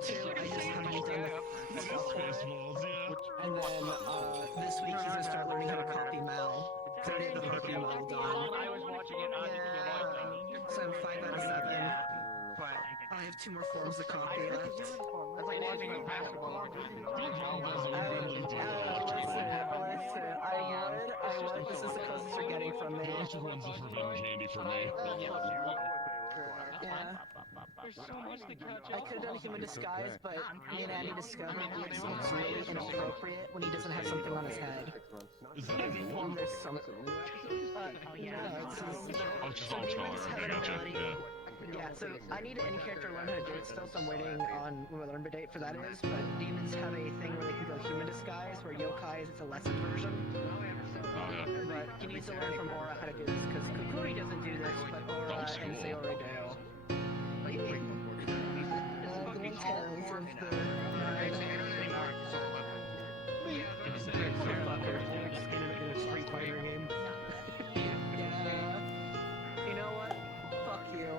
to. I just haven't done the stuff for it. And then this week he's gonna start learning how to copy Mal. So I did the harpy model done. I was watching it. So I'm 5 out of 7. I have 2 more forms of copy left. That's like watching a basketball. Listen, I would. This is the closest you're getting from me. Lots of ones are forbidden candy for me. Yeah. There's so much to catch I could have done human disguise, but me and Andy discovered it seems really inappropriate when he doesn't have something on his head. Is that a new one? There's something. Oh, it's just all color. I gotcha. Yeah. Yeah, so I need an in-character learn how to do it still, so I'm waiting on when my learn date for that is, but demons have a thing where they can go human disguise, where yokai is it's a lessened version. Oh, yeah. But he needs to learn from Aura how to do this, because Kukuri doesn't do this, but Aura and Sayori do. Street Fighter game. You know what? Fuck you.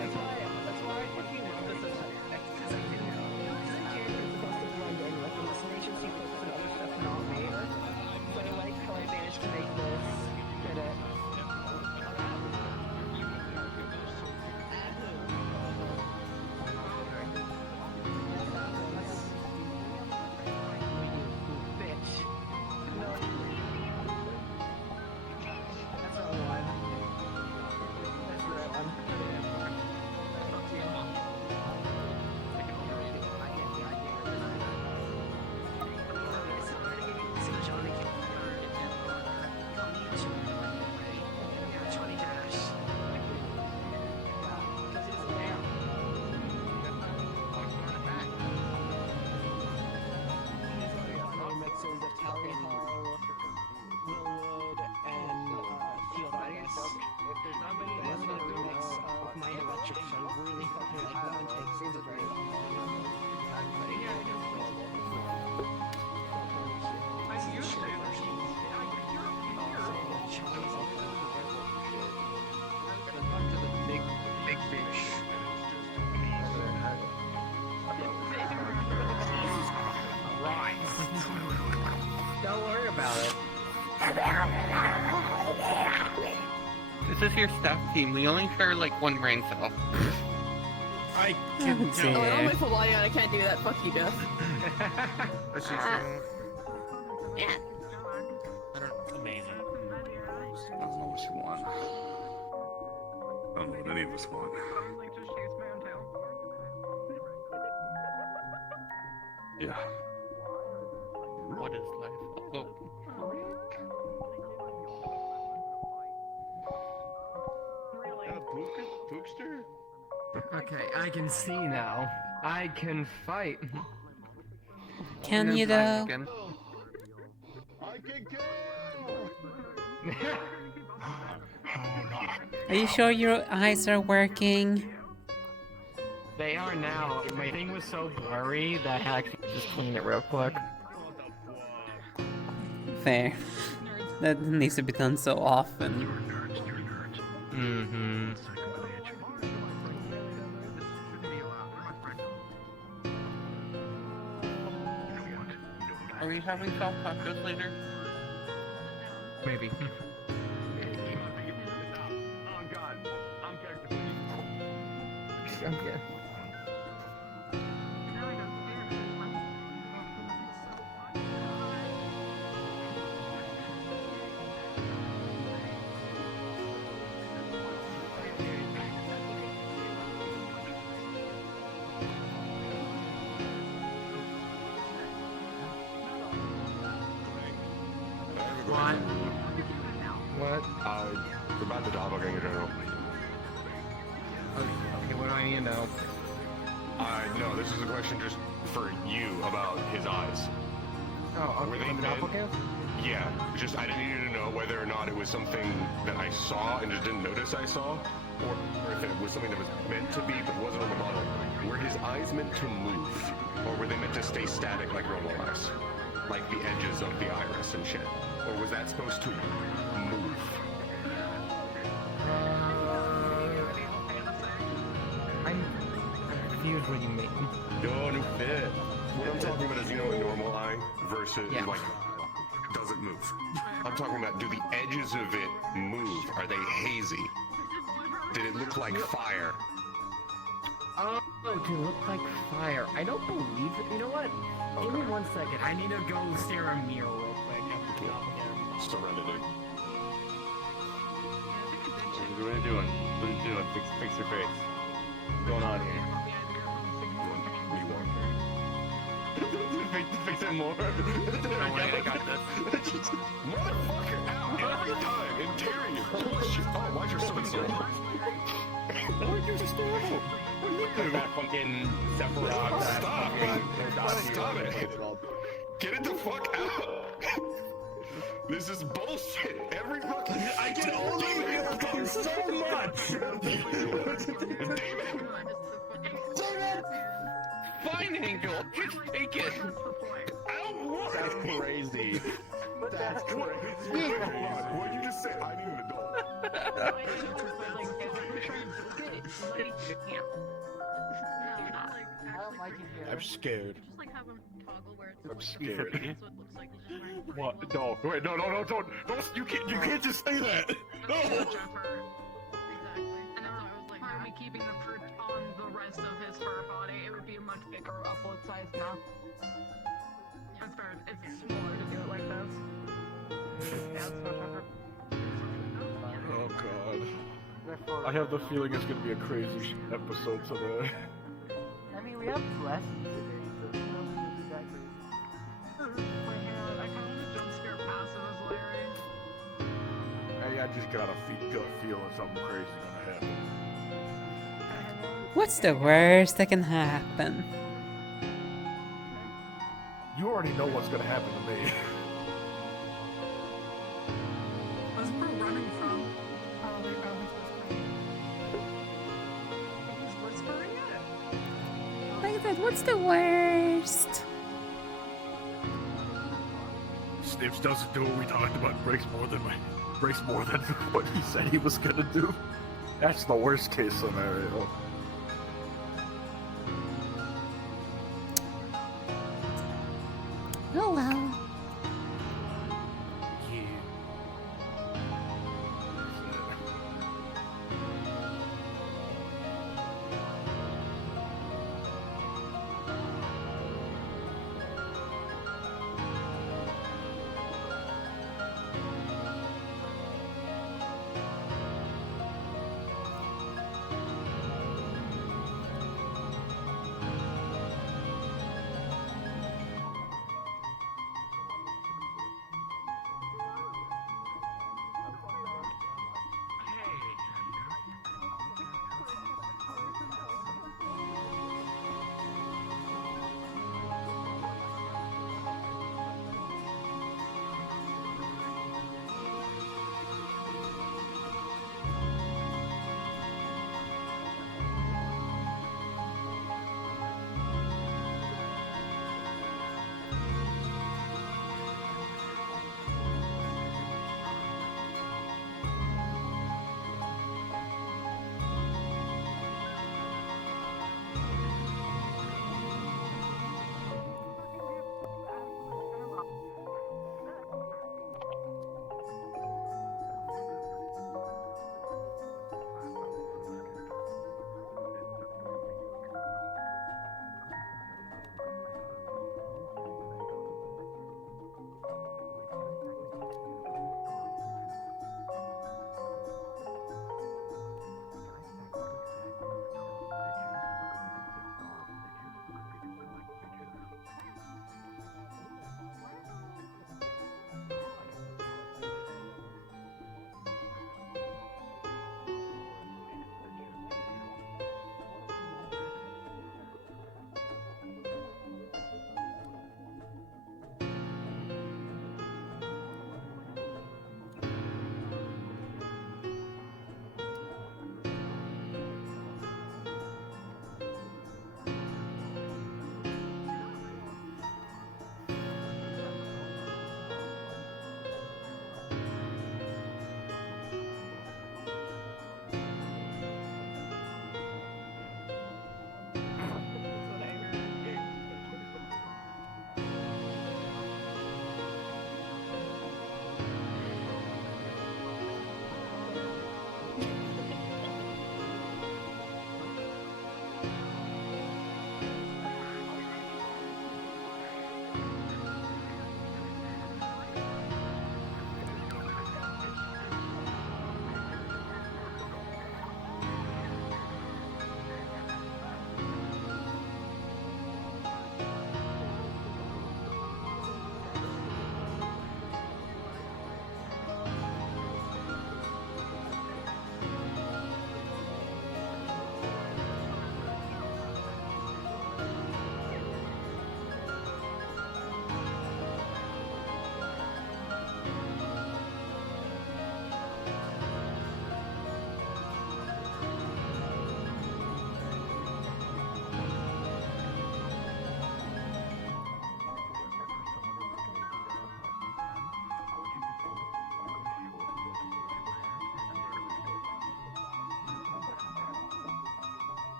That's why I fucking love this effect, because I do. Because in character it's supposed to blend in with the hallucinations, you focus on other stuff, not me. But I like how I managed to make this fit it. Don't worry about it. This is your staff team. We only share like one brain cell. I can do Oh, I'm with Hawaii and I can't do that. Fuck you, Jeff. Yeah. Amazing. I don't know what you want. I don't know what any of us want. Yeah. What is life? Oh. Pookster? Okay, I can see now. I can fight. Can you though? I can kill! Are you sure your eyes are working? They are now. My thing was so blurry that I had to just clean it real quick. Fair. That needs to be done so often. Mm-hmm. Are we having self-tacos later? Maybe. Oh god, I'm character. Okay. What? What? About the doppelganger general. Okay, what do I need to know? No, this is a question just for you about his eyes. Oh, Were okay, they the meant- doppelganger? Yeah, just I needed to know whether or not it was something that I saw and just didn't notice I saw, or if it was something that was meant to be but wasn't on the model. Were his eyes meant to move, or were they meant to stay static like normal eyes? like the edges of the iris and shit? Or was that supposed to move? I'm confused what you mean. No, no fit. What I'm talking about is, you know, a normal eye versus, Yeah. like, does it move? I'm talking about, do the edges of it move? Are they hazy? Did it look like fire? Oh, to look like fire. I don't believe it. You know what? Give me 1 second. I need to go stare at a mirror real quick. Serenity. What are you doing? What are you doing? Fix your face. What's going on here? Fix it more. Don't worry, I got this. Motherfucker, out every time. Interior. Bullshit. Oh, why's your sword so long? Why are you just normal? What are you doing? That fucking Sephiroth. Stop it. Get it the fuck out. This is bullshit. Every fucking... I can only hear so much. Damon. Fine, Angel. Just take it. I don't want That's crazy. That's crazy. What you just say? I need an adult. I'm scared. Just like have them toggle where it's I'm scared. that's what it looks like. Right. What? No, wait, no, don't, you can't just say that. No. Exactly. And that's why I was like, are we keeping the fruit on the rest of his fur body? It would be a much bigger upload size now. That's fair. It's smaller to do it like this. Yeah, it's much effort. Oh god. I have the feeling it's gonna be a crazy episode today. I mean, we have lessons today, so it's not gonna be that crazy. I kind of want to jump scare passive as Larry. Hey, I just got a gut feeling something crazy gonna happen. What's the worst that can happen? You already know what's gonna happen to me. What's Bro running from? Oh, they're probably Who's whispering it? Like that, what's the worst? Snips doesn't do what we talked about. Breaks more than what he said he was gonna do. That's the worst case scenario. Oh well.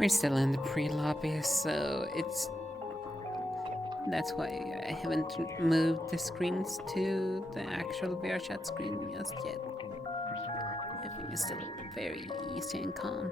We're still in the pre-lobby, so that's why I haven't moved the screens to the actual VR chat screen just yet. Everything is still very easy and calm.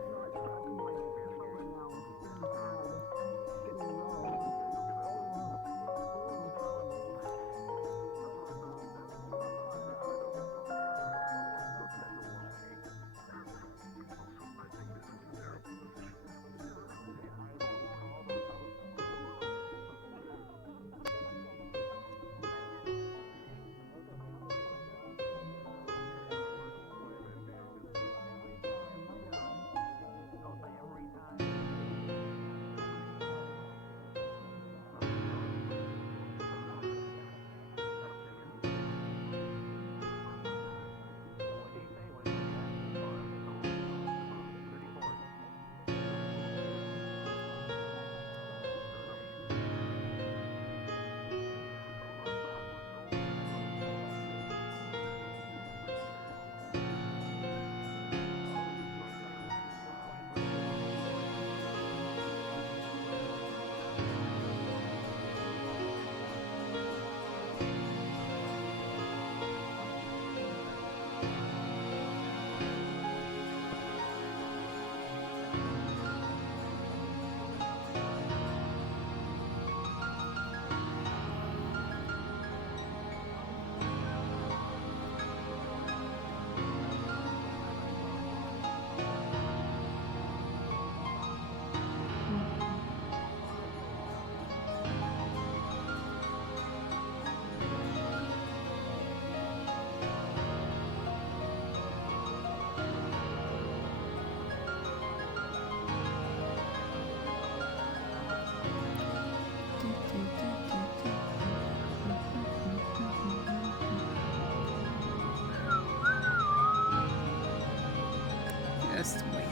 Just wait.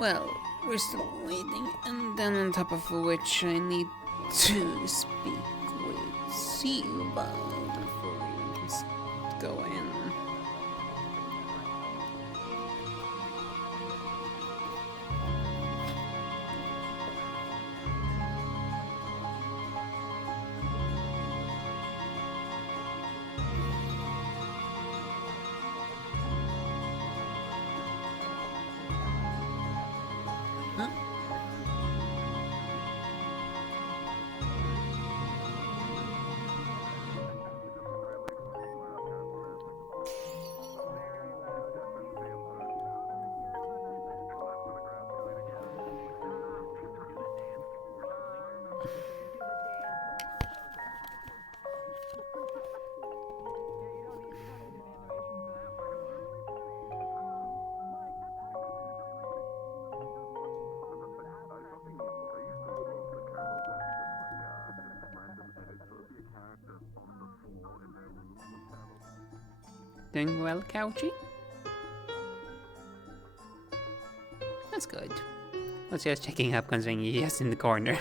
Well, we're still waiting, and then on top of which I need to speak with Silva before we just go in. Doing well, Couchy? That's good. I was just checking up considering you're just in the corner.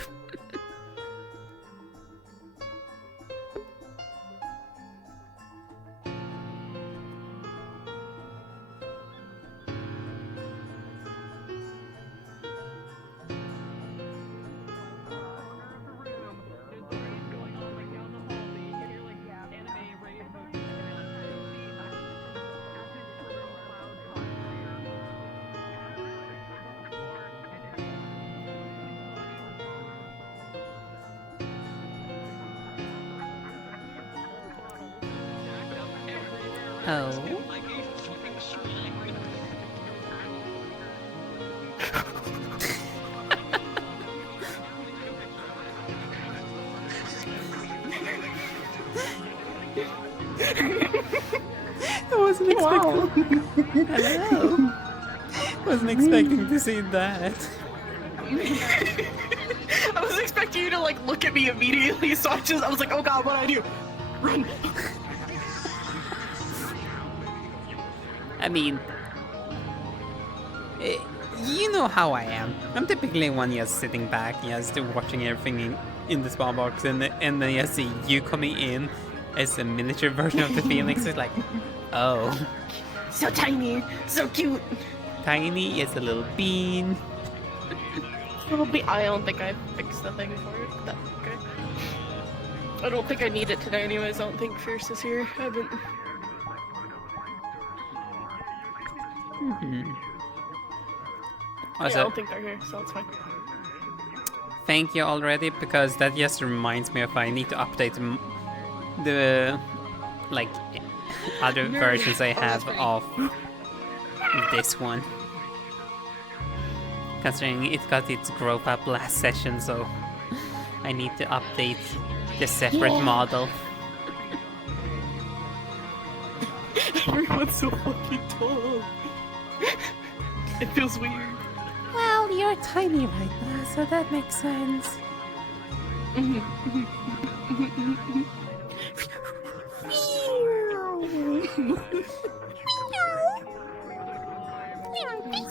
Oh. I wasn't expecting. Hello. Wasn't expecting to see that. I was expecting you to like look at me immediately, so I was like, oh god, what do I do? Run! I mean, you know how I am. I'm typically one just sitting back, just watching everything in the spawn box, and then you see you coming in as a miniature version of the Phoenix. It's like, Oh. So tiny, so cute. Tiny is a little bean. It'll be. I don't think I fixed the thing for it. But that's okay. I don't think I need it today, anyways. I don't think Fierce is here. I haven't. Yeah, I Also, don't think they're here, so it's fine. thank you already, because that just reminds me of I need to update the like other versions I have of this one. Considering it got its growth up last session, so I need to update the separate model. Everyone's so fucking tall. It feels weird. Well, you're tiny right now, so that makes sense.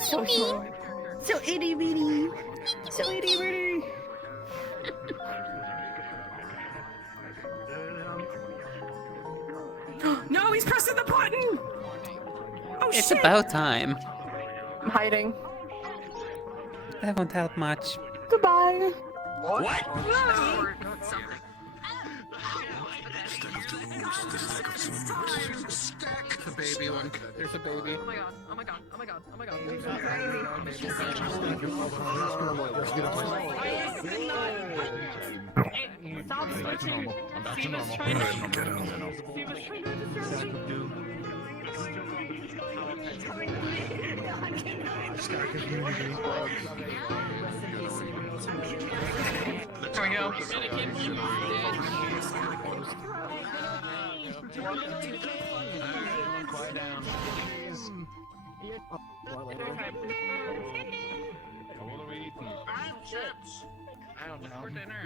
So small. So itty bitty. So itty bitty. No, he's pressing the button! Oh, It's shit! about time. I'm hiding. That won't help much. Goodbye. What? There's a baby one. There's a baby. Oh my god, oh my god, oh my god, oh my god. Stop switching. Steve is trying to... Steve is trying There we go. Quiet down. What are we eating? I don't know. For dinner.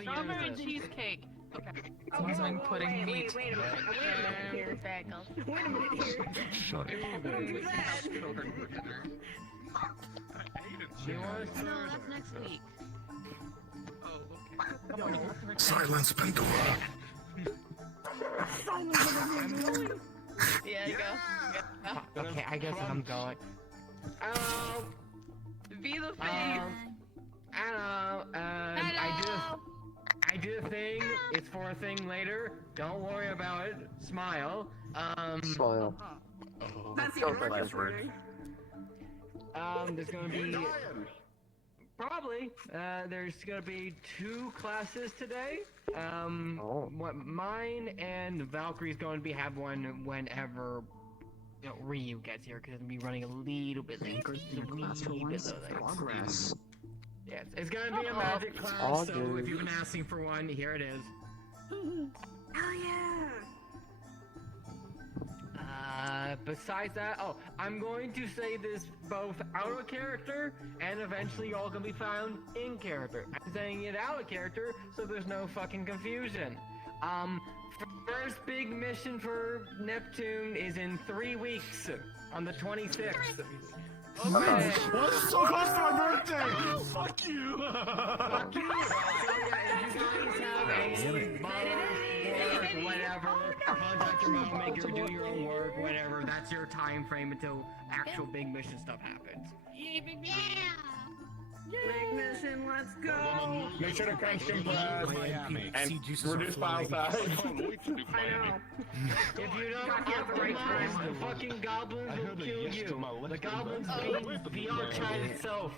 Strawberry cheesecake. Okay. I'm putting meat. Wait a minute. Wait a minute here. Shut it. No, that's next week. Silence, Pandora. Yeah, you go. Okay, I guess I'm going. Be the face. Hello. I did a thing. It's for a thing later. Don't worry about it. Smile. Smile. That's Go for last word. There's gonna be probably there's gonna be 2 classes today. What mine and Valkyrie's going to be have one whenever Ryu gets here, because it'll be running a little bit late. Progress. Yes, it's gonna be a magic class. all So good. if you've been asking for one, here it is. Hell yeah! Besides that, I'm going to say this both out of character and eventually y'all can be found in character. I'm saying it out of character so there's no fucking confusion. First big mission for Neptune is in 3 weeks on the 26th. Okay. What's so close to my birthday? Fuck you! Fuck you! So yeah, if you guys have any work, whatever, contact your mom, make her do your own work, whatever. That's your time frame until actual big mission stuff happens. Big mission, let's go! Make sure to crank in class and reduce file size. I know. If you don't have the right time, the fucking goblins will kill you. The goblins beat the chat itself.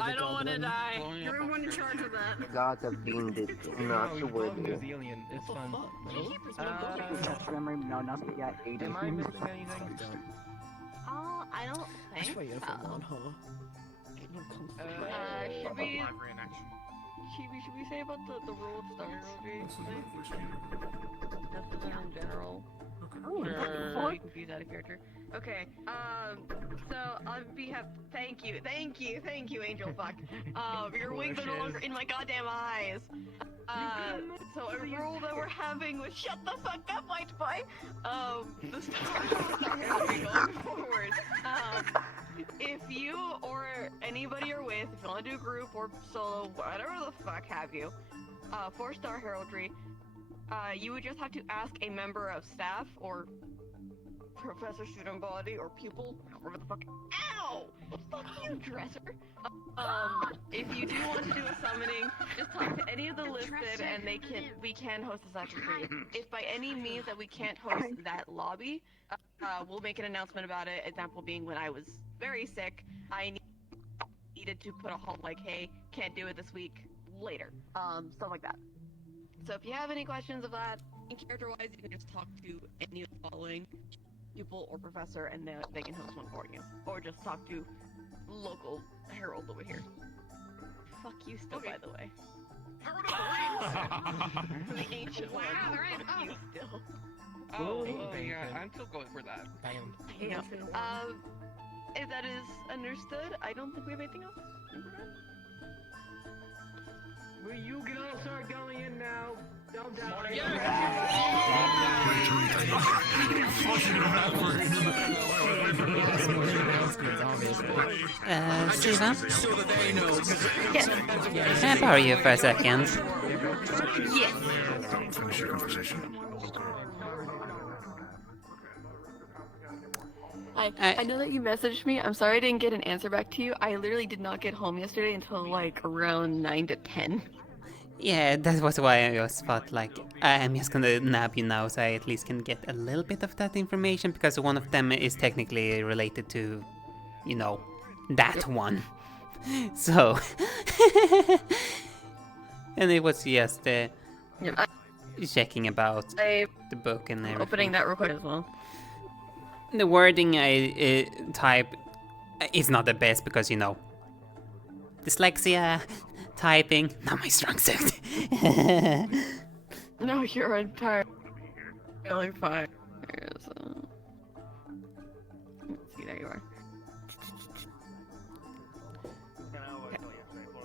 I don't want to die. You're the one in charge of that. God have beamed it, not to win. Goblins alien. It's fun. Memory, no, not yet. Am I missing anything? I don't think so. Should we say about the rule of Star Heraldry? Just in general. Sure. Confused out of character. Okay. So on behalf, thank you, Angel. Fuck. Your wings are no longer in my goddamn eyes. So a rule that we're having was shut the fuck up, white boy. The Star Heraldry going forward. If you or anybody you're with, if you want to do group or solo, whatever the fuck have you, 4-star heraldry, You would just have to ask a member of staff or professor, student body, or pupil. Whatever the fuck. Ow! Fuck you, dresser. If you do want to do a summoning, just talk to any of the listed, and we can host a session for you. If by any means that we can't host that lobby, we'll make an announcement about it. Example being when I was very sick, I needed to put a halt like, hey, can't do it this week, later. Stuff like that. So if you have any questions of that, character-wise, you can just talk to any of the following pupil or professor, and they can host one for you. Or just talk to local herald over here. Fuck you still, by the way. The ancient one. Fuck you still. Oh, yeah, I'm still going for that. Yeah. If that is understood, I don't think we have anything else. Well, you can all start going in now. Don't die. Steven? Can I borrow you for a second? Yes. Finish your conversation. I know that you messaged me. I'm sorry I didn't get an answer back to you. I literally did not get home yesterday until like around 9 to 10. Yeah, that was why I was thought like, I'm just gonna nab you now so I at least can get a little bit of that information, because one of them is technically related to, you know, that one. So, and it was just checking about the book and everything. Opening that real quick as well. The wording I type is not the best because, you know, dyslexia, typing, not my strong suit. No, you're entirely fine. Let's see, there you are.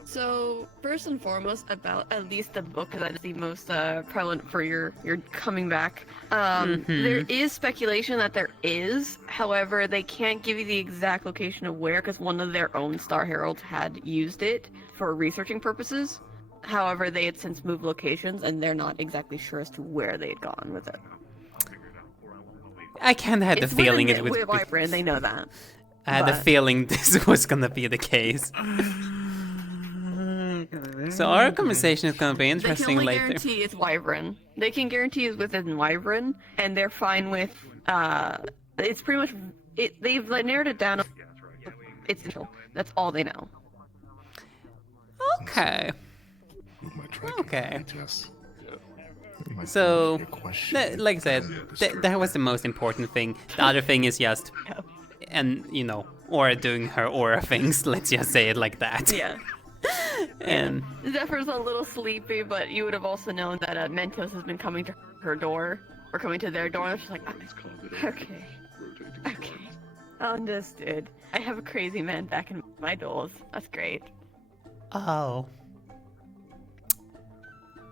So, first and foremost, about at least the book, because that's the most prevalent for your coming back. There is speculation that there is, however, they can't give you the exact location of where, because one of their own Star Heralds had used it for researching purposes. However, they had since moved locations, and they're not exactly sure as to where they had gone with it. I kind of had the feeling it would be... Wyvern, they know that. I had the feeling this was gonna be the case. So our conversation is gonna be interesting later. They can only guarantee it's Wyvern. They can guarantee it's within Wyvern, and they're fine with, it's pretty much, they've narrowed it down. It's central. That's all they know. Okay. Okay. So, like I said, that was the most important thing. The other thing is just, and you know, Aura doing her Aura things. Let's just say it like that. Yeah. And Zephyr's a little sleepy, but you would have also known that Mentos has been coming to her door, or coming to their door, and she's like, okay, understood. I have a crazy man back in my doors. That's great. Oh.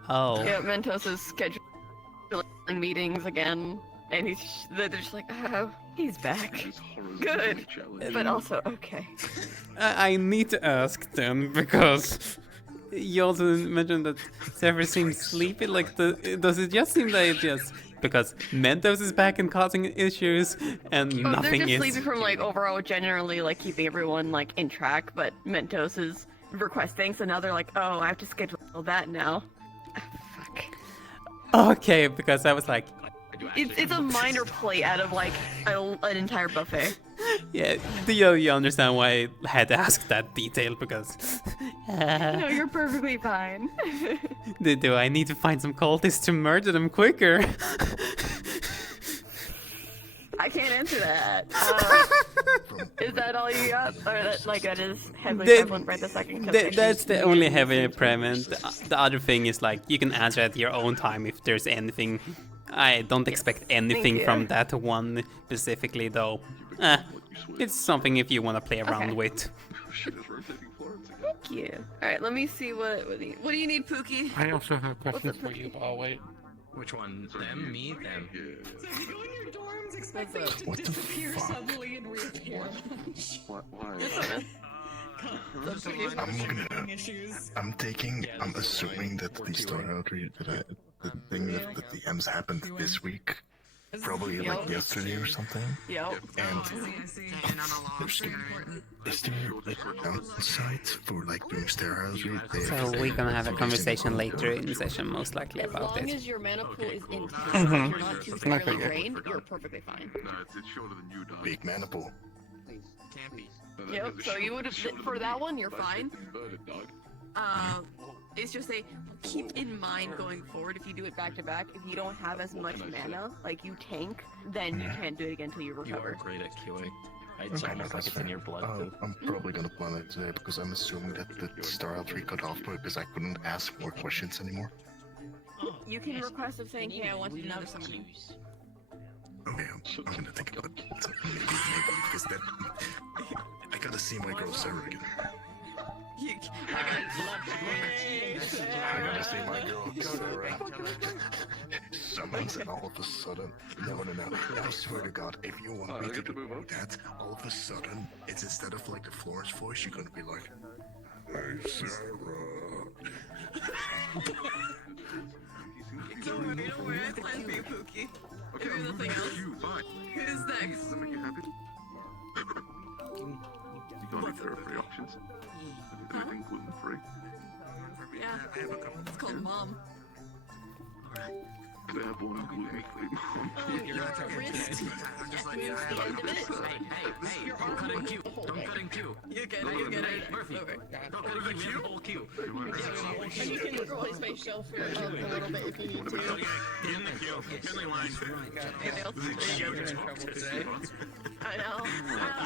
Yeah, Mentos is scheduling meetings again, and they're just like, oh, he's back. Good, but also okay. I need to ask then, because you also mentioned that Zephyr seems sleepy. Like, does it just seem that it just because Mentos is back and causing issues and nothing they're just is? sleepy from like overall generally like keeping everyone like in track, but Mentos is requesting, so now they're like, oh, I have to schedule that now. Fuck. Okay, because I was like, it's a minor plate out of like an entire buffet. Yeah, do you understand why I had to ask that detail? Because no, you're perfectly fine. do I need to find some cultists to murder them quicker? I can't answer that. Is that all you got? Or that is heavily prevalent right this second? That's the only heavily prevalent. The other thing is like, you can answer at your own time if there's anything. I don't expect anything from that one specifically, though. It's something if you want to play around with. Thank you. Alright, let me see what do you need, Pookie? I also have questions for you, but I'll wait. Which one? Them? Me? Them? So if you go in your dorms, expect them to disappear suddenly and reappear. Why? I'm taking. I'm assuming that the Star Outreach, the thing that the M's happened this week, probably like yesterday or something. Yep. And is there like a downside for like doing Star Outreach? So we're gonna have a conversation later in the session, most likely, As about long it. as your mana pool is intact, Mhm. if you're not too I severely figured. drained, you're perfectly fine. Big mana pool. Can't be. Yep, so you would have, for that one, you're fine. It's just keep in mind going forward, if you do it back to back, if you don't have as much mana, like you tank, then you can't do it again until you You are recover. great at queuing. It's Okay, almost like it's in your blood. I'm probably gonna plan it today because I'm assuming that the Star Outreach cut off because I couldn't ask more questions anymore. You can request of saying, hey, I want to do this something. Okay, I'm gonna think about it. Maybe because then I gotta see my girl Sarah again. I gotta see my girl Sarah. Summons and all of a sudden, no. I swear to God, if you want me to do that, all of a sudden, it's instead of like the Florence voice, you're gonna be like, hey Sarah. Don't worry, I planned for you, Pookie. Okay, Maybe nothing else. Fine. Who's next? Does that make you happy? You got any therapy options? Anything gluten free? Yeah, it's called Mom. Could I have one gluten free, Mom? Your wrist. Just like, the end of it. hey, don't cut in queue. Don't cut in queue. You get it. Murphy, don't cut in queue. We have a whole queue. And you can replace my shelf for a little bit if you need to. Get in the queue. Get in the line. I know. I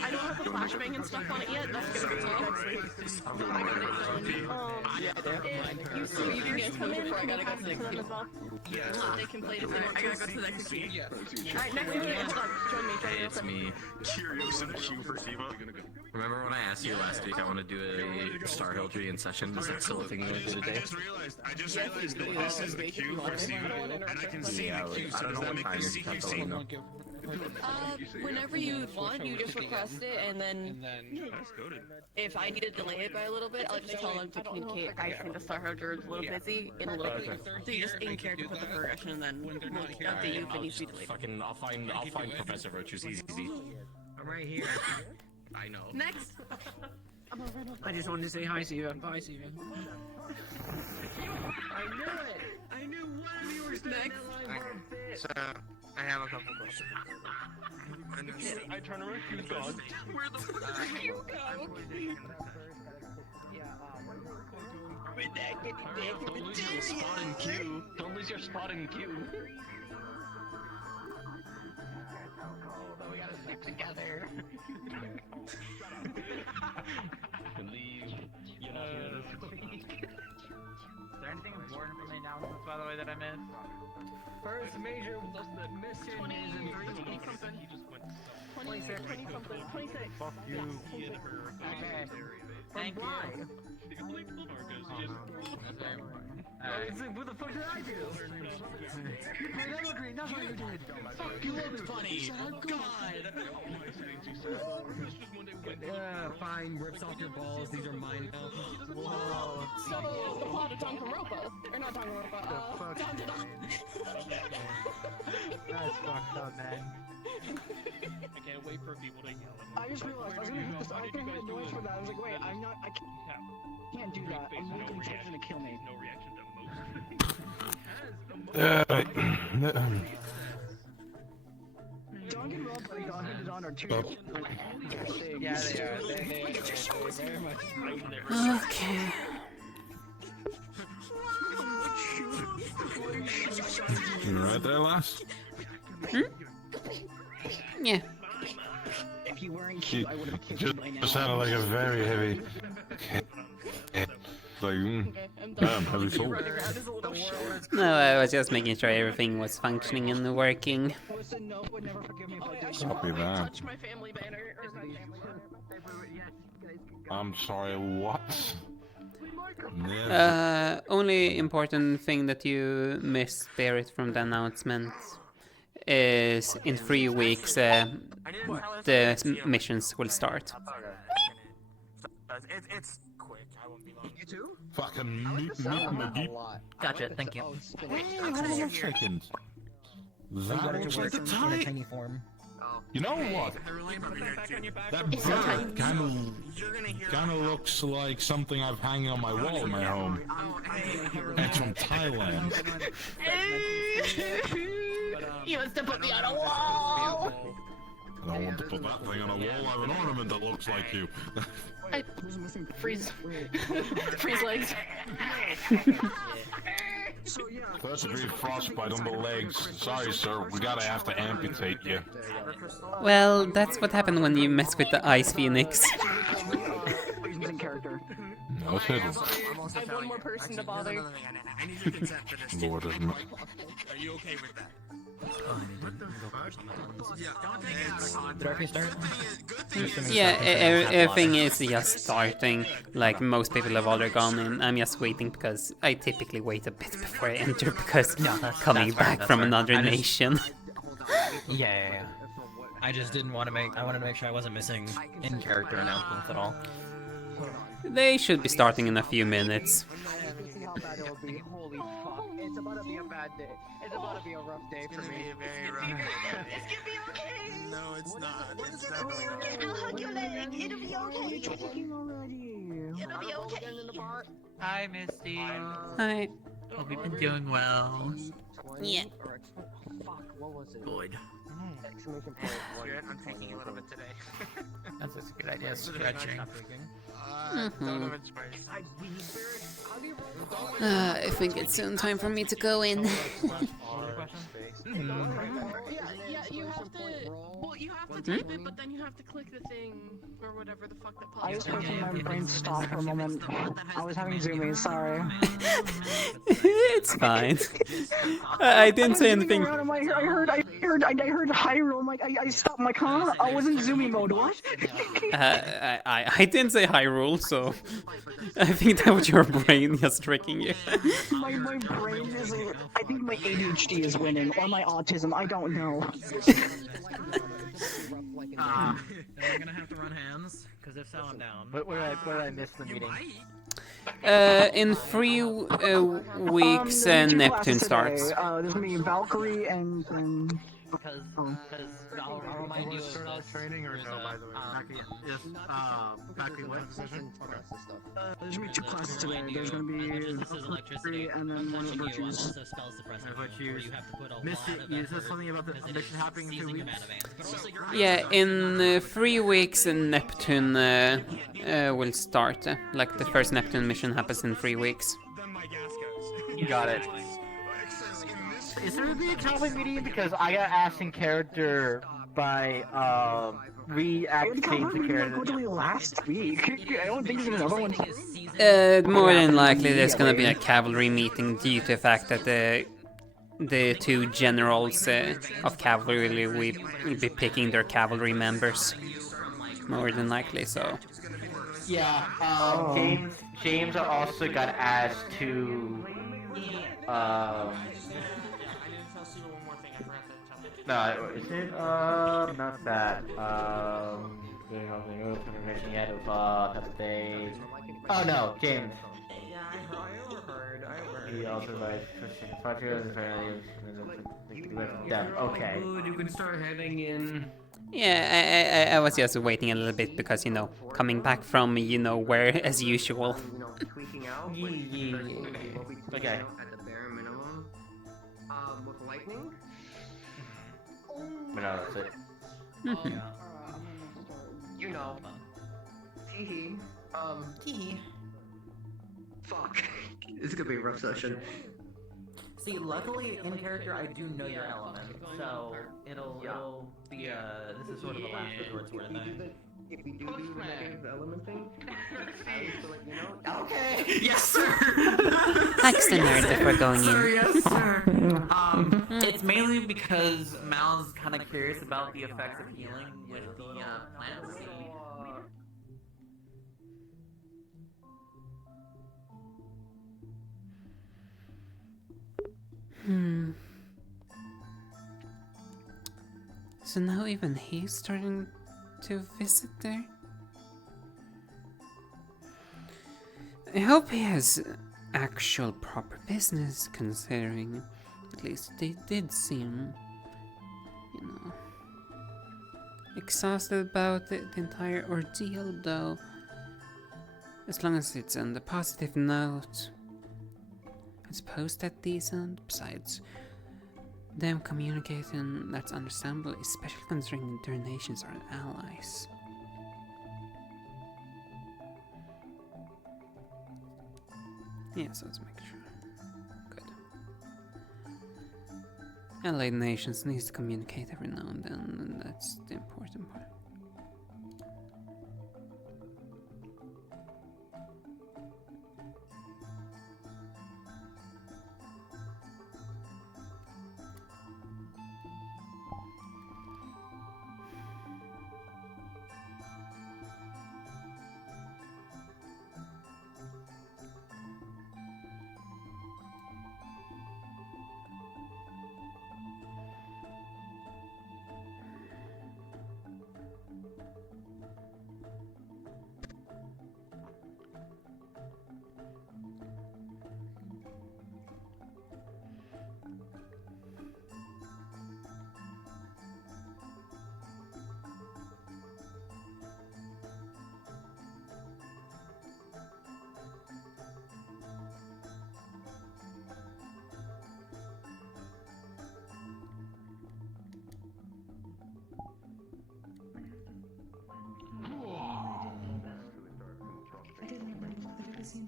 don't have the flashbang and stuff on it yet. That's gonna be next week. I got it done. If you guys come in, I gotta go to the next them as well. Yeah. So they can play it if they want to. I gotta go to the next week. Alright, next week. Hold on. Join me. Hey, it's me. Curious in the queue for Siva. Remember when I asked you last week I want to do a Star Hildry in session? Is that still a thing you want to do today? I just realized that this is the queue for Siva, and I can see the queue, I so don't does know that what make time the you have to let me know. Whenever you want, you just request it, and then if I need to delay it by a little bit, I'll just tell them to communicate. I think the Star Hunter is a little busy in a little bit. So you just in character put the progression, and then we'll update you if it needs to be delayed. Fucking, I'll find Professor Virtues easy. I'm right here. I know. Next! I just wanted to say hi, Steven. Bye, Steven. I knew it! I knew one of you was next! So, I have a couple questions. I turn around, she's gone. Where the fuck did you go? Don't lose your spot in queue. Don't lose your spot in queue. But we gotta stick together. Leave. You know, Is there anything important from the announcements, by the way, that I missed? first major mission is in 3 weeks. 26. 26. Fuck you. Okay. Thank you. Why? Alright. What the fuck did I do? Hey, that looked green, that's what you did. Fuck you, look funny. God. Fine, rips off your balls. These are mine now. Whoa. So, the plot of Danganronpa. Or not Danganronpa, That's fucked up, man. I can't wait for people to yell at me. I just realized I was gonna hit this. I couldn't hit noise for that. I was like, wait, I can't do that. I'm waiting for someone to kill me. No reaction to Danganronpa and God Handed On are two Yeah, they are. They very much. Okay. You right there, lass? Yeah. If you weren't cute, I would have killed you by now. Just sounded like a very heavy. Like, damn, heavy soul. No, I was just making sure everything was functioning and working. Listen, no, would never forgive me if I did. Copy that. Touch my family banner. Or my family I'm sorry, what? Only important thing that you missed, Spirit, from the announcement is in 3 weeks the missions will start. does. It's quick. I won't be long. You too? Fucking Gotcha, thank you. Hey, hold on a second. That looks like the type. Tiny form. You know what? That bird kind of looks like something I've hanging on my wall in my home. It's from Thailand. He wants to put me on a wall! I don't want to put that thing on a wall. I have an ornament that looks like you. Freeze. Freeze legs. First degree frostbite on the legs. Sorry, sir. We gotta have to amputate you. Well, that's what happened when you mess with the Ice Phoenix. No, it's hidden. I have one more person to bother. I need your consent for this. Lord of me. Are you okay with that? Did RP start? Yeah, everything is just starting. Like, most people have already gone in. I'm just waiting because I typically wait a bit before I enter because coming back from another nation. Yeah. I just didn't want to I wanted to make sure I wasn't missing in-character announcements at all. They should be starting in a few minutes. Holy fuck. It's about to be a bad day. It's about to be a rough day for me. Very rough. It's gonna be okay! No, it's not. It's definitely not. I'll hug your leg, it'll be okay! It'll be okay! Hi, Misty. Hi. Hope you've been doing well. Yeah. What was it? Good. I'm taking a little bit today. That's a good idea. Stretching. Donovan Spice. I think it's soon time for me to go in. Yeah, you have to. Well, you have to type it, but then you have to click the thing or whatever the fuck that pops. I was hoping my brain stopped for a moment. I was having zoomies, sorry. It's fine. I didn't say anything. I heard Hyrule. I'm like, I stopped my car. I was in zoomy mode. What? I didn't say Hyrule, so I think that was your brain just tricking you. my brain is. I think my ADHD is winning, or my autism. I don't know. Am I gonna have to run hands? Because if so, I'm down. Where did I miss the meeting? In 3 weeks, Neptune starts. There's gonna be Valkyrie and. Because I'll remind you of training or no, by the way? Yes, Valkyrie what position? Okay. There's gonna be 2 classes today. There's gonna be Valkyrie and then one of Virtues. Misty, you said something about the mission happening in 2 weeks? Yeah, in 3 weeks, Neptune will start. Like, the first Neptune mission happens in 3 weeks. Got it. Is there gonna be a traveling meeting? Because I got asked in character by reactivating the character. Last week. I don't think there's another one. More than likely, there's gonna be a cavalry meeting due to the fact that the 2 generals of cavalry will be picking their cavalry members. More than likely, so. Yeah. James also got asked to. No, is it? Not that. Information yet of type of day. Oh no, James. Yeah, I overheard. He also like okay. You can start heading in. Yeah, I was just waiting a little bit because, you know, coming back from, you know, where as usual. Tweaking out. Okay. At the bare minimum. With lightning. But no, that's it. You know. Teehee. Teehee. Fuck. This is gonna be a rough session. See, luckily in character I do know your element, so it'll be this is sort of a last resort sort of thing. If we do the negative element thing, to let you know. Okay. Yes, sir. Ask the nerd before going Sir, in. yes, sir. It's mainly because Mal's kind of curious about the effects of healing with the plants. So now even he's starting to visit there? I hope he has actual proper business, considering at least they did seem, you know, exhausted about the entire ordeal, though. As long as it's on the positive note, I suppose that's decent. Besides, them communicating, that's understandable, especially considering their nations are allies. Yeah, so let's make sure. Good. Allied nations needs to communicate every now and then, and that's the important part.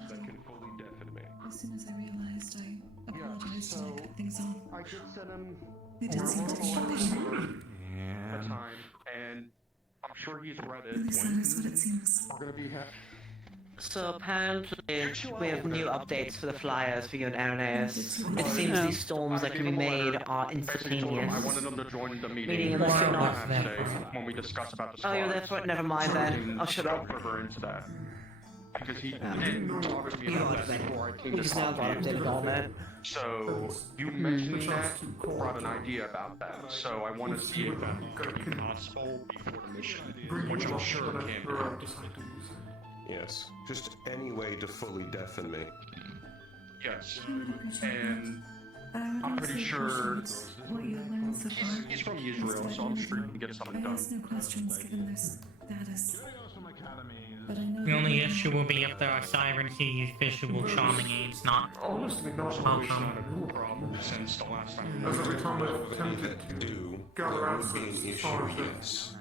That can fully deafen me. As soon as I realized, I apologized and I cut things off. I did send him They did seem to be patient. a time, and I'm sure he's read it. At least that is what it seems. We're gonna be So apparently we have new updates for the flyers for you and Irenaeus. It seems these storms that can be made are instantaneous. I wanted him to join the meeting. Meaning unless you're not... Today, when we discuss about the Oh, you're there for it? Never mind then. I'll shut up. Further into that. Because he didn't talk to me about that before I came to He's now got updated on it. So you mentioned that, brought an idea about that. So I want to see if that could be possible before the mission, which I'm sure it can be. Yes, just any way to fully deafen me. Yes, and I'm pretty sure What you have learned so far. he's from Israel, so I'm sure he can get something I done. ask no questions given their status. But I know The only issue will be if there are sirens who use visual charming aids, not Honestly, not welcome. a problem since the last time. As every time I've attempted to gather answers as far as yes.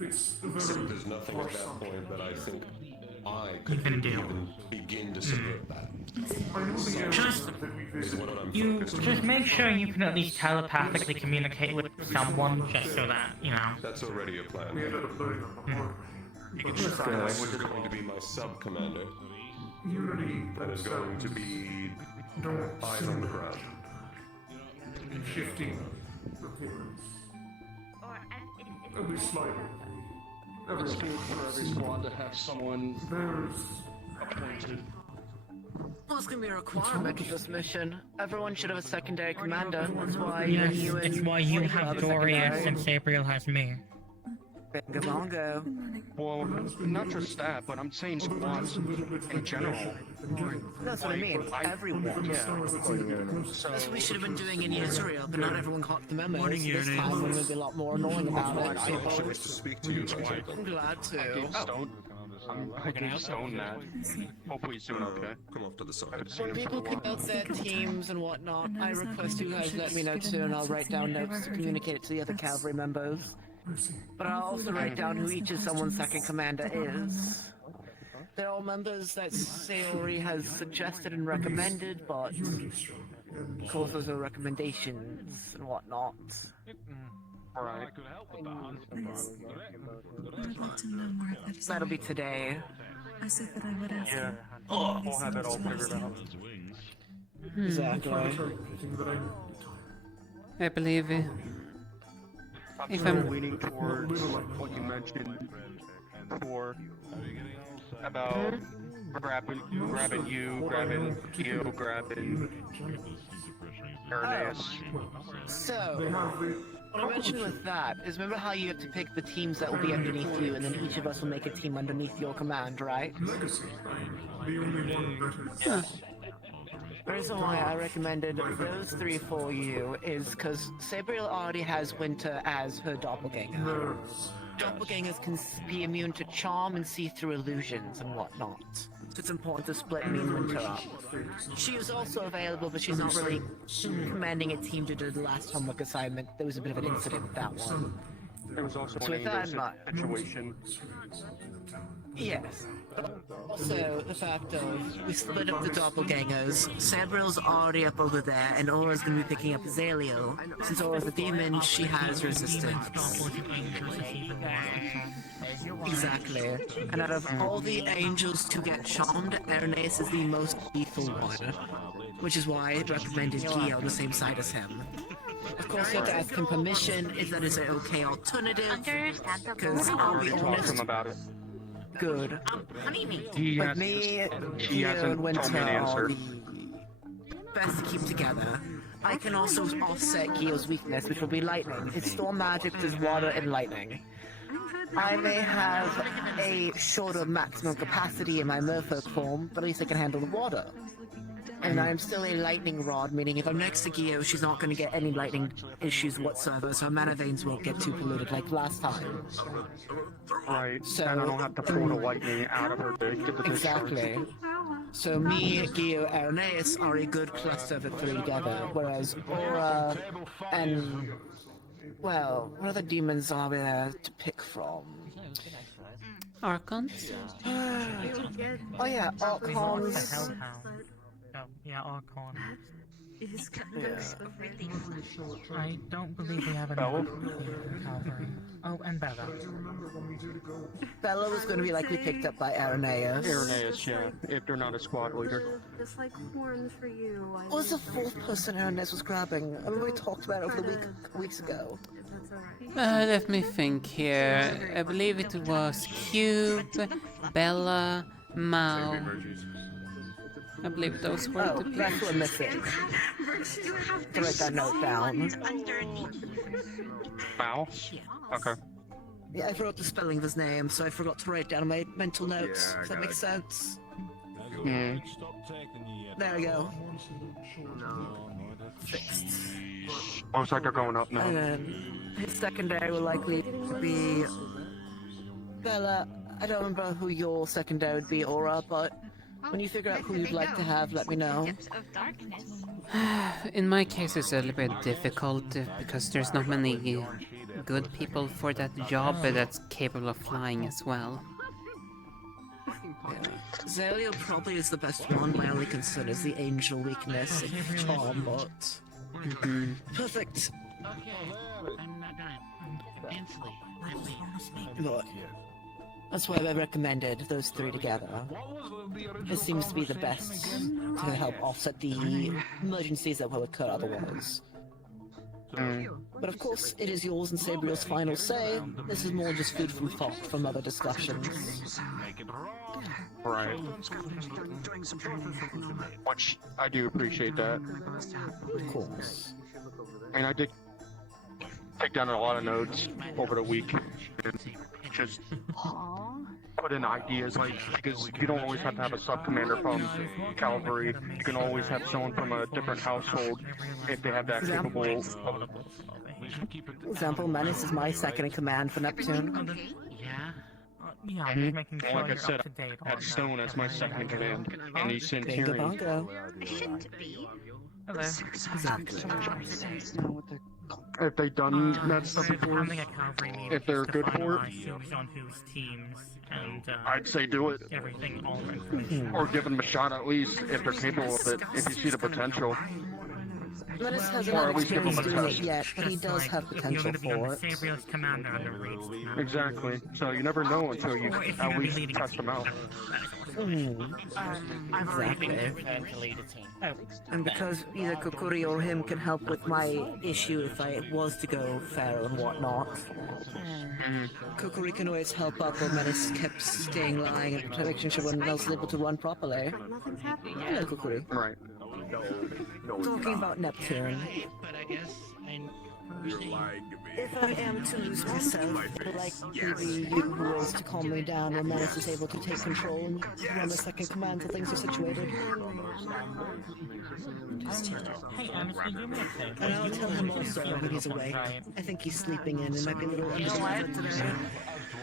Except there's nothing at that point that I think I could even begin to subvert that. Just Is what I'm you focused just on. make sure you can at least telepathically communicate with someone, just so that you know. That's already a plan. This guy is going to be my sub-commander. That is going to be eyes on the ground. Shifting appearance. Every slight. It's good for every squad to have someone appointed. Well, it's gonna be a requirement of this mission. Everyone should have a secondary commander. That's why Yes, you and it's why you have a Dorius secondary. and Sabriel has me. Bingo bongo. Well, not just that, but I'm saying squads in general. That's what I mean. Everyone. Yeah. That's what we should have been doing in Israel, but not everyone caught the memo. Morning, This Uranus. time we're gonna be a lot more annoying about it. I actually wish to speak to you, Michael. I'm glad to. I gave Stone. I gave Stone that. Hopefully he's doing okay. Come off to the side. When people pick out their teams and whatnot, I request you guys let me know too, and I'll write down notes to communicate it to the other cavalry members. But I'll also write down who each of someone's second commander is. They're all members that Sayori has suggested and recommended, but of course those are recommendations and whatnot. Alright. That'll be today. I said that I would ask Yeah. you. We'll have it all figured out. Exactly. I believe it. If I'm leaning towards what you mentioned before about grabbing you, grabbing Irenaeus. So, What I mentioned with that is remember how you have to pick the teams that will be underneath you, and then each of us will make a team underneath your command, right? Legacy. The only one that is. The reason why I recommended those three for you is because Sabriel already has Winter as her doppelganger. Doppelgangers can be immune to charm and see through illusions and whatnot. So it's important to split me and Winter up. She is also available, but she's not really commanding a team to do the last homework assignment. There was a bit of an incident with that one. There was also So with that in mind, situation. yes. Also, the fact of we split up the doppelgangers. Sabriel's already up over there, and Aura's gonna be picking up Azaleo. Since Aura's a demon, she has resistance. Exactly. And out of all the angels to get charmed, Irenaeus is the most lethal one. Which is why I recommended Gia on the same side as him. Of course, you have to ask him permission if that is an okay alternative. Because I'll be honest. About it. Good. He With has- me, he Geo, hasn't and Winter told me an answer. are the best to keep together. I can also offset Gio's weakness, which will be lightning. His storm magic is water and lightning. I may have a shorter maximum capacity in my merfolk form, but at least I can handle the water. And I'm still a lightning rod, meaning if I'm next to Gio, she's not going to get any lightning issues whatsoever, so her mana veins won't get too polluted like last time. Right, So, and I don't have to pull the lightning out of her to get the exactly. So me, Gio, Irenaeus are a good cluster of the three together, whereas Aura and... well, what other demons are there to pick from? Archons? Oh yeah, Archons. Hellhound. Oh, yeah, Archon. I don't believe we have enough cavalry. Oh, and Bella. Bella was going to be likely picked up by Irenaeus. Irenaeus, yeah, if they're not a squad leader. Just like horn for you. What was the fourth person Irenaeus was grabbing? I remember we talked about it over the weeks ago. Let me think here. I believe it was Cube, Bella, Mao. I believe those were the that's what I'm missing. To write that note down. Bow? Okay. Yeah, I forgot the spelling of his name, so I forgot to write down my mental notes. Does that make sense? Mm. There we go. Fixed. Looks like they're going up now. And then his secondary will likely be Bella. I don't remember who your secondary would be, Aura, but when you figure out who you'd like to have, let me know. In my case, it's a little bit difficult because there's not many good people for that job, but that's capable of flying as well. Zaleo probably is the best one. My only concern is the angel weakness and charm, but... Perfect! Look, that's why I recommended those three together. It seems to be the best to help offset the emergencies that will occur otherwise. But of course, it is yours and Sabriel's final say. This is more just food for thought from other discussions. Right. Which I do appreciate that. Of course. And I did take down a lot of notes over the week. Just put in ideas, like, because you don't always have to have a sub-commander from cavalry. You can always have someone from a different household if they have that capable of... Example, Menace is my second in command for Neptune. Yeah, I'm just making sure Like I you're said, up to date I had on Stone as my second in command, and he's Bingo Centurion. bongo. Hello. Exactly. If they done that stuff before, Having a cavalry meeting if they're just to good for it, finalize who's on whose teams and I'd say do it. everything, all the information. Or give them a shot at least, if they're capable of it, if you see the potential. Menace hasn't Or had at least give experience them a doing it test. yet, but he does have You're potential going to be on for the it. Sabriel's commander under raids now. Exactly. So you never know until you Or if you're at going to be least leading a test team. them out. Exactly. And because either Kokuri or him can help with my issue if I was to go feral and whatnot. Kokuri can always help up when Menace kept staying lying and making sure everyone else is able to run properly. Hello, Kokuri. Right. Talking about Neptune. But I guess If I am to lose myself, I'd like maybe you boys to calm me down when Menace is able to take control and run the second command till things are situated. Hey, honestly, do me a favor. And I'll tell him also when he's awake. I think he's sleeping in and might be a little understood today.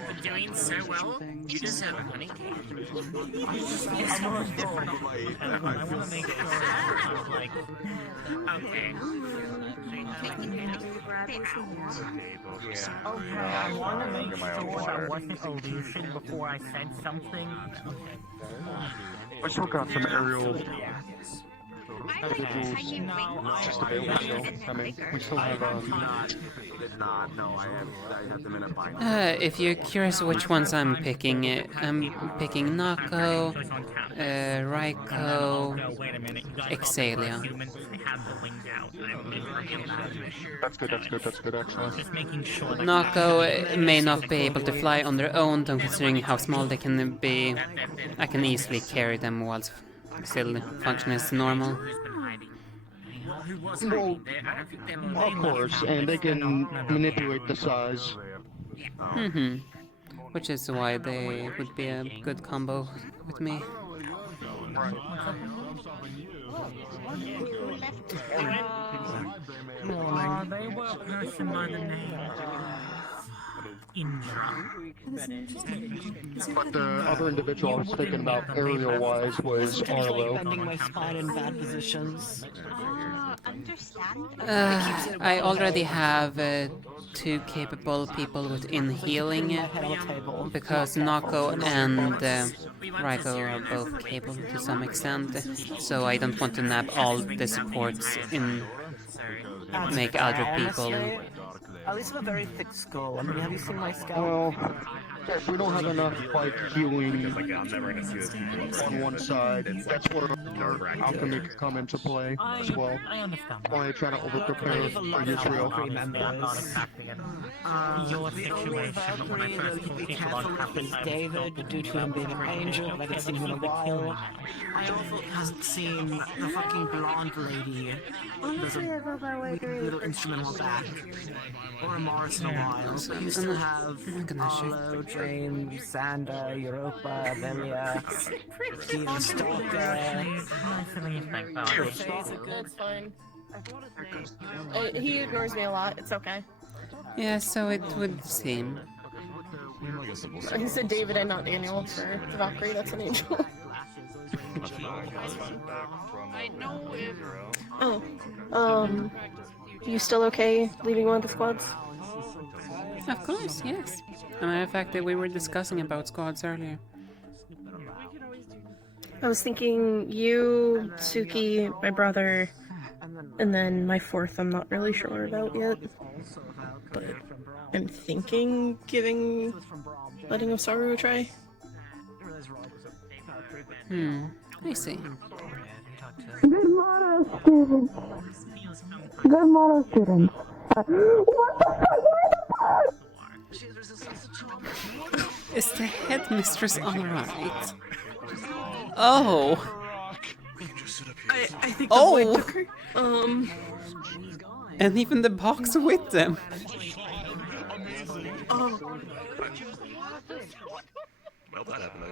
For doing so well, you deserve a honey cake. I'm on different. I want to make sure it's like. Okay. Okay, I want to make sure that wasn't illusion before I said something. I still got some aerial No, just available still. I mean, we still have Did not. No, I had them in a bind. If you're curious which ones I'm picking Nako, Raiko, Exalia. That's good actually. Just making sure that Nako may not be able to fly on their own, though considering how small they can be, I can easily carry them while still functioning as normal. Well, of course, and they can manipulate the size. Which is why they would be a good combo with me. they were a person by the name Indra. But the other individual I was thinking about aerial-wise was Arlo. Bending my spine in bad positions. I already have 2 capable people within healing, because Nako and Raiko are both capable to some extent, so I don't want to nab all the supports in make other people. At least with a very thick skull. I mean, have you seen my skull? Well, if we don't have enough like healing on one side, that's where alchemy can come into play as well. I understand. Why trying to over-prepare for Israel. Your situation when I first told people on Captain David, due to him being an angel, but I haven't seen him in a while. I also haven't seen the fucking blonde lady. There's a little instrumental back. Or Mars in a while. So you still have Apollo, James, Xander, Europa, Velia, Steven Stalker. That's fine. He ignores me a lot. It's okay. Yeah, so it would seem. He said David and not Daniel for the Valkyrie. That's an angel. I know if... Oh, you still okay leaving one of the squads? Of course, yes. As a matter of fact, we were discussing about squads earlier. I was thinking you, Suki, my brother, and then my 4th I'm not really sure about yet. But I'm thinking letting of Saru a try. I see. Good morrow, students. Good morrow, students. What the fuck? Is the headmistress alright? Oh! I think oh! the took her. And even the box with them. Oh. Well, that happened, I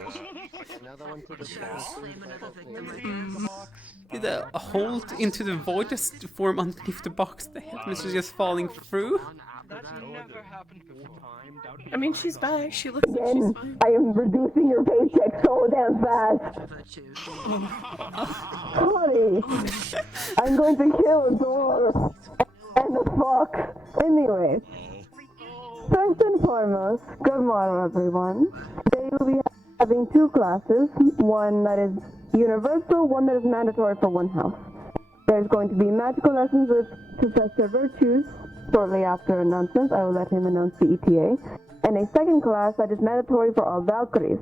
guess. Another one to the Did a hold into the void just form underneath the box? The headmistress just falling through? That's never happened before. I mean, she's back. She looks like she's Again, fine. I am reducing your paycheck so damn fast. Honey, I'm going to kill a door and a fuck. Anyway, first and foremost, good morning, everyone. Today we'll be having 2 classes, one that is universal, one that is mandatory for one house. There's going to be magical lessons with Professor Virtues. Shortly after announcements, I will let him announce the ETA. And a second class that is mandatory for all Valkyries,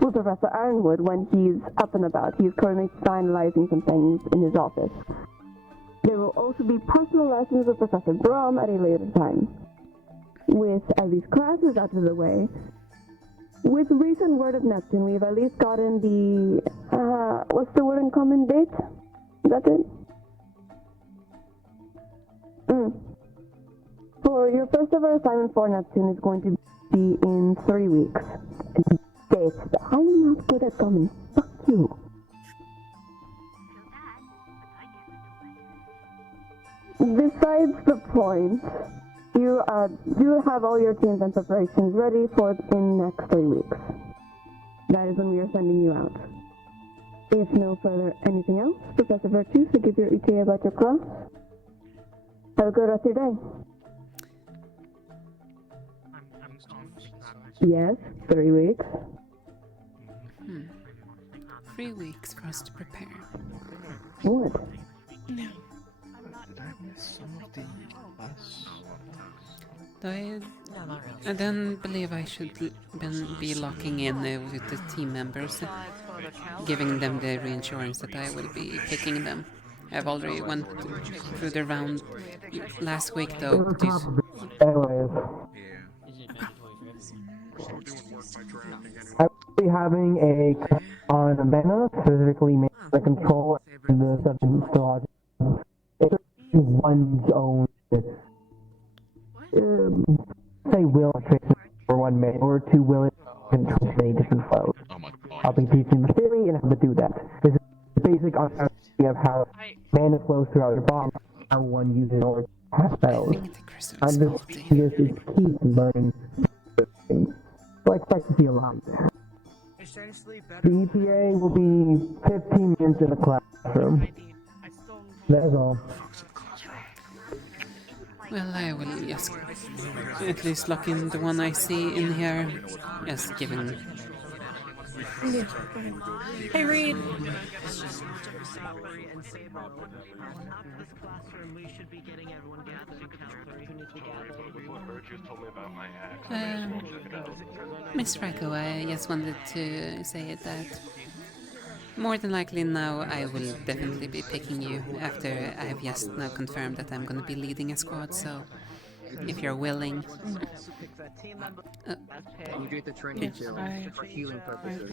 with Professor Ironwood when he's up and about. He's currently finalizing some things in his office. There will also be personal lessons with Professor Brom at a later time. With at least classes out of the way, with recent word of Neptune, we've at least gotten the, what's the word in common date? Is that it? For your first ever assignment for Neptune is going to be in 3 weeks. I'm not good at summon. Fuck you. Besides the point, you do have all your teams and preparations ready for in the next 3 weeks. That is when we are sending you out. If no further anything else, Professor Virtue, so give your ETA about your class. Have a good rest of your day. Yes, 3 weeks. 3 weeks for us to prepare. What? No. Did I miss some of the class? I don't believe I should be locking in with the team members, giving them the reinsurance that I will be picking them. I've already went through the round last week though. I'm actually having a on Amena, specifically the control and the substance storage. It's one's own say will traces for 1 minute or 2 will and trace many different flows. I'll be teaching the theory and how to do that. This is the basic understanding of how mana flows throughout your body, how one uses or has spells. I'm just keep learning things. So I expect to see a lot there. The ETA will be 15 minutes in the classroom. That is all. Well, I will just at least lock in the one I see in here. Just giving. Yeah. Hey, Reed. Miss Racco, I just wanted to say that more than likely now I will definitely be picking you after I have just now confirmed that I'm going to be leading a squad, so if you're willing. You get the training chill for healing purposes.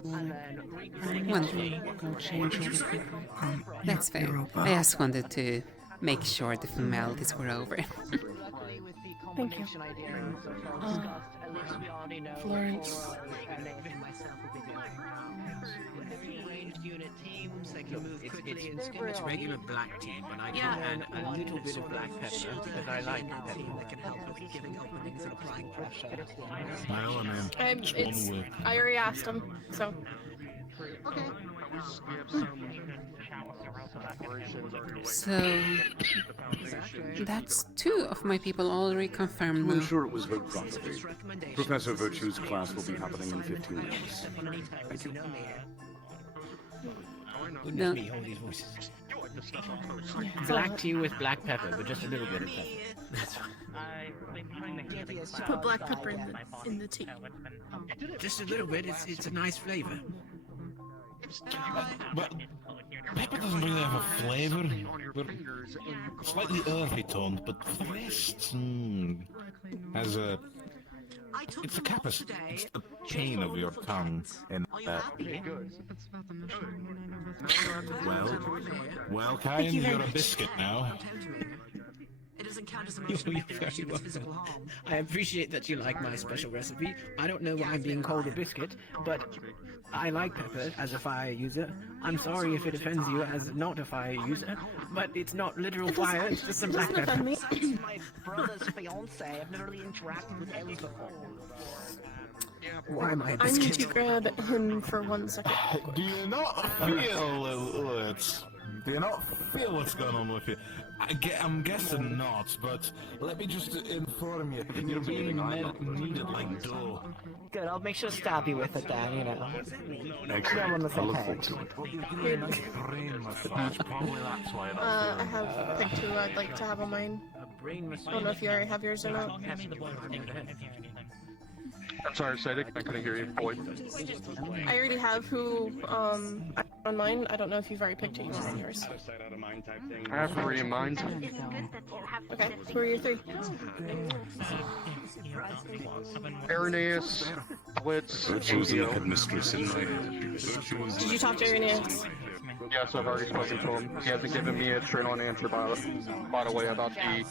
That's fair. I just wanted to make sure the formalities were over. Thank you. Florence. It's regular black team, but I can add a little bit of black pepper because I like pepper. That can help with giving openings and applying pressure. Well, I mean, I already asked him, so. Okay. So that's 2 of my people already confirmed now. I'm sure it was vote properly. Professor Virtue's class will be happening in 15 minutes. Thank you. Goodness me, hold these voices. Black tea with black pepper, but just a little bit of pepper. That's fine. Put black pepper in the tea. Just a little bit, it's a nice flavor. But pepper doesn't really have a flavor. We're slightly earthy toned, but for the rest, has a. It's the capacity, it's the pain of your tongue, and well, Kyan, you're a biscuit now. It doesn't count as emotional physical harm. I appreciate that you like my special recipe. I don't know why I'm being called a biscuit, but I like pepper as a fire user. I'm sorry if it offends you as not a fire user, but it's not literal fire, it's just some black pepper. My brother's fiance. I've never really interacted with Ellie before. Why am I a I biscuit? need to grab him for 1 second. Do you not feel Do you not feel what's going on with you? I'm guessing not, but let me just inform you, you're being needed like dough. Good, I'll make sure to stab you with it then, you know. Excellent. I'm on the I same look page. forward to it. I have picked who I'd like to have on mine. I don't know if you already have yours or not. I'm sorry, say it. I couldn't hear you, Boyd. I already have who on mine. I don't know if you've already picked who you want on yours. I have 3 in mind. Okay, who are your 3? Irenaeus, Blitz, Virtue's a ADO. headmistress in my Did you talk to Irenaeus? Yes, I've already spoken to him. He hasn't given me a straight-on answer, by the way, about the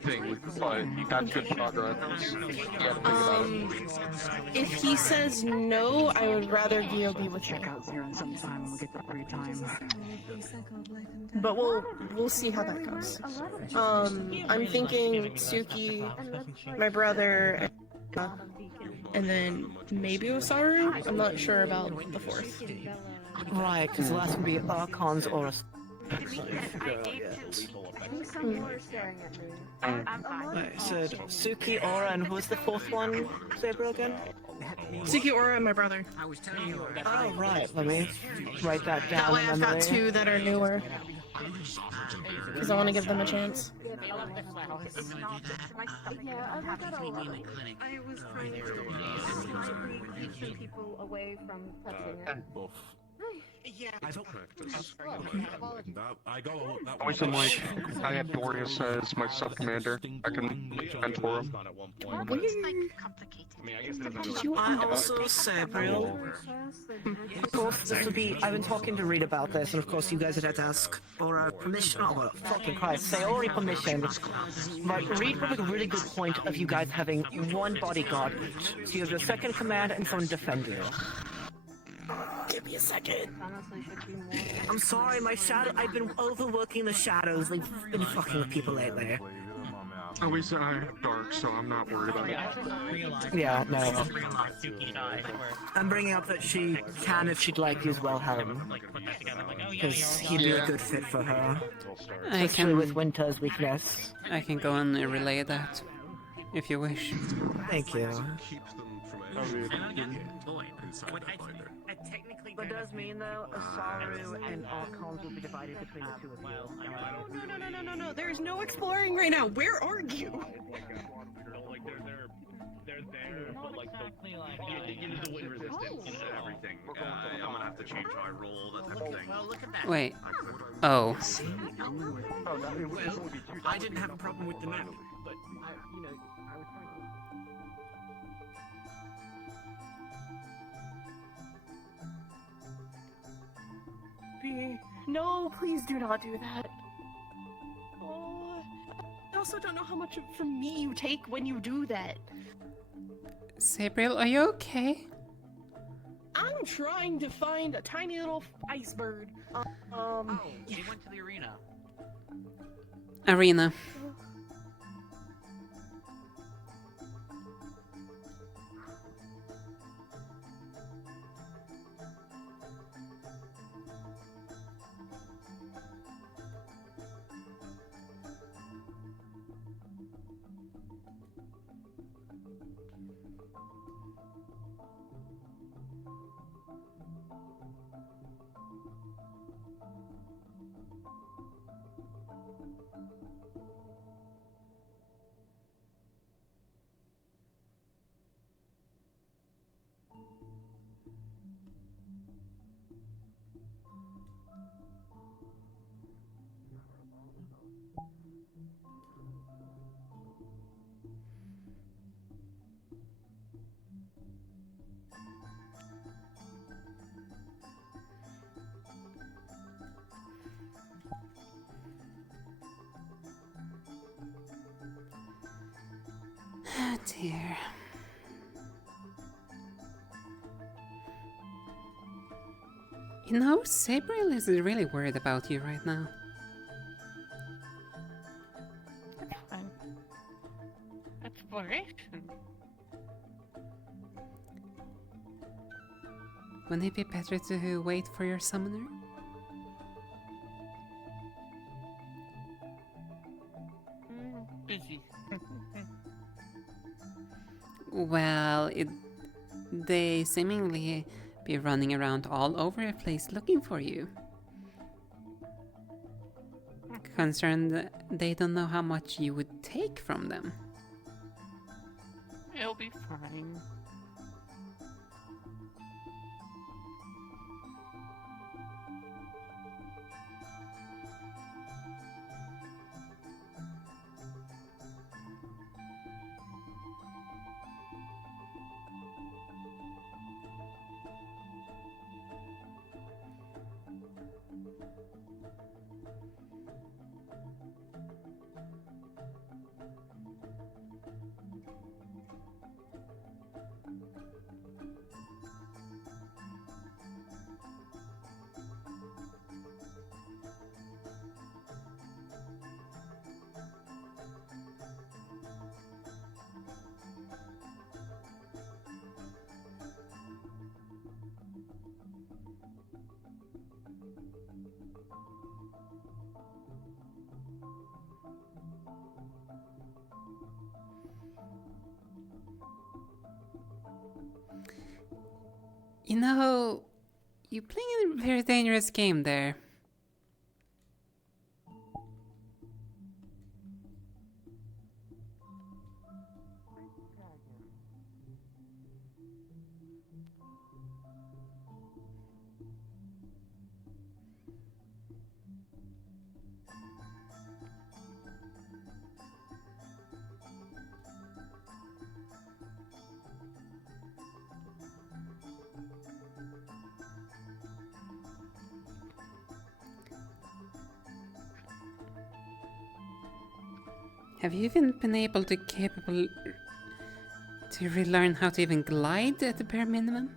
thing, but that's good progress. You gotta think about it. If he says no, I would rather Gio be with me. But we'll see how that goes. I'm thinking Suki, my brother, and then maybe Osaru. I'm not sure about the fourth. Right, because the last one would be Archons or a... I said Suki, Aura, and who was the fourth one, Saber, again? Suki, Aura, and my brother. Oh, right, let me write that down. That way I've got memory. two that are newer. Because I want to give them a chance. Yeah, I was trying to slightly keep some people away from touching it. Yeah, I don't practice. I gotta look that Always in like, I have Dorius as my sub-commander. I can mentor him. I also Sabriel. Of course, this would be. I've been talking to Reed about this, and of course, you guys would have to ask Aura permission. Oh, well, fucking Christ, say Ori permission. But Reed would make a really good point of you guys having one bodyguard each. So you have your second command and someone defend you. Give me a second. I'm sorry, my shadow. I've been overworking the shadows. They've been fucking with people lately. At least I have Dark, so I'm not worried about it. Yeah, no. I'm bringing up that she can, if she'd like, use Wilhelm. Because he'd be a good fit for her. Especially with Winter's weakness. I can go and relay that, if you wish. Thank you. Technically, but does mean though, Osaru and Archons will be divided between the two of you. No. There's no exploring right now. Where are you? They're there, but like the wind resistance and everything. I'm gonna have to change how I roll, that type of thing. Well, look at that. Wait. Oh. I didn't have a problem with the map, but I was trying to... No, please do not do that. Oh, I also don't know how much from me you take when you do that. Sabriel, are you okay? I'm trying to find a tiny little ice bird. Oh, she went to the arena. Arena. Oh dear. You know, Sabriel is really worried about you right now. That's fine. Exploration. Wouldn't it be better to wait for your summoner? Busy. Well, they seemingly be running around all over the place looking for you. Concerned that they don't know how much you would take from them. It'll be fine. You know, you're playing a very dangerous game there. Have you even been able to relearn how to even glide at the bare minimum?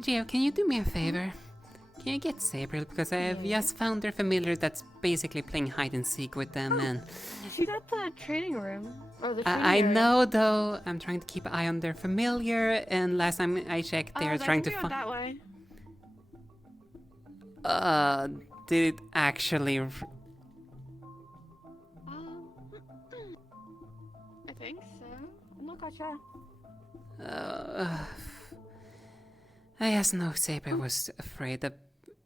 Gio, can you do me a favor? Can you get Saber? Because I have just found their familiar that's basically playing hide and seek with them, and She's at the training room. Or the I know though. I'm trying to keep an eye on their familiar, and last time I checked, they're trying to find. that way. Did it actually? I think so. I'm not quite sure. I just know Saber was afraid of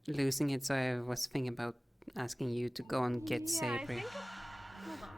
losing it, so I was thinking about asking you to go and get Saber. Hold on.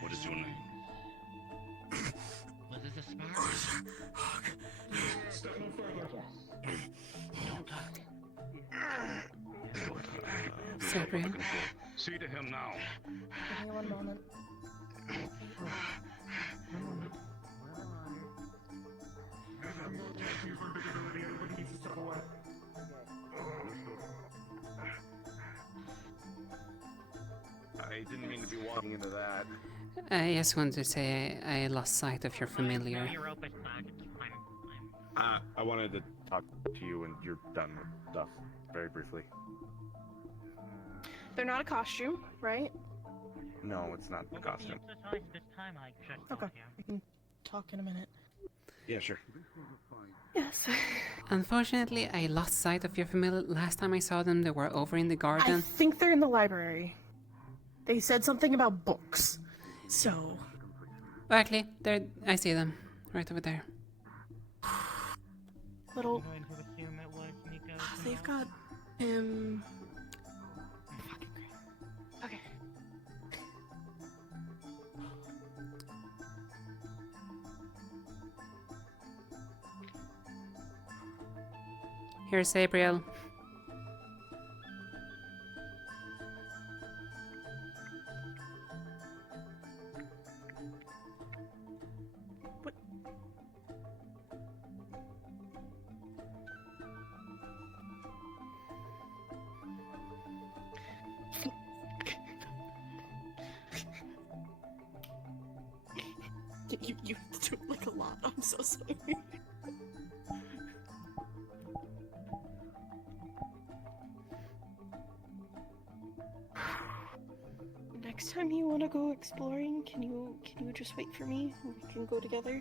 What is your name? Was this a smart? Step no further. Don't talk. Sabrian. See to him now. Give me 1 moment. I didn't mean to be walking into that. I just wanted to say I lost sight of your familiar. I wanted to talk to you when you're done with stuff, very briefly. They're not a costume, right? No, it's not the costume. Okay, we can talk in a minute. Yeah, sure. Yes. Unfortunately, I lost sight of your familiar. Last time I saw them, they were over in the I garden. think they're in the library. They said something about books. So, Oh, actually, there, I see them. Right over there. Little. They've got him. Fucking great. Okay. Here's Gabriel. You do like a lot. I'm so sorry. Next time you want to go exploring, can you just wait for me? We can go together.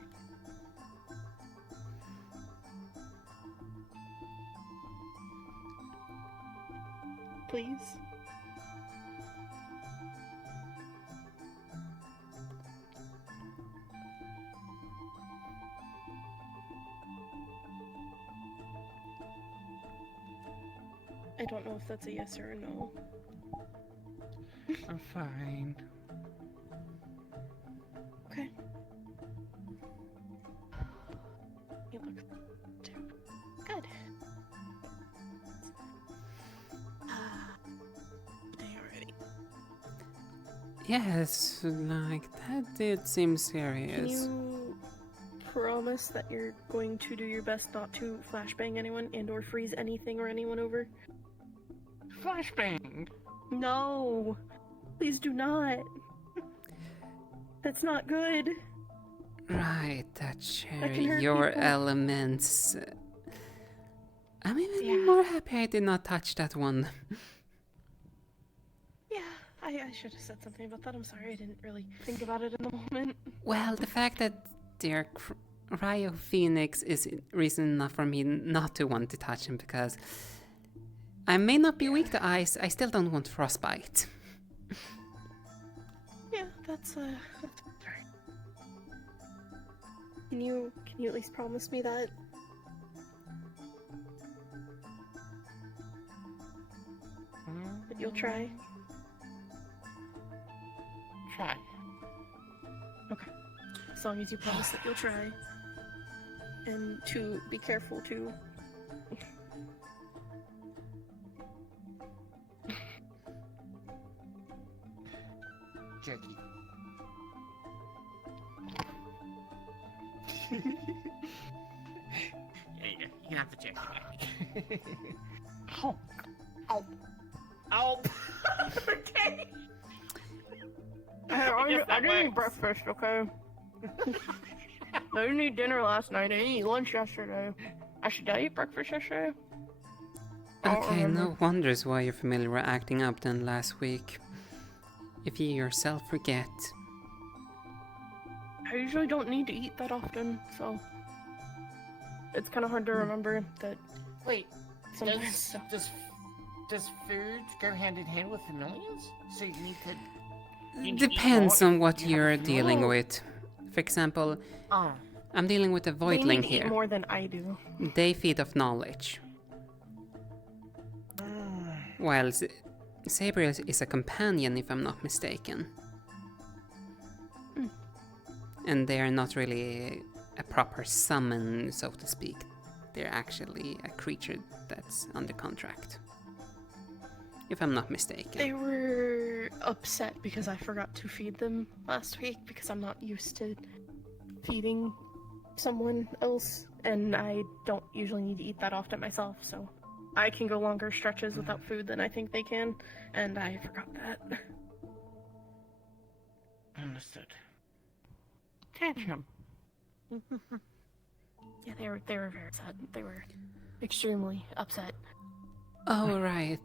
Please. I don't know if that's a yes or a no. I'm fine. Okay. You look good. Day already. Yes, like that did seem Can serious. you promise that you're going to do your best not to flashbang anyone and/or freeze anything or anyone over? Flashbang! No! Please do not! That's not good! Right, that can cherry, hurt your people. elements. I'm even more happy I did not touch that one. Yeah, I should have said something about that. I'm sorry, I didn't really think about it in the moment. Well, the fact that their Cryo Phoenix is reason enough for me not to want to touch him, because I may not be weak to ice, I still don't want frostbite. Yeah, that's right. Can you at least promise me that? That you'll try? Try. Okay. As long as you promise that you'll try. And to be careful too. Jackie. Yeah, you can have the chicken back. Oh. Ow. Ow. Okay. I didn't eat breakfast, okay? I didn't eat dinner last night. I didn't eat lunch yesterday. Did I eat breakfast yesterday? Okay, no wonders why your family were acting up then last week. If you yourself forget. I usually don't need to eat that often, so it's kind of hard to remember that. Wait, sometimes. does food go hand in hand with familiars? So you need to. Depends on what you're dealing Oh. with. For example, Oh. I'm dealing with a They voidling need to eat here. more than I do. They feed off knowledge. While Sabriel is a companion, if I'm not mistaken. Mm. And they are not really a proper summon, so to speak. They're actually a creature that's under contract. If I'm not mistaken. They were upset because I forgot to feed them last week because I'm not used to feeding someone else, and I don't usually need to eat that often myself, so I can go longer stretches without food than I think they can, and I forgot that. Understood. Tantrum. Yeah, they were very upset. They were extremely upset. Oh, right.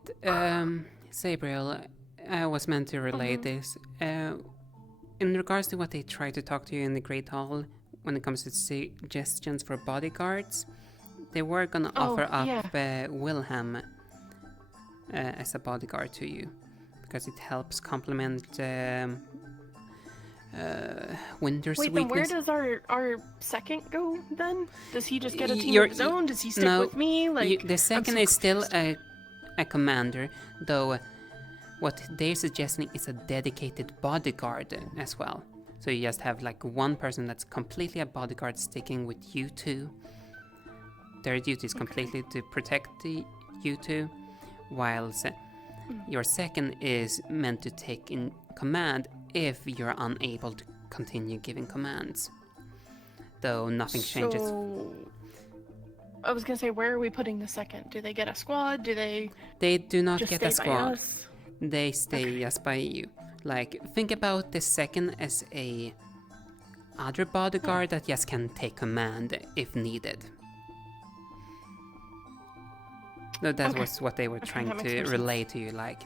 Sabriel, I was meant to relay this. In regards to what they tried to talk to you in the Great Hall, when it comes to suggestions for bodyguards, they were gonna offer up Wilhelm as a bodyguard to you, because it helps complement Winter's Wait, weakness. then where does our second go then? Does he just get a team You're- of his own? Does he stick no, with me? Like the second is still a commander, though. What they're suggesting is a dedicated bodyguard as well. So you just have like one person that's completely a bodyguard sticking with you two. Their duty is completely to protect you two, while your second is meant to take in command if you're unable to continue giving commands. Though nothing changes. So, I was gonna say, where are we putting the second? Do they get a squad? Do they? They do not just get stay a by squad. us? They stay just by you. Like, think about the second as a other bodyguard that just can take command if needed. No, that was what they were trying that makes to more relay to you, like,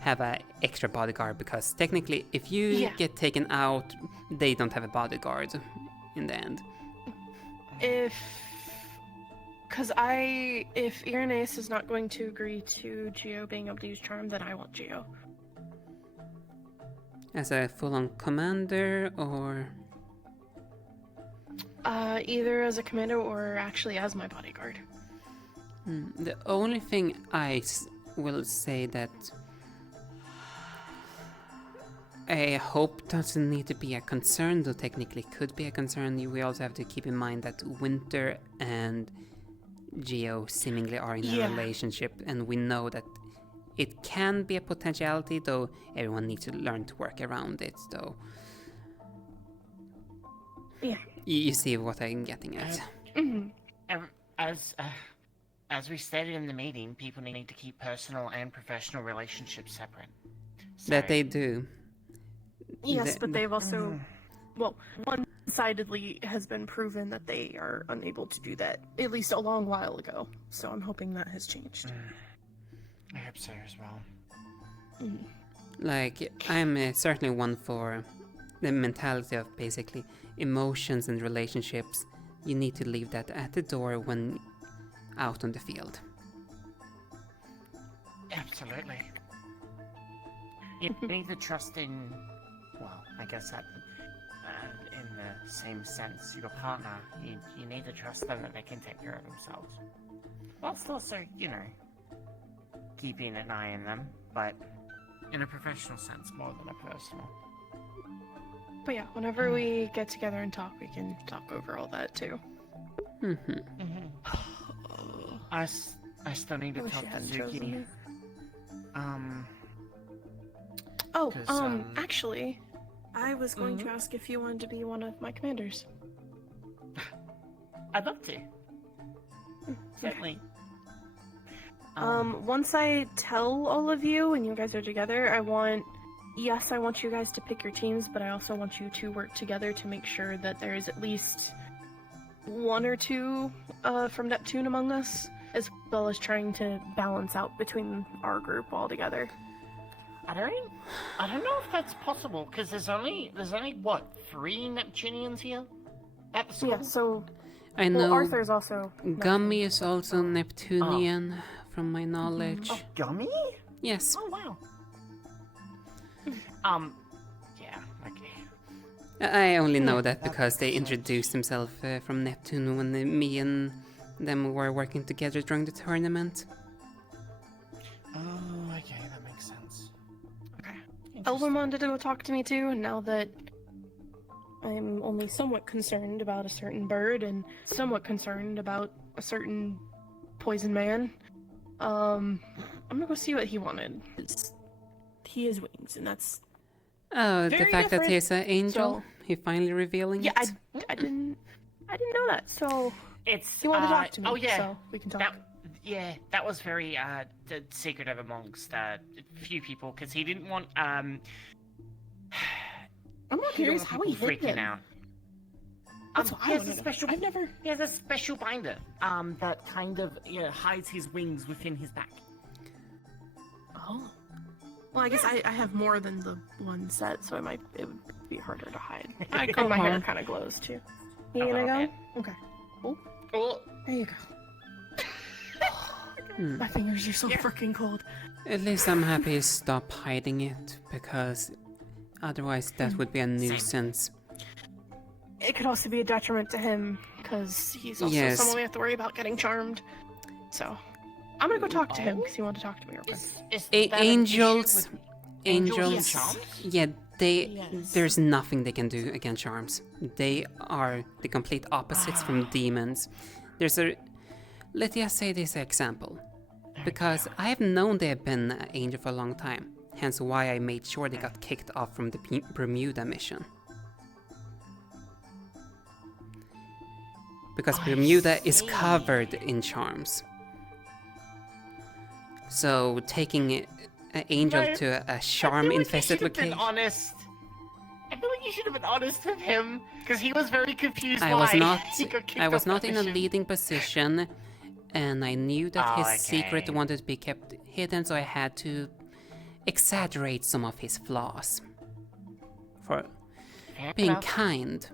have a extra bodyguard, because technically if you get taken out, they don't have a bodyguard in the end. If Irenaeus is not going to agree to Geo being able to use Charm, then I want Geo. As a full-on commander, or either as a commander or actually as my bodyguard. The only thing I will say that I hope doesn't need to be a concern, though technically could be a concern. We also have to keep in mind that Winter and Geo seemingly are in a relationship, and we know that it can be a potentiality, though everyone needs to learn to work around it, though. Yeah. You see what I'm getting at. As we stated in the meeting, people need to keep personal and professional relationships separate. That they do. Yes, but they've also, well, one-sidedly has been proven that they are unable to do that, at least a long while ago. So I'm hoping that has changed. I hope so as well. Like, I'm certainly one for the mentality of basically emotions and relationships. You need to leave that at the door when out on the field. Absolutely. You need to trust in, well, I guess that in the same sense, your partner, you need to trust them that they can take care of themselves. Whilst also, you know, keeping an eye on them, but in a professional sense more than a personal. But yeah, whenever we get together and talk, we can talk over all that too. I still need to talk to Zuki. Actually, I was going to ask if you wanted to be one of my commanders. I'd love to. Certainly. Once I tell all of you and you guys are together, I want you guys to pick your teams, but I also want you to work together to make sure that there is at least one or two from Neptune among us, as well as trying to balance out between our group altogether. I don't know if that's possible, because there's only what, 3 Neptunians here at the school? Yeah, so I know Arthur's also Gummy is also Neptunian, from my knowledge. Oh, Gummy? Yes. Oh, wow. Yeah, okay. I only know that because they introduced themselves from Neptune when me and them were working together during the tournament. Oh, okay, that makes sense. Okay. Elvin wanted to go talk to me too, and now that I'm only somewhat concerned about a certain bird and somewhat concerned about a certain poison man, I'm gonna go see what he wanted. He has wings, and that's the very fact that different, he's an angel, so- he finally revealing Yeah, it. I didn't know that. So It's he wanted to talk to me. Oh yeah, so we can talk. That was very secretive amongst few people, because he didn't want I'm not curious how he hid freaking them. out. That's what I He has wanna a know. special. I've never. He has a special binder. That kind of hides his wings within his back. Oh. Well, I guess I have more than the one set, so it would be harder to hide. And my hair kind of glows too. You gonna go? Okay. Oh. There you go. My fingers are so freaking cold. At least I'm happy he stopped hiding it, because Otherwise, that would be a nuisance. It could also be a detriment to him, because he's also Yes. someone we have to worry about getting charmed. So, I'm gonna go talk to him, because he wanted to talk to me real quick. Angels, Angels? yeah, there's nothing they can do against charms. They are the complete opposites from demons. Let's just say this example, because I have known they have been an angel for a long time, hence why I made sure they got kicked off from the Bermuda mission. Because Bermuda is covered in charms. So taking an angel to a charm-infested location. Honest. I feel like you should have been honest with him, because he was very confused. I was not. he got kicked I was off not that in a mission. leading position, and I knew that his Okay. secret wanted to be kept hidden, so I had to exaggerate some of his flaws for Fair being enough. kind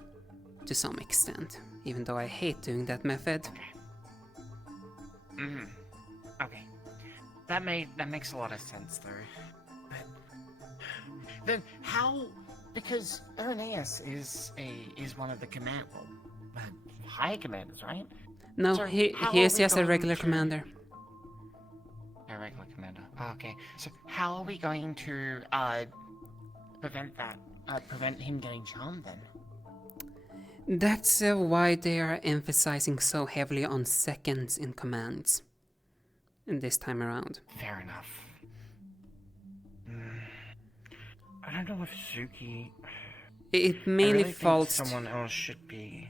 to some extent. Even though I hate doing that method. Mm-hmm. Okay. That makes a lot of sense, though. But then how? Because Irenaeus is one of the high commanders, right? No, So he how is are we just a going regular to- commander. A regular commander. Oh, okay. So how are we going to prevent that? Prevent him getting charmed then? That's why they are emphasizing so heavily on seconds in commands. This time around. Fair enough. I don't know if Suki. It mainly think falls. someone else should be.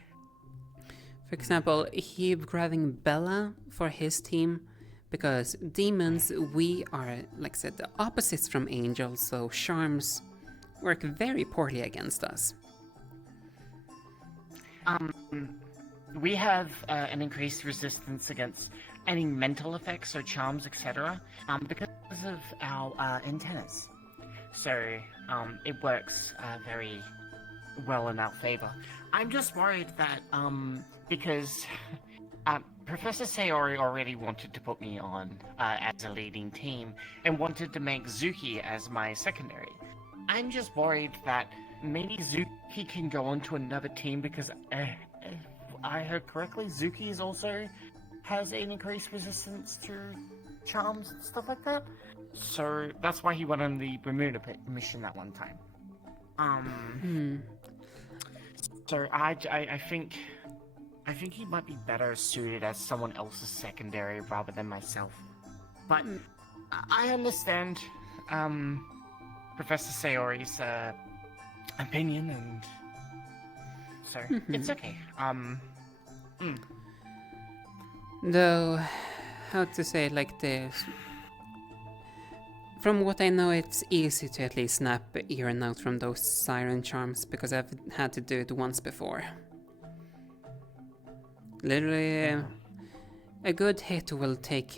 For example, he grabbing Bella for his team, because demons, we are, like I said, the opposites from angels, so charms work very poorly against us. We have an increased resistance against any mental effects or charms, etc. Because of our antennas. So it works very well in our favor. I'm just worried that because Professor Sayori already wanted to put me on as a leading team and wanted to make Zuki as my secondary. I'm just worried that maybe Zuki can go on to another team because if I heard correctly, Zuki is also has an increased resistance to charms and stuff like that. So that's why he went on the Bermuda mission that one time. So I think he might be better suited as someone else's secondary rather than myself. But I understand Professor Sayori's opinion, and so it's okay. Though, how to say it like this? From what I know, it's easy to at least snap ear and out from those siren charms, because I've had to do it once before. Literally, a good hit will take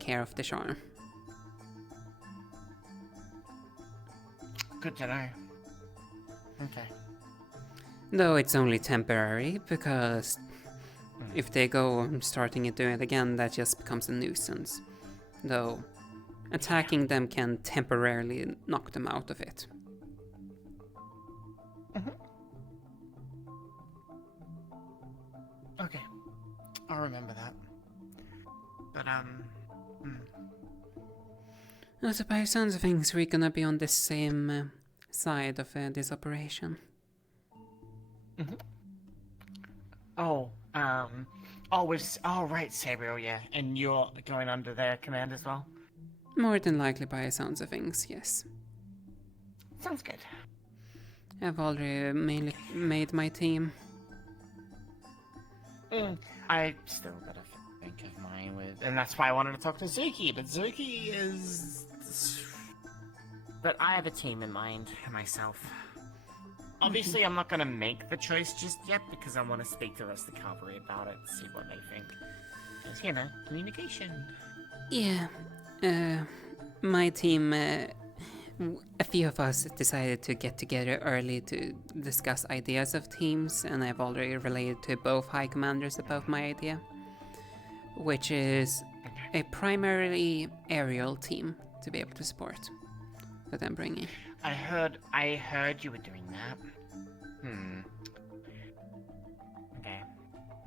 care of the charm. Good to know. Okay. Though it's only temporary, because if they go starting to do it again, that just becomes a nuisance. Though attacking them can temporarily knock them out of it. Okay. I'll remember that. But So by the sounds of things, we're gonna be on the same side of this operation. Oh, right, Sabriel, yeah. And you're going under their command as well? More than likely by the sounds of things, yes. Sounds good. I've already mainly made my team. I still gotta think of mine and that's why I wanted to talk to Zuki, but Zuki is... But I have a team in mind, myself. Obviously, I'm not gonna make the choice just yet, because I want to speak to the rest of the cavalry about it, see what they think. Because, communication. Yeah, my team, a few of us decided to get together early to discuss ideas of teams, and I've already relayed to both high commanders about my idea, which is a primarily aerial team to be able to support. that I'm bringing. I heard you were doing that. Okay,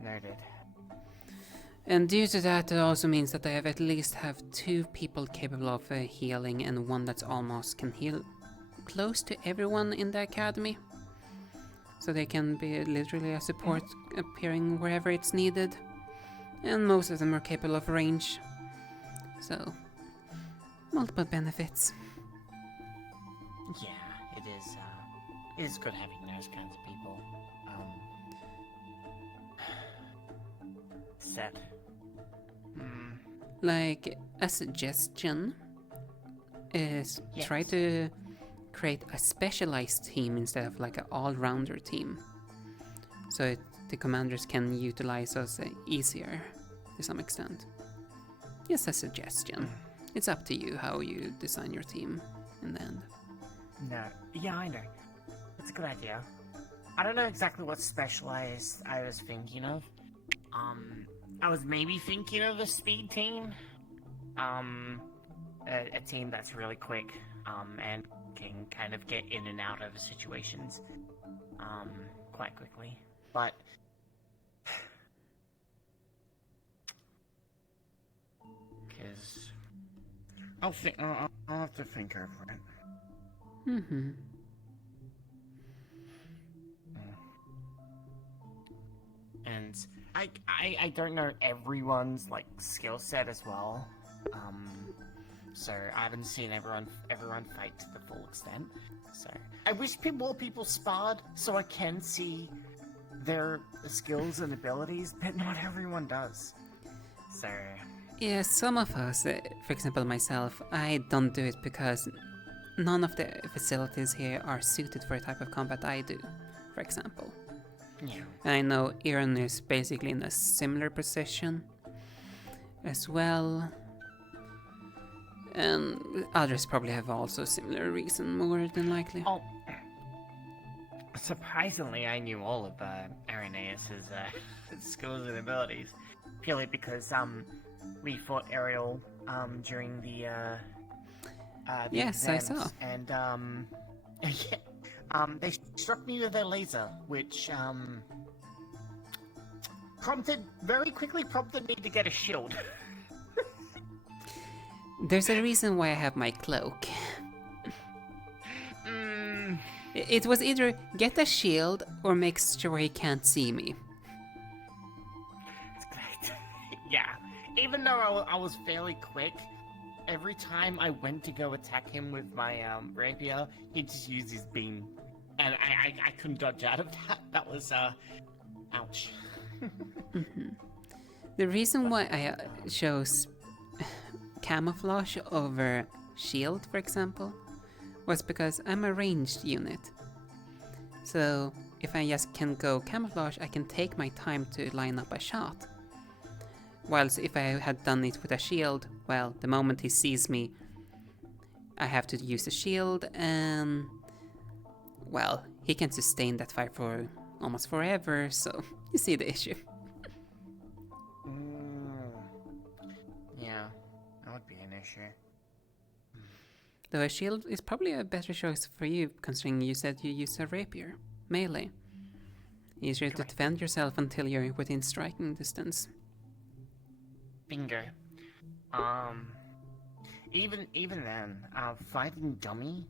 noted. And due to that, it also means that I have at least have 2 people capable of healing and one that's almost can heal close to everyone in the academy. So they can be literally a support appearing wherever it's needed. And most of them are capable of range. So, multiple benefits. Yeah, it is good having those kinds of people. Set. Like, a suggestion is try to create a specialized team instead of like an all-rounder team. So the commanders can utilize us easier to some extent. Just a suggestion. It's up to you how you design your team in the end. No, yeah, I know. It's a good idea. I don't know exactly what specialized I was thinking of. I was maybe thinking of a speed team. A team that's really quick, and can kind of get in and out of situations, quite quickly. But because I'll have to think over it. Mm-hmm. And I don't know everyone's like skill set as well. So I haven't seen everyone fight to the full extent. So I wish more people sparred so I can see their skills and abilities, but not everyone does. So yeah, some of us, for example myself, I don't do it because none of the facilities here are suited for the type of combat I do, for example. Yeah. And I know Aaron is basically in a similar position as well. And others probably have also a similar reason, more than likely. Oh, surprisingly, I knew all of Irenaeus's skills and abilities, purely because we fought Ariel during the yes, exams, I saw. And they struck me with their laser, which very quickly prompted me to get a shield. There's a reason why I have my cloak. It was either get a shield or make sure he can't see me. Yeah, even though I was fairly quick, every time I went to go attack him with my rapier, he just used his beam. And I couldn't dodge out of that. That was, ouch. The reason why I chose camouflage over shield, for example, was because I'm a ranged unit. So if I just can go camouflage, I can take my time to line up a shot. Whilst if I had done it with a shield, well, the moment he sees me, I have to use a shield, and well, he can sustain that fire for almost forever, so you see the issue. Yeah, that would be an issue. Though a shield is probably a better choice for you, considering you said you use a rapier. Melee. Easier to defend yourself until you're within striking distance. Bingo. Even then, fighting Dummy,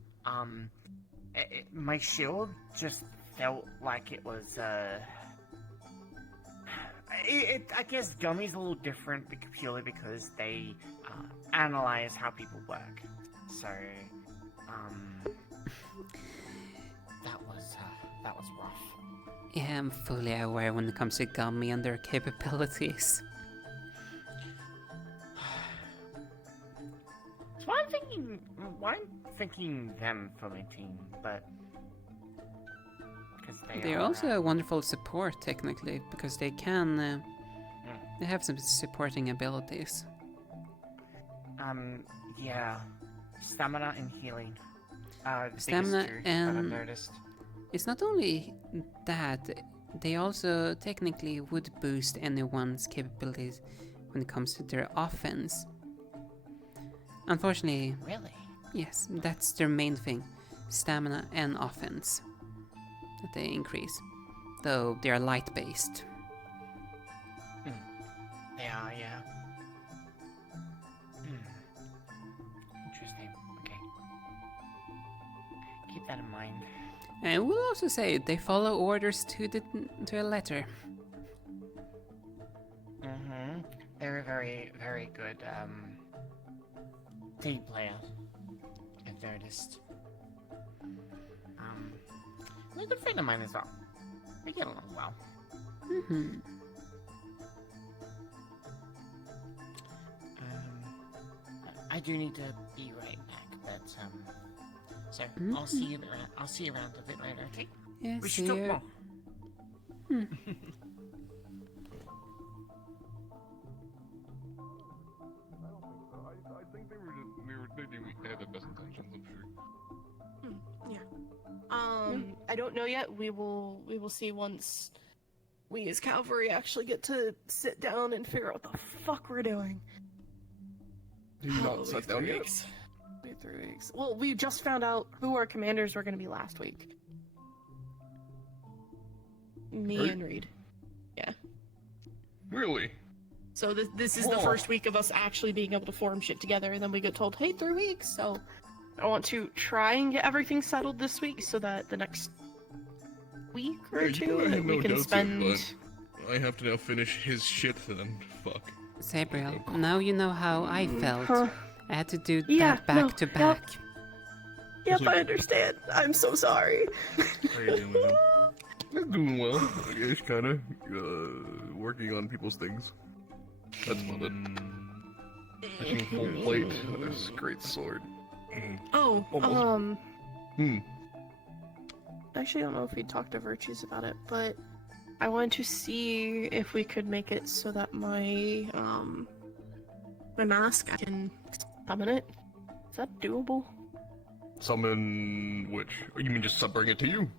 my shield just felt like it was, I guess Gummy's a little different purely because they analyze how people work. So, that was rough. Yeah, I'm fully aware when it comes to Gummy and their capabilities. So I'm thinking them for my team, but because they're also a wonderful support technically, because they can they have some supporting abilities. Yeah, stamina and healing. Stamina and I've noticed. It's not only that, they also technically would boost anyone's capabilities when it comes to their offense. Unfortunately, Really? Yes, that's their main thing. Stamina and offense. That they increase. Though they are light-based. Yeah. Interesting. Okay. Keep that in mind. And we'll also say they follow orders to a letter. They're very, very good, team players. If they're just, a good friend of mine as well. We get along well. I do need to be right back, but, so I'll see you around. I'll see you around a bit later, okay? Yes, we should talk more. I think they had the best intentions, I'm sure. Yeah. I don't know yet. We will see once we as cavalry actually get to sit down and figure out what the fuck we're doing. Did you not sit down yet? Wait 3 weeks. Well, we just found out who our commanders were going to be last week. Me and Reed. Yeah. Really? So this is the first week of us actually being able to form shit together, and then we get told, hey, 3 weeks. So I want to try and get everything settled this week so that the next week or two that we can spend. I have to now finish his shit then. Fuck. Sabriel, now you know how I felt. I had to do Yeah, that back to back. Yep, I understand. I'm so sorry. How you doing with him? He's doing well. I guess, kinda. Working on people's things. That's fun. Making full plate. This great sword. Oh, Almost. Actually, I don't know if we talked to Virtues about it, but I wanted to see if we could make it so that my my mask, I can summon it. Is that doable? Summon which? You mean just bring it to you?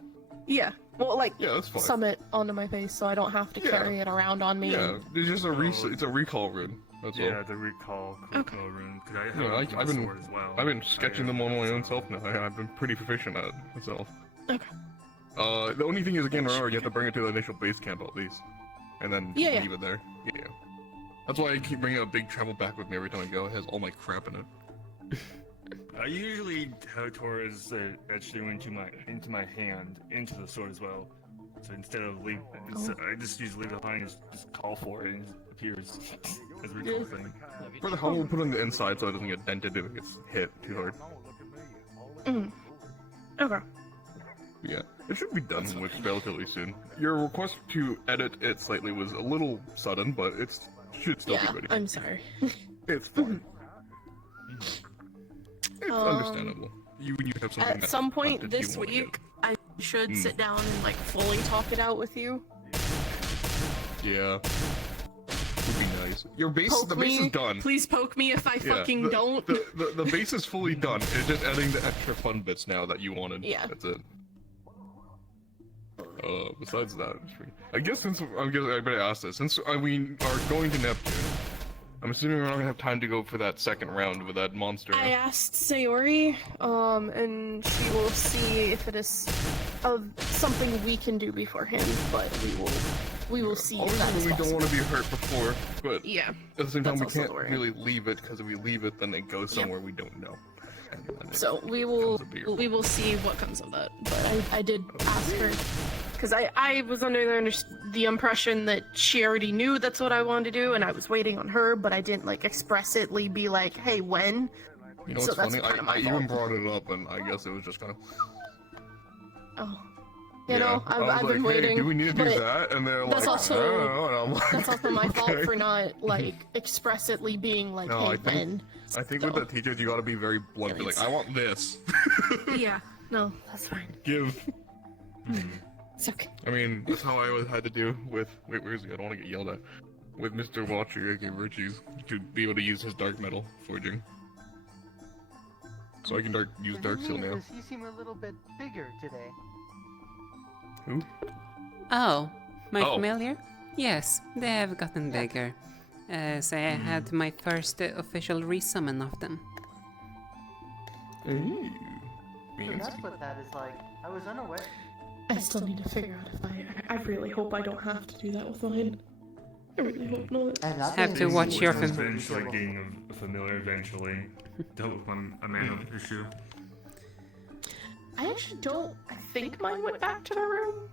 Yeah. Well, like, yeah, that's fine. summon it onto my face so I don't have to carry it around on me. Yeah, it's just it's a recall rune. That's all. Yeah, the recall rune. Cause I have I've been sword as well. I've been sketching them on my own self now. I've been pretty proficient at it myself. Okay. The only thing is, again, remember, you have to bring it to the initial base camp at least, and then leave it there. Yeah. That's why I keep bringing a big travel bag with me every time I go. It has all my crap in it. I usually head towards etching into my hand, into the sword as well. So instead of leave, I just usually leave it behind and just call for it and it appears as a recall thing. For the helmet, we'll put it on the inside so it doesn't get dented if it gets hit too hard. Okay. Yeah, it should be done with relatively soon. Your request to edit it slightly was a little sudden, but it should still be ready. I'm sorry. It's fine. It's understandable. You have something at some point this week, I should sit down and like fully talk it out with you. Yeah, would be nice. Your base, the base is done. Please poke me if I fucking don't. The base is fully done. It's just adding the extra fun bits now that you wanted. Yeah, that's it. Besides that, I guess I better ask this. Since we are going to Neptune, I'm assuming we're not gonna have time to go for that second round with that monster. I asked Sayori, and she will see if it is something we can do beforehand, but we will see if that is we possible. don't want to be hurt before, but yeah, at the same time we that's also can't the worry. really leave it, because if we leave it, then it goes somewhere we don't know. So we will see what comes of that. But I did ask her, because I was under the impression that she already knew that's what I wanted to do, and I was waiting on her, but I didn't like expressly be like, hey, when? You know what's funny? I even brought it up, and I guess it was just kind of. Oh. You know, I've been waiting. Hey, do we need to do but that? And they're that's like, also, I don't know. And I'm like, that's also my fault for not like expressly being like, no, hey, I think, when? I think with the teachers, you gotta be very blunt. Be like, I want this. Yeah. No, that's fine. Give. It's okay. I mean, that's how I had to do with. Wait, where is he? I don't want to get yelled at. With Mr. Watcher, aka Virtues, to be able to use his dark metal forging. So I can use dark seal now. You seem a little bit bigger today. Who? Oh, my familiar? Yes, they have gotten bigger. So I had my first official resummon of them. Ooh. So that's what that is like. I was unaware. I still need to figure out if I really hope I don't have to do that with mine. I really hope not. Have to watch your film. Eventually getting a familiar eventually dealt with a man issue. I actually don't. I think mine went back to the room.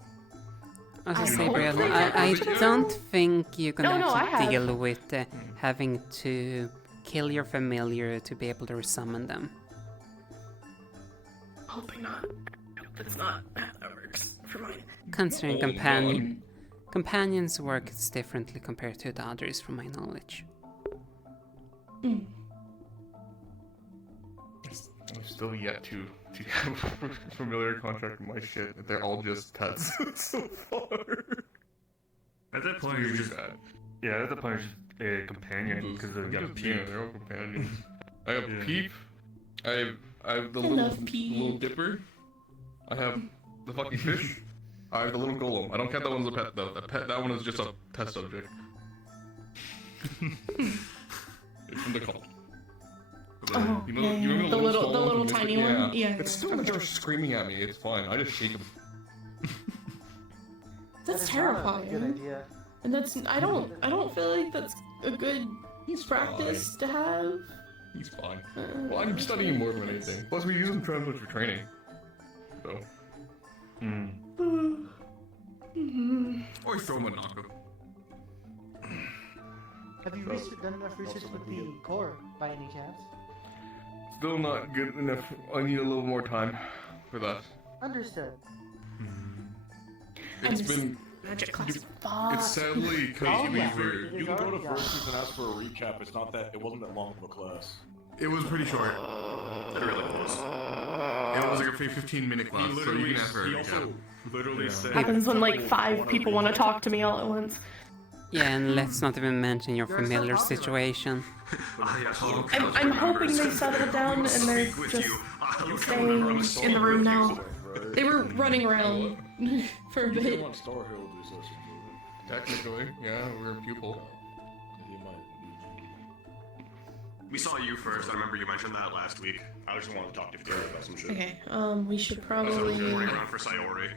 I was gonna say, Brianna, I don't think you're gonna No, I have to have. deal with having to kill your familiar to be able to resummon them. Hoping not. I hope that's not how that works for mine. Considering companions work differently compared to the others, from my knowledge. I'm still yet to have a familiar contract with my shit. They're all just pets so far. At that point, you're just at that point, you're just a companion because they've got Peep. Yeah, they're all companions. I have Peep. I have the love little dipper. I have the fucking fish. I have the little golem. I don't count that one as a pet though. That one is just a test subject. It's from the cult. Oh, You know, yeah, you remember the little small one from tiny Mystic? one? Yeah. It's still just screaming at me. It's fine. I just shake him. That's terrifying. Good idea. And that's I don't feel like that's a good practice to have. He's fine. Well, I'm studying more than anything. Plus, we use him for training. So. Or throw him a knockup. Have you done enough research with the core by any chance? Still not good enough. I need a little more time for that. Understood. It's been. Magic class. It's sadly because we were. You can go to Versus and ask for a recap. It's not that. It wasn't that long of a class. It was pretty short. It really was. It was like a 15-minute class, so you can ask for a recap. Literally said. Happens when like 5 people want to talk to me all at once. Yeah, and let's not even mention your familiar situation. I'm hoping they settle down and they're just staying in the room now. They were running around for a bit. Technically, yeah, we're a pupil. We saw you first. I remember you mentioned that last week. I just wanted to talk to you about some shit. Okay, we should I probably... was running around for Sayori.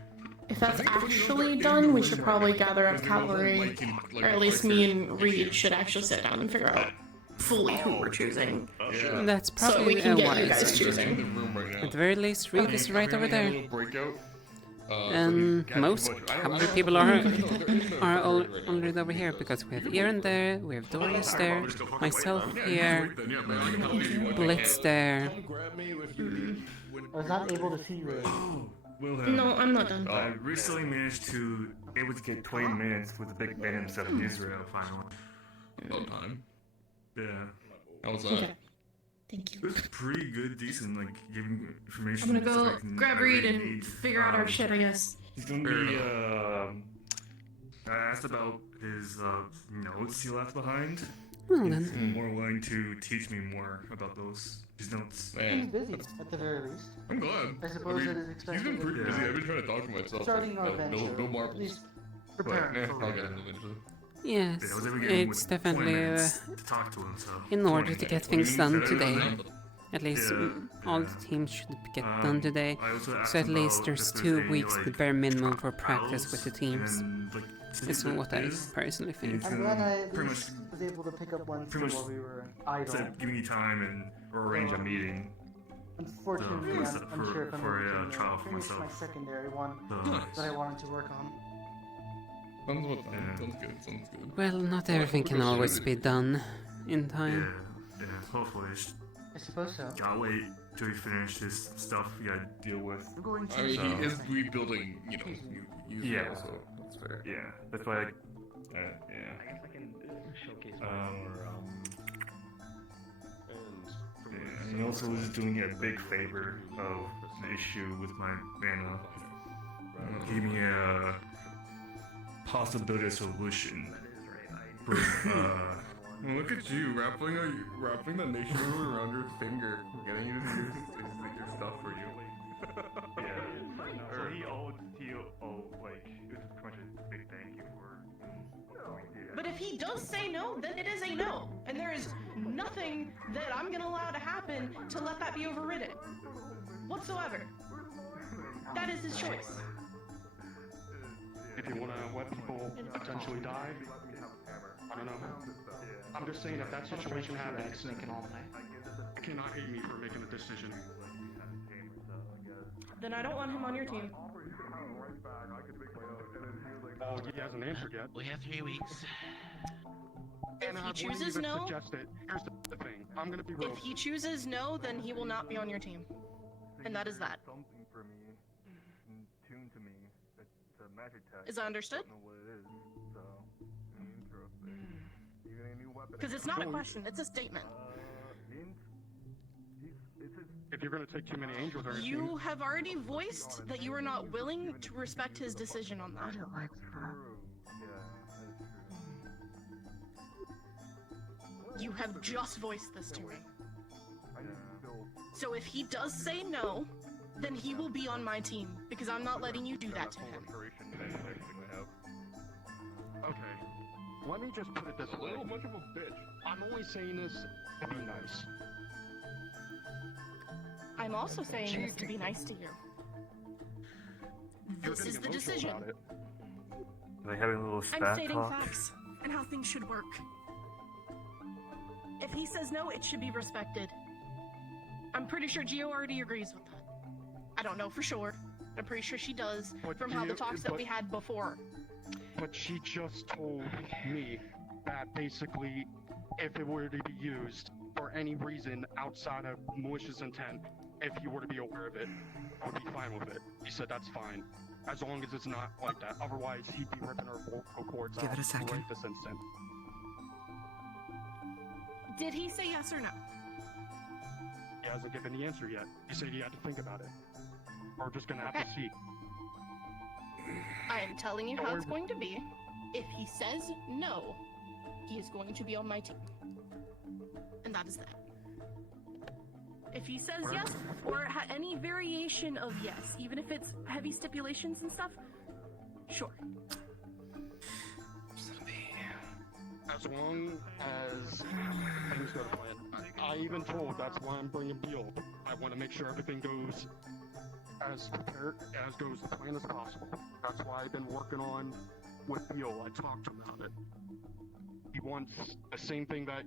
If that's actually done, we should probably gather up cavalry, or at least me and Reed should actually sit down and figure out fully who we're choosing. That's probably so we can get you wise. guys choosing. At the very least, Reed is right over there. Breakout. And most cavalry people are already over here because we have Aaron there, we have Dorius there, myself here, Blitz there. I was not able to see Ray. No, I'm not done. I recently managed to get 20 minutes with the Big Ben himself in Israel finally. About time. Yeah. How was that? Okay. Thank you. It was pretty good, decent, like giving information. I'm gonna go so I can grab Reed really and need, figure out our shit, I guess. He's gonna be, I asked about his notes he left behind. Well He's then. more willing to teach me more about his notes. He's busy, at the very least. I'm glad. I suppose it is He's expected. been pretty that busy. you're I've been trying to talk to myself. starting our but venture. no marbles. At least But, preparing for I'll it. get it eventually. Yes, Yeah, I was able to get him it's with definitely 20 minutes to talk to him, so in order 20. to get things done today. At least Yeah, all the teams should get done today. I also asked So at least about there's if there's 2 any, weeks, the like, bare minimum for practice with the trials, teams. and, like, Is what I personally think. I'm glad I at pretty least was able to pick up one pretty much while we were It's idle. like giving you time and or arrange a meeting. Unfortunately, for- I'm sure if I'm for able a to trial for finish my myself. secondary one Nice. that I wanted to work on. Sounds good. Sounds good. Well, not everything can always be done in time. Yeah, hopefully. I suppose so. Gotta wait till you finish this stuff you gotta deal with. I'm going to. I mean, So- he is rebuilding, you know, using Yeah. it, so that's fair. Yeah, that's why. Yeah. I guess I can showcase Yeah, and he also was doing me a big favor of the issue with my mana. Gave me a possibility of solution. Look at you, wrapping the nation around your finger, getting you to do your stuff for you. Yeah. So he owed, like, it was pretty much a big thank you for. But if he does say no, then it is a no. And there is nothing nothing that I'm gonna allow to happen to let that be overridden. Whatsoever. That is his choice. If you want to let people potentially die, I don't know. I'm just saying if that situation happens, you cannot hate me for making a decision. Then I don't want him on your team. Oh, he hasn't answered yet. We have 3 weeks. If he chooses no, Here's the thing. I'm gonna be real. if he chooses no, then he will not be on your team. And that is that. Something for me, tuned to me. It's a magic tech. Is that understood? I don't know what it is, so interesting. Even a new weapon. Because it's not a question, it's a statement. If you're gonna take too many angels on your team, You have already voiced that you are not willing to respect his decision on that. You have just voiced this to me. So if he does say no, then he will be on my team, because I'm not letting you do that to him. okay. Let me just put it this way. Much of a bitch. I'm only saying this to be nice. I'm also saying this to be nice to you. This is the decision. Are they having a little I'm spat stating talk? facts and how things should work. If he says no, it should be respected. I'm pretty sure Gio already agrees with that. I don't know for sure. I'm pretty sure she does from how the talks that we had before. But she just told me that basically, if it were to be used for any reason outside of malicious intent, if you were to be aware of it, I would be fine with it. He said that's fine, as long as it's not like that. Otherwise, he'd be ripping her vocal cords Give out it a second. right this instant. Did he say yes or no? He hasn't given the answer yet. He said he had to think about it. We're just gonna have to see. I am telling you how it's going to be. If he says no, he is going to be on my team. And that is that. If he says yes, or any variation of yes, even if it's heavy stipulations and stuff, sure. As long as things go to plan. I even told that's why I'm bringing Beal. I want to make sure everything goes as prepared, as goes to plan as possible. That's why I've been working on with Beal. I talked to him about it. He wants the same thing that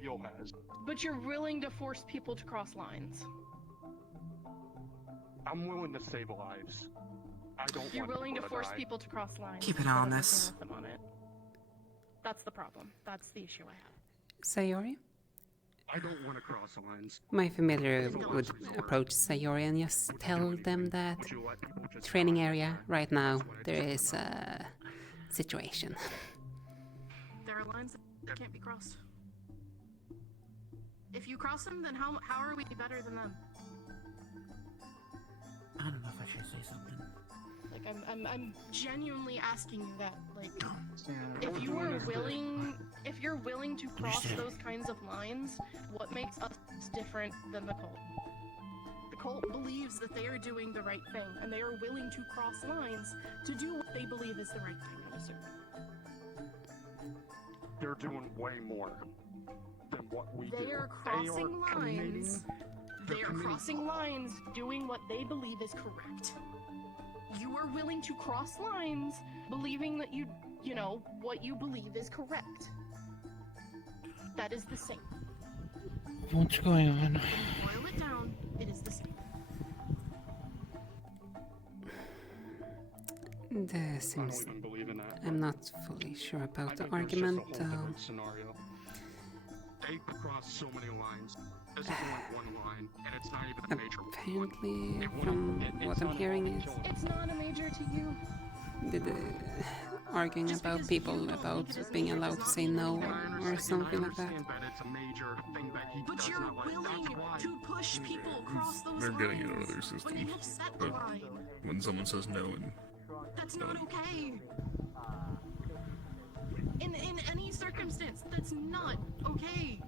Beal has. But you're willing to force people to cross lines. I'm willing to save lives. I don't You're want willing to people force die. people to cross lines. Keep it instead of honest. working with them on it. That's the problem. That's the issue I have. Sayori? I don't want to cross lines. My familiar would approach Sayori and just tell them that training area right now there is a situation. There are lines that can't be crossed. If you cross them, then how are we better than them? I don't know if I should say something. Like I'm genuinely asking you that. Like, if you're willing to cross those kinds of lines, what makes us different than the cult? The cult believes that they are doing the right thing, and they are willing to cross lines to do what they believe is the right thing. I'm assuming. They're doing way more than what we do. They are crossing lines. They are crossing lines, doing what they believe is correct. You are willing to cross lines, believing that you know, what you believe is correct. That is the same. What's going on? Boil it down, it is the same. This I don't seems... even believe in that. I'm not fully sure about the I think argument, there's just a whole though. different scenario. They cross so many lines. This is only one line, and it's not even a major one. Apparently, from what I'm hearing, is It's not a major to you. arguing about people about being allowed to say no or something like that. But you're willing to push people across those They're lines. getting it out of their system. When you've set the But line. when someone says no and That's not okay. In any circumstance, that's not okay.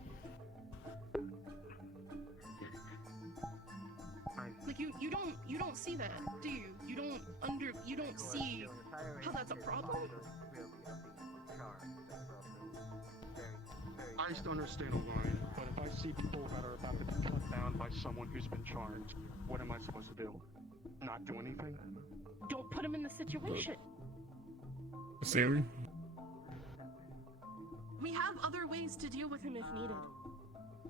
Like you don't see that, do you? You don't see how that's a problem? I just understand a line, But if I see people that are about to be cut down by someone who's been charmed, what am I supposed to do? Not do anything? Don't put him in the situation. Sammy? We have other ways to deal with him if needed.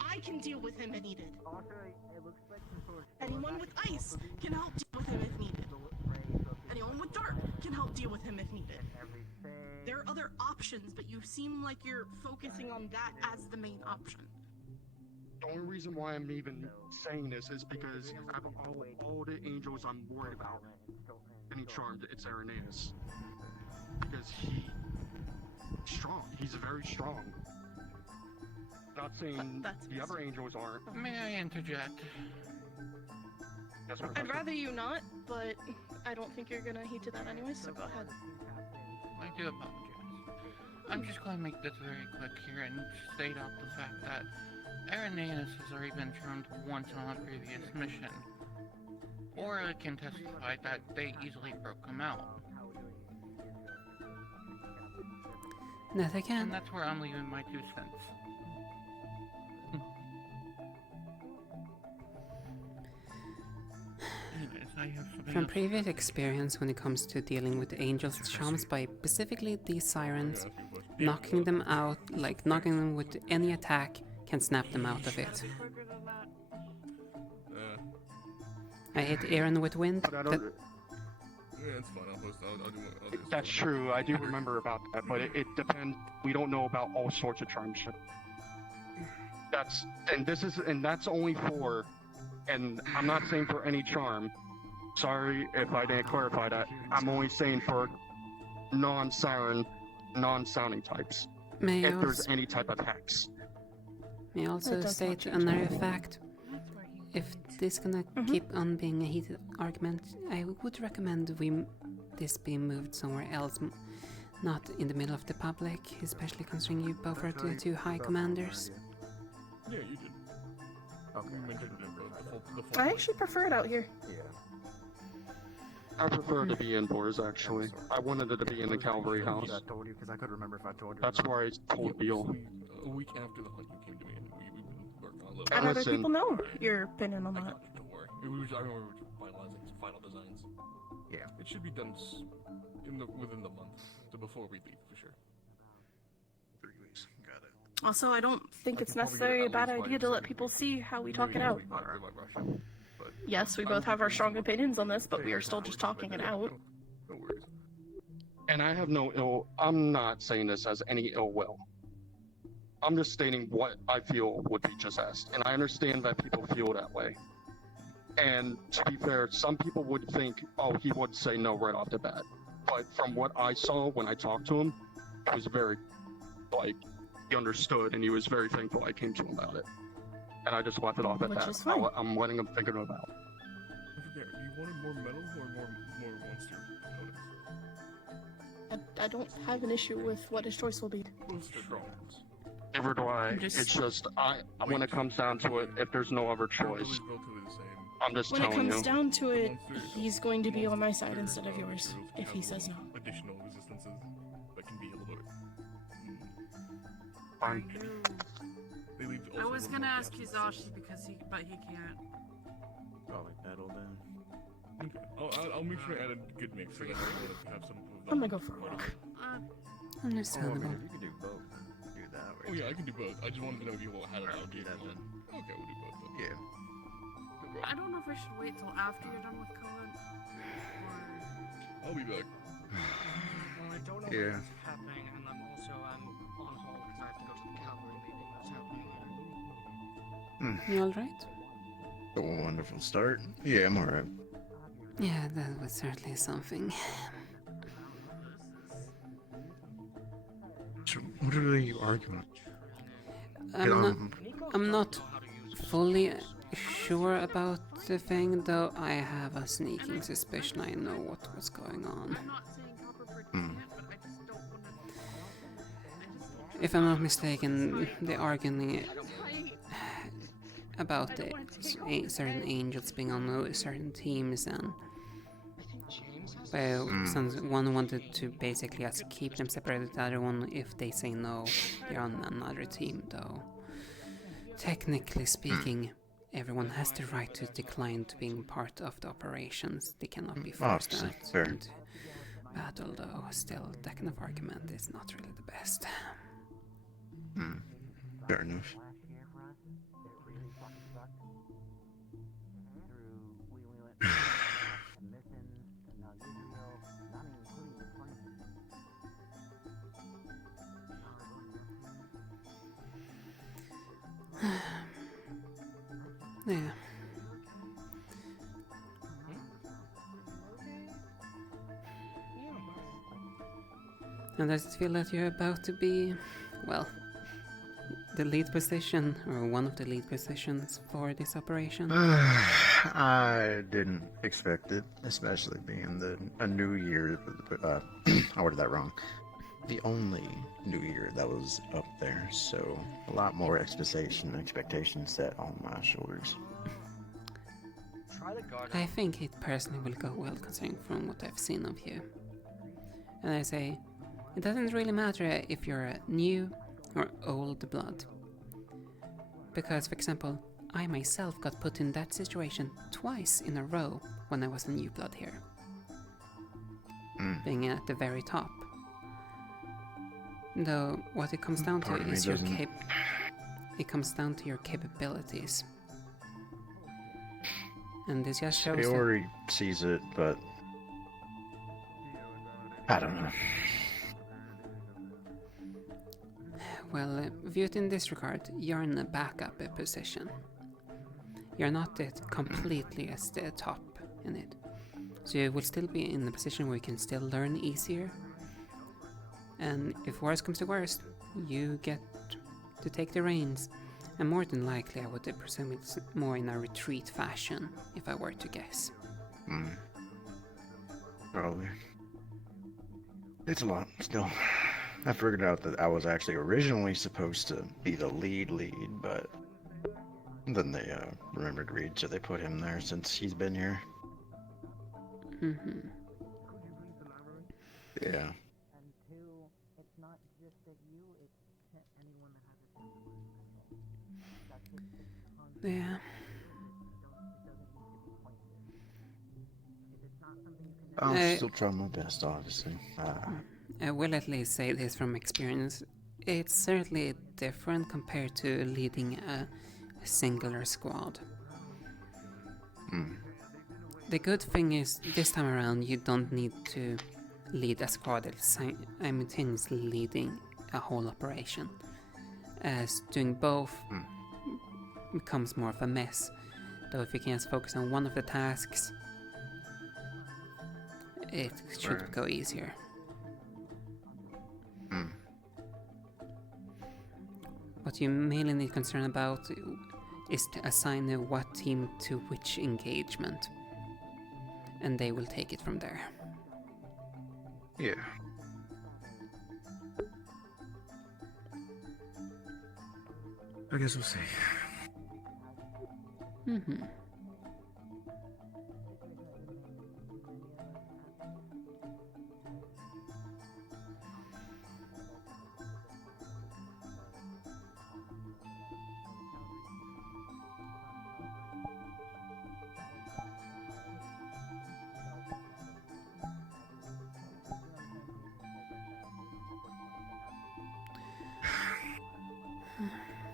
I can deal with him if needed. Anyone with ice can help deal with him if needed. Anyone with dark can help deal with him if needed. There are other options, but you seem like you're focusing on that as the main option. The only reason why I'm even saying this is because out of all the angels I'm worried about getting charmed, it's Irenaeus. Because he's very strong. Not saying the other angels aren't. May I interject? Yes, I'd rather you not, but I don't think you're gonna heed to that anyway, so go ahead. I do apologize. I'm just going to make this very quick here and state out the fact that Irenaeus has already been charmed once on a previous mission. Or I can testify that they easily broke him out. That I can. And that's where I'm leaving my 2 cents. Anyways, I have something From else. previous experience when it comes to dealing with angels' charms by specifically these sirens, knocking them out, like knocking them with any attack, can snap them out of it. I hit Aaron with wind. Yeah, it's fine. I'll do That's true. I do remember about that, but it depends. We don't know about all sorts of charms. That's only for, and I'm not saying for any charm. Sorry if I didn't clarify that. I'm only saying for non-siren, non-sounding types. May I if there's also- any type of hex. May I also state another fact. If this gonna keep on being a heated argument, I would recommend this be moved somewhere else, not in the middle of the public, especially considering you both are the 2 high commanders. Yeah, you did. Okay. You mentioned the full I actually prefer it out here. Yeah. I prefer to be indoors, actually. I wanted it to be in the cavalry house. I told you because I couldn't remember if I told you. That's where I told Beal. A week after the hunt, you came to me, and we've been working on a little. And other people know your opinion on that. Don't worry. I remember we were finalizing some final designs. Yeah. It should be done within the month, so before we leave, for sure. 3 weeks. Got it. Also, I don't think it's necessarily a bad idea to let people see how we talk it out. Yes, we both have our strong opinions on this, but we are still just talking it out. No worries. And I have I'm not saying this as any ill will. I'm just stating what I feel would be just asked. And I understand that people feel that way. And to be fair, some people would think, oh, he would say no right off the bat. But from what I saw when I talked to him, he was very, he understood and he was very thankful I came to him about it. And I just left it off at Which that. is fine. I'm letting him think it about. I forget, you wanted more metal or more monster components? I don't have an issue with what his choice will be. Never do I. It's just, when it comes down to it, if there's no other choice, I'm just When it telling comes you. down to it, he's going to be on my side instead of yours, if he says no. Additional resistances that can be a little bit. Fine. They leave I was gonna ask Kizashi but he can't. Probably metal then. Okay. I'll make sure I add a good mix so that we have some. I'm gonna go for a walk. Understandable. You can do both. Do that. Oh yeah, I can do both. I just wanted to know if you all had it out. Do that then. Okay, we'll do both then. Yeah. I don't know if I should wait till after you're done with Cohen. I'll be back. Well, I don't know Yeah. what's happening, and I'm on hold because I have to go to the cavalry meeting that's happening there. You alright? A wonderful start. Yeah, I'm alright. Yeah, that was certainly something. So, what are they arguing? I'm not fully sure about the thing, though I have a sneaking suspicion I know what was going on. If I'm not mistaken, they're arguing about the certain angels being on certain teams, and well, since one wanted to basically just keep them separated, the other one, if they say no, they're on another team, though. Technically speaking, everyone has the right to decline to being part of the operations. They cannot be forced out into battle, though. Still, that kind of argument is not really the best. Fair enough. Yeah. And does it feel that you're about to be, well, the lead position, or one of the lead positions for this operation? I didn't expect it, especially being a new year. I worded that wrong. The only new year that was up there, so a lot more expectation set on my shoulders. I think it personally will go well, considering from what I've seen of you. And I say, it doesn't really matter if you're a new or old blood. Because, for example, I myself got put in that situation twice in a row when I was a new blood here. Being at the very top. Though, what it comes down to is your it comes down to your capabilities. And this just shows Theory sees it, but I don't know. Well, viewed in this regard, you're in a backup position. You're not completely at the top in it. So you will still be in a position where you can still learn easier. And if worse comes to worst, you get to take the reins. And more than likely, I would presume it's more in a retreat fashion, if I were to guess. Probably. It's a lot, still. I figured out that I was actually originally supposed to be the lead, but then they remembered Reed, so they put him there since he's been here. Yeah. Yeah. I'll still try my best, obviously. I will at least say this from experience. It's certainly different compared to leading a singular squad. The good thing is, this time around, you don't need to lead a squad simultaneously leading a whole operation. As doing both becomes more of a mess. Though if you can just focus on one of the tasks, it should go easier. What you mainly need concern about is to assign what team to which engagement. And they will take it from there. Yeah. I guess we'll see.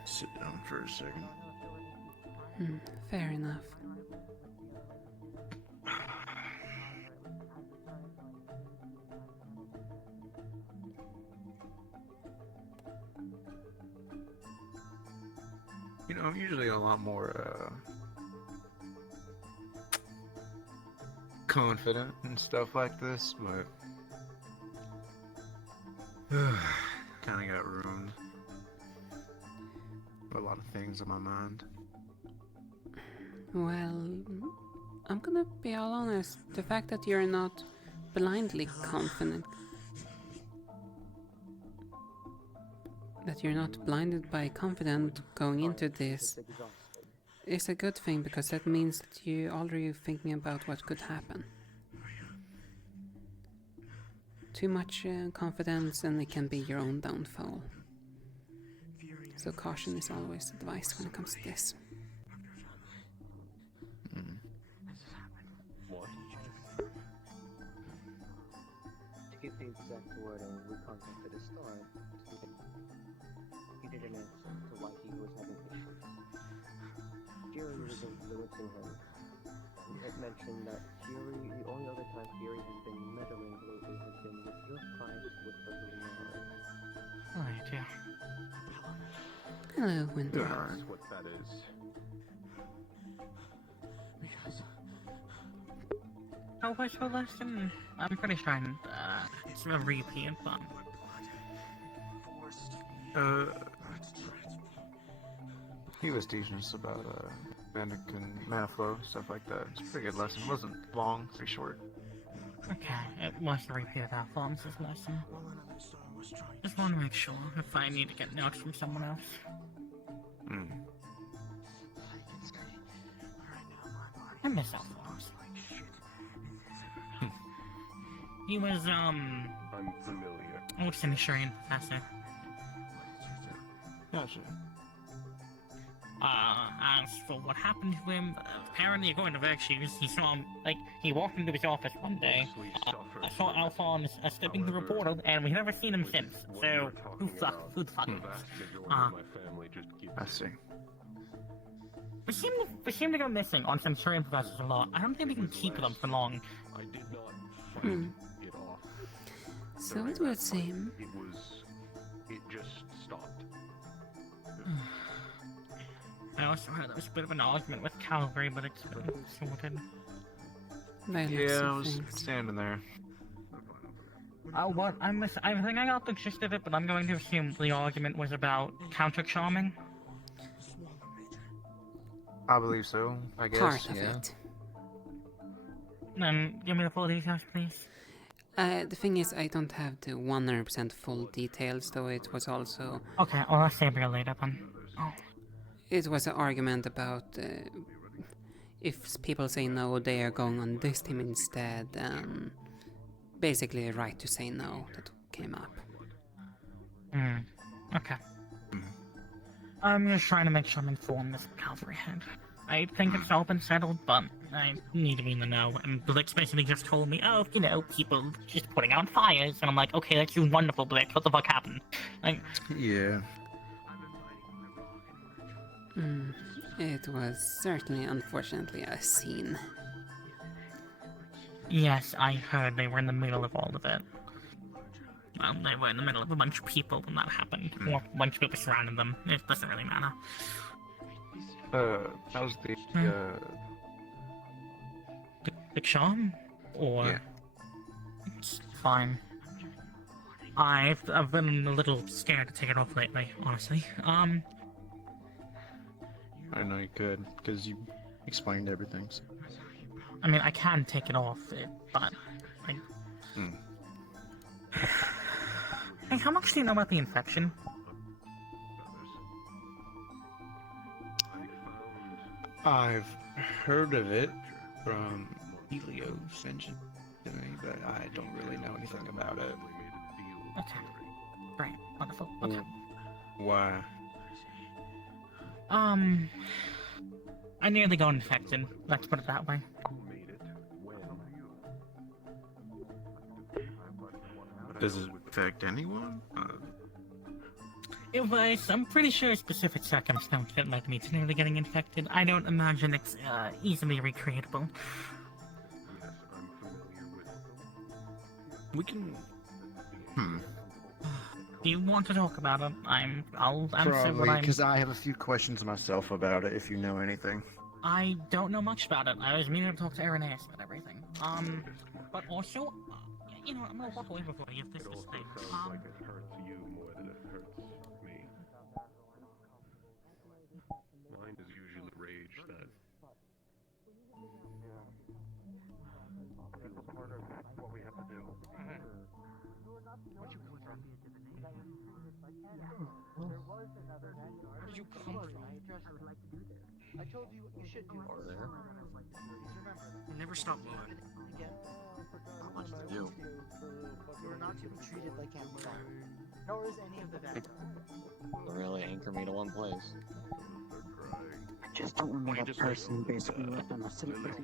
Sit down for a second. Fair enough. You know, I'm usually a lot more confident and stuff like this, but kind of got ruined. A lot of things on my mind. Well, I'm gonna be all honest. The fact that you're not blindly confident, that you're not blinded by confidence going into this, is a good thing, because that means that you're already thinking about what could happen. Too much confidence and it can be your own downfall. So caution is always advised when it comes to this. To get the exact wording, we contacted a store. He didn't answer to why he was having issues. Fury was influencing him. It mentioned that Fury, the only other time Fury has been meddling lately has been with your fights with the Luminara. Alright, yeah. Hello, Winter. That's what that is. How was your lesson? I'm pretty sure it's a repeat, but... He was teaching us about mana flow, stuff like that. It's a pretty good lesson. It wasn't long, pretty short. Okay, it was a repeat of Alphonse's lesson. Just want to make sure if I need to get notes from someone else. I miss Alphonse. He was, I'm familiar. old Sinistarian professor. Gotcha. As for what happened to him, apparently according to Virtues, he saw him, he walked into his office one day, saw Alphonse stepping through a portal, and we've never seen him since, so who the fuck knows? I see. We seem to go missing on Centurion professors a lot. I don't think we can keep them for long. I did not Hmm. fight it off. So it would seem. It just stopped. I also heard there was a bit of an argument with Calvary, but it's been sorted. Yeah, I was standing there. Oh, what? I think I got the gist of it, but I'm going to assume the argument was about counter-charming. I believe so, I guess. Part of yeah. it. Then give me the full details, please. The thing is, I don't have the 100% full details, though it was also... Okay, well, I'll save it later then. Oh. It was an argument about if people say no, they are going on this team instead, and basically a right to say no that came up. Okay. I'm just trying to make sure I'm informed as Calvary head. I think it's all been settled, but I need to be in the know. And Blix basically just told me, oh, people just putting out fires. And I'm like, okay, that's wonderful, Blix. What the fuck happened? Yeah. It was certainly, unfortunately, a scene. Yes, I heard they were in the middle of all of it. Well, they were in the middle of a bunch of people when that happened. Or a bunch of people surrounded them. It doesn't really matter. That was the charm? Or... Yeah. It's fine. I've been a little scared to take it off lately, honestly. I know you could, because you explained everything. So. I mean, I can take it off, but... Hey, how much do you know about the infection? I've heard of it from Helio sent it to me, but I don't really know anything about it. Okay. Great. Wonderful. Okay. Why? I nearly got infected. Let's put it that way. Does it affect anyone? It was, I'm pretty sure, a specific circumstance that led me to nearly getting infected. I don't imagine it's easily recreatable. We can... Do you want to talk about it? I'll answer what Probably, I'm... because I have a few questions myself about it, if you know anything. I don't know much about it. I was meaning to talk to Irenaeus about everything. But also, I'm gonna walk away before I give this mistake. Like it hurts you more than it hurts me. Mine is usually rage that... What we have to do. Where did you come from? I told you what you should do. Are there? Remember. Never stop moving. Again. Not much to do. You are not to be treated like animals. Nor is any of the bad. Really anchor me to one place. I just don't remember that person basically left on a silly place.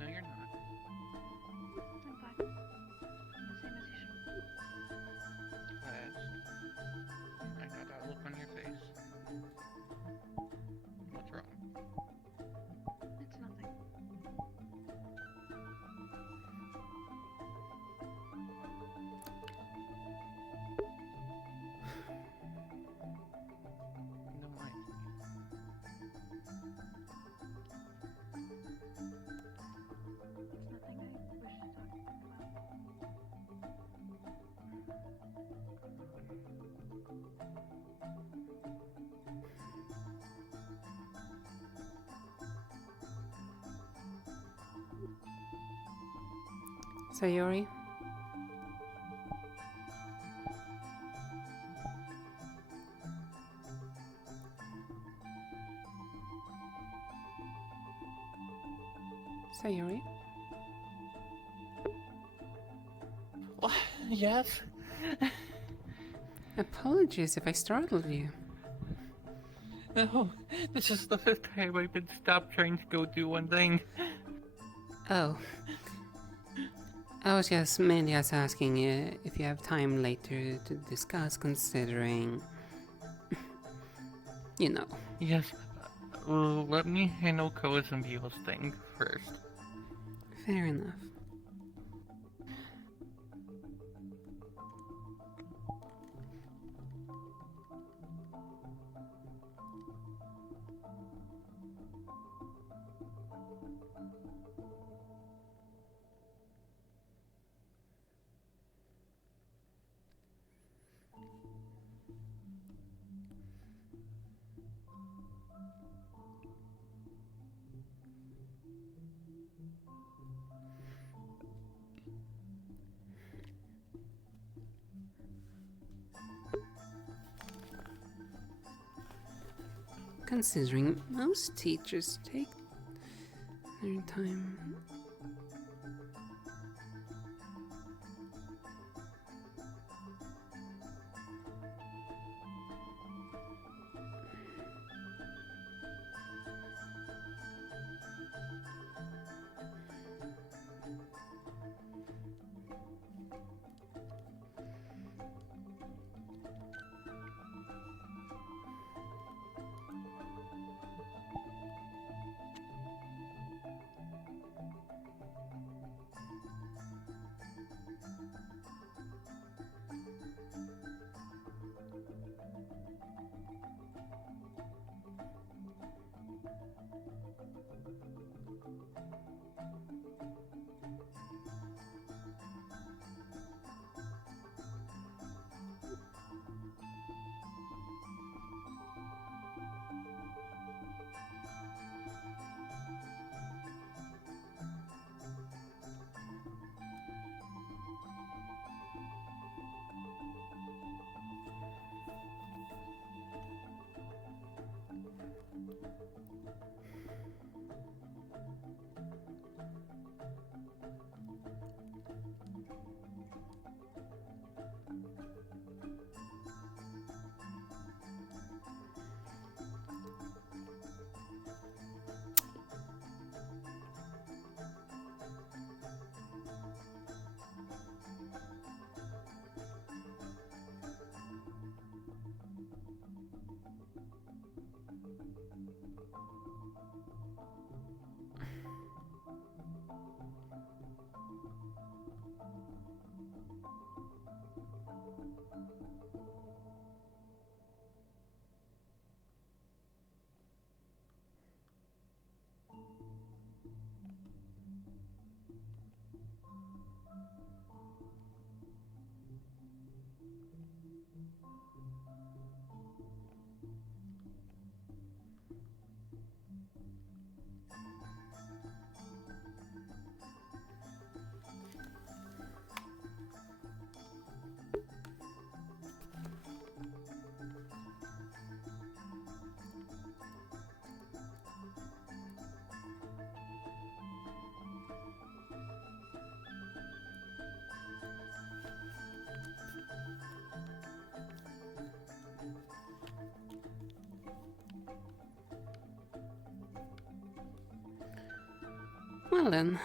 No, you're not. Last. I got that look on your face. What's wrong? It's nothing. No, I. Sayori? Sayori? What? Yes? Apologies if I startled you. No, this is the 5th time I've been stopped trying to go do one thing. Oh. I was just mainly just asking if you have time later to discuss, considering, you know. Yes, let me handle Koa's and Beal's thing first. Fair enough. Considering most teachers take their time. Well then.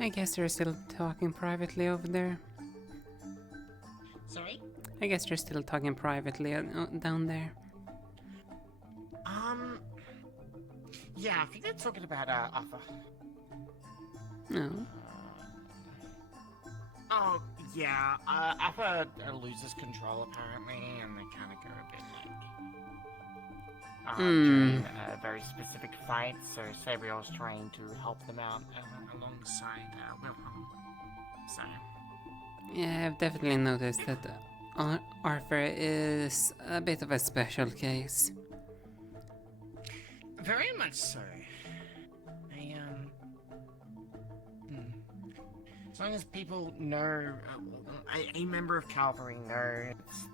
I guess they're still talking privately over there. Sorry? I guess they're still talking privately down there. Yeah, I think they're talking about, Arthur. No. Oh, yeah, Arthur loses control apparently, and they kind of go a bit like... during a very specific fight, so Sabriel's trying to help them out alongside Wilhelm. So... Yeah, I've definitely noticed that Arthur is a bit of a special case. Very much so. As long as people know, a member of Cavalry know it's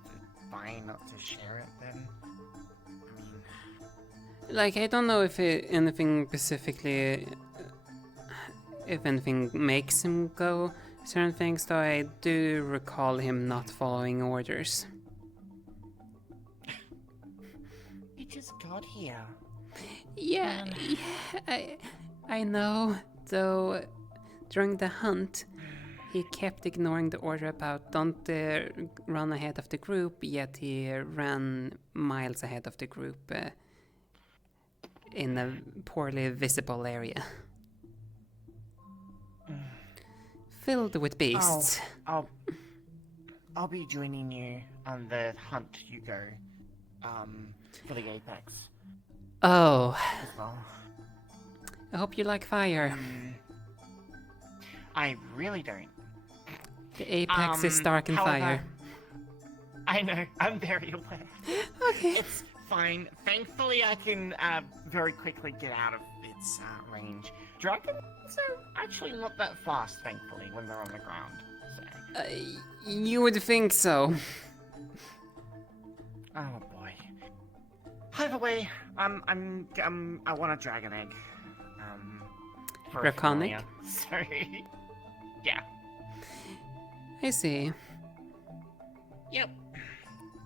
fine not to share it, then... Like, I don't know if anything specifically... if anything makes him go certain things, though I do recall him not following orders. He just got here. Yeah, I know, though during the hunt he kept ignoring the order about don't run ahead of the group, yet he ran miles ahead of the group in a poorly visible area. Filled with beasts. I'll be joining you on the hunt, Hugo, for the Apex. Oh. As well. I hope you like fire. I really don't. The Apex is dark and fire. I know, I'm very aware. Okay. It's fine. Thankfully, I can very quickly get out of its range. Dragons are actually not that fast, thankfully, when they're on the ground. So. You would think so. Oh boy. Either way, I want a dragon egg. Draconic? Sorry. Yeah. I see. Yep.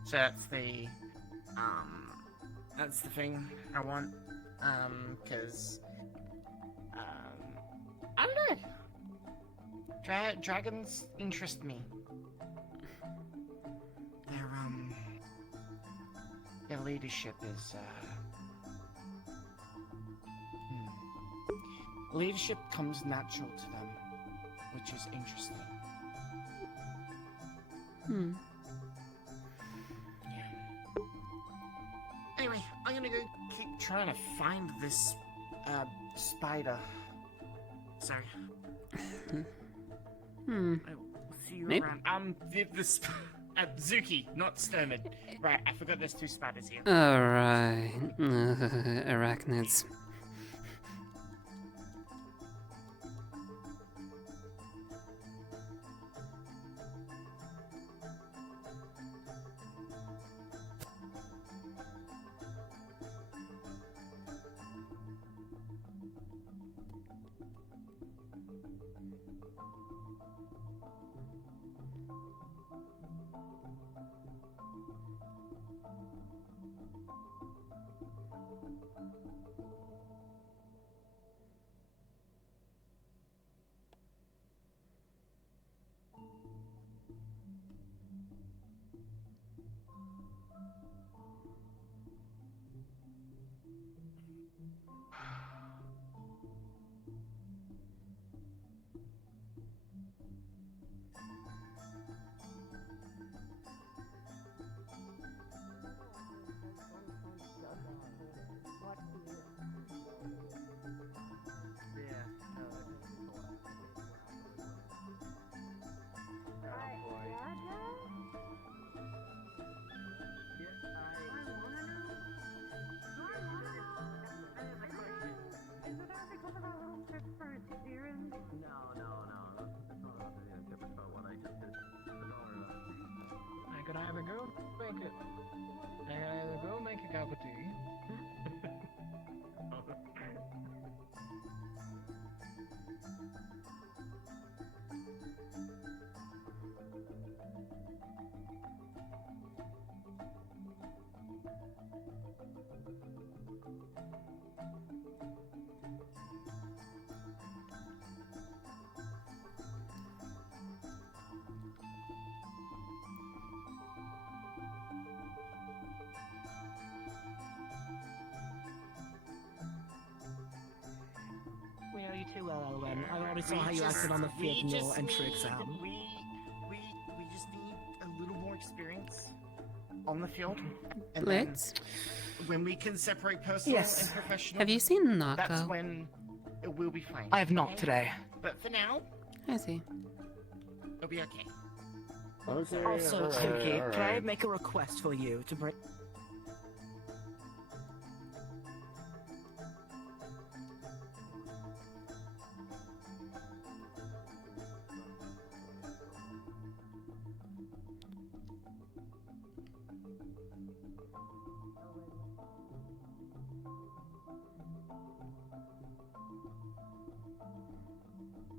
So that's the thing I want. Cause I don't know. Dragons interest me. Their leadership is leadership comes natural to them, which is interesting. Yeah. Anyway, I'm gonna go keep trying to find this spider. Sorry. I will see you around. This Zuki, not Sturmid. Right, I forgot there's 2 spiders here. Alright. Arachnids. Could either go make a cup of tea. I already saw how you acted on the field in your entry exam. We just need a little more experience on the field. And Blitz? when we can separate personal Yes. and professional, Have you seen Nako? that's when it will be fine. I have not today. But for now, I see. it'll be okay. Also, Suki, can I make a request for you to bring...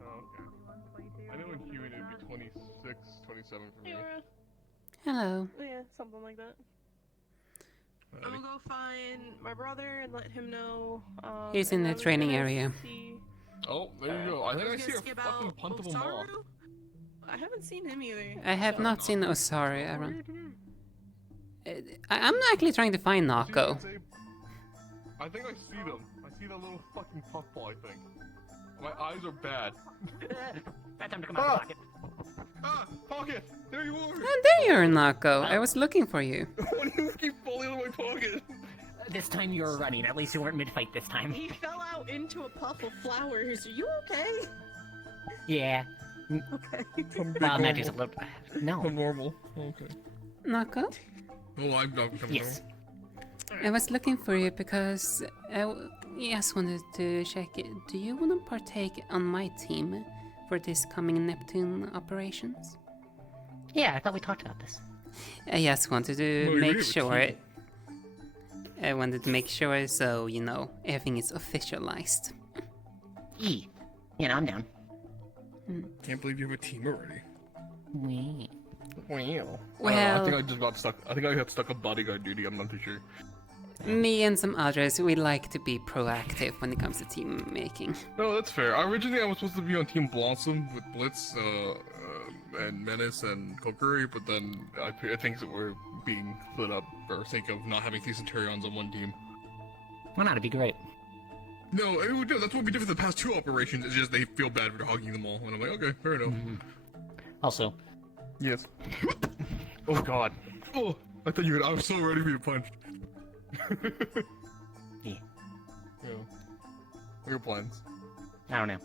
Oh, okay. I know in human it'd be 26, 27 for me. Hello. Yeah, something like that. I will go find my brother and let him know. He's in and the I was training gonna area. see- Oh, there you go. I think I was see gonna a skip fucking out puntable Osaru? moth. I haven't seen him either. I have not seen Osaru, Aaron. I'm actually trying to find Nako. I think I see them. I see that little fucking puffball, I think. My eyes are bad. Bad time to come out of the pocket. Ah! Pocket! There you are! And there you are, Nako. I was looking for you. Why do you keep falling out of my pocket? This time you were running. At least you weren't mid-fight this time. He fell out into a puff of flowers. Are you okay? Yeah. Okay. Well, Matthew's a little... No. I'm normal. Okay. Nako? Oh, I'm not coming Yes. I was looking for you because I just wanted to check it. Do you want to partake on my team for this coming Neptune operations? Yeah, I thought we talked about this. I just wanted to Well, you make have a sure. team. I wanted to make sure so, you know, everything is officialized. Yeah, I'm down. Can't believe you have a team already. Wee. Wow. Well- I think I just got stuck. I think I got stuck on bodyguard duty. I'm not too sure. Me and some others, we like to be proactive when it comes to team making. No, that's fair. Originally, I was supposed to be on Team Blossom with Blitz, and Menace and Kokiri, but then I think that we're being split up for sake of not having Thieves and Tyrions on one team. Why not? It'd be great. No, it would do. That's what we did for the past two operations. It's just they feel bad for hogging them all, and I'm like, okay, fair enough. Also. Yes. Oh God. Oh, I thought you would. I was so ready for you to punch. Yeah. Yeah. What are your plans? I don't know.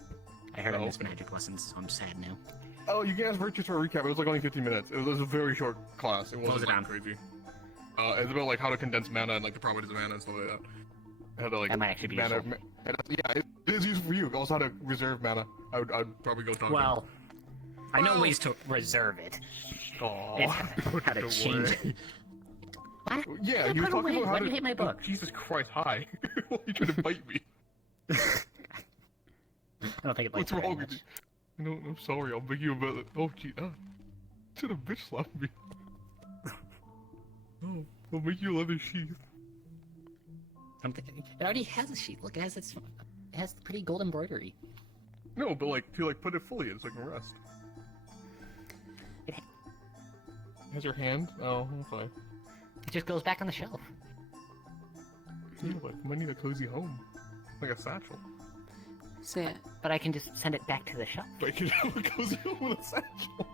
I heard I Oh, missed okay. magic lessons, so I'm sad now. Oh, you can ask Virtues for a recap. It was like only 15 minutes. It was a very short class. It Close wasn't it like down. crazy. It's about like how to condense mana and like the properties of mana and stuff like that. How to like That might actually be mana. useful. Yeah, it is useful for you. Also, how to reserve mana. I'd probably go talk. Well, I know Well- ways to reserve it. Oh, It's how to change it. What? Yeah, Put you were it talking away. about how Why to. do you hate my Oh, book? Jesus Christ! Hi. Why are you trying to bite me? I don't think it What's likes wrong with you? No, I'm sorry. I'll make you about it. Oh, gee. Should have bitch slapped me. Oh, I'll make you a leather sheath. It already has a sheet. Look, it has pretty gold embroidery. No, but like to like put it fully in so I can rest. It has your hand? Oh, okay. It just goes back on the shelf. Yeah, like I might need a cozy home, like a satchel. So yeah. But I can just send it back to the shelf. But I can have a cozy home with a satchel.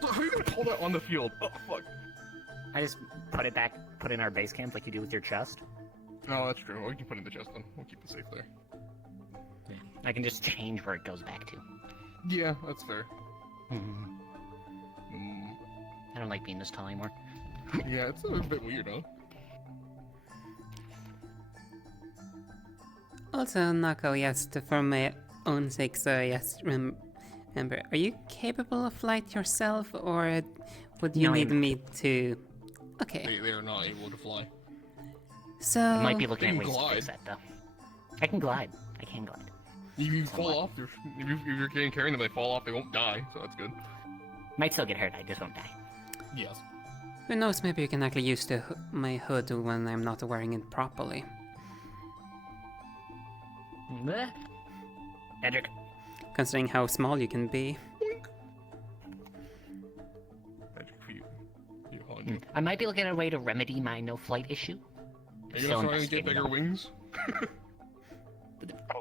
So how are you gonna pull that on the field? Oh fuck. I just put it back, put it in our base camp like you do with your chest. No, that's true. We can put it in the chest then. We'll keep it safe there. Yeah. I can just change where it goes back to. Yeah, that's fair. I don't like being this tall anymore. Yeah, it's a bit weird, huh? Also, Nako, yes, for my own sake, so yes, remember, are you capable of flight yourself, or would you No, need I'm- me to... Okay, They are not able to fly. so... I might be looking They at can ways to fix glide. that though. I can glide. I can glide. If you fall off, if you're carrying them, they fall off, they won't die, so that's good. Might still get hurt. I just won't die. Yes. Who knows, maybe you can actually use my hood when I'm not wearing it properly. Bleh. Edric. Considering how small you can be. Magic for you. You haunted. I might be looking at a way to remedy my no flight issue. Are you Still gonna try and get investigating bigger though. wings?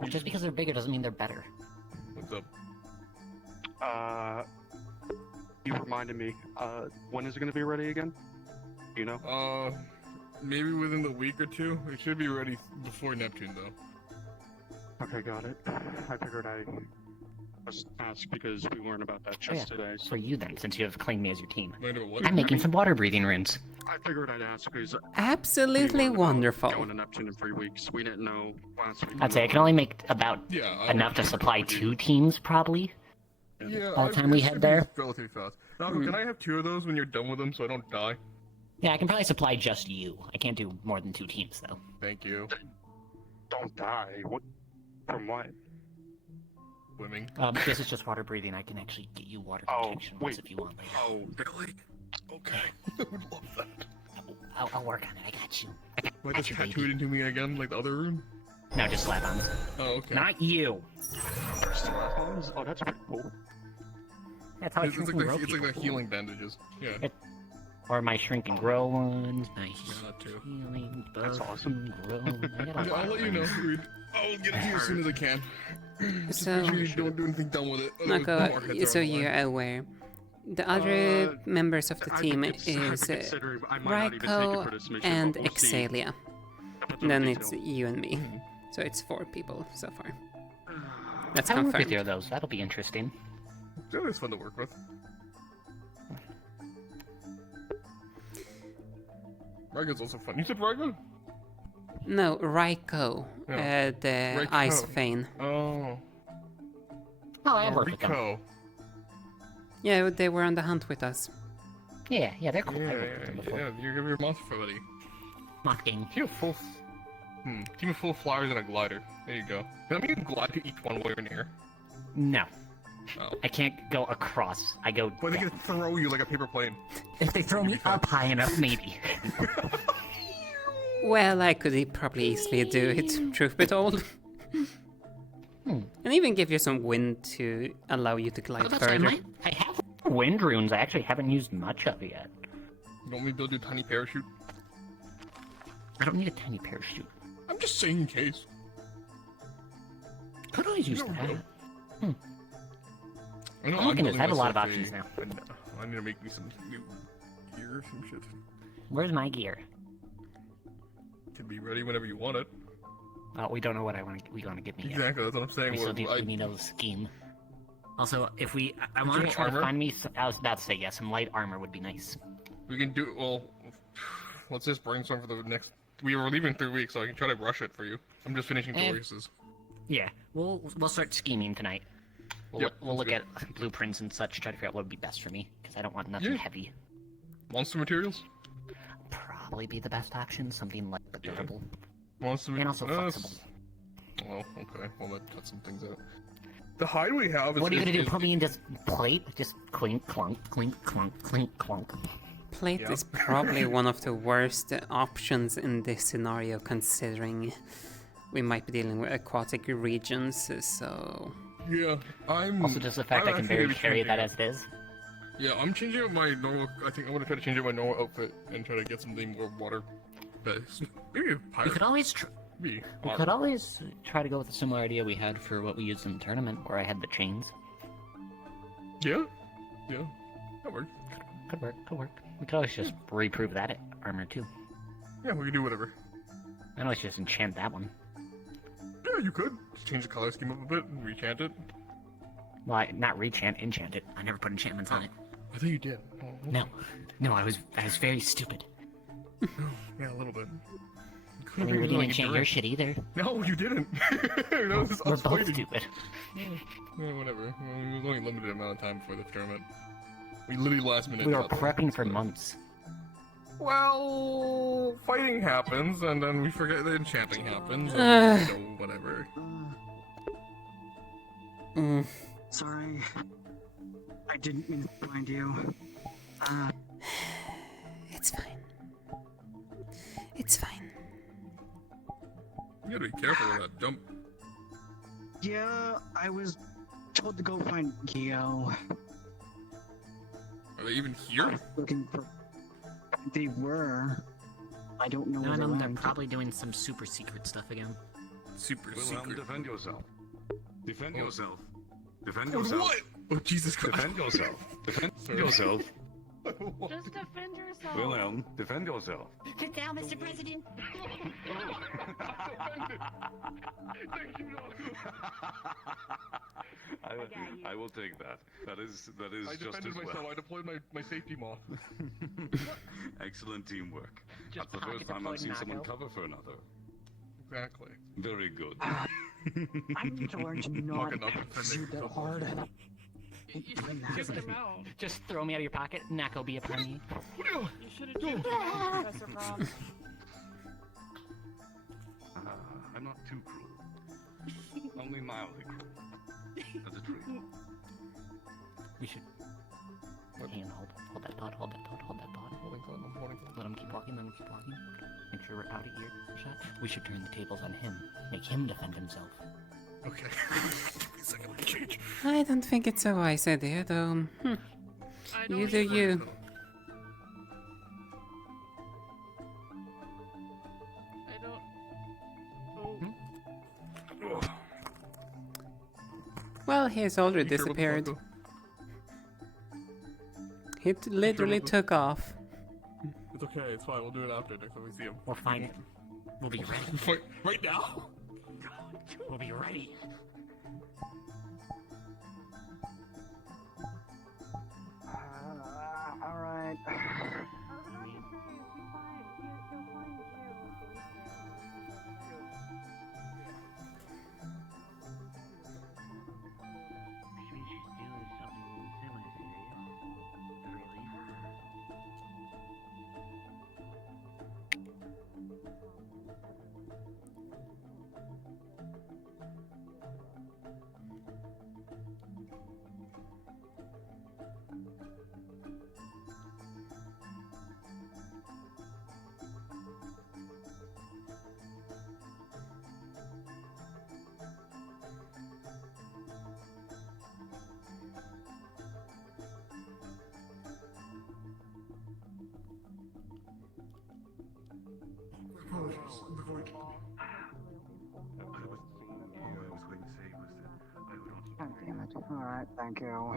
Just because they're bigger doesn't mean they're better. What's up? You reminded me. When is it gonna be ready again? You know? Maybe within the week or two. It should be ready before Neptune, though. Okay, got it. I figured I just ask because we weren't about that Oh, yeah. just today. For you then, since you have claimed me as your team. Wait, what? I'm making some water breathing runes. I figured I'd ask because Absolutely wonderful. going to Neptune in 3 weeks. We didn't know last week. I'd say I can only make about enough to supply 2 teams, probably. Yeah, by the time we head there. Relatively fast. Malcolm, can I have 2 of those when you're done with them so I don't die? Yeah, I can probably supply just you. I can't do more than 2 teams, though. Thank you. Don't die. What? From what? Swimming. This is just water breathing. I can actually get you water protection once if you want later. Oh, really? Okay. I would love that. I'll work on it. I got you. Might just tattoo it into me again, like the other room? No, just slap-ons. Oh, okay. Not you. Slap-ons? Oh, that's pretty cool. That's how I It's shrink like and grow it's like people. the healing bandages. Yeah. Or my shrink and grow ones. Nice. That too. Healing, That's awesome. grow. Yeah, I'll let you know, dude. I'll get it to you as soon as I can. Just So- make sure you don't do anything dumb with it. otherwise Nako, more heads so are on the line. you're aware. The other members of the team is Raiko and Exalia. Then it's you and me. So it's 4 people so far. That's I'll work with confirmed. you, those. That'll be interesting. Yeah, it's fun to work with. Raigo's also fun. You said Raigo? No, Raiko, Yeah. the Raiko. Ice Fane. Oh. Oh, I work with them. Rico. Yeah, they were on the hunt with us. Yeah, they're cool. Yeah, I worked with them before. you're gonna be a monster buddy. Mocking. Team of full. Team of full flyers and a glider. There you go. Can I glide to each one while you're in the air? No. Oh. I can't go across. I go But they down. can throw you like a paper plane. If they throw me up high enough, maybe. Well, I could probably easily do it, truth be told. And even give you some wind to allow you to glide further. I have wind runes. I actually haven't used much of it yet. You want me to build you a tiny parachute? I don't need a tiny parachute. I'm just saying in case. Could always use No, that. no. I know, I'm looking at building this. I have a lot of myself options now. I need to make me some new gear or some shit. Where's my gear? Can be ready whenever you want it. We don't know what we want to give me yet. Exactly, that's what I'm saying. We still Well, need, we need a scheme. Also, if we, I Do want you to try want to armor? find me. I was about to say yes. Some light armor would be nice. We can do well. Let's just brainstorm for the next. We were leaving in 3 weeks, so I can try to rush it for you. I'm just finishing Eh. Gloriouses. Yeah, we'll start scheming tonight. We'll look at blueprints and such, try to figure out what would be best for me, because I don't want nothing Yeah. heavy. Monster materials. Probably be the best option. Something light but durable. Monster And also flexible. Well, okay. Well, that cuts some things out. The hide we have is. What are you gonna do? Put me in just plate? Just clink, clunk, clink, clunk, clink, clunk. Plate is probably one of the worst options in this scenario, considering we might be dealing with aquatic regions, so... Yeah, I'm. Also, just the fact I'm I can actually barely gonna be carry that changing as it is. Yeah, I'm changing up my normal. I think I'm gonna try to change up my normal outfit and try to get something more water-based. Maybe a pirate. We could always Maybe We could always try to go with a similar idea we had for what we used in the tournament, where I had the chains. Yeah, that worked. Could work. Could work. We could always just reprove that armor too. Yeah, we can do whatever. I know, just enchant that one. Yeah, you could just change the color scheme up a bit and rechant it. Well, not rechant, enchant it. I never put enchantments on it. I thought you did. Oh, No, I was very stupid. Yeah, a little bit. I mean, we didn't enchant your shit either. No, you didn't. That was We're us both fighting. stupid. Yeah, whatever. Well, it was only a limited amount of time before the tournament. We literally last minute. We were got there. prepping for months. Well, fighting happens, and then we forget the enchanting happens, and so whatever. Sorry. I didn't mean to find you. It's fine. It's fine. You gotta be careful with that jump. Yeah, I was told to go find Geo. Are they even here? Looking for. They were. I don't know where No, they they're went. probably doing some super secret stuff again. Super Wilhelm, secret. defend yourself. Defend Oh. yourself. Defend Oh, yourself. what? Oh, Jesus Christ. Defend yourself. Defend Sorry. yourself. Just defend yourself. Wilhelm, defend yourself. Sit down, Mr. President. I will take that. That is I just defended as myself. well. I deployed my safety moth. Excellent teamwork. Just That's the first time I've pocket seen deployed someone Nago. cover for another. Exactly. Very good. I need to learn to not Fucking up defending shoot that yourself. hard. Just throw me out of your pocket. Nako be upon me. You should have jumped him, Professor Frost. I'm not too cruel. Only mildly cruel. As a tree. We should. Hang on, hold that thought, hold that thought, hold that thought. Let him keep walking, let him keep walking. Make sure we're out of earshot. We should turn the tables on him. Make him defend himself. Okay. Give me a second to change. I don't think it's a wise idea, though. You do you. I don't. Oh. Well, he's already You sure about the disappeared. photo? He literally took off. It's okay. It's fine. We'll do it after next time we see him. We'll find it. We'll be ready. Right now? We'll be ready. Alright. God damn it. Alright, thank you.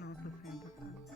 Not the same defense.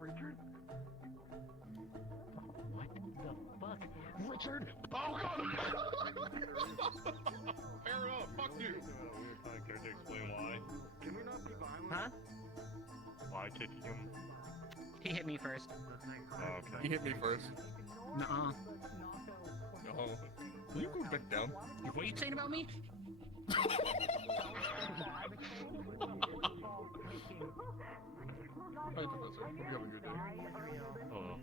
Richard? What the fuck? Richard? Oh god! Fair enough, fuck you! Care to explain why? Can we not be violent? Huh? Why kicking him? He hit me first. Okay. He hit me first. Nuh-uh. No. Will you go back down? What are you saying about me? Hi, Professor. Hope you have a good day. Oh.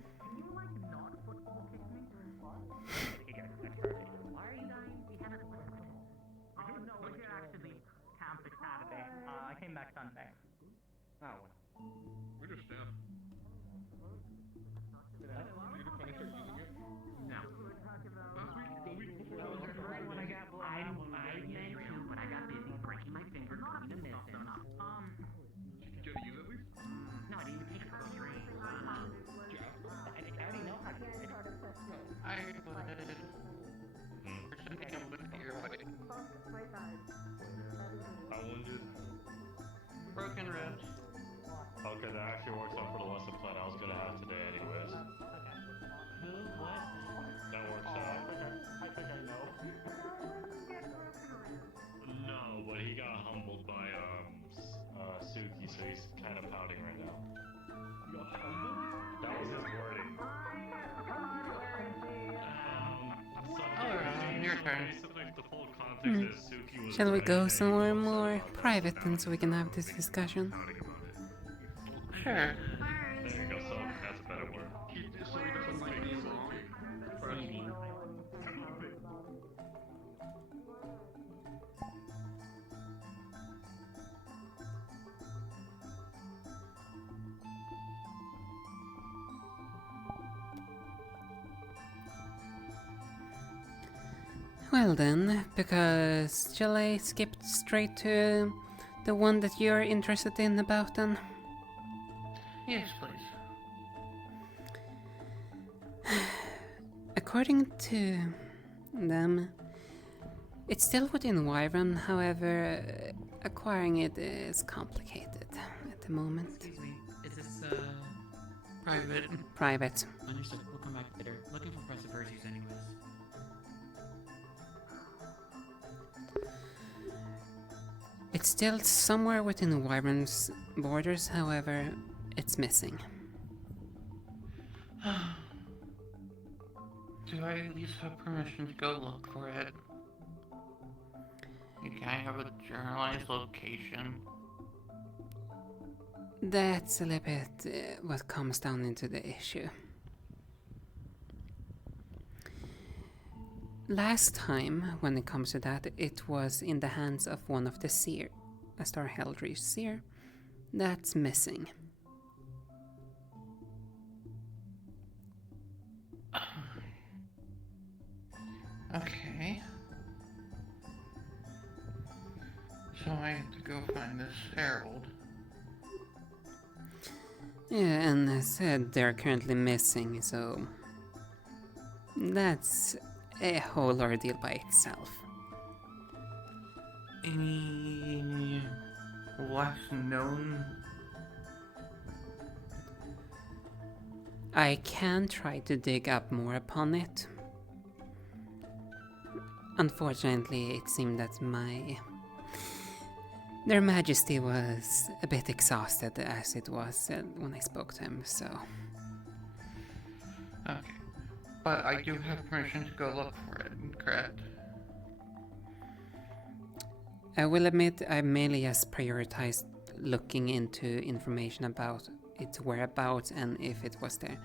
Okay, that actually works out for the lesson plan I was gonna have today anyways. Who? What? That works out. I think I know. No, but he got humbled by Suki, so he's kind of pouting right now. That was his wording. Your turn. The full context is Suki was Shall we go somewhere more private then so we can have this discussion? Sure. There you go, so that's a better word. So he doesn't like being wrong? Maybe. Well then, because shall I skip straight to the one that you're interested in about then? Yes, please. According to them, it's still within Wyvern, however, acquiring it is complicated at the moment. Excuse me, is this, private? Private. Understood, we'll come back later. Looking for Professor Virtues anyways. It's still somewhere within Wyvern's borders, however, it's missing. Do I at least have permission to go look for it? Can I have a generalized location? That's a little bit what comes down into the issue. Last time, when it comes to that, it was in the hands of one of the seer, a Star Heldrich seer. That's missing. Okay. So I have to go find this herald. Yeah, and I said they're currently missing, so that's a whole ordeal by itself. Any less known? I can try to dig up more upon it. Unfortunately, it seemed that their Majesty was a bit exhausted as it was when I spoke to him, so... Okay. But I do have permission to go look for it, correct? I will admit I mainly just prioritized looking into information about its whereabouts and if it was there.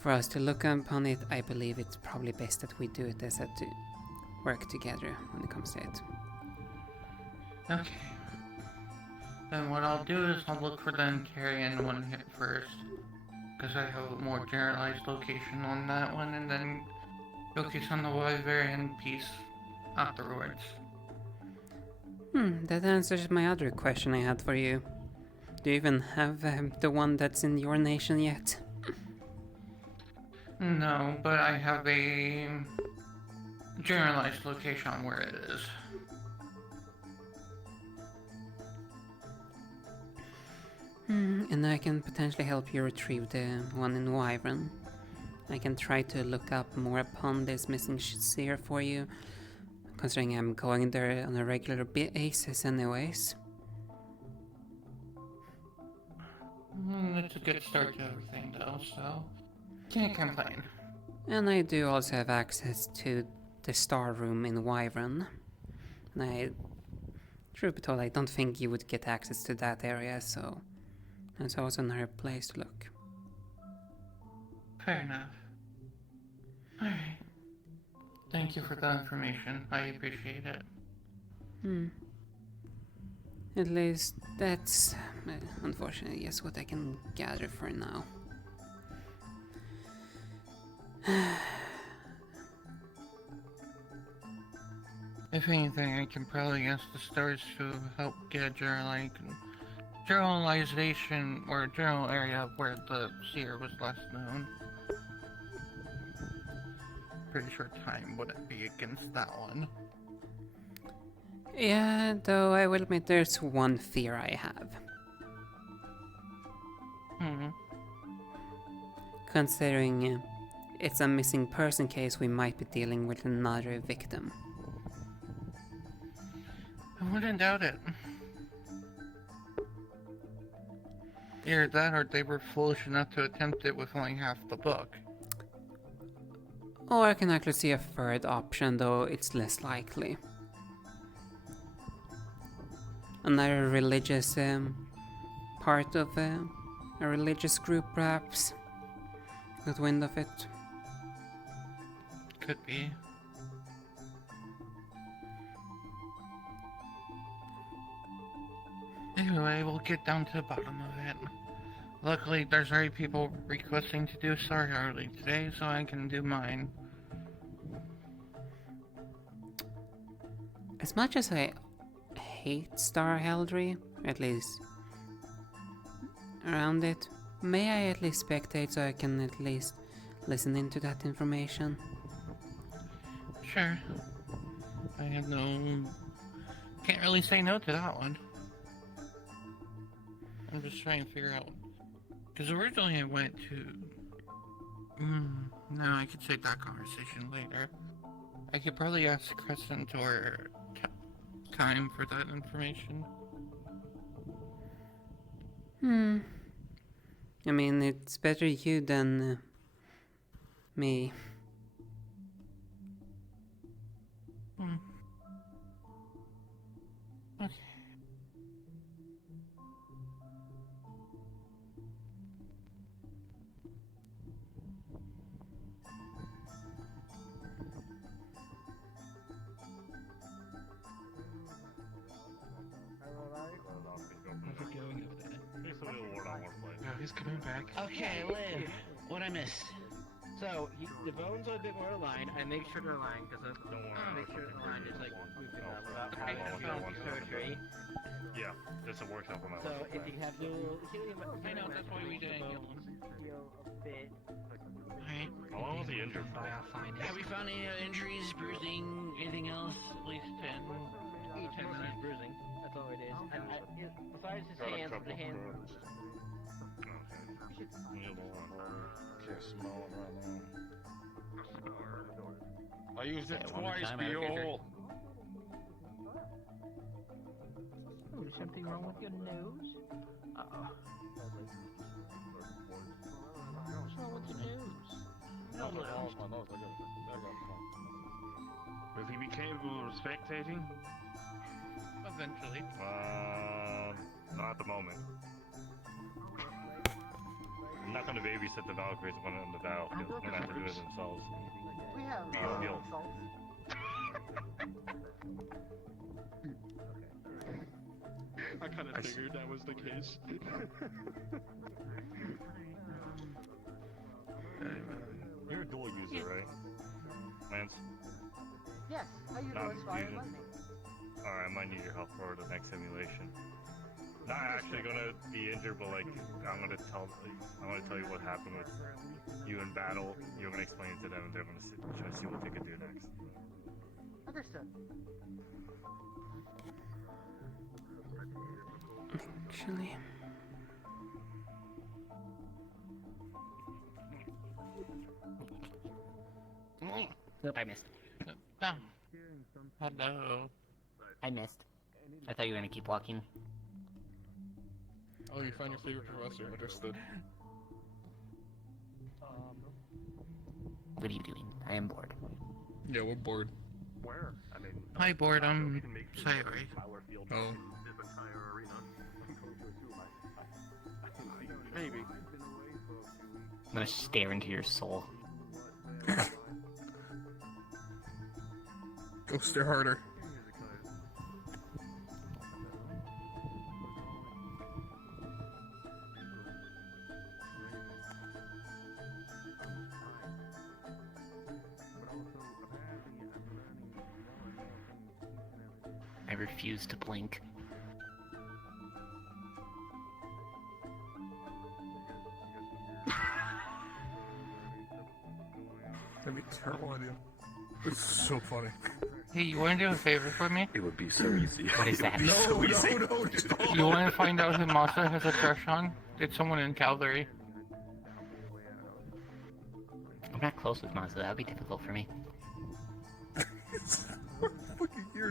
For us to look upon it, I believe it's probably best that we do it as to work together when it comes to it. Okay. Then what I'll do is I'll look for the Ancarian one hit first. Because I have a more generalized location on that one, and then focus on the Wyverian piece afterwards. That answers my other question I had for you. Do you even have the one that's in your nation yet? No, but I have a generalized location on where it is. And I can potentially help you retrieve the one in Wyvern. I can try to look up more upon this missing seer for you, considering I'm going there on a regular basis anyways. It's a good start to everything though, so can't complain. And I do also have access to the Star Room in Wyvern. And truth be told, I don't think you would get access to that area, so that's also another place to look. Fair enough. Alright. Thank you for the information. I appreciate it. At least that's, unfortunately, yes, what I can gather for now. If anything, I can probably ask the stars to help get a generalization or a general area of where the seer was last known. Pretty sure time wouldn't be against that one. Yeah, though I will admit there's one fear I have. Considering it's a missing person case, we might be dealing with another victim. I wouldn't doubt it. Either that or they were foolish enough to attempt it with only half the book. Or I can actually see a third option, though it's less likely. Another religious part of a religious group, perhaps, got wind of it. Could be. Anyway, we'll get down to the bottom of it. Luckily, there's already people requesting to do Star Heraldry today, so I can do mine. As much as I hate Star Heraldry, at least around it, may I at least spectate so I can at least listen into that information? Sure. I have no... Can't really say no to that one. I'm just trying to figure out... Because originally I went to... no, I could save that conversation later. I could probably ask Crescent or Time for that information. I mean, it's better you than me. Okay. He's coming back. Okay, Lynn, what I missed? So, the bones are a bit more aligned. I make sure they're aligned, because make sure they're aligned is like moving them without having surgery. Yeah, there's a workshop on my So, if you have little healing... I know, that's why we didn't heal bit. How long was he injured for? Have we found any injuries, bruising, anything else? At least 10. 10 minutes bruising. That's all it is. And besides his hands, the hand... I used it twice, behold. Oh, is something wrong with your nose? Uh-oh. What's wrong with your nose? Will he be capable of spectating? Eventually. Not at the moment. I'm not going to babysit the Valkyries when on the battlefield. They're going to have to do it themselves. We have I kind of figured that was the case. You're a dual user, right? Lance? Yes, I utilize fire and lightning. Alright, I might need your help for the next simulation. Not actually gonna be injured, but like I'm gonna tell you what happened with you in battle. You're gonna explain it to them, and they're gonna try to see what they could do next. Understood. Actually, Nope, I missed. Hello. I missed. I thought you were gonna keep walking. Oh, you found your favorite professor. Understood. What are you doing? I am bored. Yeah, we're bored. Where? I mean, Hi, bored. I'm sorry. Oh. Maybe. I'm gonna stare into your soul. Go stare harder. I refuse to blink. That'd be a terrible idea. It's so funny. Hey, you want to do a favor for me? It would be so easy. What is that? No, so easy. no. You want to find out who Masa has a crush on? It's someone in cavalry. I'm not close with Mazda. That would be difficult for me.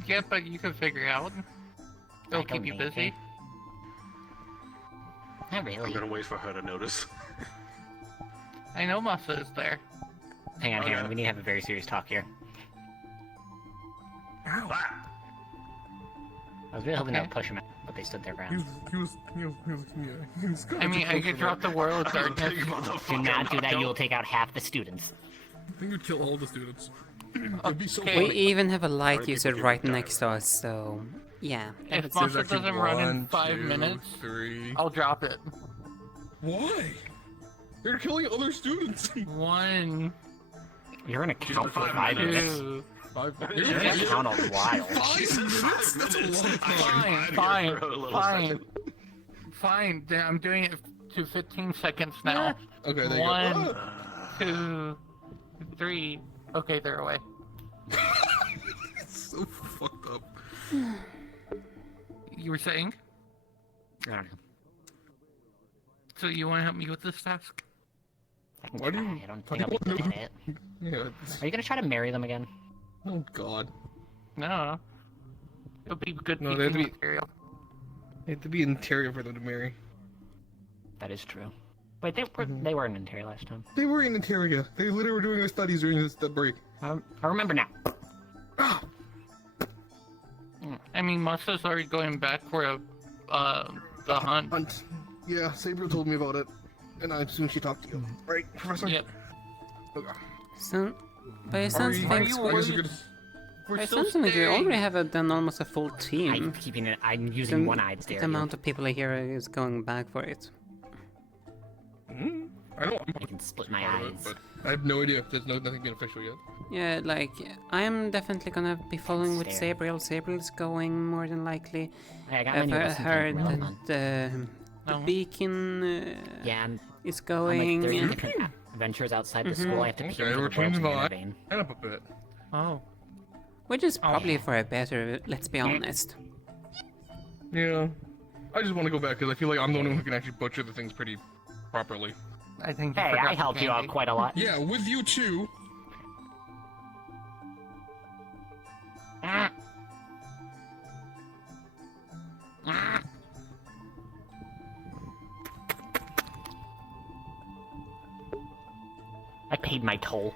Yeah, but you can figure out. They'll keep you busy. Not really. I'm gonna wait for her to notice. I know Masa is there. Hang on, we need to have a very serious talk here. Ow. I was really hoping that would push him out, but they stood their ground. I mean, I could drop the world of darkness. Do not do that, you will take out half the students. I think you'd kill all the students. It'd be so We funny. even have a light user right next to us, so yeah. If Masa doesn't run in 5 minutes, I'll drop it. Why? They're killing other students. 1. You're gonna count for 5 minutes. 2. 5 minutes. You're gonna count a while. 5 minutes? That's a long time. Fine. Then I'm doing it to 15 seconds now. Okay, there you 1, go. 2, 3. Okay, they're away. It's so fucked up. You were saying? I don't know. So you want to help me with this task? Why do you? I don't think I'll be good at it. Yeah. Are you gonna try to marry them again? Oh God. No. It'll be good No, they have to be. material. They have to be interior for them to marry. That is true. Wait, they were in Ontario last time. They were in Ontario. They literally were doing their studies during the break. I remember now. I mean, Masa's already going back for the hunt. Yeah, Sabriel told me about it, and I assume she talked to you. Right, Professor? Yep. Okay. So, by the sounds of things, We're by still sounds of it, we staring. already have done almost a full team. I'm using The- one-eyed stare. The amount of people here is going back for it. I don't. I can split my part of it, eyes. but I have no idea. There's nothing being official yet. Yeah, like, I am definitely gonna be following with Stare. Sabriel. Sabriel's going more than likely. Hey, I got my new I've lesson heard plan. that the beacon Yeah, is I'm going. like 30 different adventures outside the school. I have to peek Okay, into we're the changing the world's line vein. up a bit. Oh. Which is probably for a better, let's be honest. Yeah. I just want to go back because I feel like I'm the only one who can actually butcher the things pretty properly. I think. Hey, I helped you out quite a lot. Yeah, with you too. I paid my toll.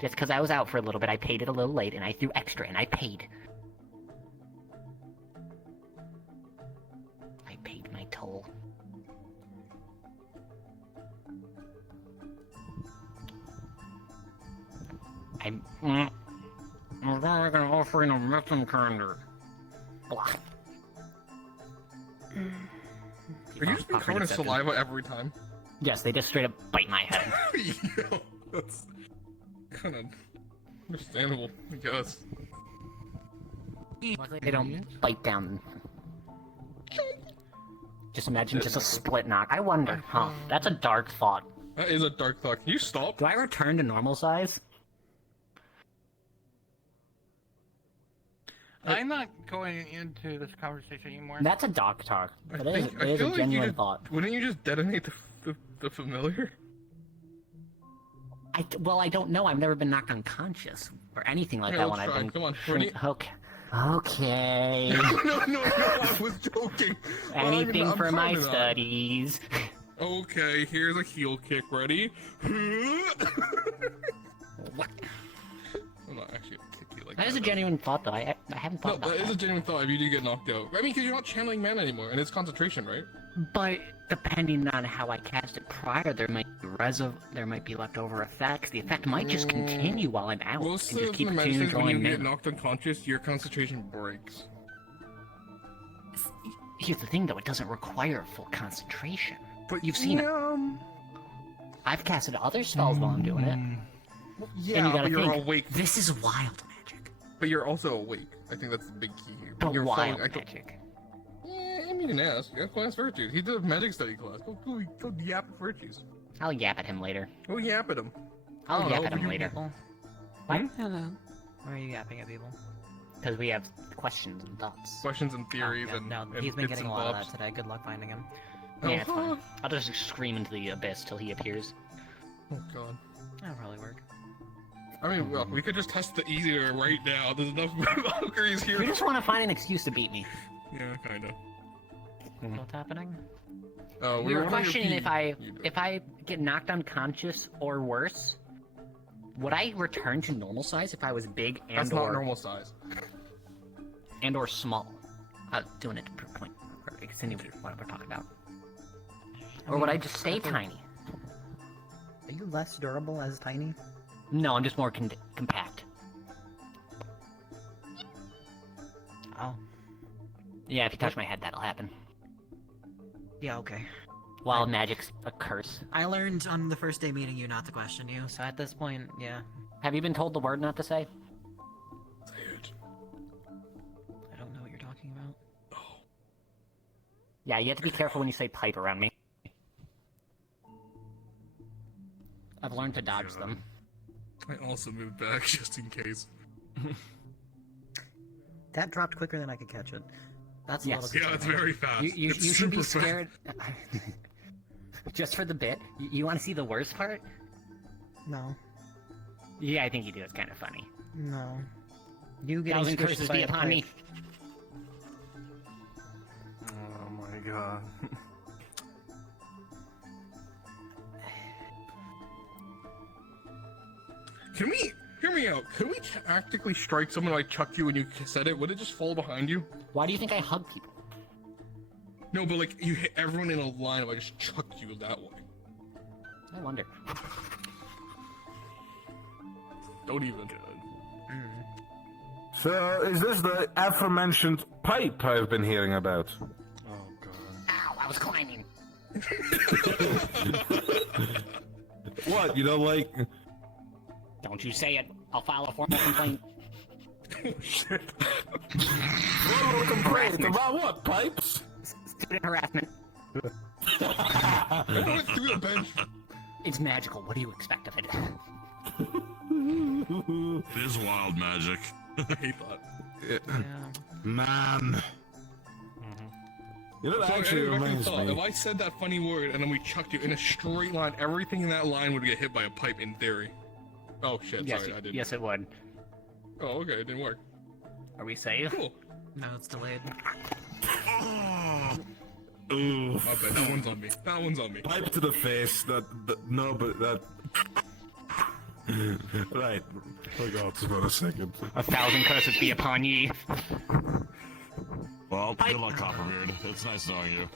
Just because I was out for a little bit, I paid it a little late, and I threw extra, and I paid. I paid my toll. I'm not gonna offer in a missing calendar. Blah. Are you just being covered in saliva every time? Yes, they just straight up bite my head. Yo, that's kind of understandable, I guess. They don't bite down. Just imagine just a split knock. I wonder, huh? That's a dark thought. That is a dark thought. Can you stop? Do I return to normal size? I'm not going into this conversation anymore. That's a dark talk. I It is, think- it I is feel a like you genuine just- thought. Wouldn't you just detonate the familiar? Well, I don't know. I've never been knocked unconscious or anything like Here, that let's when I've try. been. Come on, shrink- ready? Okay. Okay. no, I was joking. Anything I'm for my trying to not. studies. Okay, here's a heel kick. Ready? What? I'm not actually gonna kick you like That is a though. genuine thought, though. I haven't No, thought about that is that. a genuine thought if you do get knocked out. I mean, because you're not channeling mana anymore, and it's concentration, right? But depending on how I cast it prior, there might be there might be leftover effects. The effect might just continue while I'm out Most and just of keep the tuning medicines, when you going get in. knocked unconscious, your concentration breaks. Here's the thing, though: it doesn't require full concentration. But you've seen it. I've casted other spells while I'm doing it. Yeah, and you gotta but you're think, awake. This is wild magic. But you're also awake. I think that's the big key here. But you're wild following- magic. I mean, an ass. Yeah, class virtues. He did a magic study class. Go yap at virtues. I'll yap at him later. Go yap at him. I'll I don't yap know, at him you later. people. What? Hello. Why are you yapping at people? Because we have questions and thoughts. Questions and theories Oh, yeah, and no, and he's been bits getting a and lot of bobs. that today. Good luck finding him. Yeah, it's fine. I'll just scream into the abyss till he appears. Oh god. That'll probably work. I mean, well, we could just test the easier right now. There's enough Valkyries here. You just want to find an excuse to beat me. Yeah, kinda. What's happening? Oh, we were questioning if I get knocked unconscious or worse, would I return to normal size if I was big and That's not normal size. And or small? Doing it to prove point or insinuate what we're talking about. Or would I just stay tiny? Are you less durable as tiny? No, I'm just more compact. Oh. Yeah, if you touch my head, that'll happen. Yeah, okay. Wild magic's a curse. I learned on the first day meeting you not to question you, so at this point, yeah. Have you been told the word not to say? I don't know what you're talking about. Yeah, you have to be careful when you say pipe around me. I've learned to dodge them. I also moved back just in case. That dropped quicker than I could catch it. That's a Yes. little Yeah, it's concerning. very fast. You It's should be super scared. Just for the bit. You want to see the worst part? No. Yeah, I think you do. It's kind of funny. No. You getting Thousand squished curses by be a upon pipe. me. Oh my god. Can we hear me out? Can we tactically strike someone like chuck you when you said it? Would it just fall behind you? Why do you think I hug people? No, but like you hit everyone in a line if I just chucked you that way. I wonder. Don't even. So, is this the aforementioned pipe I've been hearing about? Oh god. Ow, I was climbing. What, you don't like... Don't you say it. I'll file a formal complaint. Shit. Formal complaint about what, pipes? Student harassment. I went through the bench. It's magical. What do you expect of it? It is wild magic. I hate that. Man. You know, that actually anyway, reminds if me. I said that funny word and then we chucked you in a straight line, everything in that line would get hit by a pipe in theory. Oh shit, Yes, sorry, I didn't. yes, it would. Oh, okay, it didn't work. Are we safe? Cool. No, it's delayed. Ooh. My bad, that one's on me. That one's on me. Pipe to the face, no, but that... Right. Forgot for a second. 1,000 curses be upon ye. Well, good luck, Copperbeard. It's nice knowing you.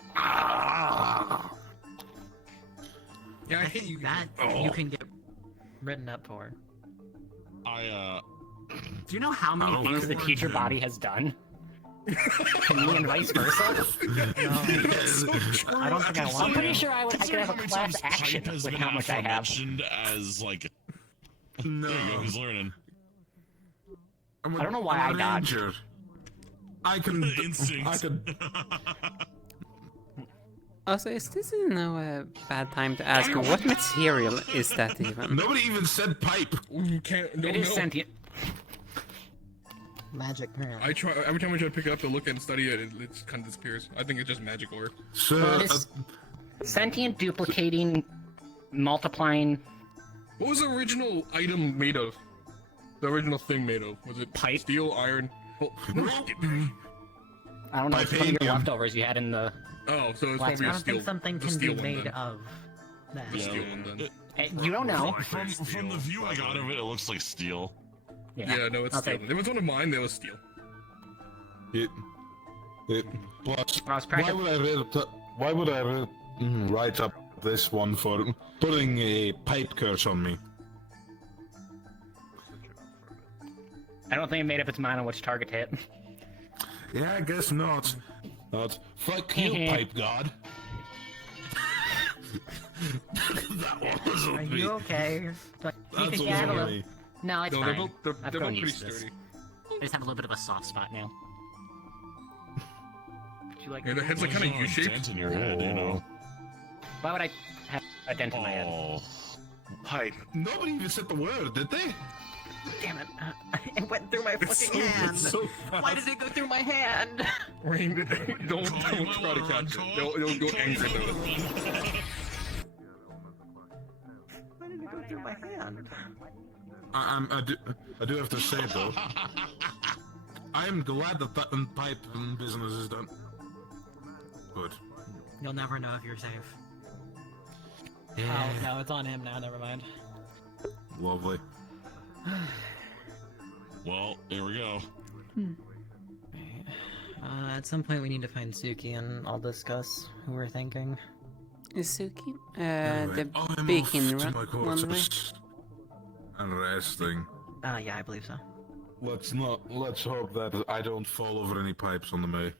Yeah, I hate you. That you can get written up for. Do you know how many things the teacher body has done? To me and vice versa? I don't think I want I'm pretty to. sure I could have a class action with how much I have. As like, no, there you go, he's learning. I don't know why I dodged. I can. Also, is this now a bad time to ask what material is that even? Nobody even said pipe. You can't. No, It is sentient. Magic, apparently. I try every time I try to pick it up to look and study it, it just kind of disappears. I think it's just magic ore. So, sentient, duplicating, multiplying. What was the original item made of? The original thing made of? Was it pipe, steel, iron? Well, I don't know. It's one of your leftovers you had in the. oh, so it's Well, probably I a don't steel. think something the can steel be one, made then. of that. The steel one then. You don't know. From the view I got of it, it looks like steel. Yeah, no, it's Okay. steel. If it was one of mine, that was steel. Plus, I was why would I write up this one for putting a pipe curse on me? I don't think it made up its mind on which target to hit. Yeah, I guess not. Not. Fuck you, pipe god. That wasn't Are me. you okay? That's Yeah, wasn't hello. me. No, it's No, fine. they're both, they're I've both grown pretty used to this. sturdy. I just have a little bit of a soft spot now. Would you like? Yeah, the head's like kind of U-shaped. Dent in your head, you know. Why would I have a dent in my head? Oh. Pipe. Nobody even said the word, did they? Damn it. It went through my fucking hand. So Why did it go through my hand? Rain, don't try to catch it. You'll go angry with it. Why did it go through my hand? I do have to say though, I am glad that pipe business is done. Good. You'll never know if you're safe. Oh, no, it's on him now, never mind. Lovely. Well, here we go. At some point we need to find Suki and I'll discuss who we're thinking. Is Suki? Anyway, The I'm beacon off to my one, right? quarters and resting. Yeah, I believe so. Let's hope that I don't fall over any pipes on the way.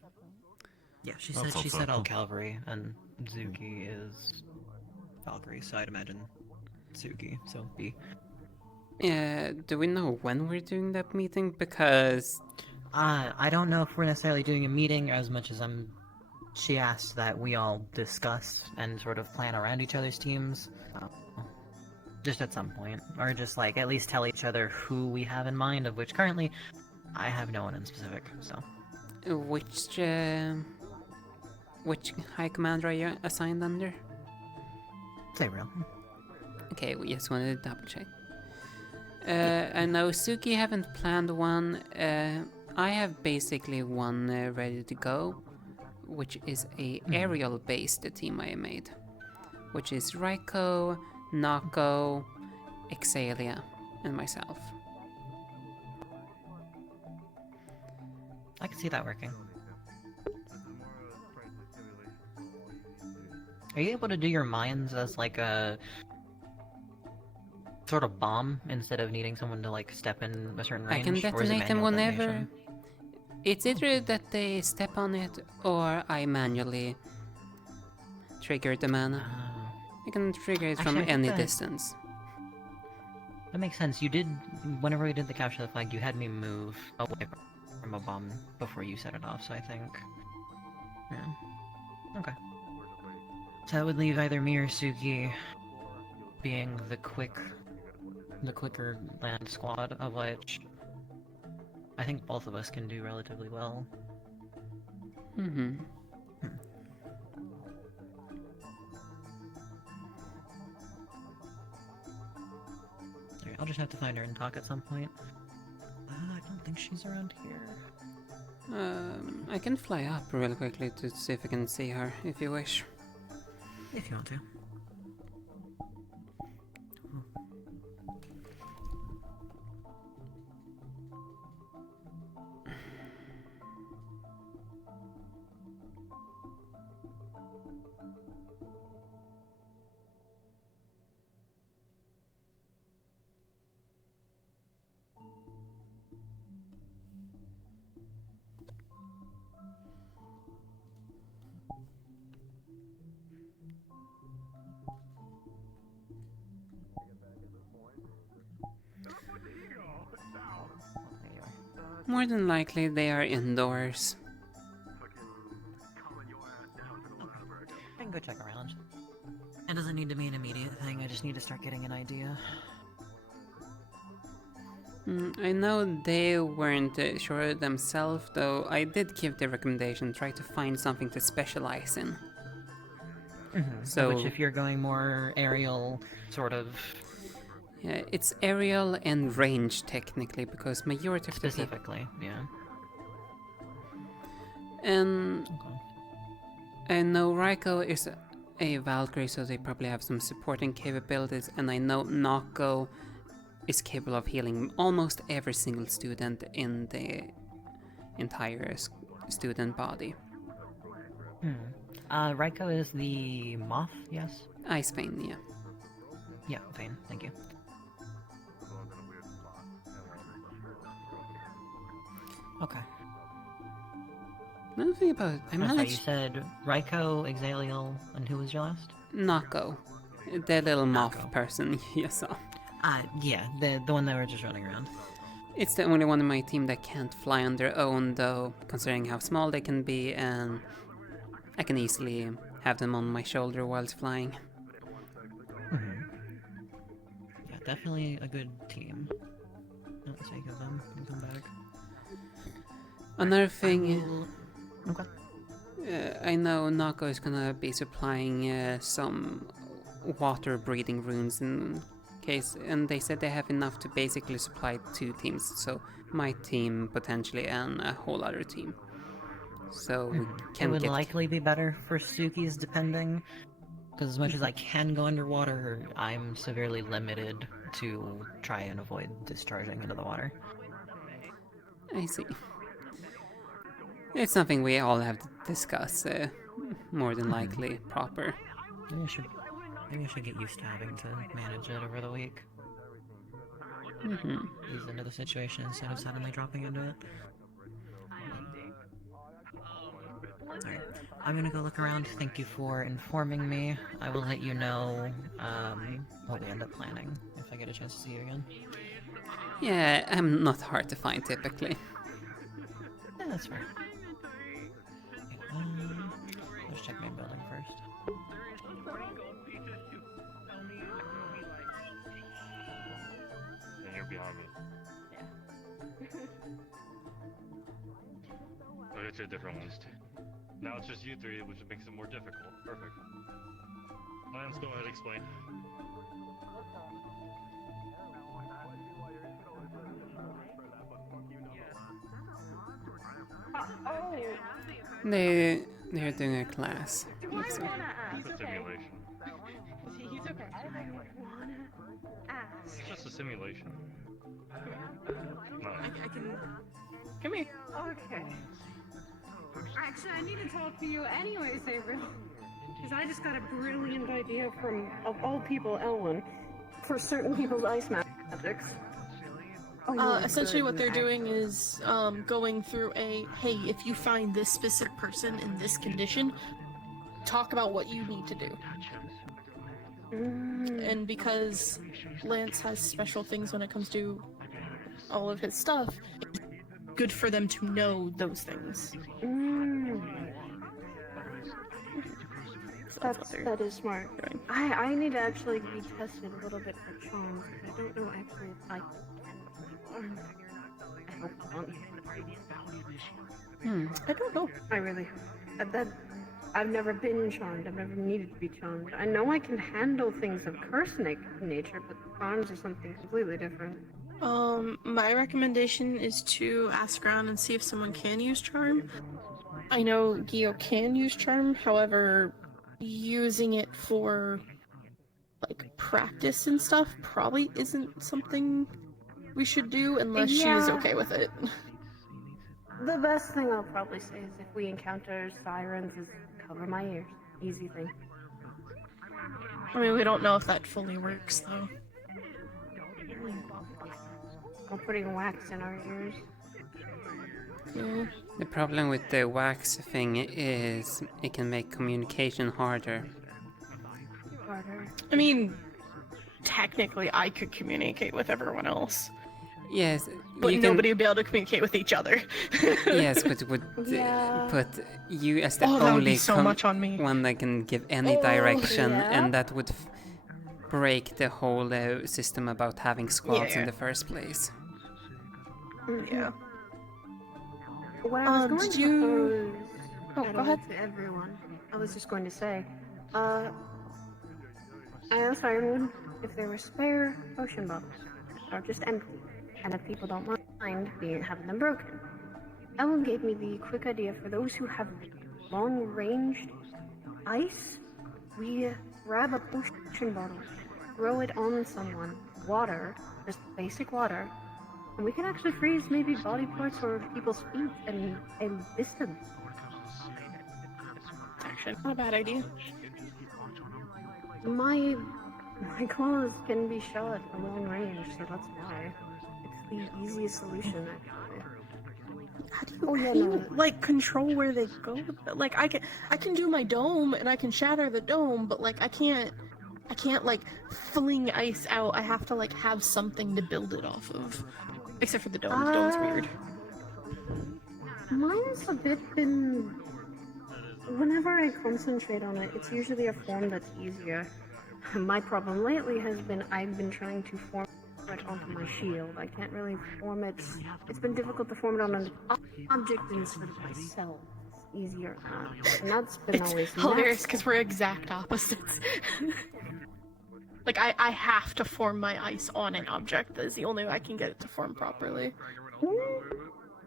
Yeah, she said all Calvary, and Zuki is Valkyrie, so I'd imagine Suki, so B. Do we know when we're doing that meeting? Because I don't know if we're necessarily doing a meeting as much as she asked that we all discuss and sort of plan around each other's teams. Just at some point. Or just, like, at least tell each other who we have in mind, of which currently I have no one in specific, so. Which High Commander are you assigned under? Say real. Okay, we just wanted to double check. I know Suki haven't planned one. I have basically one ready to go, which is a aerial-based team I made, which is Raiko, Nako, Exalia, and myself. I can see that working. Are you able to do your mines as like a sort of bomb instead of needing someone to like step in a certain range? I can detonate them manual whenever. detonation? It's either that they step on it or I manually trigger the mana. I can trigger it from Actually, I think any that- distance. That makes sense. You did, whenever we did the capture the flag, you had me move away from a bomb before you set it off, so I think... Yeah. Okay. So that would leave either me or Suki being the quicker land squad, of which I think both of us can do relatively well. Mm-hmm. Okay, I'll just have to find her and talk at some point. I don't think she's around here. I can fly up real quickly to see if I can see her, if you wish. If you want to. More than likely, they are indoors. I can go check around. It doesn't need to be an immediate thing, I just need to start getting an idea. I know they weren't sure themselves, though I did give the recommendation try to find something to specialize in. So, which if you're going more aerial, sort of... Yeah, it's aerial and range technically, because majority of Specifically, yeah. And I know Raiko is a Valkyrie, so they probably have some supporting capabilities, and I know Nako is capable of healing almost every single student in the entire student body. Raiko is the Moth, yes? Ice Vein, yeah. Yeah, Vein, thank you. Okay. Another thing about it, I You managed... said Raiko, Exaliel, and who was your last? Nako. The little moth person you saw. Yeah, the one that were just running around. It's the only one in my team that can't fly on their own, though, considering how small they can be, and I can easily have them on my shoulder whilst flying. Yeah, definitely a good team. the sake of them and come back. Another thing, I know Nako is gonna be supplying some water breathing runes in case, and they said they have enough to basically supply 2 teams, so my team potentially and a whole other team. So we can It would likely be better for Suki's depending, because as much as I can go underwater, I'm severely limited to try and avoid discharging into the water. I see. It's something we all have to discuss, more than likely proper. Maybe I should get used to having to manage it over the week. Ease into the situation instead of suddenly dropping into it. Alright, I'm gonna go look around. Thank you for informing me. I will let you know what we end up planning if I get a chance to see you again. Yeah, I'm not hard to find typically. Yeah, that's fair. Let's check main building first. And you're behind me. Oh, it's a different ones. Now it's just you 3, which makes it more difficult. Perfect. Lance, go ahead, explain. They're doing a class. It's a simulation. He's okay. It's just a simulation. No. I can... Come here. Okay. Actually, I need to talk to you anyway, Sabriel. Because I just got a brilliant idea from, of all people, Elwyn, for certain people's ice magics. Essentially what they're doing is going through a, hey, if you find this specific person in this condition, talk about what you need to do. And because Lance has special things when it comes to all of his stuff, it's good for them to know those things. That is smart. I need to actually be tested a little bit for charms. I don't know actually if I can. I hope not. I don't know. I really. I've never been charmed. I've never needed to be charmed. I know I can handle things of curse nature, but charms are something completely different. My recommendation is to ask around and see if someone can use charm. I know Gio can use charm, however, using it for, like, practice and stuff probably isn't something we should do unless she's okay with it. The best thing I'll probably say is if we encounter sirens is cover my ears. Easy thing. I mean, we don't know if that fully works, though. We're putting wax in our ears. Yeah. The problem with the wax thing is it can make communication harder. I mean, technically I could communicate with everyone else. Yes, but nobody would be able to communicate with each other. Yes, but it would put you as the only one that can give any direction, and that would break the whole system about having squads in the first place. Yeah. What I was going to propose go ahead. To everyone, I was just going to say, I asked Ironwood if there were spare potion bottles, or just empty. And if people don't mind having them broken. Ellen gave me the quick idea for those who have long-ranged ice. We grab a potion bottle, throw it on someone, water, just basic water, and we can actually freeze maybe body parts or people's feet in a distance. Actually, not a bad idea. My claws can be shot at long range, so that's why. The easiest solution, actually. How do you like control where they go? Like I can do my dome and I can shatter the dome, but like I can't like fling ice out. I have to like have something to build it off of. Except for the dome. The dome's weird. Mine's a bit been. Whenever I concentrate on it, it's usually a form that's easier. My problem lately has been I've been trying to form it onto my shield. I can't really form it. It's been difficult to form it on an object instead of myself. It's easier. And that's been always It's hilarious because we're exact opposites. Like, I have to form my ice on an object. That is the only way I can get it to form properly. Ooh.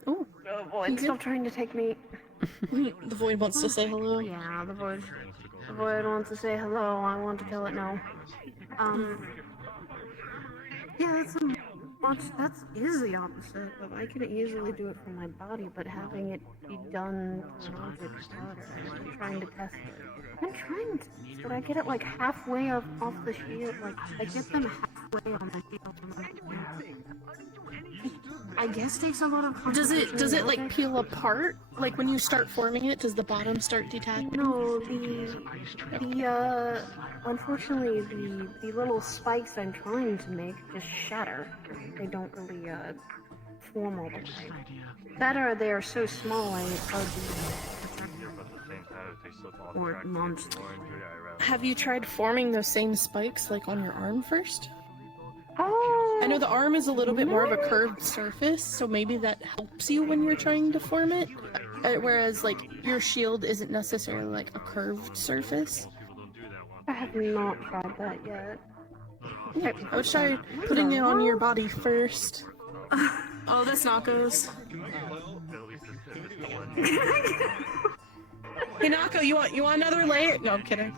Oh boy, it's still trying to take me. The void wants to say hello. Yeah, the void wants to say hello. I want to tell it no. Yeah, that is the opposite. But I could easily do it for my body, but having it be done for an object is harder. I'm trying to test it. I'm trying to, but I get it like halfway off the shield. Like I get them halfway on the shield. I guess takes a lot of concentration. Does it like peel apart? Like when you start forming it, does the bottom start detaching? No, unfortunately the little spikes I'm trying to make just shatter. They don't really form all the way. That or they are so small it's hard to or monster. Have you tried forming those same spikes like on your arm first? Oh, I know the arm is a little bit more of a curved surface, so maybe that helps you when you're trying to form it. Whereas, like, your shield isn't necessarily like a curved surface. I have not tried that yet. Yeah, I would try putting it on your body first. Oh, that's Nako's. Hey, Nako, you want another layer? No, I'm kidding.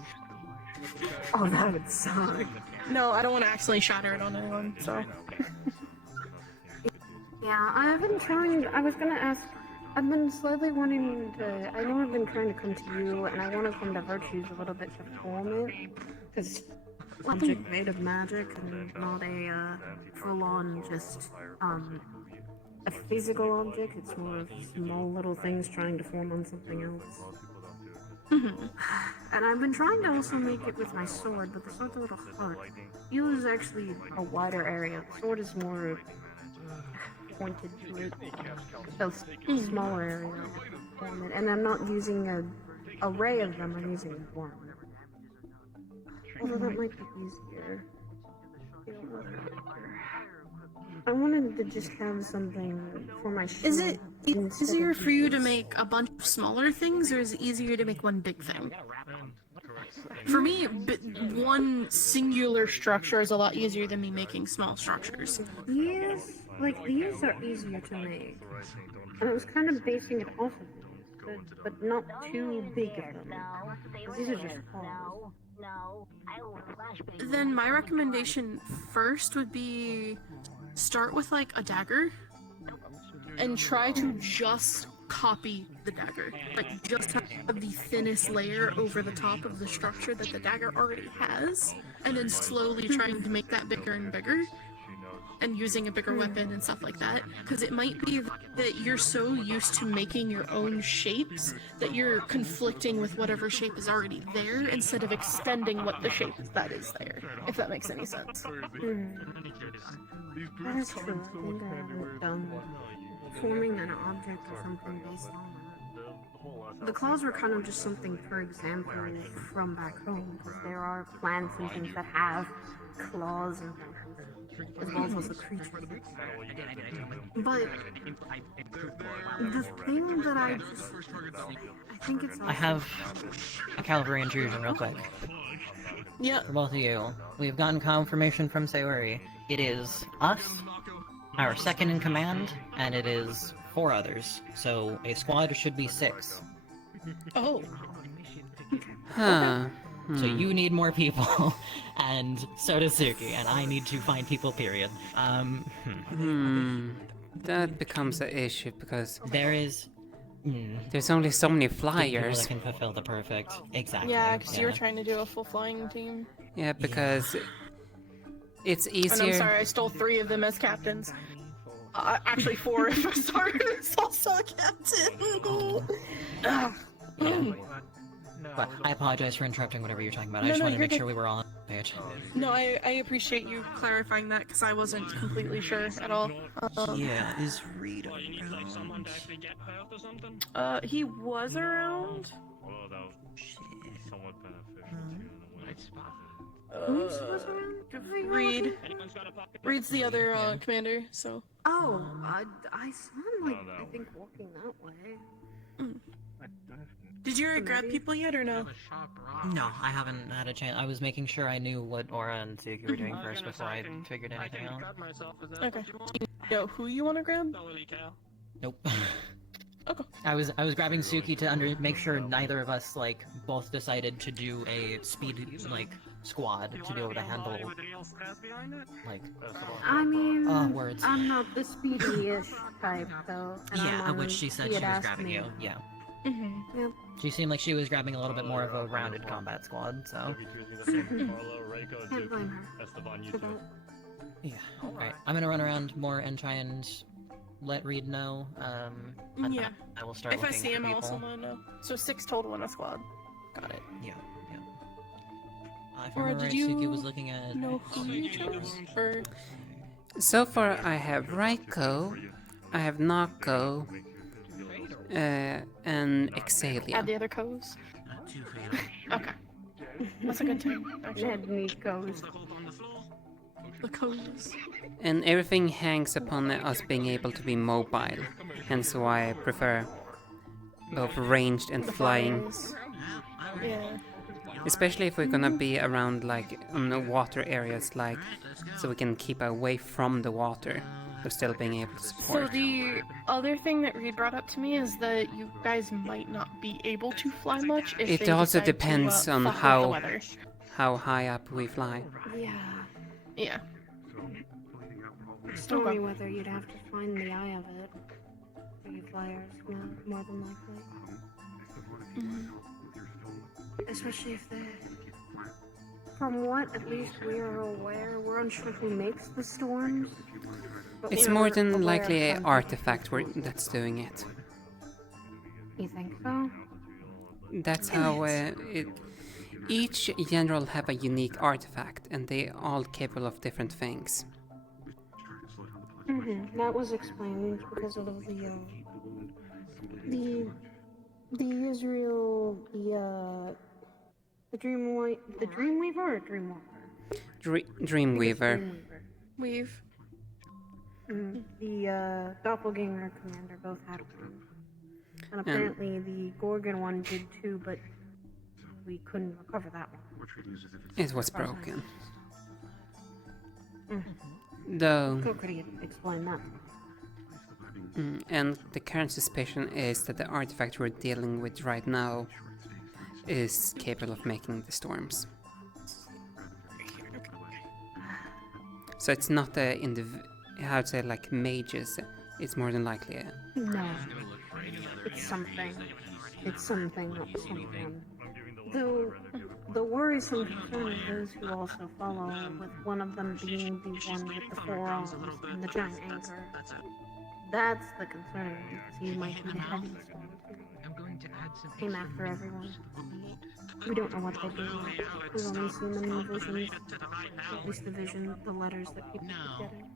Oh, that would suck. No, I don't want to accidentally shatter it on anyone, so. Yeah, I've been trying. I was gonna ask. I've been slowly wanting to. I know I've been trying to come to you, and I want to come to Virtues a little bit to form it, because object made of magic and not a full-on just a physical object. It's more of small little things trying to form on something else. And I've been trying to also make it with my sword, but the sword's a little hard. Use is actually a wider area. The sword is more pointed to it. So smaller area. And I'm not using an array of them, I'm using one. Although that might be easier. I wanted to just have something for my shield. Is it easier for you to make a bunch of smaller things, or is it easier to make one big thing? For me, one singular structure is a lot easier than me making small structures. These, these are easier to make. And I was kind of basing it off of these, but not too big of them. These are just small. Then my recommendation first would be start with like a dagger and try to just copy the dagger. Like just have the thinnest layer over the top of the structure that the dagger already has, and then slowly trying to make that bigger and bigger and using a bigger weapon and stuff like that. Because it might be that you're so used to making your own shapes that you're conflicting with whatever shape is already there instead of extending what the shape that is there, if that makes any sense. That is true. I think I haven't done forming an object or something based on that. The claws were kind of just something, for example, from back home, because there are plants and things that have claws and as well as also creatures. But the thing that I think it's also... I have a cavalry intrusion real quick. Yeah. For both of you. We've gotten confirmation from Sayori. It is us, our second in command, and it is 4 others. So a squad should be 6. Oh. Huh. So you need more people, and so does Suki, and I need to find people, period. That becomes an issue because there is... there's only so many People flyers. that can fulfill the perfect... Exactly. Yeah, because you were trying to do a full flying team. Yeah, because it's easier. And I'm sorry, I stole 3 of them as captains. Actually 4 if I started as also a captain. Yeah. But I apologize for interrupting whatever you're talking about. I just wanted to make sure we were all on the page. No, I appreciate you clarifying that because I wasn't completely sure at all. Yeah, is Reed around? He was around. Whoops, was around? Were you Reed. looking? Reed's the other commander, so. Oh, I saw him, like, I think walking that way. Did you already grab people yet or no? No, I haven't had a chance. I was making sure I knew what Aura and Suki were doing first before I figured anything out. Okay. Do you know who you want to grab? Nope. Okay. I was grabbing Suki to make sure neither of us both decided to do a speed squad to be able to handle I mean, words. I'm not the speedy-ish type, though. And Yeah, which she said she was grabbing you. Yeah. Yep. She seemed like she was grabbing a little bit more of a rounded combat squad, so. Can't blame her for that. Yeah. Alright. I'm gonna run around more and try and let Reed know. Yeah. I will start if I looking see for him, people. I'll also let him know. So 6 total in a squad. Got it. Yeah. If I Or remember did right, you Suki was looking at. know who you chose? Or So far, I have Raiko, I have Nako, and Exalia. add the other coves? Okay. That's a good time, actually. Ned Nico's. The coves. And everything hangs upon us being able to be mobile, hence why I prefer both ranged and The flying. flyers. Yeah. Especially if we're gonna be around on the water areas, so we can keep away from the water, but still being able to So support. the other thing that Reed brought up to me is that you guys might not be able to fly much if It they also decide depends to, on fuck with the how weather. high up we fly. Yeah. Yeah. Stormy weather, you'd have to find the eye of it. For you flyers, more than likely. Especially if they... From what at least we are aware, we're unsure who makes the storms. But It's we're more aware than of likely an some- artifact that's doing it. You think so? That's how each general have a unique artifact, and they all capable of different things. That was explained because of the Israel, the Dreamweaver or Dreamwalker? Dreamweaver. Weave. The Doppelganger commander both had one. And apparently the Gorgon one did too, but we couldn't recover that one. It was broken. Though, Who could explain that? and the current suspicion is that the artifact we're dealing with right now is capable of making the storms. So it's not the how to say mages. It's more than likely No. It's something. It's something, not someone. Though the worrisome concern is those who also follow, with one of them being the one with the 4 arms and the giant anchor. That's the concern, because he might be the heaviest one too. Came after everyone. We don't know what they do. We've only seen them in the visions. At least the vision, the letters that people keep getting.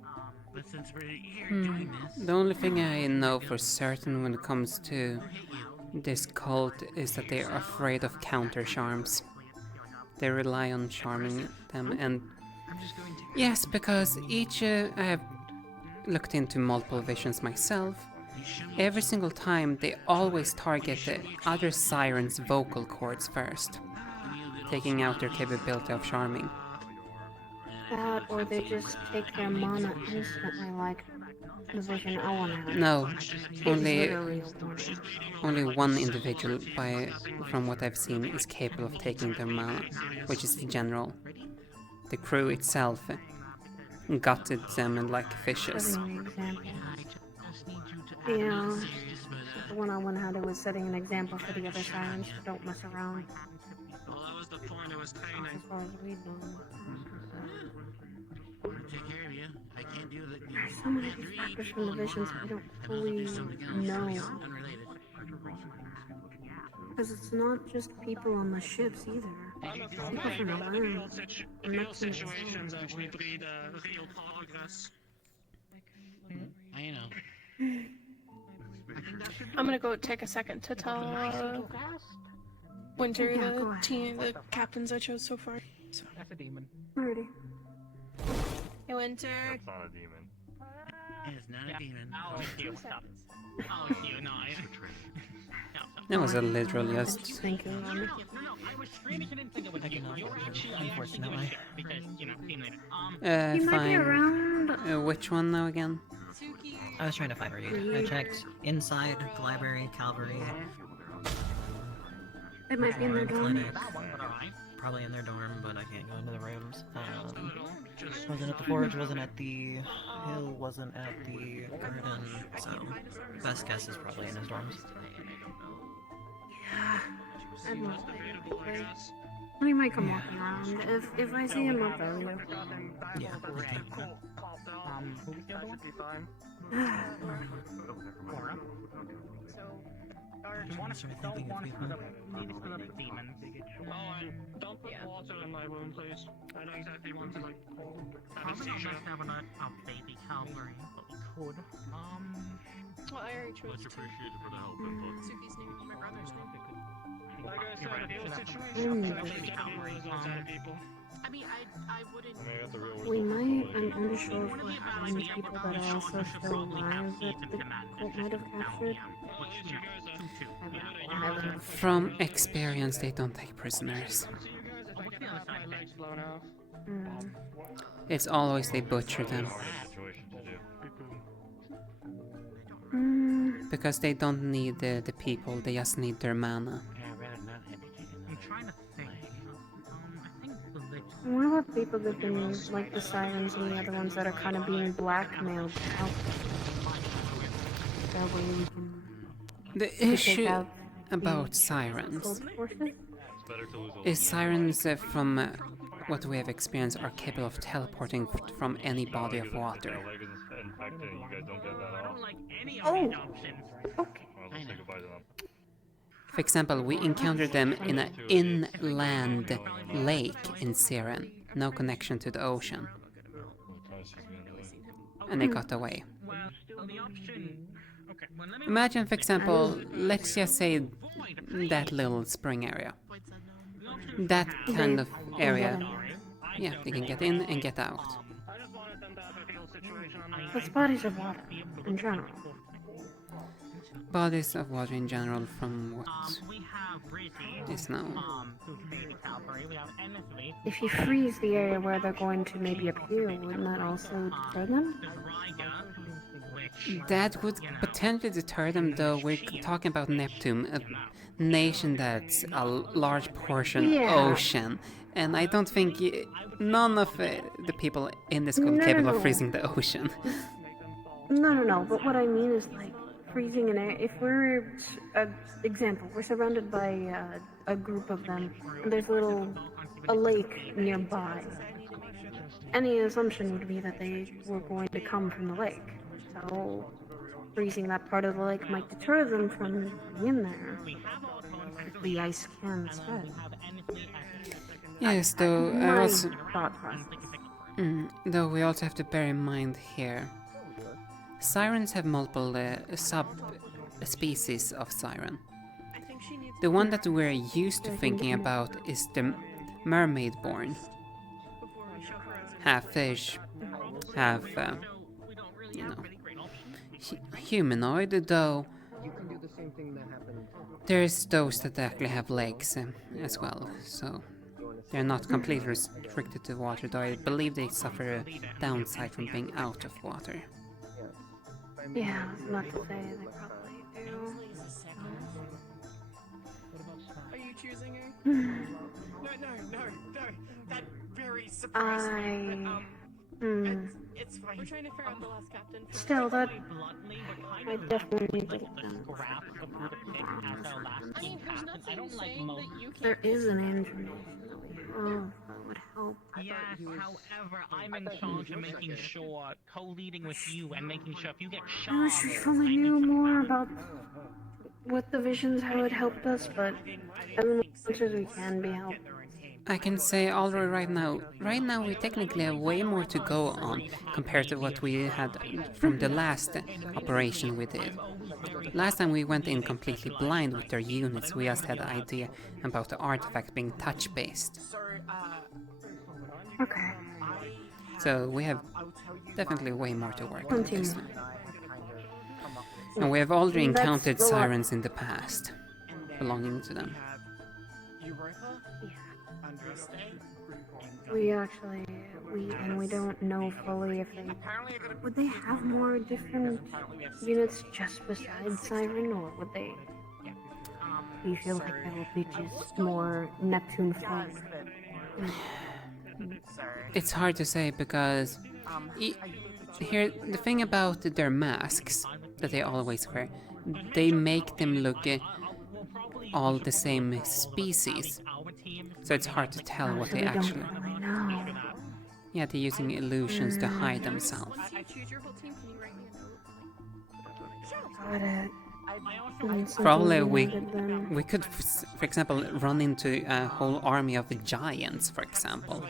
The only thing I know for certain when it comes to this cult is that they are afraid of counter charms. They rely on charming them, and yes, because each I have looked into multiple visions myself. Every single time they always target the other siren's vocal cords first, taking out their capability of charming. That, or they just take their mana instantly, like the vision Owen had. No, only literally one individual, from what I've seen, is capable of taking their mana, which is the general. The crew itself gutted them like fishes. Yeah, the one Owen had was setting an example for the other sirens who don't mess around. Well, that was the point I was saying. As far as we know. Take care of you. I can't do that. There's so many factors from the visions we don't fully know. Because it's not just people on the ships either. People from the land. Real situations actually breed real progress. I know. I'm gonna go take a second to tell Winter, the captains I chose so far. That's a demon. Alrighty. Hey, Winter. That's not a demon. It's not a demon. Oh, you. Stop. Oh, you. No, I. That was a literal just. Thinking on it. No, I was screaming. I didn't think it was you. You're actually, I actually give a shit because, you know, team leader. He might be Fine. around. Which one now again? I was trying to find Reed. I checked inside the library, Calvary. It might be in their dorm. Clinic. Probably in their dorm, but I can't go into the rooms. Wasn't at the forge, wasn't at the hill, wasn't at the garden, so best guess is probably in his dorms. Yeah. He might come walking around. If I see him, I'll tell you. Yeah, Who was the other one? Cora. Don't want to split up the demons. Oh, don't put water in my wound, please. I don't exactly want to, like, have a seizure. Having a baby Calvary, but we could. Well, I already chose Much appreciated for the help input. Suki's name, my brother's name. Like I said, if it was a situation, baby Calvary is outside people. I mean, I wouldn't. We might. I'm unsure if we're having people that are also still alive that the cult might have captured. I haven't. From experience, they don't take prisoners. It's always they butcher them. Because they don't need the people, they just need their mana. I'm trying to think. What about people that been like the sirens and the other ones that are kind of being blackmailed out? That way we can. The issue about sirens is sirens from what we have experienced are capable of teleporting from any body of water. Oh! For example, we encountered them in an inland lake in Siren, no connection to the ocean. And they got away. Imagine, for example, let's just say that little spring area. That kind of area. Yeah, they can get in and get out. It's bodies of water in general. Bodies of water in general from what is known. If you freeze the area where they're going to maybe appear, wouldn't that also deter them? That would potentially deter them, though we're talking about Neptune, a nation that's a large portion ocean. And I don't think none of the people in this group are capable of freezing the ocean. No, but what I mean is like freezing an area. If we're, example, we're surrounded by a group of them, and there's a lake nearby. Any assumption would be that they were going to come from the lake. So freezing that part of the lake might deter them from being in there. If the ice can spread. Yes, though My also, thought process. though we also have to bear in mind here, sirens have multiple sub-species of siren. The one that we're used to thinking about is the mermaid-born. Half fish, half, humanoid, though there's those that actually have legs as well, so they're not completely restricted to water, though I believe they suffer a downside from being out of water. Yeah, not to say they probably do. Are you choosing her? No. That very surprising. It's fine. We're trying to figure out the last captain. Still, that I definitely need to get them. I don't like most. There is an information that would help. Yes, however, I'm in charge of making sure, co-leading with you and making sure if you get shot. I wish we fully knew more about what the visions, how it helped us, but as much as we can be helped. I can say already right now we technically have way more to go on compared to what we had from the last operation we did. Last time we went in completely blind with their units, we just had an idea about the artifact being touch-based. Sir, So we have definitely way more to work on Plenty this more. time. And we have already That's encountered the lot. sirens in the past, belonging to them. We actually, we don't know fully if they, would they have more different units just besides Siren, or would they, do you feel like there will be just more Neptune folk? It's hard to say because here the thing about their masks that they always wear, they make them look all the same species, so it's hard to tell what they actually. Yeah, they're using illusions to hide themselves. Got it. Probably we could, for example, run into a whole army of giants, for example,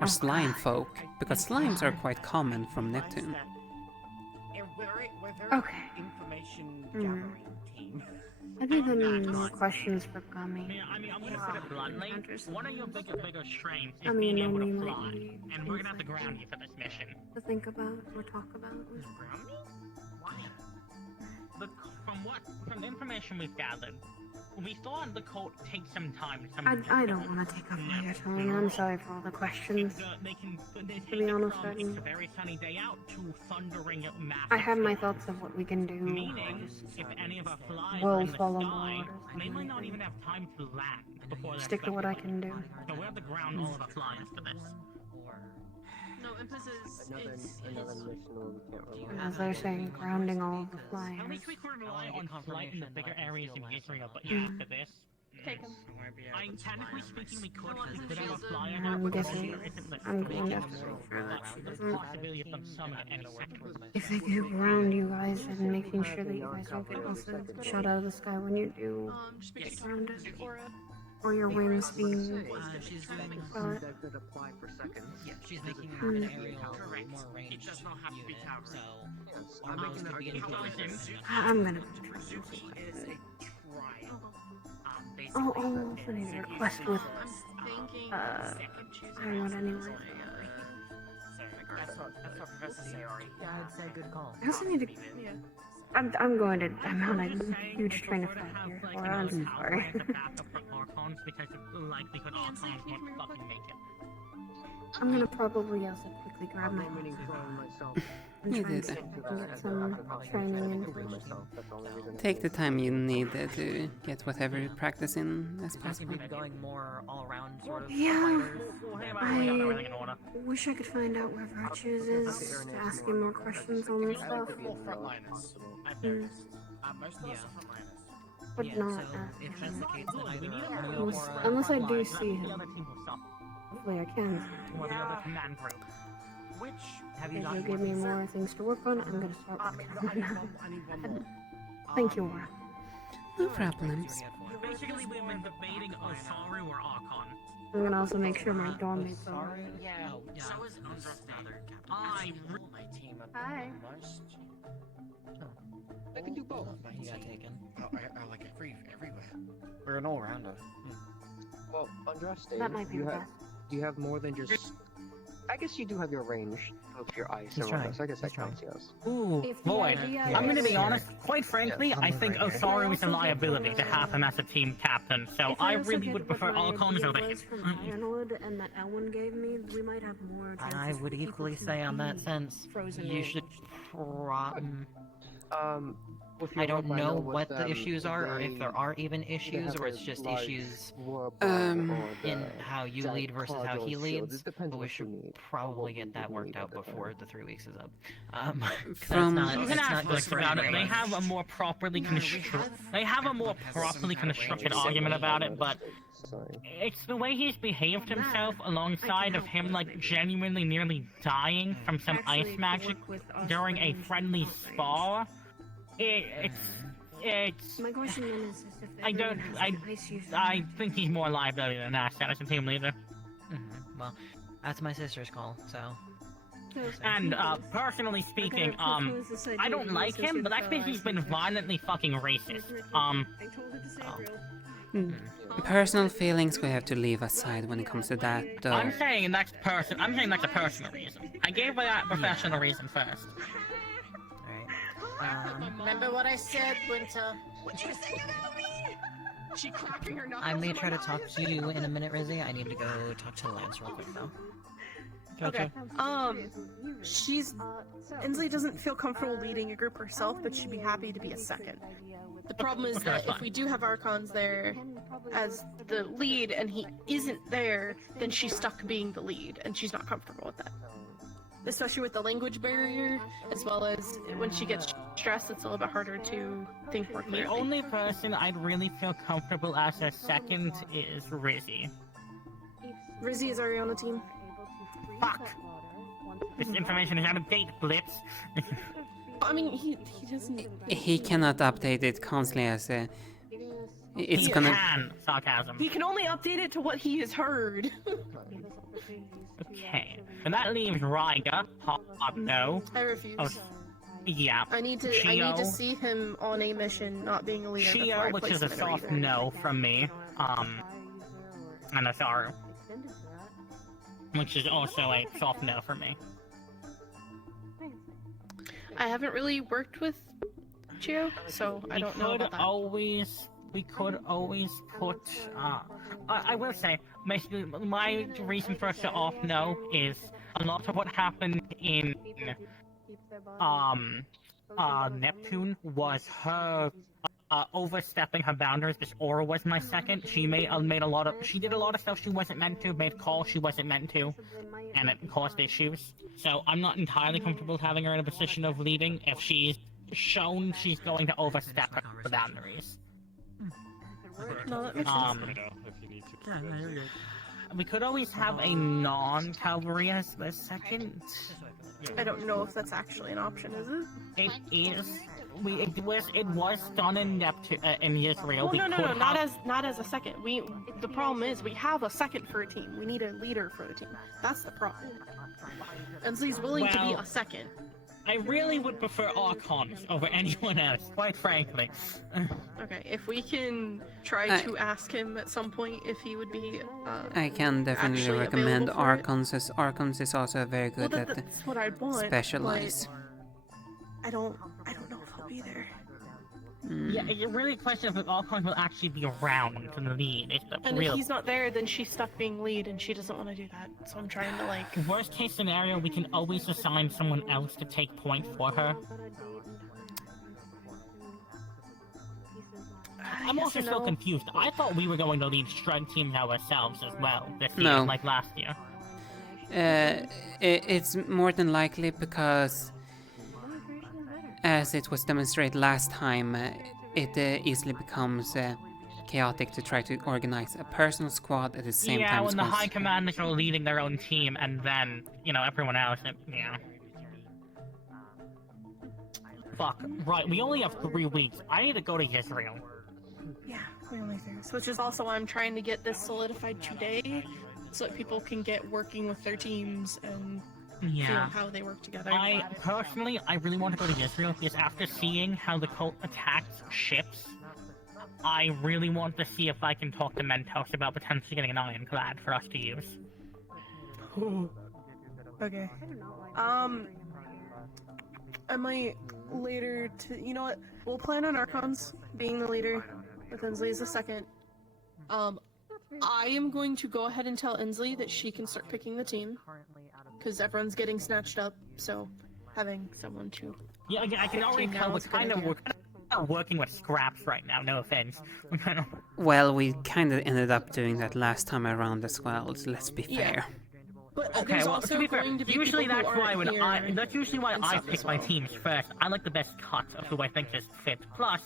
or slime folk, because slimes are quite common from Neptune. Okay. Maybe then more questions for Gummy. I'm gonna put it bluntly. One of your bigger strengths is I mean, being able we to might fly, need and we're gonna have to ground you for this mission. to think about or talk about. Why? From the information we've gathered, we thought the cult takes some time. I don't want to take up all your time. I'm sorry for all the questions. To be honest, It's a very sunny day out to thundering massive. I have my thoughts of what we can do. Meaning, if any of our flies We'll are in the follow sky, orders. they might not even have time to land before they're Stick to what I can do. So we have to ground all of our flies for this. No, Impus Another mission where we can't rely. As they're saying, grounding all of the flyers. At least we could rely on flight in the bigger areas in Israel, but yeah, after this. Take him. Technically speaking, we could have a flyer I'm guessing I'm going to have to There's a possibility of them summoning any second. if they do ground you guys and making sure that you guys don't get also shot out of the sky when you do get grounded. Or your wings being got. That could apply for seconds. Yeah, she's making Hmm. an aerial more ranged unit, so almost the beginning of I'm gonna. Oh, also need a request with. I don't want anyone. That's what Professor Sayori. Yeah, I'd say good call. I also need to. I'm going to. I'm on a huge train of thought here. Or I'm sorry. Because the likelihood Archons won't fucking make it. I'm gonna probably also quickly grab my and try and see if I can get some training in. Take the time you need to get whatever practice in as possible. We've been going more all around sort of Yeah, fighters. I wish I could find out where Virtues is to ask him more questions on this stuff. Mm. But Yeah, not so ask if him. that's the case, then either Unless I do see him. Hopefully I can. Which have If you'll give me more things to work on, I'm gonna start working on now. Thank you, Aura. No problems. Basically, we were debating Osaru or Archon. I'm gonna also make sure my dorm mates are alright. Yeah, so is I my team up Hi. I can do both. He got taken. I like everywhere. We're an all-rounder. Well, Andraste, That might be the best. Do you have more than just... I guess you do have your range of your ice He's and trying. whatnot, so I guess that counts, yes. Ooh, If the boy. idea I'm gonna is- be honest, quite frankly, I think Osaru is a liability to have him as a team captain, so If I also really get would what prefer my Archons idea over him. was from Ironwood and that Elwyn gave me, we might have more chances I would for people equally to say on that be sense, frozen you in. should With your I don't work, know with what the them, issues are, or if they- there are even issues, have or it's a just large issues warp in the how you giant lead versus how cargo he shield. leads. It depends But we what you should need. probably get that worked out before the 3 weeks is up. From- that's You not, can that's ask not good Alex for about it. They anybody. have a more properly constructed argument about it, but it's the way he's behaved himself alongside of him like genuinely nearly dying from some ice magic during a friendly spar. It's My question then is if I don't I think he's more liability than asset as a team leader. Well, that's my sister's call, so. And personally speaking, I don't like him, but I think he's been violently fucking racist. Personal feelings we have to leave aside when it comes to that, though. I'm saying that's a personal reason. I gave that professional reason first. Remember what I said, Winter? What'd you say about me? She cracking her knuckles. I may in try my to talk eyes? to you in a minute, Rizzy. I need to go talk to Lance real quick, though. Okay. Inslee doesn't feel comfortable leading a group herself, but she'd be happy to be a second. The problem is that if we do have Archons there as the lead and he isn't there, then she's stuck being the lead, and she's not comfortable with that. Especially with the language barrier, as well as when she gets stressed, it's a little bit harder to think more clearly. The only person I'd really feel comfortable as a second is Rizzy. Rizzy is already on the team. Fuck! This information is out of date, Blitz. I mean, he doesn't... He cannot update it constantly as a... It's he gonna... can! Sarcasm. He can only update it to what he has heard. Okay. And that leaves Ryga. No. I refuse. Oh, yeah. I need to see him on a mission, not being a leader. Shio, which is a soft no from me. And Asaru, which is also a soft no for me. I haven't really worked with Chio, so I don't know about that. We could always put, I will say, my reason for us to off no is a lot of what happened in, Neptune was her, overstepping her boundaries. This Aura was my second. She did a lot of stuff she wasn't meant to, made calls she wasn't meant to, and it caused issues. So I'm not entirely comfortable having her in a position of leading if she's shown she's going to overstep her boundaries. No, that makes sense. We could always have a non-cavalry as the second. I don't know if that's actually an option, is it? It is. It was done in Neptune in Israel. Well, no, not as a second. The problem is we have a second for a team. We need a leader for the team. That's the problem. And so he's willing to be a second. I really would prefer Archons over anyone else, quite frankly. Okay, if we can try to ask him at some point if he would be I can definitely recommend Archons, as Archons is also very good at that's what I'd want, specialize. I don't know if he'll be there. Yeah, it's really a question if Archons will actually be around to the lead. And if he's not there, then she's stuck being lead, and she doesn't want to do that. So I'm trying to like. Worst case scenario, we can always assign someone else to take point for her. I'm also still confused. I thought we were going to lead strike teams ourselves as well this year, like last year. It's more than likely because, as it was demonstrated last time, it easily becomes chaotic to try to organize a personal squad at the same time. Yeah, when the high commanders are leading their own team, and then, everyone else, yeah. Fuck, right, we only have 3 weeks. I need to go to Israel. Yeah, we only 3 weeks. Which is also why I'm trying to get this solidified today, so that people can get working with their teams and feel how they work together. I really want to go to Israel, because after seeing how the cult attacks ships, I really want to see if I can talk to Mentos about potentially getting an ironclad for us to use. Okay. I might later you know what? We'll plan on Archons being the leader, with Inslee as the second. I am going to go ahead and tell Inslee that she can start picking the team, because everyone's getting snatched up, so having someone to... Yeah, I can already tell we're kind of working with scraps right now, no offense. Well, we kind of ended up doing that last time around as well, so let's be fair. But okay, well, to be fair, usually that's usually why I pick my teams first. I like the best cut of who I think is fit. Plus,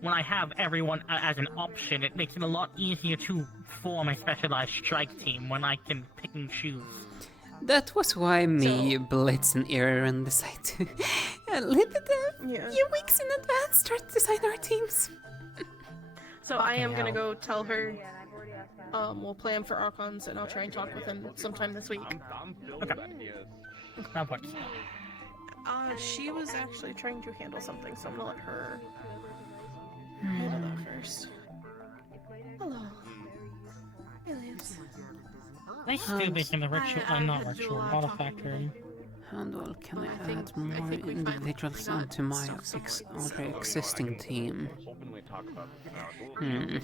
when I have everyone as an option, it makes it a lot easier to form a specialized strike team when I can pick and choose. That was why Blitz, and Aaron decided to a little bit few weeks in advance start to design our teams. So I am gonna go tell her. We'll plan for Archons, and I'll try and talk with him sometime this week. Okay. That works. She was actually trying to handle something, so I'm gonna let her handle that first. Hello. Hey, Lance. Nice to be in the ritual. I'm not ritual. Artifact room. Handel, can I add more individuals onto my already existing team? Openly talk about this now.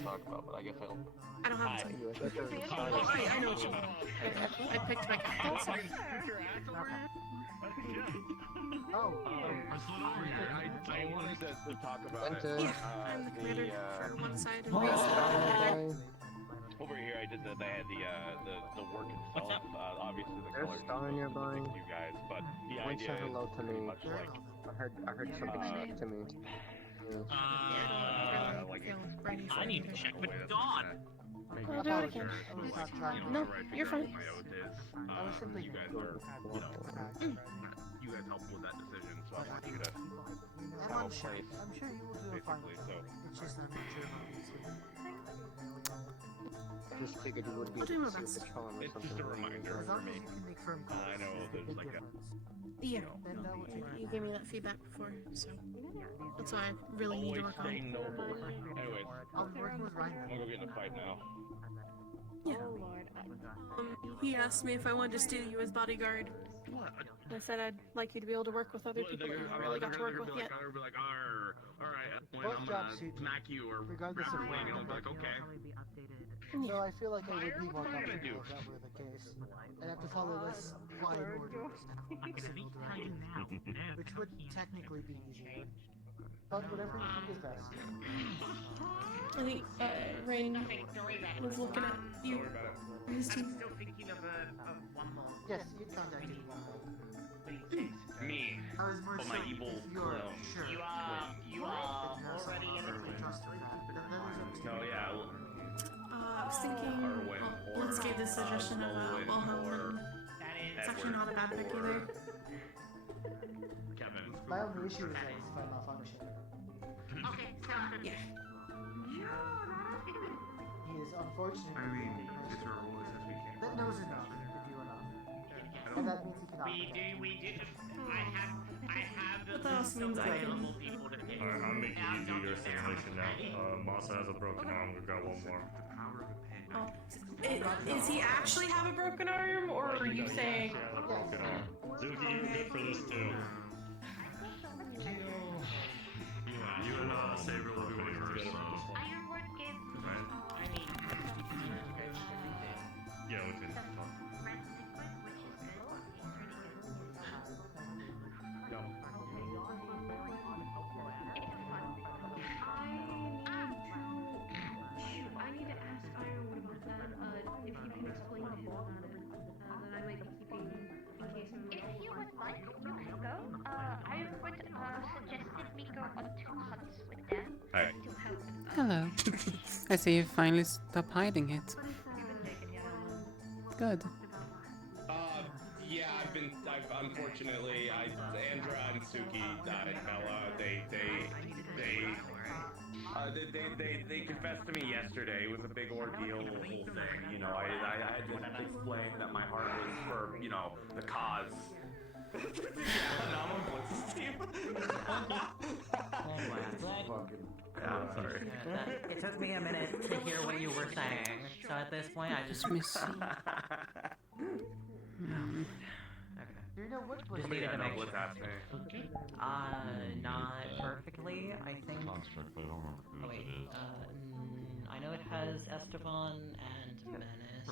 Talk about, but I guess I'll. I don't have time. I know what you mean. I picked my captain. Oh. I wanted to talk about it. Yeah, I'm the commander for one side and Over here, I did they had the work itself. Obviously, the There's colors Star in your buying. you guys, but the Why idea say is hello to me? much like I heard something speak to me. I need to check with Dawn. I'll do it again. No, you're fine. I was simply you guys are, you guys helped with that decision, so I want you to have a place. I'm sure you will do a fine. Basically, so. It's just I'm not sure about these. Just figured you would be I'll do able my to see best. the charm or It's something. just a reminder As for long me. as you can make firm calls. I know it's a there's big like a. difference. Yeah. Then that would You gave me that feedback before, so that's why I really need to Always work on stay it. noble. Anyways, I'm working with Ryan. I'm gonna go get in a fight now. Yeah. He asked me if I wanted to steal you as bodyguard. I said I'd like you to be able to work with other people you haven't really got to work with yet. They're like, alright, when Both I'm jobs gonna suit smack you or regardless of wing, rank. and I'm like, okay. So I feel like I would be more What am I gonna do? comfortable if that were the case. I'd have to follow less line orders and civil directions, which would technically be easier. But whatever you think is best. I think Rain was looking at you. His team. Yes, you contacted Me. I was more But my certain evil if you're clone. sure. You already in the trust with that, but that is up to No, you. yeah. I was thinking, Blitz gave the suggestion of Wilhelm, and it's actually not a bad pick either. Kevin. My only issue is that it's fighting off ownership. Yeah. He is unfortunately that knows enough to do enough. And that means he cannot. But that also means I can. Alright, I'm making you do your simulation now. Masa has a broken arm, we've got one more. Is he actually have a broken arm, or are you saying? He has a broken arm. Zuki, you're good for this too. You and Saber will be working together for this one. Right? Yeah, we can talk. I need to ask Ironwood about that. If you can explain to him about it, then I might be keeping in case. If you would like, you can go. Ironwood suggested we go on 2 hunts with them Alright. to help. Hello. I see you finally stopped hiding it. Good. Yeah, unfortunately, Andra and Suki died. Bella, they confessed to me yesterday. It was a big ordeal, the whole thing. You know, I had to explain that my heart was for, the cause. Now I'm on Blitz's team. Yeah, sorry. It took me a minute to hear what you were saying, so at this point I just missing. Do you know what was just needed to make sure. Okay. Not perfectly, I think. Oh, wait, I know it has Esteban and Menace.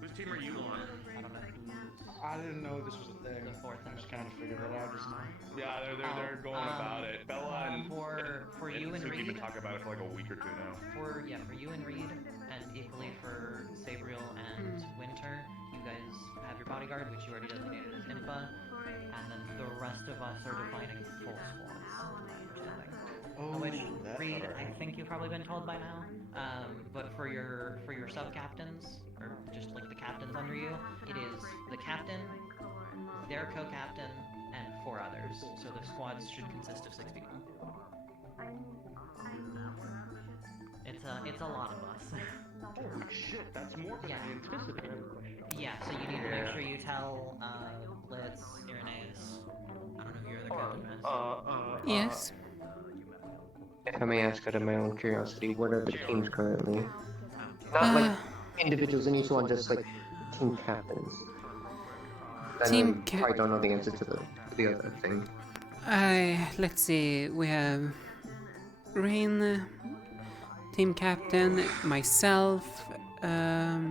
Whose team are you on? I don't know. I didn't know this was a thing. The fourth I just kind of figured it out just now. Yeah, they're going about it. Bella and for you and Suki Reed. been talking about it for like a week or two now. For you and Reed, and equally for Sabriel and Winter, you guys have your bodyguard, which you already designated as Impa, and then the rest of us are defining full squads. Which Reed, I think you've probably been told by now. But for your sub-captains, or just like the captains under you, it is the captain, their co-captain, and 4 others. So the squads should consist of 6 people. It's a lot of us. Holy shit, that's more than I anticipated. Yeah, so you need to make sure you tell Blitz, Irenaeus, I don't know who your other captain is. Yes. If I may ask out of my own curiosity, what are the teams currently? Not like individuals in each one, just like team captains. I know you probably don't know the answer to the other thing. Let's see. We have Rain, team captain, myself. Let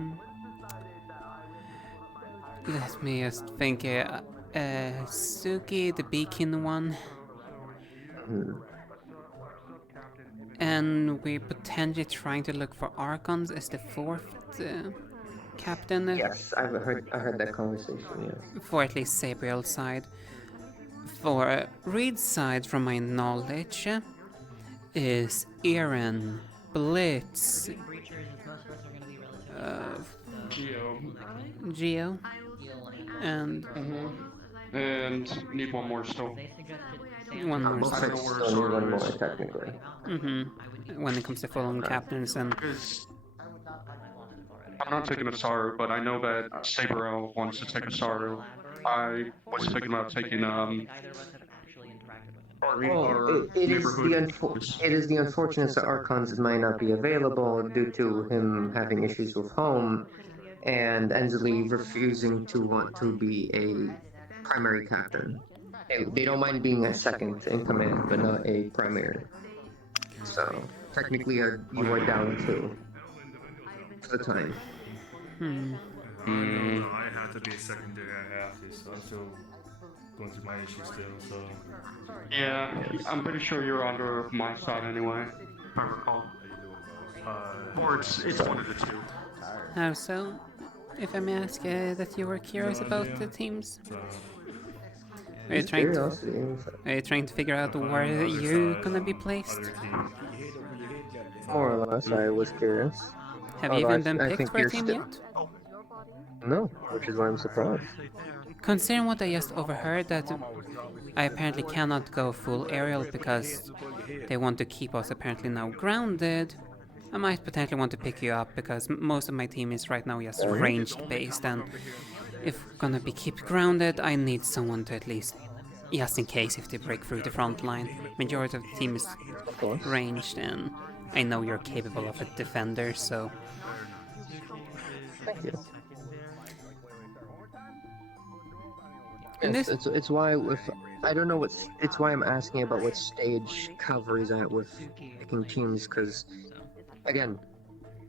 me just think. Suki, the beacon one. And we're potentially trying to look for Archons as the fourth captain. Yes, I heard that conversation, yes. For at least Sabriel's side. For Reed's side, from my knowledge, is Aaron, Blitz, Geo, and need one more still. One more. Both sides still need one more, technically. When it comes to full-on captains and. I'm not taking a Saru, but I know that Sabriel wants to take a Saru. I was thinking about taking it is the unfortunate that Archons might not be available due to him having issues with home, and Ensley refusing to want to be a primary captain. They don't mind being a second in command, but not a primary. So technically, you are down two for the time. I have to be a secondary after, so I'm still going through my issues still, so... Yeah, I'm pretty sure you're under my side anyway, if I recall. Or it's one of the two. How so? If I may ask that you were curious about the teams? Are you trying to figure out where you're gonna be placed? More or less, I was curious. Have you even been picked for a team yet? No, which is why I'm surprised. Considering what I just overheard, that I apparently cannot go full aerial because they want to keep us apparently now grounded, I might potentially want to pick you up because most of my team is right now just ranged based, and if we're gonna be kept grounded, I need someone to at least, just in case if they break through the front line. Majority of the team is ranged, and I know you're capable of a defender, so... Thank you. Yes, it's why I don't know it's why I'm asking about what stage cover is at with picking teams, because again,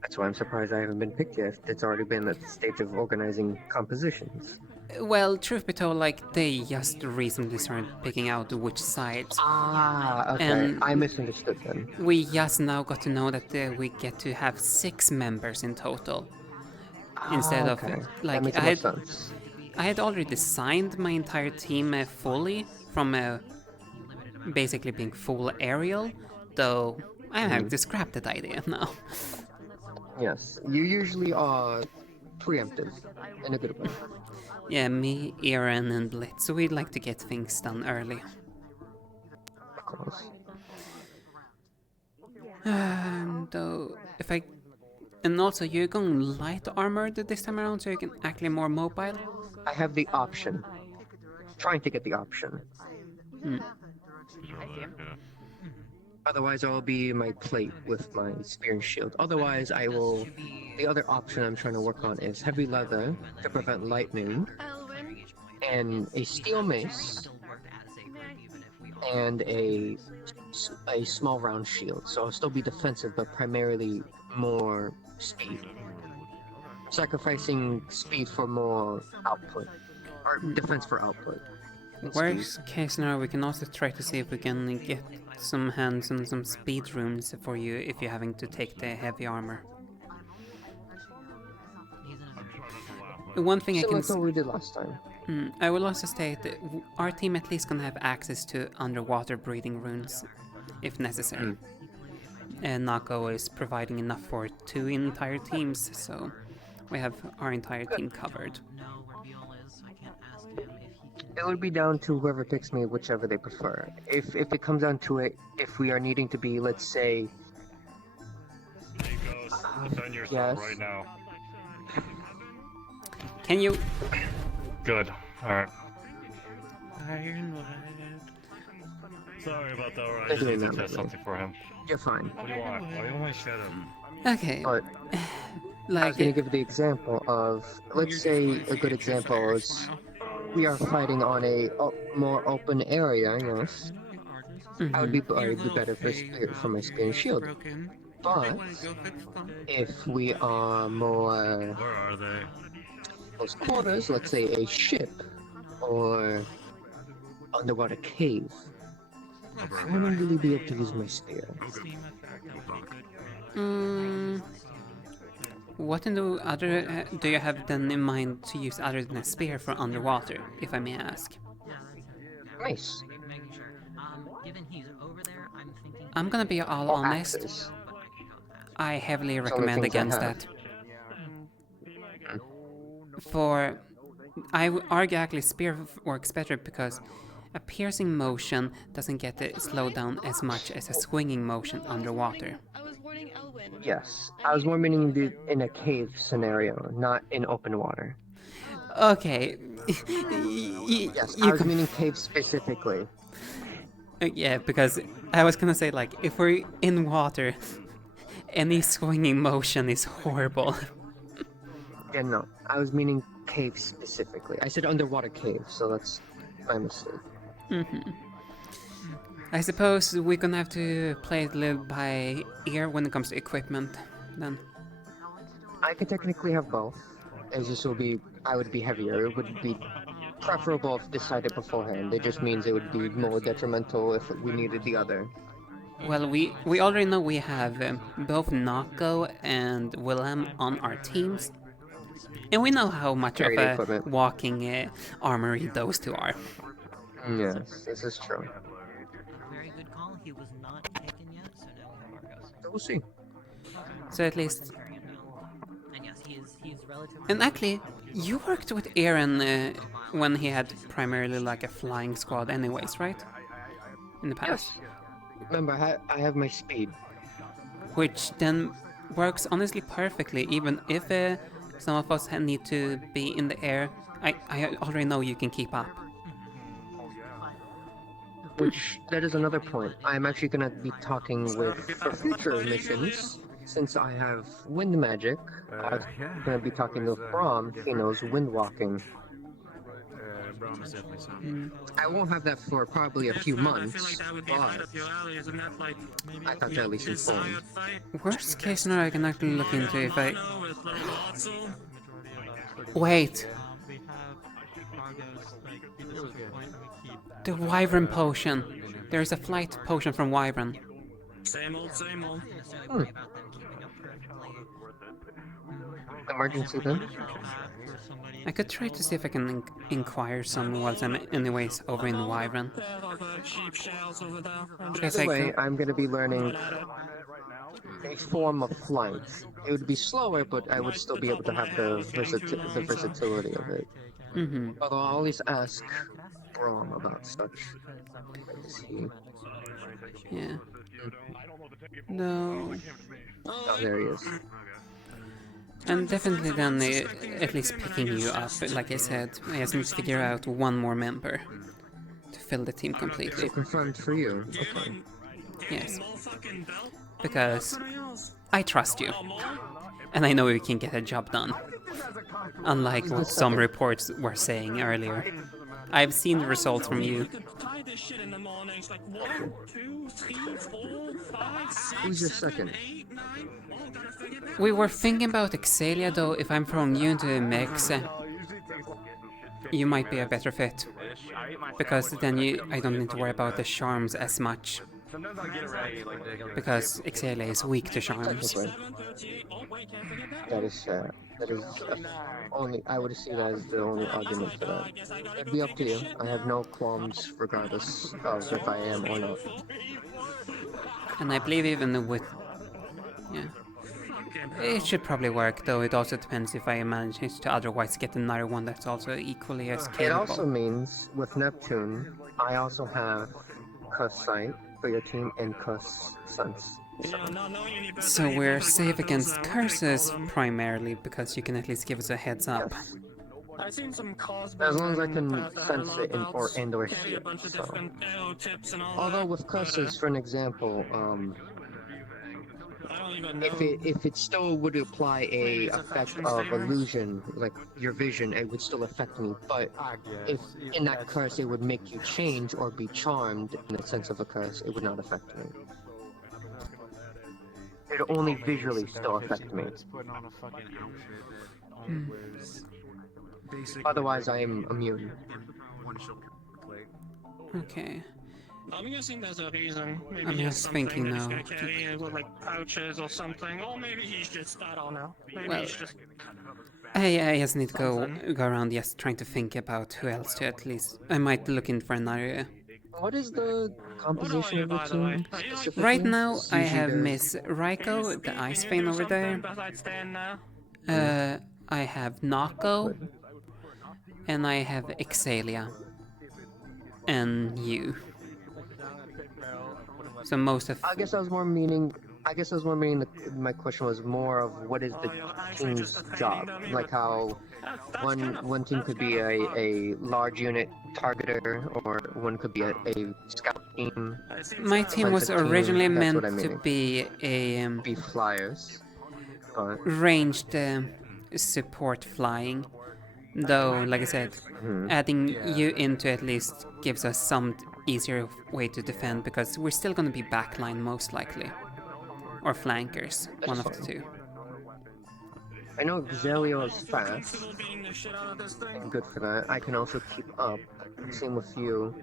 that's why I'm surprised I haven't been picked yet. It's already been at the stage of organizing compositions. Well, truth be told, like, they just recently started picking out which sides. Okay. And I misunderstood then. We just now got to know that we get to have 6 members in total. Instead of, like, that makes more sense. I had already designed my entire team fully from basically being full aerial, though I'm having to scrap that idea now. Yes, you usually are preemptive in a good way. Yeah, me, Aaron, and Blitz, we'd like to get things done early. Of course. Though, if I... And also, you're going light armored this time around, so you can actually more mobile? I have the option. Trying to get the option. Otherwise, I'll be my plate with my spear and shield. Otherwise, I will... The other option I'm trying to work on is heavy leather to prevent lightning, and a steel mace, and a small round shield. So I'll still be defensive, but primarily more speed. Sacrificing speed for more output, or defense for output. Worst case scenario, we can also try to see if we can get some hands on some speed runes for you if you're having to take the heavy armor. One thing I can... we did last time. I will also state that our team at least gonna have access to underwater breathing runes, if necessary. And Nako is providing enough for 2 entire teams, so we have our entire team covered. It would be down to whoever picks me, whichever they prefer. If it comes down to it, if we are needing to be, let's say... Defend yourself right now. Can you... Good. Alright. Sorry about that, I They're just need doing to that test lately. something for him. You're fine. What do you want? Why do you want to shut him? Okay. But I was going to give the example of, let's say a good example is we are fighting on a more open area, yes. I would be better for my spear and shield. But if we are more Where are they? close quarters, let's say a ship or underwater cave, I wouldn't really be able to use my spear. What in the other do you have then in mind to use other than a spear for underwater, if I may ask? Nice. I'm gonna be all Or honest. axes. I heavily It's only recommend things I against have. that. For I would argue actually spear works better because a piercing motion doesn't get the slowdown as much as a swinging motion underwater. Yes, I was more meaning in a cave scenario, not in open water. Okay. Yes, I was meaning cave specifically. Yeah, because I was gonna say, like, if we're in water, any swinging motion is horrible. Yeah, no, I was meaning cave specifically. I said underwater cave, so that's my mistake. I suppose we're gonna have to play it a little by ear when it comes to equipment, then. I could technically have both. It's just I would be heavier. It would be preferable if decided beforehand. It just means it would be more detrimental if we needed the other. Well, we already know we have both Nako and Willem on our teams. And we know how much Carry of the a equipment. walking armory those two are. Yes, this is true. Very good call. He was not taken yet, so now we have Argos. We'll see. So at least... And yes, he's relatively... And actually, you worked with Aaron when he had primarily like a flying squad anyways, right? In the past. Yes. Remember, I have my speed. Which then works honestly perfectly, even if some of us need to be in the air. I already know you can keep up. Which, that is another point. I'm actually going to be talking with, for future missions, since I have wind magic, I'm going to be talking with Braum. He knows wind walking. I won't have that for probably a few months, but I thought that at least informed. Worst case scenario I can actually look into if I... Wait! The Wyvern potion! There's a flight potion from Wyvern. Same old, same old. Emergency then? I could try to see if I can inquire some while I'm anyways over in Wyvern. Either way, I'm going to be learning a form of flight. It would be slower, but I would still be able to have the versatility of it. Although I'll always ask Braum about such. Yeah. No. Oh, there he is. And definitely then at least picking you up, like I said, I just need to figure out one more member to fill the team completely. So confirmed for you. Okay. Yes. Because I trust you. And I know you can get a job done. Unlike what some reports were saying earlier. I've seen the results from you. Who's your second? We were thinking about Exalia though, if I'm throwing you into the mix, you might be a better fit. Because then I don't need to worry about the charms as much. Because Exalia is weak to charms. That is sad. That is only, I would see that as the only argument for that. It'd be up to you. I have no qualms regardless of if I am or not. And I believe even with... yeah. It should probably work, though it also depends if I manage to otherwise get another one that's also equally as capable. It also means, with Neptune, I also have Cuss Sight for your team and Cuss Sense. So we're safe against curses, primarily, because you can at least give us a heads up. I've seen some cosplays. As long as I can sense it or see it. So. Although with curses, for an example, if it still would apply a effect of illusion, like your vision, it would still affect me. But if in that curse it would make you change or be charmed in the sense of a curse, it would not affect me. It would only visually still affect me. Otherwise, I am immune. Okay. I'm guessing there's a reason. Maybe I'm just thinking now. Carry with like pouches or something, or maybe he's just, I don't know. Maybe Well, he's just. I just need to go around just trying to think about who else to at least. I might look in for another. What is the composition of the team? Right now, I have Miss Raiko, the Ice Vein over there. I have Nako. And I have Exalia. And you. So most of. I guess I was more meaning my question was more of what is the team's job? Like how one team could be a large unit targeter, or one could be a scout team. My team was originally meant to be a flyers, ranged support flying. Though, like I said, adding you into at least gives us some easier way to defend, because we're still going to be backline most likely. Or flankers, one of the two. I know Xelio is fast. I'm good for that. I can also keep up. Same with you.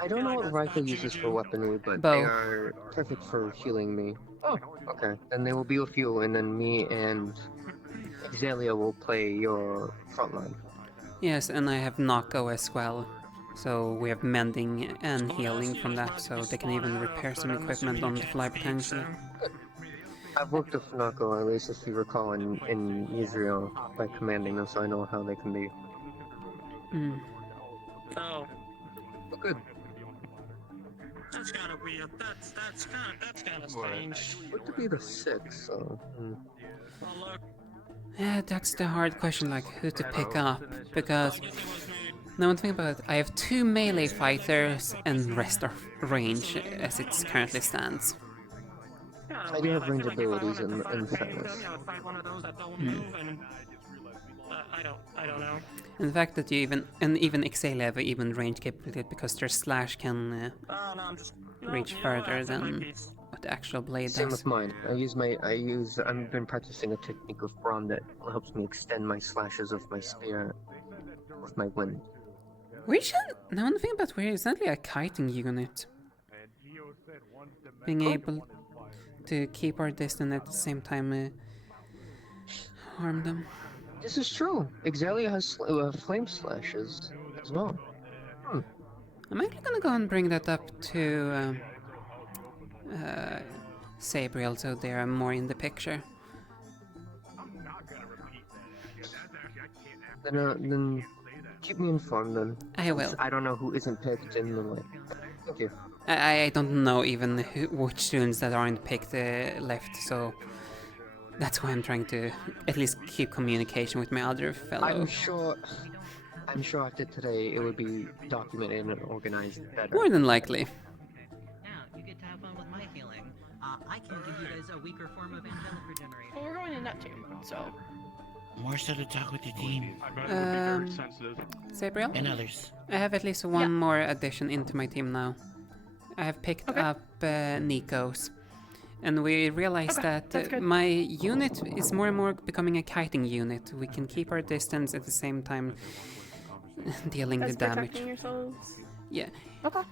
I don't know what Raiko uses for weaponry, but they are perfect for healing me. Oh, okay. Then they will be with you, and then me and Xelio will play your frontline. Yes, and I have Nako as well. So we have mending and healing from that, so they can even repair some equipment on the fly potentially. I've worked with Nako, at least if you recall, in Israel by commanding them, so I know how they can be. Oh. But good. That's kind of weird. That's kind of strange. What to be the 6, so. Yeah, that's the hard question, like who to pick up, because now one thing about it, I have 2 melee fighters and rest of range as it currently stands. I do have range abilities in fairness. I don't know. And the fact that you even Exale have even range capability, because their slash can reach further than what the actual blade does. Same with mine. I've been practicing a technique with Brawn that helps me extend my slashes of my spear with my wind. We should. Now one thing about we're essentially a kiting unit. Being able to keep our distance at the same time harm them. This is true. Exalia has flame slashes as well. I'm actually gonna go and bring that up to Sabriel, so they are more in the picture. Then keep me informed then. I will. I don't know who isn't picked in the way. Thank you. I don't know even which students that aren't picked left, so that's why I'm trying to at least keep communication with my other fellow. I'm sure after today it would be documented and organized better. More than likely. Now, you get to have fun with my healing. I can give you guys a weaker form of angelic regeneration. Well, we're going to Neptune, so. More so to talk with your team. Sabriel? And others. I have at least one more addition into my team now. I have picked up Nico's. And we realized that my unit is more and more becoming a kiting unit. We can keep our distance at the same time dealing the damage. Protecting yourselves? Yeah. Okay.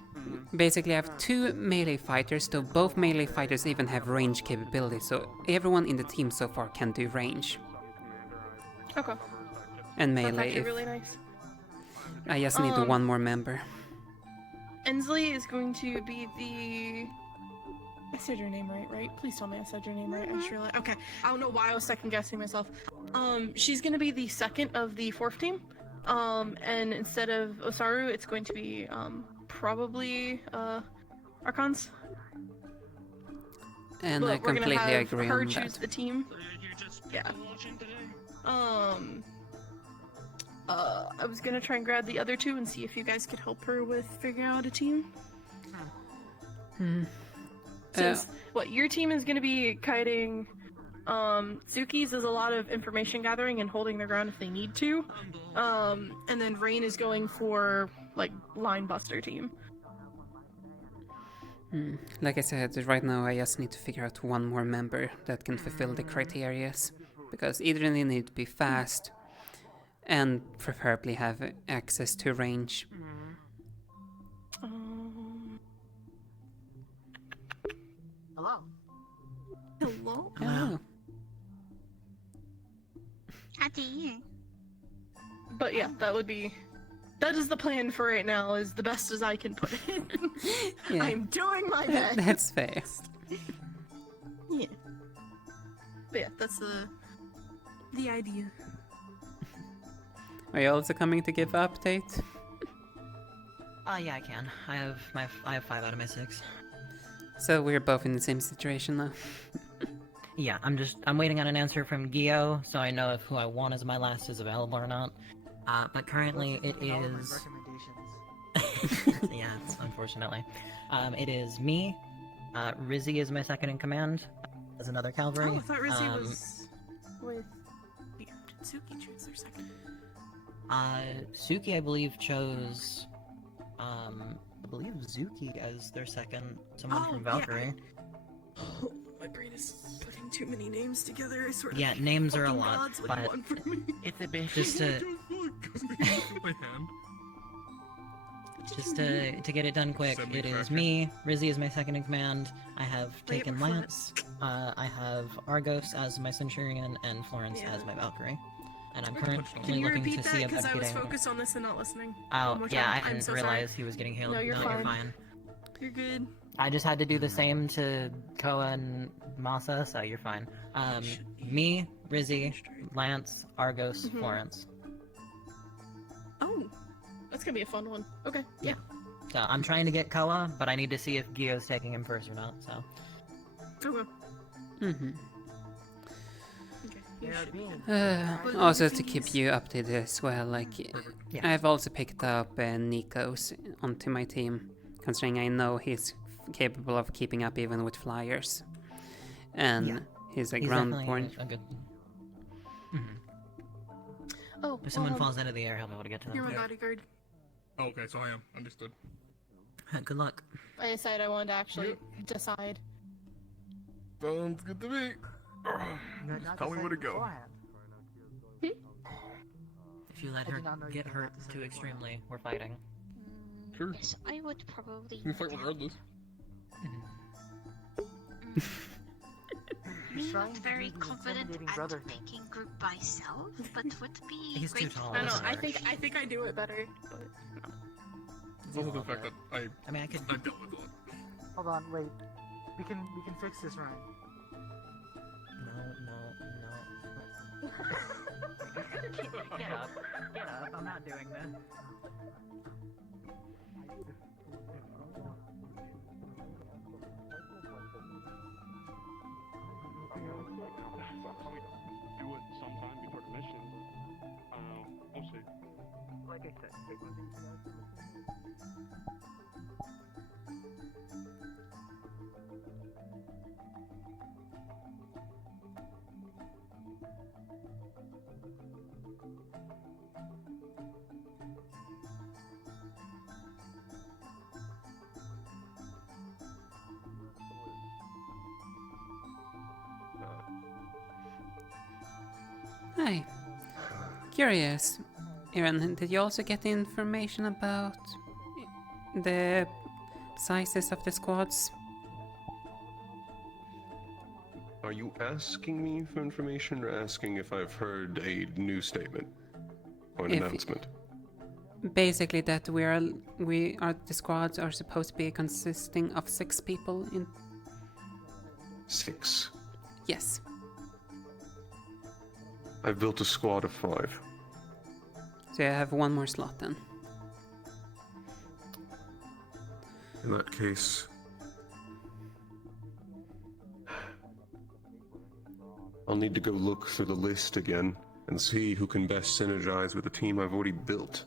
Basically, I have 2 melee fighters, though both melee fighters even have range capability, so everyone in the team so far can do range. Okay. And That's melee. actually really nice. I just need one more member. Ensley is going to be the... I said your name right? Please tell me I said your name right. I just realized. Okay. I don't know why I was second guessing myself. She's gonna be the second of the 4th team. And instead of Osaru, it's going to be probably Archons. And I completely agree her on choose that. the team. Yeah. I was gonna try and grab the other two and see if you guys could help her with figuring out a team. Since what your team is gonna be kiting, Suki's is a lot of information gathering and holding their ground if they need to, and then Rain is going for like line buster team. Like I said, right now I just need to figure out one more member that can fulfill the criterias. Because either they need to be fast and preferably have access to range. Hello. Hello? Hello. But yeah, that is the plan for right now, is the best as I can put it. Yeah. I'm doing my best. That's fair. Yeah. But yeah, that's the idea. Are you also coming to give an update? Yeah, I can. I have 5 out of my 6. So we're both in the same situation now. Yeah, I'm waiting on an answer from Gio, so I know if who I want as my last is available or not. But currently it is... yeah, unfortunately. It is me, Rizzy is my second in command, as another cavalry. Oh, I thought Rizzy was with... Yeah, did Suki choose their second? Suki, I believe, chose... I believe Zuki as their second, someone from Valkyrie. Yeah. My brain is putting too many names together, I swear. Yeah, names are a lot, but it's a bit. just to get it done quick, it is me, Rizzy is my second in command, I have taken Lance, I have Argos as my Centurion, and Florence as my Valkyrie. And I'm currently Can you looking repeat to see that? if Because I'm I was getting... focused on this and not listening. Oh, yeah, I I'm didn't so realize sorry. he was getting healed. No, you're fine. You're fine. You're good. I just had to do the same to Koa and Masa, so you're fine. Me, Rizzy, Lance, Argos, Florence. Oh, that's gonna be a fun one. Okay, yeah. So I'm trying to get Koa, but I need to see if Gio's taking him first or not, so... Okay. Also to keep you updated as well, like I've also picked up Nikos onto my team, considering I know he's capable of keeping up even with flyers, and he's a ground-born. A good... Oh, if someone falls out of the air, he'll be able to get to them. You're my bodyguard. Oh, okay, so I am. Understood. Good luck. I decided I wanted to actually decide. Sounds good to me. Tell me where to go. If you let her get hurt too extremely, we're fighting. Sure. Yes, I would probably. You can fight regardless. Me not very confident at taking group by self, but would be He's great. too tall. I know. I think I do it better. But... It's also the fact that I mean, I could. I dealt with a lot. Hold on, wait. We can fix this, Ryan. No. Get up. I'm not doing this. Do it sometime before the mission. We'll see. Like I said, it would be Hi. Curious, Aaron, did you also get the information about the sizes of the squads? Are you asking me for information or asking if I've heard a new statement or an announcement? Basically that the squads are supposed to be consisting of 6 people in... 6? Yes. I've built a squad of 5. So I have 1 more slot then. In that case... I'll need to go look through the list again and see who can best synergize with the team I've already built.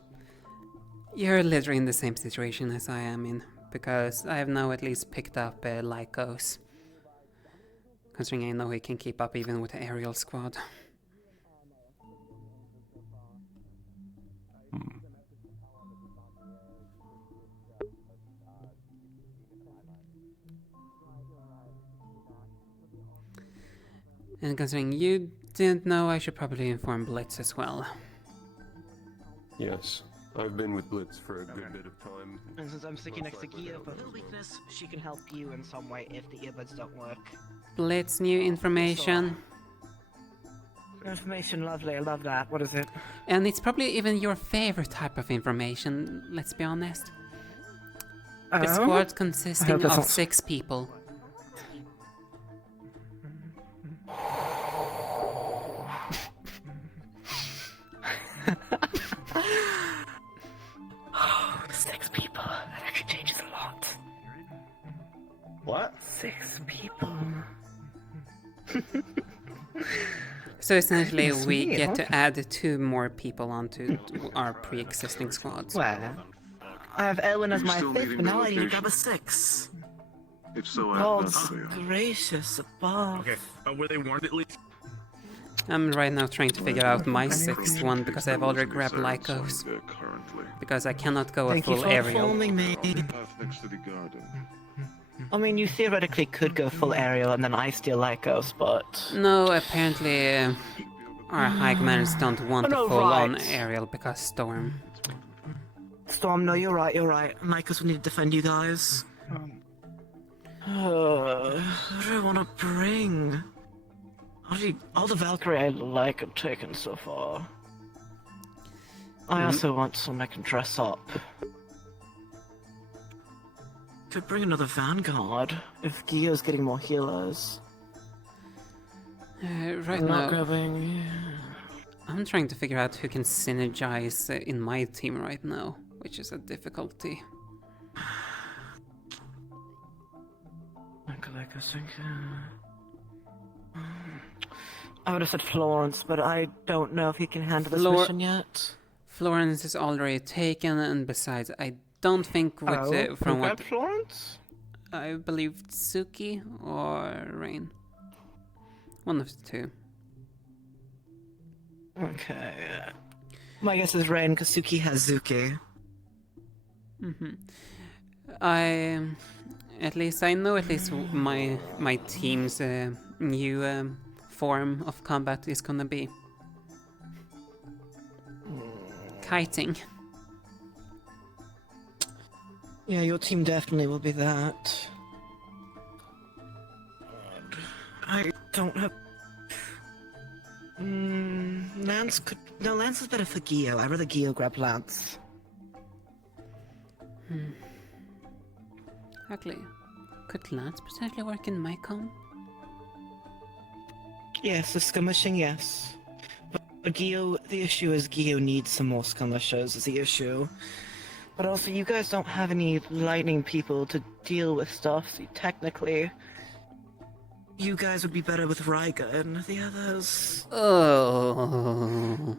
You're literally in the same situation as I am in, because I have now at least picked up Lycos. Considering I know he can keep up even with the aerial squad. And considering you didn't know, I should probably inform Blitz as well. Yes, I've been with Blitz for a good bit of time. And since I'm sticking next to Gia for her weakness, she can help you in some way if the earbuds don't work. Blitz, new information. Information, lovely, I love that. What is it? And it's probably even your favorite type of information, let's be honest. The squad consisting of 6 people. Oh, 6 people. That actually changes a lot. What? 6 people. So essentially, we get to add 2 more people onto our pre-existing squads. Well, I have Ellen as my 5th, but now I need to grab a 6. If so, God's gracious above. Okay, were they warned at least? I'm right now trying to figure out my 6th one because I've already grabbed Lycos. Because I cannot go a full aerial. Thank you for informing me. I mean, you theoretically could go full aerial and then I steal Lycos, but... No, apparently our high commanders don't want a full-on aerial because Storm. Storm, no, you're right. Lycos will need to defend you guys. What do I want to bring? All the Valkyrie I like have taken so far. I also want some I can dress up. Could bring another Vanguard if Gio's getting more healers. Right I'm not now, grabbing... I'm trying to figure out who can synergize in my team right now, which is a difficulty. I would have said Florence, but I don't know if he can handle this mission yet. Florence is already taken, and besides, I don't think with from what Florence? I believe Tsuki or Rain. One of the 2. Okay. My guess is Rain, because Suki has Zuki. I know at least my team's new form of combat is gonna be kiting. Yeah, your team definitely will be that. I don't have... Lance could... No, Lance is better for Gio. I'd rather Gio grab Lance. Actually, could Lance potentially work in my com? Yes, the skirmishing, yes. But Gio, the issue is Gio needs some more skirmishers, is the issue. But also, you guys don't have any lightning people to deal with stuff, so technically... You guys would be better with Ryga and the others... Oh...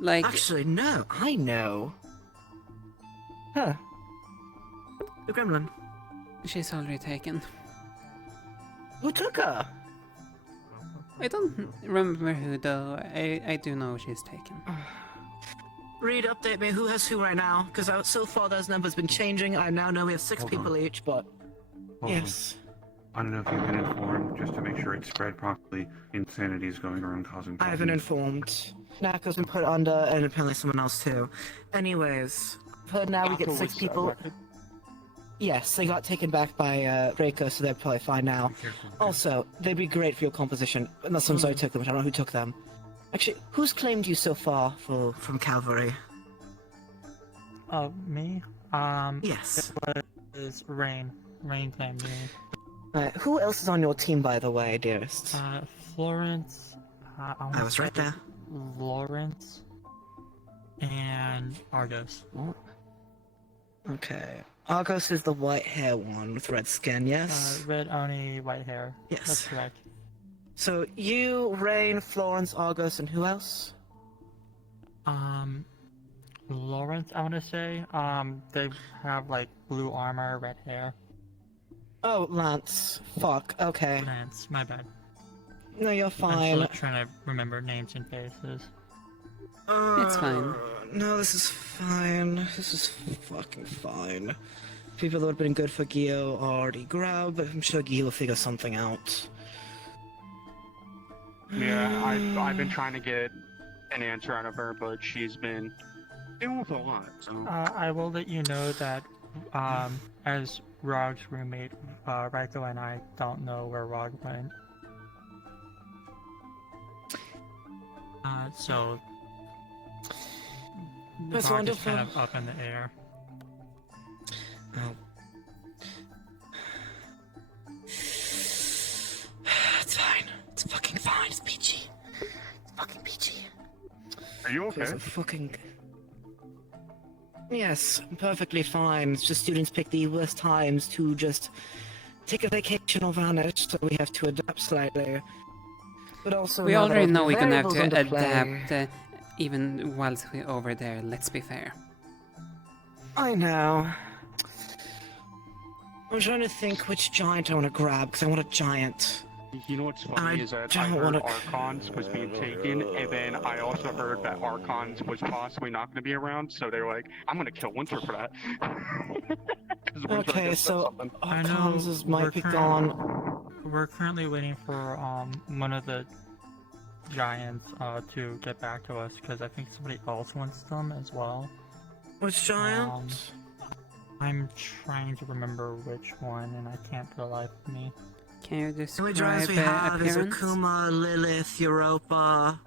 Like... Actually, no, I know. Huh. The gremlin. She's already taken. Who took her? I don't remember who though. I do know she's taken. Reed, update me. Who has who right now? Because so far those numbers been changing. I now know we have 6 people each, but... Yes. I don't know if you've been informed, just to make sure it's spread properly. Insanity is going around causing problems. I have been informed. Nako's been put under, and apparently someone else too. Anyways, I've heard now we get 6 people. Yes, they got taken back by Reiko, so they're probably fine now. Also, they'd be great for your composition, unless some Zoe took them, which I don't know who took them. Actually, who's claimed you so far from Cavalry? Me? Yes. It was Rain. Rain claimed me. Who else is on your team, by the way, dearest? Florence. I was right there. Lawrence. And Argos. Okay. Argos is the white hair one with red skin, yes? Red Oni, white hair. Yes. That's correct. So you, Rain, Florence, August, and who else? Lawrence, I want to say. They have like blue armor, red hair. Oh, Lance. Fuck. Okay. Lance, my bad. No, you're I'm fine. still trying to remember names and faces. It's fine. No, this is fine. This is fucking fine. People that have been good for Gio are already grabbed, but I'm sure Gio will figure something out. Yeah, I've been trying to get an answer out of her, but she's been dealing with a lot. So. I will let you know that, as Rog's roommate, Raiko and I don't know where Rog went. So That's Rog is wonderful. kind of up in the air. Oh. It's fine. It's fucking fine. It's peachy. It's fucking peachy. Are you okay? It's a fucking... Yes, I'm perfectly fine. It's just students pick the worst times to just take a vacation or vanish, so we have to adapt slightly. But also, We now that already all know the we're gonna have variables to into play- adapt, even whilst we're over there, let's be fair. I know. I'm trying to think which giant I want to grab, because I want a giant. You know what's funny is that I heard Archons was being taken, and then I also heard that Archons was possibly not going to be around, so they were like, I'm going to kill Winter for that. 'Cause Winter, I Okay, guess, so said something. Archons might be gone. We're currently waiting for one of the giants to get back to us because I think somebody else wants them as well. Which giant? I'm trying to remember which one, and I can't for the life of me. Can you The only describe giants we have is appearance? Akuma, Lilith, Europa.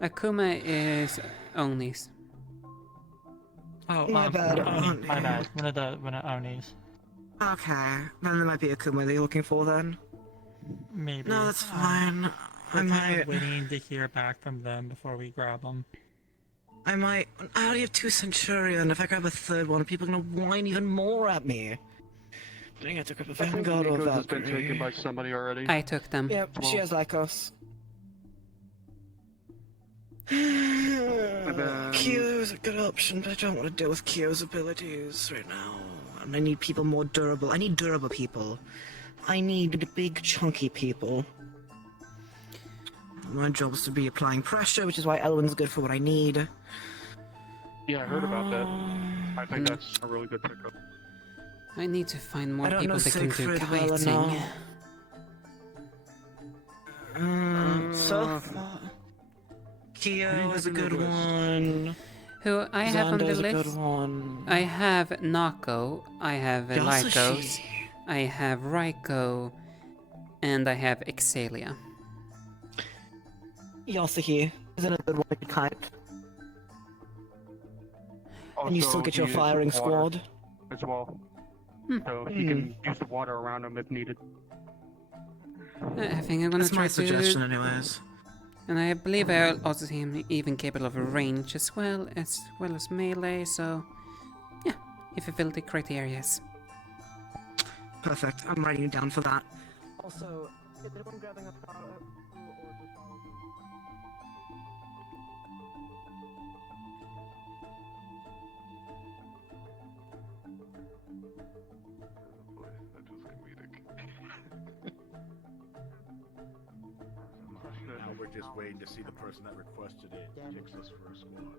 Akuma is Onis. Oh, My bad. Oni, my bad. One of Onis. Okay, then there might be Akuma that you're looking for then. Maybe. No, that's fine. I We're kind might... of waiting to hear back from them before we grab them. I already have 2 Centurion. If I grab a third one, people are gonna whine even more at me. Dang, I took up a I think Vanguard or Nico's has been Valkyrie. taken by somebody already. I took them. Yep, she has Lycos. Kyo is a good option, but I don't want to deal with Kyo's abilities right now. And I need people more durable. I need durable people. I need big, chunky people. My job is to be applying pressure, which is why Elwyn's good for what I need. Yeah, I heard about that. I think that's a really good pickup. I need to find more I don't people know that can do Siegfried well kiting. enough. So far... Kyo is a good one. Who I have on the Xander's a list? good one. I have Nako, I have Yasushi. Lycos, I have Raiko, and I have Exalia. Yasuhi is another one to kite. And you still get your firing squad. As well. So you can use the water around them if needed. I think I'm gonna That's try my to... suggestion anyways. And I believe I'll also see him even capable of range as well as melee, so... Yeah, if you fill the criteria. Perfect, I'm writing you down for that. Also, is anyone grabbing a power or Now we're just waiting to see the person that requested it picks us for a squad.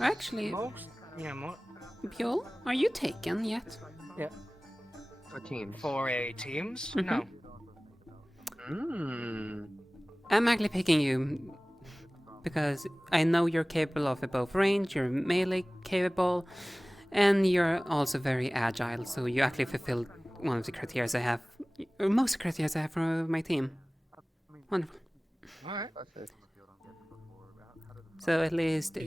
Actually, Bjol, are you taken yet? Yeah. For teams. For a teams? Mhm. No. I'm actually picking you because I know you're capable of both range, you're melee capable, and you're also very agile, so you actually fulfill one of the criteria I have, or most criteria I have for my team. Wonderful. Alright. So at least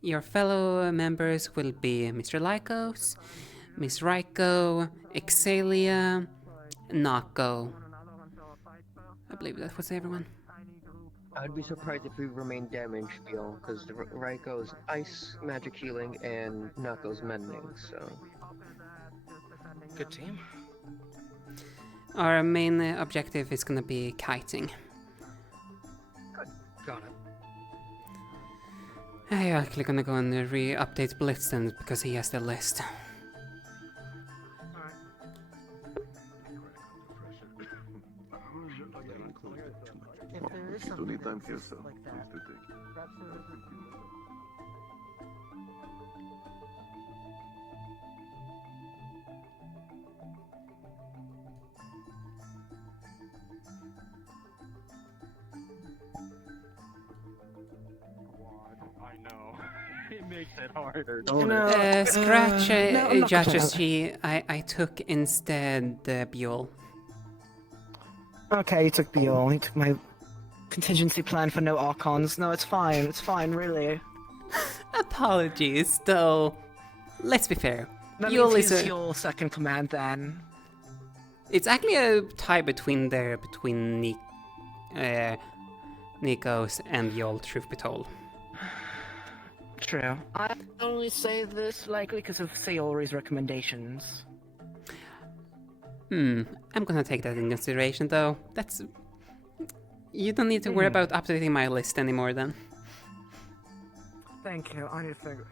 your fellow members will be Mr. Lycos, Miss Raiko, Exalia, Nako. I believe that was everyone. I'd be surprised if we remain damaged, Bill, because Raiko's ice magic healing and Nako's mending, so. Good team. Our main objective is gonna be kiting. Got it. I'm actually gonna go and re-update Blitz then, because he has the list. If there is Still need time something for yourself. like that, Please do take. perhaps there is I know. It makes it harder. Scratch I'm not Josh's gonna- G. I took instead Buell. Okay, you took Bjorn, you took my contingency plan for no Archons. No, it's fine, really. Apologies, though. Let's be fair. That Buell means is he's your second command then. It's actually a tie between Nikos and Buell, truth be told. True. I only say this likely because of Sayori's recommendations. I'm gonna take that in consideration, though. That's... You don't need to worry about updating my list anymore, then. Thank you, I need to figure...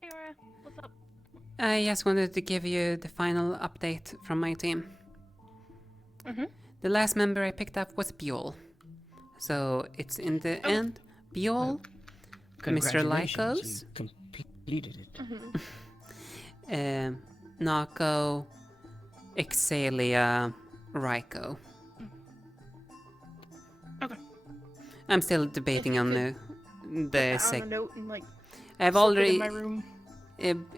Hey, Aura, what's up? I just wanted to give you the final update from my team. The last member I picked up was Buell. So it's in the end Buell, Mr. Lycos, You completed it. Nako, Exalia, Raiko. Okay. I'm still debating on the On a note and like. I've slip it already in my room.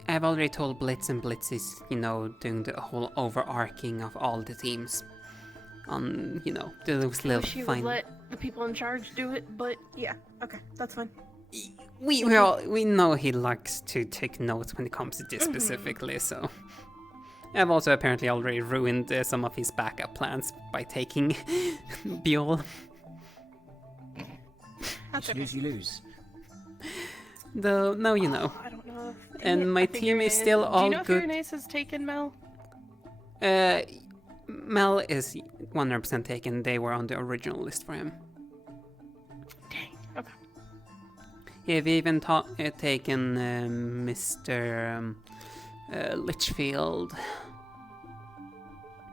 I've already told Blitz, and Blitz is, doing the whole overarching of all the teams. On, those I little wish you would fine. let the people in charge do it, but yeah, okay, that's fine. We know he likes to take notes when it comes to this specifically, so. I've also apparently already ruined some of his backup plans by taking Buell. You lose, you lose. Though, now you know. I don't know. And my team is still all Do you know good. if Uranus has taken Mel? Mel is 100% taken. They were on the original list for him. Dang, okay. Yeah, we even taken Mr. Litchfield.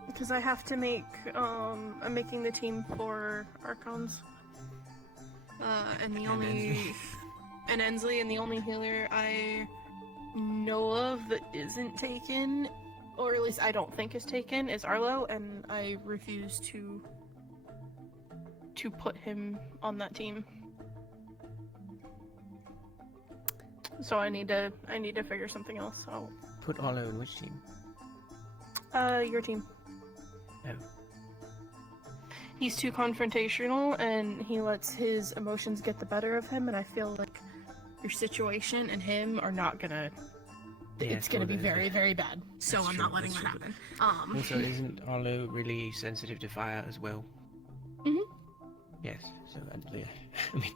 Because I have to make, I'm making the team for Archons. And the only... And Ensley, and the only healer I know of that isn't taken, or at least I don't think is taken, is Arlo, and I refuse to put him on that team. So I need to figure something else out. Put Arlo in which team? Your team. Oh. He's too confrontational, and he lets his emotions get the better of him, and I feel like your situation and him are not gonna... Yeah, it's gonna be well, very, very bad. So that's I'm true, not letting that's that true, happen. Also, isn't Arlo really sensitive to fire as well? Yes, so Ensley... I mean...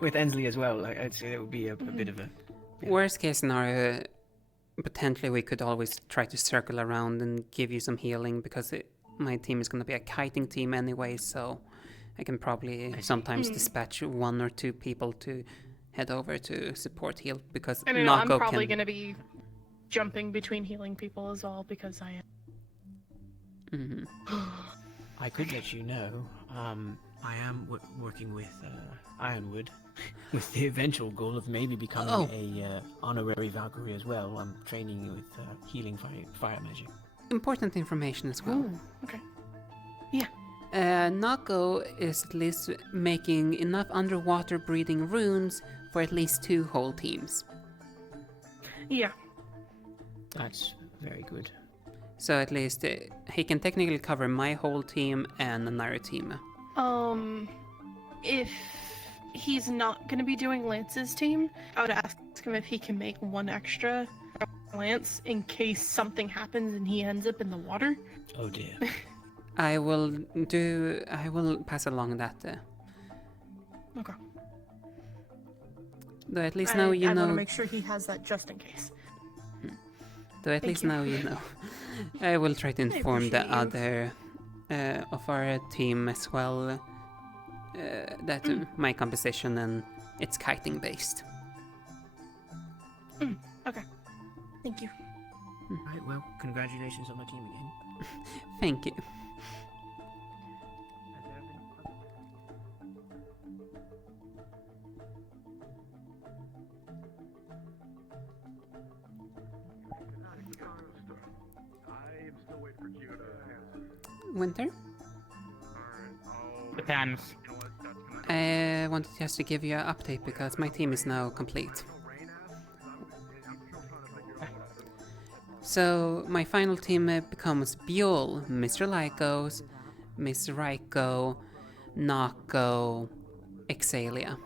with Ensley as well, like, I'd say that would be a bit of a... Worst case scenario, potentially we could always try to circle around and give you some healing, because my team is going to be a kiting team anyway, so I can probably sometimes dispatch 1 or 2 people to head over to support heal, because I know, I'm Nako probably can... gonna be jumping between healing people as well, because I am. I could let you know, I am working with Ironwood, with the eventual goal of maybe becoming a honorary Valkyrie as well. I'm training you with healing fire magic. Important information as well. Ooh, okay. Yeah. Nako is at least making enough underwater breathing runes for at least 2 whole teams. Yeah. That's very good. So at least he can technically cover my whole team and another team. If he's not going to be doing Lance's team, I would ask him if he can make 1 extra Lance in case something happens and he ends up in the water. Oh dear. I will pass along that. Okay. Though at least now you I know. want to make sure he has that just in case. Though at Thank least you. now you know. I will try to inform the appreciate other of our team as well that my composition and it's kiting based. Okay. Thank you. Right, well, congratulations on my team again. Thank you. Winter? Depends. I wanted just to give you an update because my team is now complete. So my final team becomes Bjol, Mr. Lycos, Miss Raiko, Nako, Exalia.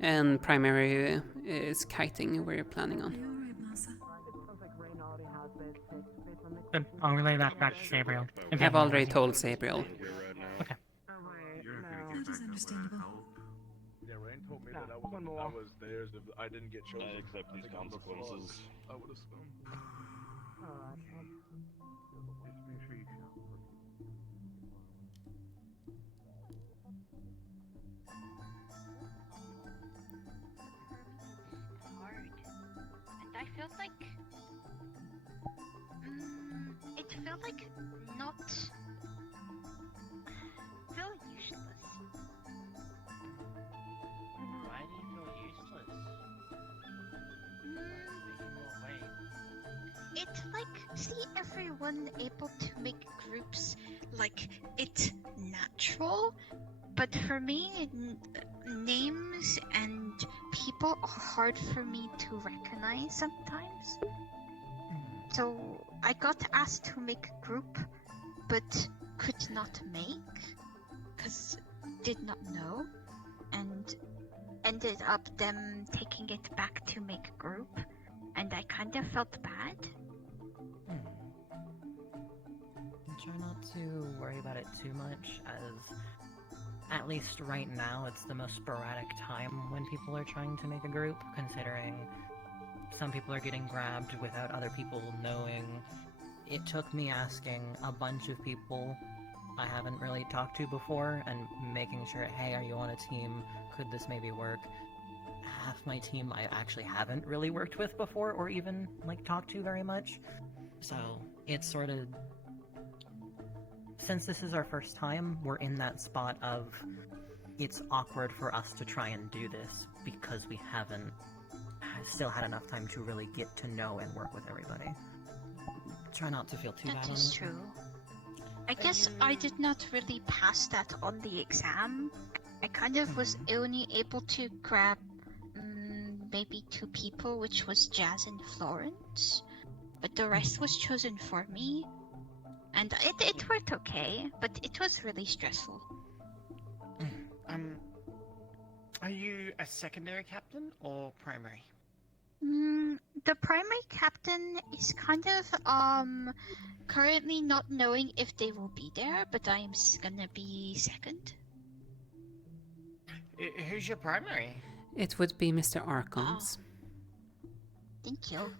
And primary is kiting we're planning on. Good. I'll relay that back to Sabriel. I've already told Sabriel. Okay. That is understandable. Yeah, Rain told me that I was theirs if I didn't get chosen. I accept these consequences. I would have spun. Hard. And I felt like... it felt like not... felt useless. Why do you feel useless? It's like, see everyone able to make groups like it's natural, but for me, names and people are hard for me to recognize sometimes. So I got asked to make a group, but could not make, because did not know, and ended up them taking it back to make a group, and I kind of felt bad. Try not to worry about it too much, as at least right now it's the most sporadic time when people are trying to make a group, considering some people are getting grabbed without other people knowing. It took me asking a bunch of people I haven't really talked to before and making sure, hey, are you on a team? Could this maybe work? Half my team I actually haven't really worked with before or even, like, talked to very much. So, it's sort of... Since this is our first time, we're in that spot of it's awkward for us to try and do this because we haven't still had enough time to really get to know and work with everybody. Try not to feel too bad on it. That is true. I guess I did not really pass that on the exam. I kind of was only able to grab maybe 2 people, which was Jazz and Florence, but the rest was chosen for me. And it worked okay, but it was really stressful. Are you a secondary captain or primary? The primary captain is kind of currently not knowing if they will be there, but I am gonna be second. Who's your primary? It would be Mr. Arkons. Thank you.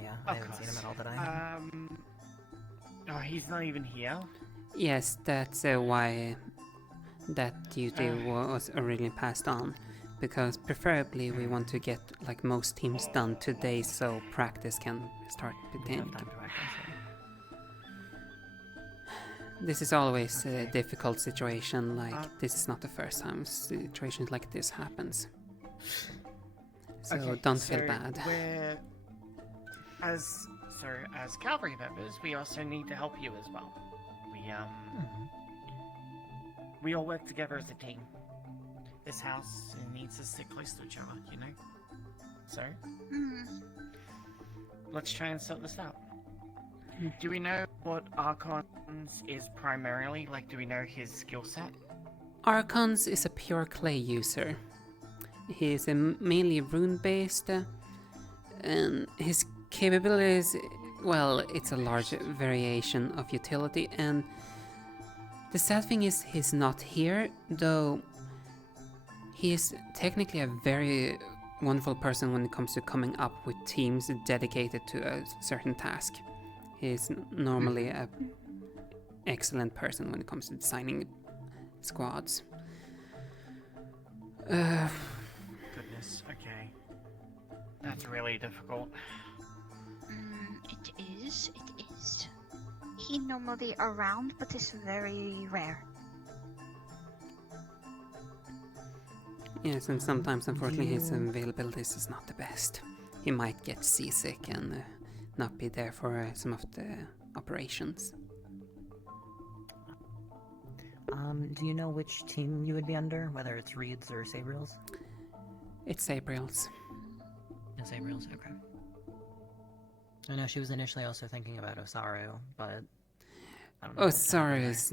Yeah, I haven't seen him at all today. Oh, he's not even here? Yes, that's why that duty was originally passed on. Because preferably we want to get like most teams done today so practice can start beginning. This is always a difficult situation, like this is not the first time situations like this happens. So don't feel bad. also, as cavalry members, we also need to help you as well. We all work together as a team. This house needs to stick close to each other, you know? So, let's try and sort this out. Do we know what Archons is primarily? Like, do we know his skill set? Archons is a pure clay user. He is mainly rune-based, and his capabilities, well, it's a large variation of utility, and the sad thing is he's not here, though he is technically a very wonderful person when it comes to coming up with teams dedicated to a certain task. He's normally a excellent person when it comes to designing squads. Goodness, okay. That's really difficult. It is. He normally around, but it's very rare. Yes, and sometimes, unfortunately, his availability is not the best. He might get seasick and not be there for some of the operations. Do you know which team you would be under, whether it's Reeds or Sabriels? It's Sabriels. It's Sabriels, okay. I know she was initially also thinking about Osaru, but I don't know. Osaru is...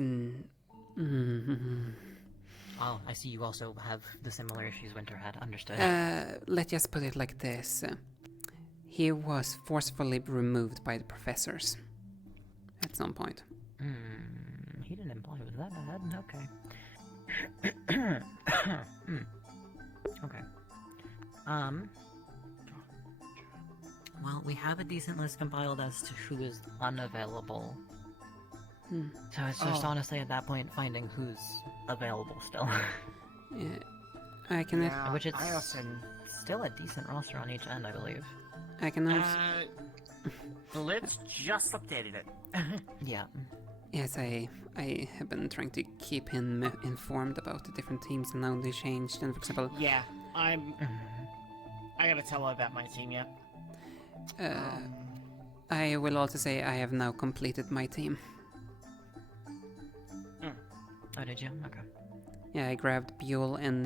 Oh, I see you also have the similar issues Winter had, understood. Let's just put it like this. He was forcefully removed by the professors at some point. He didn't imply it was that bad. Okay. Okay. Well, we have a decent list compiled as to who is unavailable. So it's just honestly at that point finding who's available still. Yeah, I can... Which it's still a decent roster on each end, I believe. I can also... Blitz just updated it. Yeah. Yes, I have been trying to keep him informed about the different teams and how they changed, and for example... Yeah, I gotta tell her about my team, yeah. I will also say I have now completed my team. Oh, did you? Okay. Yeah, I grabbed Buell and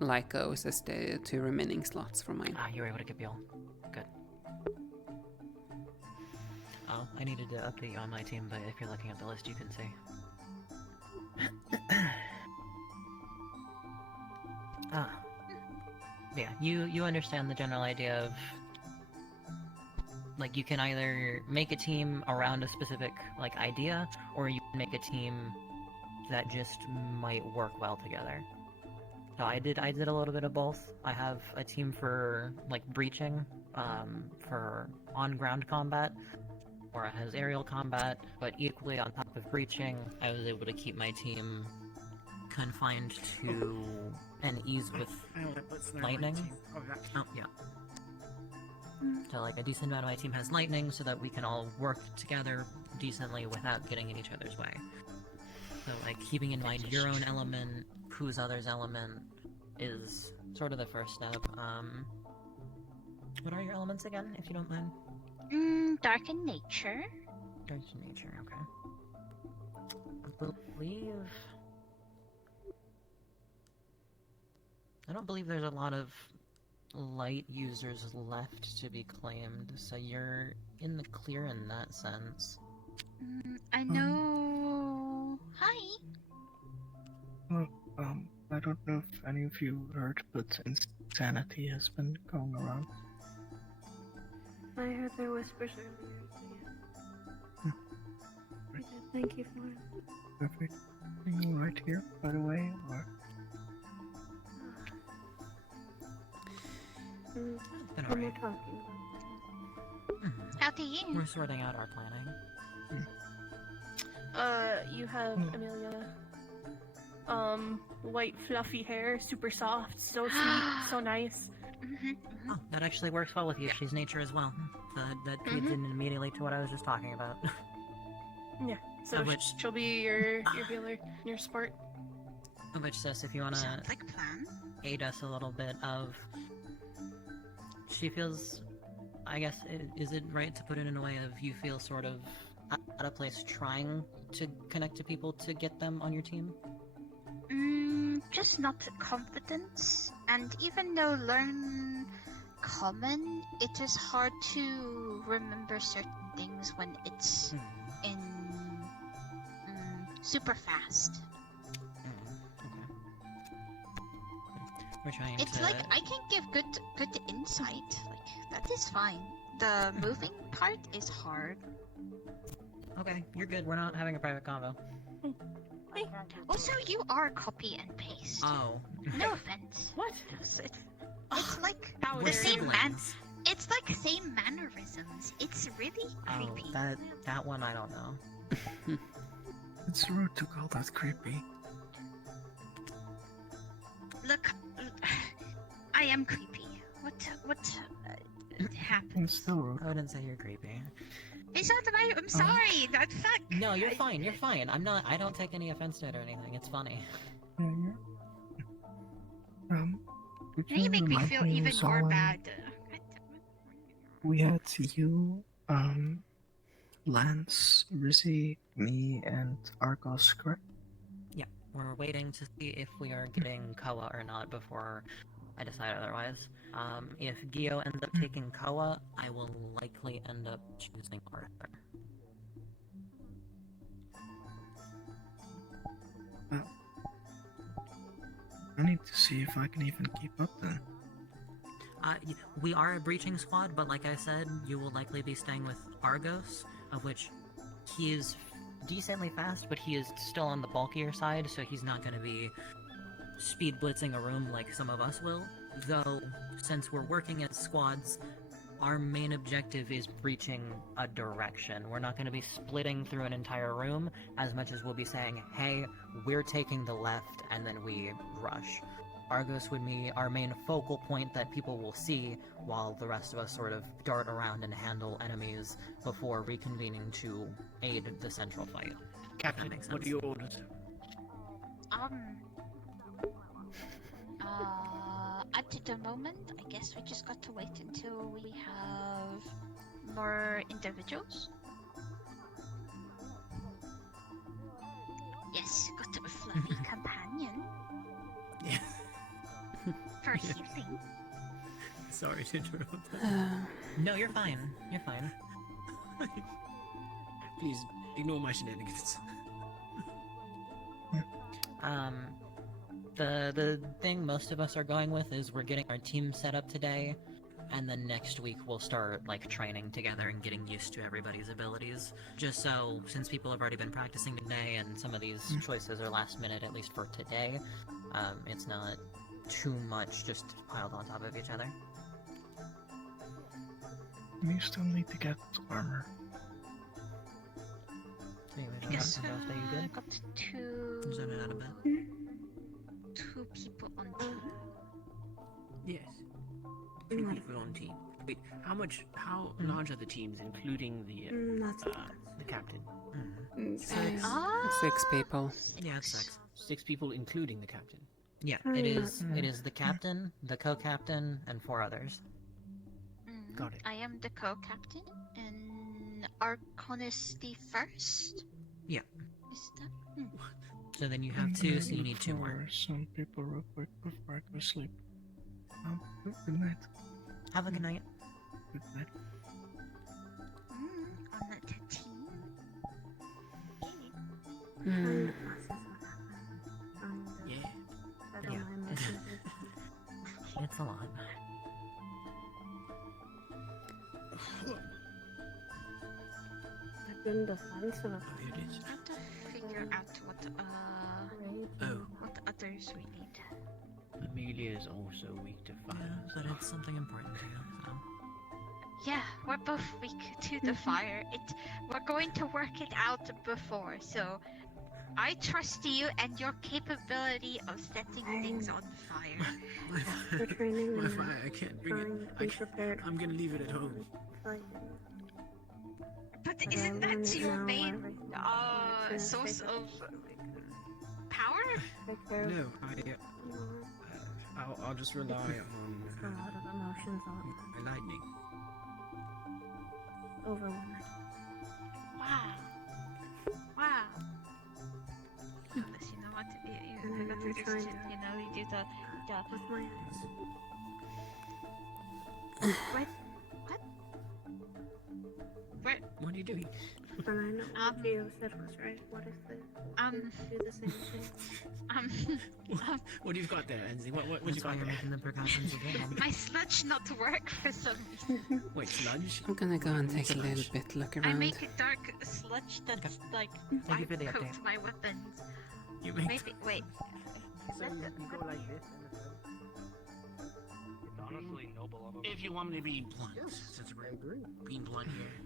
Lycos as the 2 remaining slots for mine. Ah, you were able to get Buell. Good. Oh, I needed to update you on my team, but if you're looking at the list, you can see. Yeah, you understand the general idea of... Like, you can either make a team around a specific, like, idea, or you can make a team that just might work well together. So I did a little bit of both. I have a team for, like, breaching, for on-ground combat, or it has aerial combat, but equally on top of breaching, I was able to keep my team confined to an ease with lightning. Oh, yeah. So, like, a decent amount of my team has lightning so that we can all work together decently without getting in each other's way. So, like, keeping in mind your own element, whose other's element, is sort of the first step. What are your elements again, if you don't mind? Dark in nature. Dark in nature, okay. I don't believe there's a lot of light users left to be claimed, so you're in the clear in that sense. I know... Hi! Well, I don't know if any of you heard, but insanity has been going around. I heard their whispers earlier, so yeah. I did, thank you for it. Everything right here, by the way, or... Been When we're alright. talking How do you? We're sorting out our planning. You have Amelia. White fluffy hair, super soft, so sweet, so nice. Oh, that actually works well with you. She's nature as well. That feeds in immediately to what I was just talking about. Yeah, so she'll be your healer, your support. Which says if you wanna aid us a little bit of... She feels I guess, is it right to put it in a way of you feel sort of out of place trying to connect to people to get them on your team? Just not confidence. And even though learn common, it is hard to remember certain things when it's in super fast. We're trying It's to... like I can give good insight. Like that is fine. The moving part is hard. Okay, you're good. We're not having a private convo. Also, you are copy and paste. Oh. No offense. What? It's like We're the same siblings. It's like same mannerisms. It's really creepy. Oh, that one I don't know. It's rude to call that creepy. Look, I am creepy. What happened? It's still rude. I wouldn't say you're creepy. It's not that I'm sorry. That fuck. No, you're fine. You're fine. I don't take any offense to it or anything. It's funny. Yeah, could Now you make me remind feel of even more someone bad. We had you, Lance, Rizzy, me, and Argos, correct? Yeah, we're waiting to see if we are getting Koa or not before I decide otherwise. If Gio ends up taking Koa, I will likely end up choosing Arthur. I need to see if I can even keep up then. We are a breaching squad, but like I said, you will likely be staying with Argos, of which he is decently fast, but he is still on the bulkier side, so he's not going to be speed blitzing a room like some of us will. Though, since we're working as squads, our main objective is breaching a direction. We're not going to be splitting through an entire room as much as we'll be saying, hey, we're taking the left, and then we rush. Argos would be our main focal point that people will see, while the rest of us sort of dart around and handle enemies before reconvening to aid the central fight. Captain, what are your orders? At the moment, I guess we just got to wait until we have more individuals. Yes, got a fluffy companion. Yeah. For healing. Sorry to interrupt. No, you're fine. You're fine. Please, ignore my shenanigans. The thing most of us are going with is we're getting our team set up today, and then next week we'll start, like, training together and getting used to everybody's abilities. Just so, since people have already been practicing today, and some of these choices are last minute, at least for today, it's not too much just piled on top of each other. We still need to get armor. Yes, you good? got two... Zoning out a bit. Two people on team. Yes. 2 people on team. Wait, how large are the teams, including the captain? Six people. Yeah, it's 6. 6 people, including the captain. Yeah, it is the captain, the co-captain, and 4 others. Got it. I am the co-captain, and Archon is the first? Yeah. Is that... So then you have 2, so you need 2 more. Some people real quick before I go to sleep. Good night. Have a good night. Good night. On the team? Yeah. It's a lot. I've been defensive. I have to figure out what others we need. Amelia is also weak to fire. Yeah, but it's something important to you, so... Yeah, we're both weak to the fire. We're going to work it out before, so... I trust you and your capability of setting things on fire. My fire, I can't bring it. I'm gonna leave it at home. But isn't that your main source of power? No, I'll just rely on a lot of emotions on my lightning. over one night. Wow. Wow. Goodness, you know what? You got to do shit, you know, you do the with my ex. What? What? What are you doing? And I know Geo said was right. What if they do the same thing? What have you got there, Enzi? What you That's why got you're there? making the precautions again. My sludge not work for some reason. Wait, sludge? I'm gonna go and take a little bit look I around. make a dark sludge that's like Thank you for the coat update. my weapons. You make Maybe wait. So you go like this Honestly, noble of him. If you want me to be blunt, since we're being blunt here.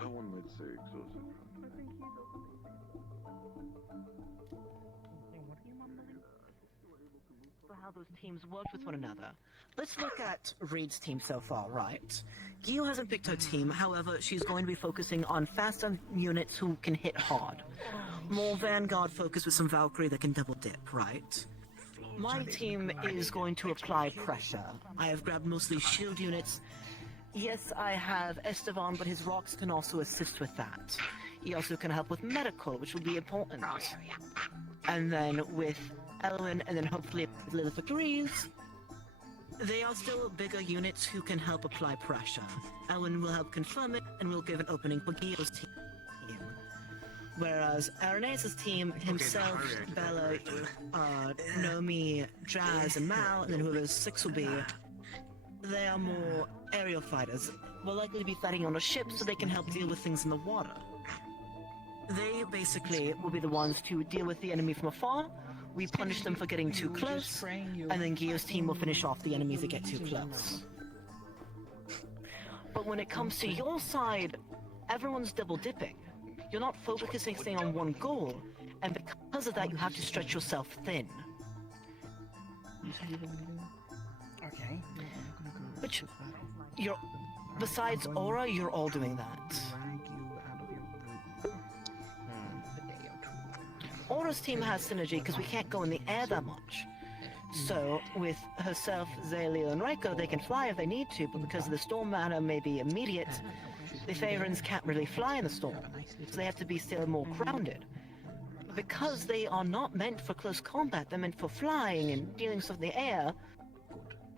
No one might say exhausted. For how those teams worked with one another. Let's look at Reed's team so far, right? Gio hasn't picked her team, however, she's going to be focusing on faster units who can hit hard. More Vanguard focus with some Valkyrie that can double dip, right? My team is going to apply pressure. I have grabbed mostly shield units. Yes, I have Esteban, but his rocks can also assist with that. He also can help with medical, which will be important. And then with Elwin, and then hopefully Lilith agrees. They are still bigger units who can help apply pressure. Elwin will help confirm it, and will give an opening for Gio's team. Whereas Arena's team, himself, Bella, Nomi, Jazz, and Mal, and then whoever's 6 will be, they are more aerial fighters. Will likely be fighting on a ship so they can help deal with things in the water. They basically will be the ones to deal with the enemy from afar. We punish them for getting too close, and then Gio's team will finish off the enemies that get too close. But when it comes to your side, everyone's double dipping. You're not focusing on one goal, and because of that you have to stretch yourself thin. Okay. Which, besides Aura, you're all doing that. Aura's team has synergy because we can't go in the air that much. So, with herself, Zaleo, and Raiko, they can fly if they need to, but because the storm matter may be immediate, the Faerans can't really fly in the storm, so they have to be still more grounded. Because they are not meant for close combat, they're meant for flying and dealing stuff in the air,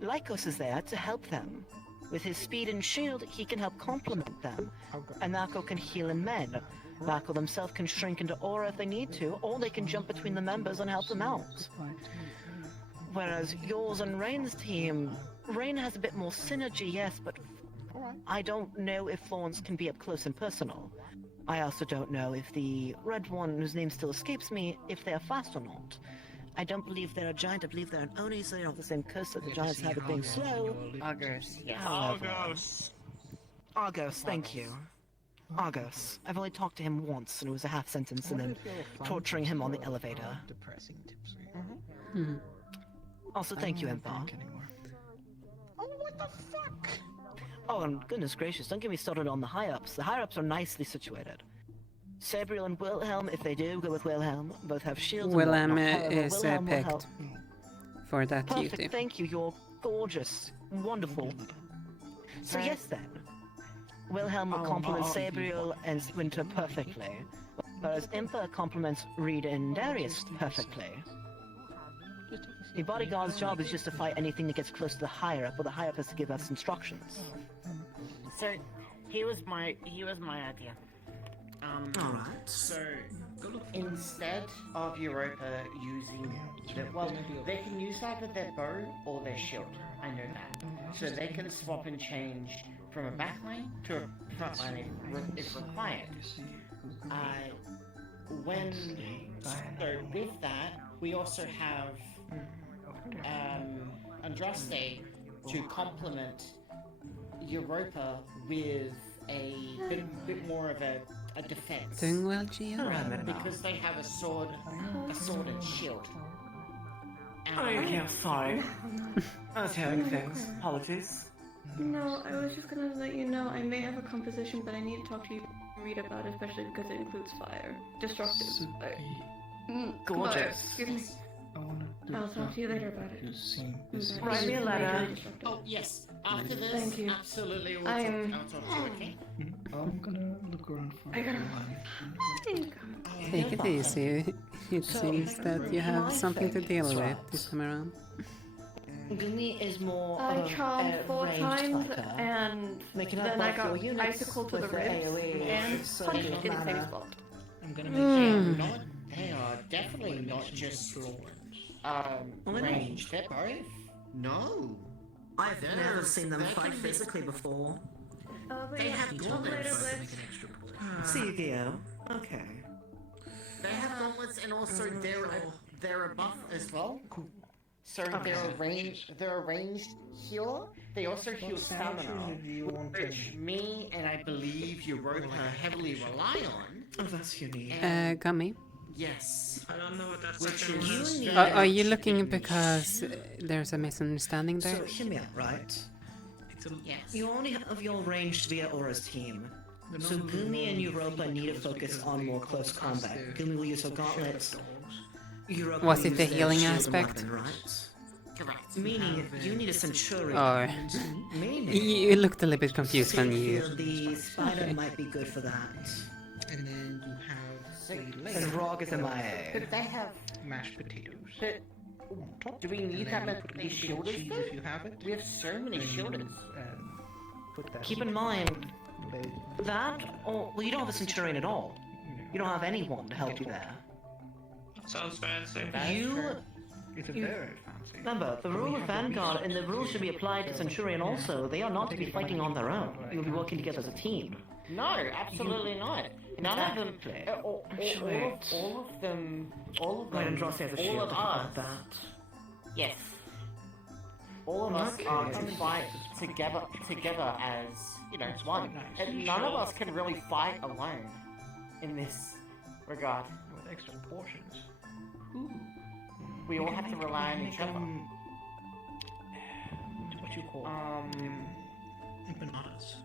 Lycos is there to help them. With his speed and shield, he can help complement them, and Nako can heal and mend. Nako themselves can shrink into aura if they need to, or they can jump between the members and help them out. Whereas yours and Rain's team, Rain has a bit more synergy, yes, but I don't know if Florence can be up close and personal. I also don't know if the red one, whose name still escapes me, if they are fast or not. I don't believe they're a giant, I believe they're an Oni, so they don't have the same curse that the giants have of being slow. Argos, yes. Argos. Argos, thank you. Argos. I've only talked to him once, and it was a half sentence, and then torturing him on the elevator. Depressing tips. Also, thank you, Empire. Oh, what the fuck? Oh, and goodness gracious, don't get me started on the high-ups. The high-ups are nicely situated. Sabriel and Wilhelm, if they do, go with Wilhelm. Both have shields and Wilhelm whatnot. However, is Wilhelm will picked help. for that Perfect, duty. thank you. You're gorgeous. Wonderful. So yes then. Wilhelm will complement Sabriel and Winter perfectly, whereas Impa complements Reed and Darius perfectly. The bodyguard's job is just to fight anything that gets close to the higher up, or the higher up has to give us instructions. So, here was my idea. Alright. So, instead of Europa using they can use either their bow or their shield. I know that. So they can swap and change from a backline to a frontline if required. So with that, we also have Andraste to complement Europa with a bit more of a defense. Doing well, Gio? Because they have a sword and shield. Oh, yeah, sorry. I was hearing things. Apologies. No, I was just gonna let you know I may have a composition, but I need to talk to you read about it, especially because it includes fire. Destructive fire. Gorgeous. Excuse me. I'll talk to you later about it. Write me a letter. Oh, yes. After this, Thank you. absolutely, I'll talk to you, okay? I'm gonna look around for I gotta... Take it easy. It seems that you have something to deal with this time around. Gumi is more I of charmed a 4 ranged times, fighter. and Making then up I buff got your units icicle to the with the ribs AoE and punched in the same spot. I'm gonna make sure they are definitely not just ranged. They're both. No. I've never seen them fight physically before. They have gauntlets. See, Gio. Okay. They have gauntlets, and also they're a buff as well. So they're a ranged healer. They also heal stamina, which me and I believe Europa heavily rely on. Oh, that's unique. Gummy? Yes. I don't know what that's Which is Are you looking because there's a misunderstanding there? So, hear me out, right? Yes. You only have your ranged via Aura's team. So Gumi and Europa need to focus on more close combat. Gumi will use her gauntlets. Europa Was will it the use their healing shield and aspect? weapon, right? Correct. Meaning, you need a Centurion. Oh. Meaning, You looked a little bit confused when you... the spider might be good for that. And then you have And Rog is MIA. But they have mashed potatoes. But do we need that many shielders though? If you have it. We have so many shielders. Put that. Keep in mind that, or well, you don't have a Centurion at all. You don't have anyone to help you there. Sounds fancy. It's very fancy. Remember, the rule of Vanguard and the rules should be applied to Centurion also. They are not to be fighting on their own. You'll be working together as a team. No, absolutely not. None of them. All of them. Right, Androssi has a all shield of to us. fight that. Yes. All of us are to fight together as one. And none of us can really fight alone in this regard. With extra portions. We all have to rely on each other. What you call empanadas.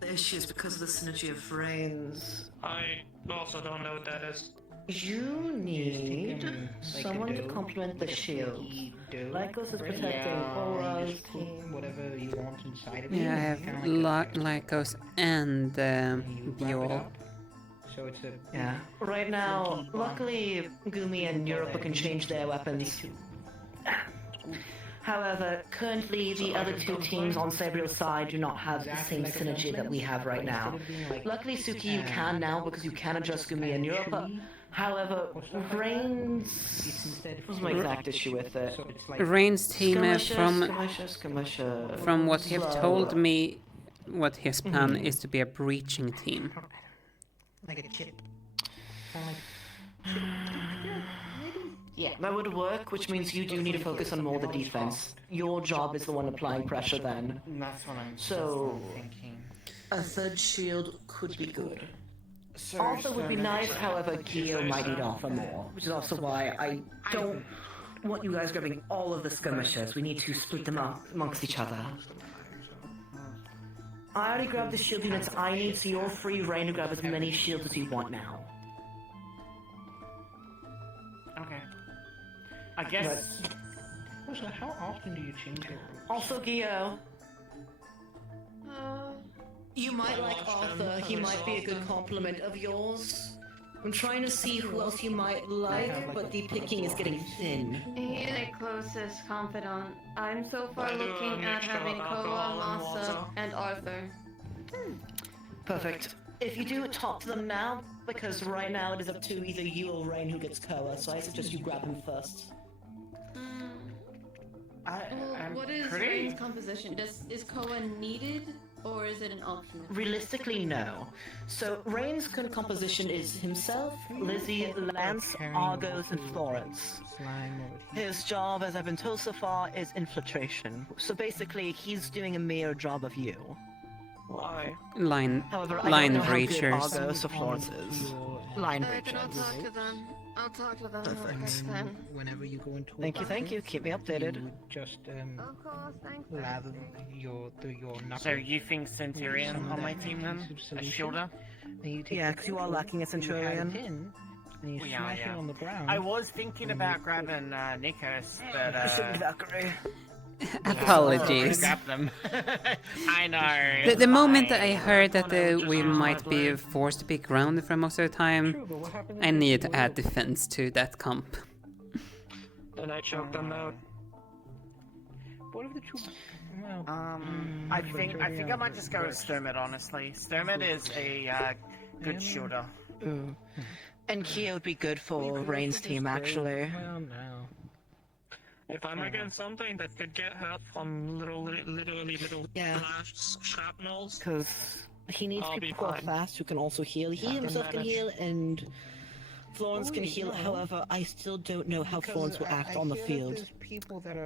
The issue is because of the synergy of brains. I also don't know what that is. You need someone to complement the shield. Lycos is protecting Aura's team. Whatever you want inside of Yeah, I have Lycos and Bjorn. So it's a... Yeah. Right now, luckily, Gumi and Europa can change their weapons. However, currently the other 2 teams on Sabriel's side do not have the same synergy that we have right now. Luckily, Suki, you can now because you can adjust Gumi and Europa. However, Rain's... What's my exact issue with it? Rain's team, Skirmisher. from what he have told me, what his plan is to be a breaching team. Like a chip. Yeah, that would work, which means you do need to focus on more the defense. Your job is the one applying pressure then. That's what I'm thinking. A 3rd shield could be good. Arthur would be nice, however, Gio might need Arthur more, which is also why I don't want you guys grabbing all of the skirmishers. We need to split them up amongst each other. I already grabbed the shield units I need, so you're free reign to grab as many shields as you want now. Okay. I guess... Also, how often do you change your rules? Also, Gio. You might like Arthur, he might be a good complement of yours. I'm trying to see who else you might like, but the picking is getting thin. He is my closest confidant. I'm so far looking at having Koa, Masa, and Arthur. Perfect. If you do, talk to them now, because right now it is up to either you or Rain who gets Koa, so I suggest you grab him first. What is Rain's composition? Is Koa needed, or is it an optional? Realistically, no. So, Rain's composition is himself, Lizzie, Lance, Argos, and Florence. His job, as I've been told so far, is infiltration. So basically, he's doing a mere job of you. Why? Line However, I line don't know how good breachers. Argos or Florence is. Line Then I'll breachers. talk to them. I'll talk to them. Perfect. Then. Whenever you go into Thank you. Keep me updated. You just Of course, thanks. lather your knuckles. So you think Centurion on my team then? A shielder? Yeah, because you are lacking a Centurion. and you smash it on the ground. I was thinking about grabbing Nikos, but Valkyrie. Apologies. Grab them. I know. The moment that I heard that we might be forced to be grounded for most of the time, I needed to add defense to that comp. And I choked them out. What if the troops? I think I might just go with Sturmit, honestly. Sturmit is a good shooter. And Kia would be good for Rain's team, actually. Well, no. If I'm against something that could get hurt from literally little shrapnels, because he needs I'll people who are fast who can also heal. He himself can heal, and Florence can heal. However, I still don't know how Florence will act on the field.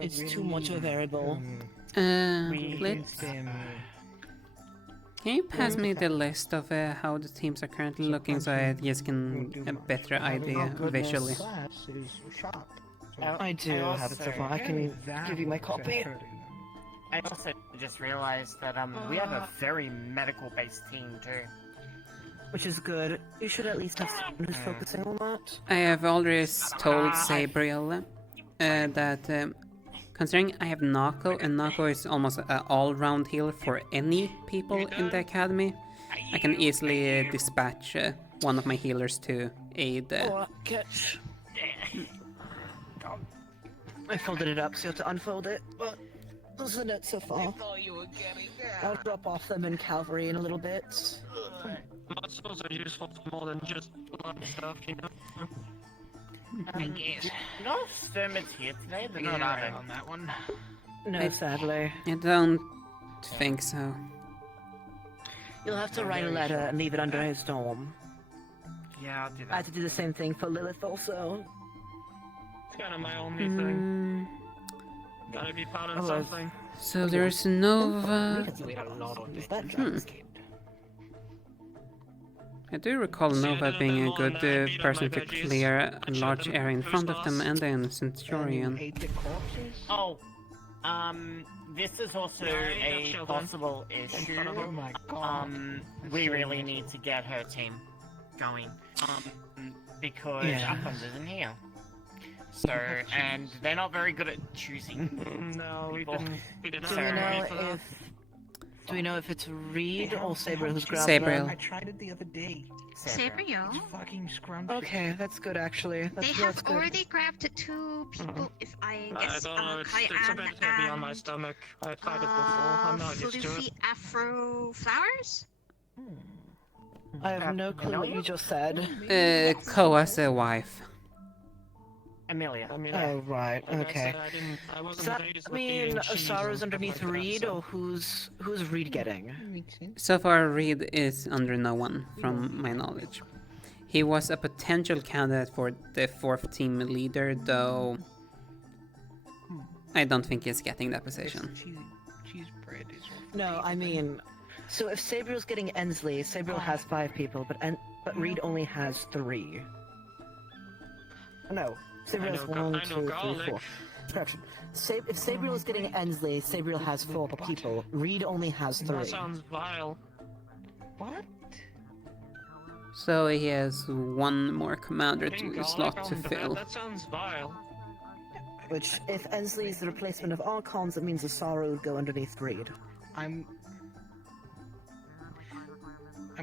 It's too much of a variable. Let's... Can you pass me the list of how the teams are currently looking so I just can get a better idea visually? I do have it so far. I can give you my copy. I also just realized that we have a very medical-based team too. Which is good. You should at least have someone who's focusing on that. I have already told Sabriel that considering I have Nako, and Nako is almost an all-round healer for any people in the academy, I can easily dispatch one of my healers to aid. Catch. I folded it up, so you have to unfold it, but those are the notes so far. I'll drop off them in Calvary in a little bit. muscles are useful for more than just blood stuff, you know? I guess. No Sturmit's here today, they're not on that one. No, sadly. I don't think so. You'll have to write a letter and leave it under his dome. Yeah, I'll do that. I had to do the same thing for Lilith also. It's kind of my only thing. Gotta be part of something. So there's Nova. I do recall Nova being a good person to clear a large area in front of them and then Centurion. Oh, this is also a possible issue. We really need to get her team going. Because Upland isn't here. So, and they're not very good at choosing. No, we didn't. Do we know if it's Reed or Sabriel who's grabbed Sabriel. I tried it the other day. Sabriel? It's fucking scrumptious. Okay, that's good actually. They have already grabbed 2 people, if I guess. I don't know, it's a bit heavy on my stomach. I tried it before, I'm not used to Floofy it. Afro Flowers? I have no clue what you just said. Koa's wife. Amelia. Oh, right, okay. Does that mean Asaru's underneath Reed, or who's Reed getting? So far, Reed is under no one, from my knowledge. He was a potential candidate for the 4th team leader, though I don't think he's getting that position. Cheese bread is... No, I mean... So if Sabriel's getting Ensley, Sabriel has 5 people, but Reed only has 3. No. Sabriel has 1, 2, 3, 4. Correction. If Sabriel is getting Ensley, Sabriel has 4 people. Reed only has 3. That sounds vile. What? So he has 1 more commander slot to fill. That sounds vile. Which, if Ensley is the replacement of Archons, it means Asaru would go underneath Reed. I'm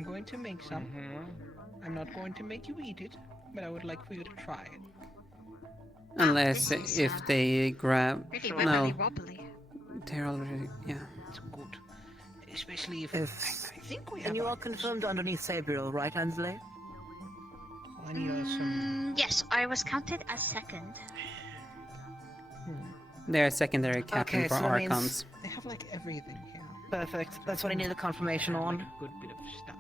going to make some. I'm not going to make you eat it, but I would like for you to try it. Unless if they grab... Really No. wobbly. They're already... yeah. It's good. Especially if... I think we have... And you are confirmed underneath Sabriel, right, Ensley? I need some... Yes, I was counted as 2nd. They're a secondary captain for so that means- Archons. They have like everything here. Perfect. That's what I need the confirmation on. Like a good bit of stuff.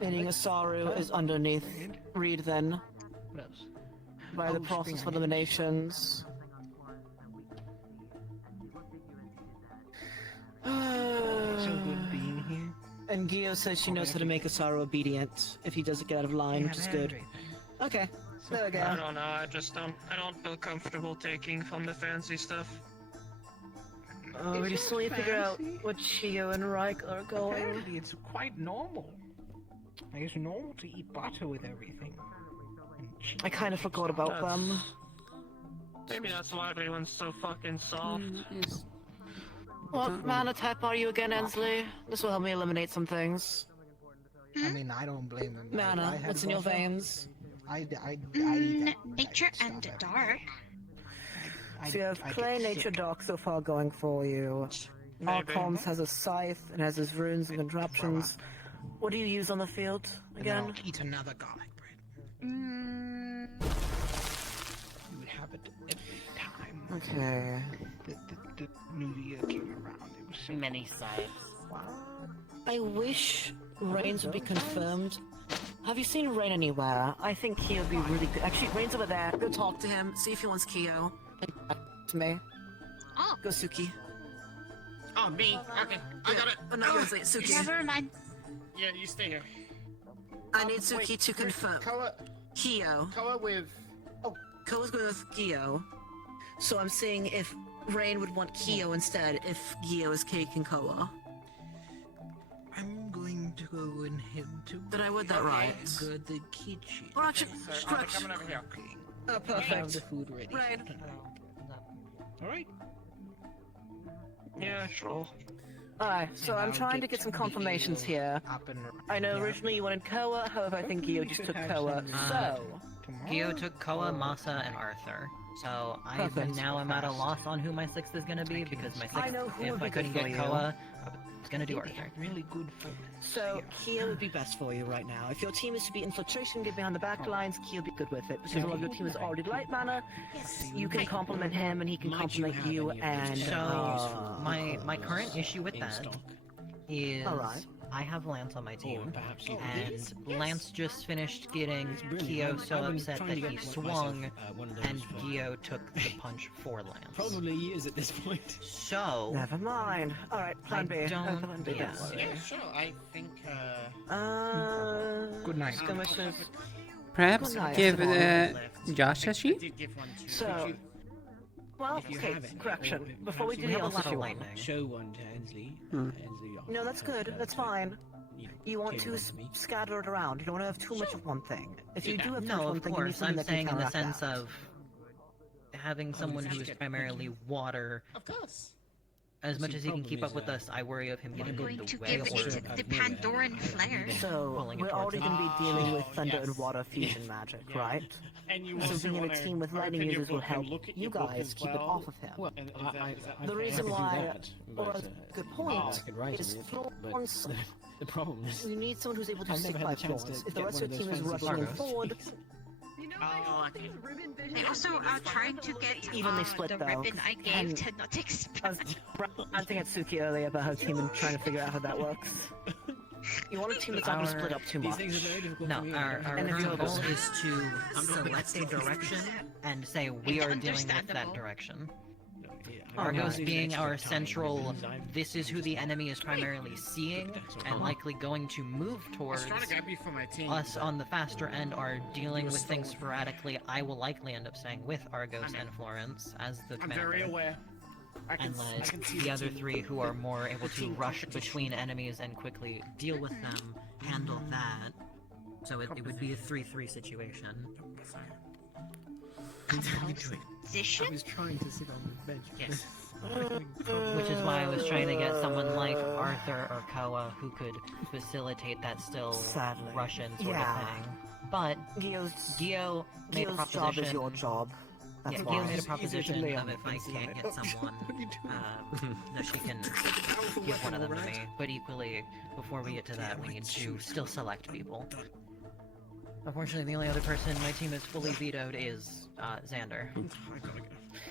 Meaning Asaru is underneath Reed then. What else? By the process of eliminations. So good being here. And Gio says she knows how to make Asaru obedient if he doesn't get out of line, which is good. Okay, there we go. I don't know, I don't feel comfortable taking from the fancy stuff. Oh, we still need to figure out what Chio and Reich are going. Apparently it's quite normal. Like, it's normal to eat butter with everything. I kind of forgot about them. Maybe that's why everyone's so fucking soft. What mana type are you again, Ensley? This will help me eliminate some things. I mean, I don't blame him. Mana, what's in your veins? Nature and dark. So you have Clay, Nature, Dark so far going for you. Archons has a scythe and has his runes and contraptions. What do you use on the field again? And I'll eat another garlic bread. You would have it every time. Okay. The new year came around. It was so many sides. I wish Rains would be confirmed. Have you seen Rain anywhere? I think he would be really good. Actually, Rain's over there. Go talk to him. See if he wants Kyo. To me. Oh. Go Suki. Oh, me? Okay, I got it. Oh, no, Ensley, Suki. Never mind. Yeah, you stay here. I need Suki to confirm. Kyo. Koa with... Oh, Koa's going with Gio. So I'm seeing if Rain would want Kyo instead, if Gio is taking Koa. I'm going to go and head to... Did I word that right? Good, the kitchen. Or actually, correct. Coming over here. Oh, perfect. Have the food ready. Rain. Alright. Yeah, sure. Alright, so I'm trying to get some confirmations here. I know originally you wanted Koa, however I think Gio just took Koa, so... Gio took Koa, Masa, and Arthur. So I now am at a loss on who my sixth is gonna be, because my sixth, if I couldn't get Koa, I was gonna do Arthur. Really good for... So, Kyo would be best for you right now. If your team is to be infiltration, get behind the back lines, Kyo would be good with it. Because a lot of your team is already light mana, you can compliment him and he can compliment you, and... So, my current issue with that is... I have Lance on my team, and Lance just finished getting Kyo so upset that he swung, and Gio took the punch for Lance. Probably is at this point. So... Never mind. Alright, plan B. Plan B. Yeah, sure, I think, Good night. Perhaps give Josh a sheet? So... Well, okay, correction. Before we do the else, if you want. Show one to Ensley. No, that's good. That's fine. You want to scatter it around. You don't want to have too much of one thing. If you do have too much of one thing, you need something I'm that can saying in the counteract sense that. of having someone who is primarily water. Of course. As much as he can keep up with us, I worry of him getting in the way. Give it the Pandoran flare. So, we're already going to be dealing with thunder and water fusion magic, right? So being in a team with lightning users will help you guys keep it off of him. Well, The reason why, or a good point, is but Florence. the problem is You need someone who's able to I've stick never by had the chance Florence. to If the get rest of one your of team is those rushing in fancy forward, They also are trying to get evenly split the though. ribbon I gave to not expand. I was ranting at Suki earlier about her team and trying to figure out how that works. You want a team that's not going to split up too much. No, our current goal is to select a direction and say we are dealing with that direction. Argos being our central, this is who the enemy is primarily seeing, and likely going to move towards us on the faster end are dealing with things sporadically. I will likely end up staying with Argos and Florence as the commander. I'm very aware. And let the other three who are more able to rush between enemies and quickly deal with them handle that. So it would be a 3-3 situation. Position? I was trying to sit on the bench. Yes. Which is why I was trying to get someone like Arthur or Koa who could facilitate that still Russian sort of thing. But Gio made a proposition. Job is your job. That's Gio made a proposition of if I can't get someone, that she can give one of them to me. But equally, before we get to that, we need to still select people. Unfortunately, the only other person my team is fully vetoed is Xander.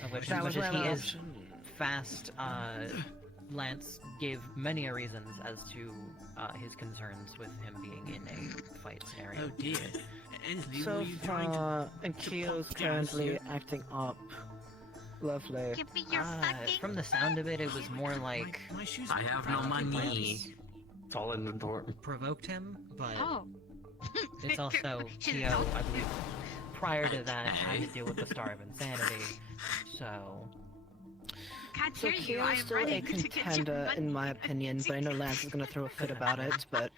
Of which, as much as he is fast, Lance gave many reasons as to his concerns with him being in a fight scenario. Oh dear. So far, and Kyo's currently acting up. Lovely. Give me your fucking... From the sound of it, it was more like... I have no money. It's all inventory. Provoked him, but... Oh. It's also Kyo, I believe, prior to that, had to deal with the Star of Insanity, so... Can't So hear you. I'm Kyo's still a running to get your contender, money. in my opinion, but I know Lance is going to throw a fit about it, but...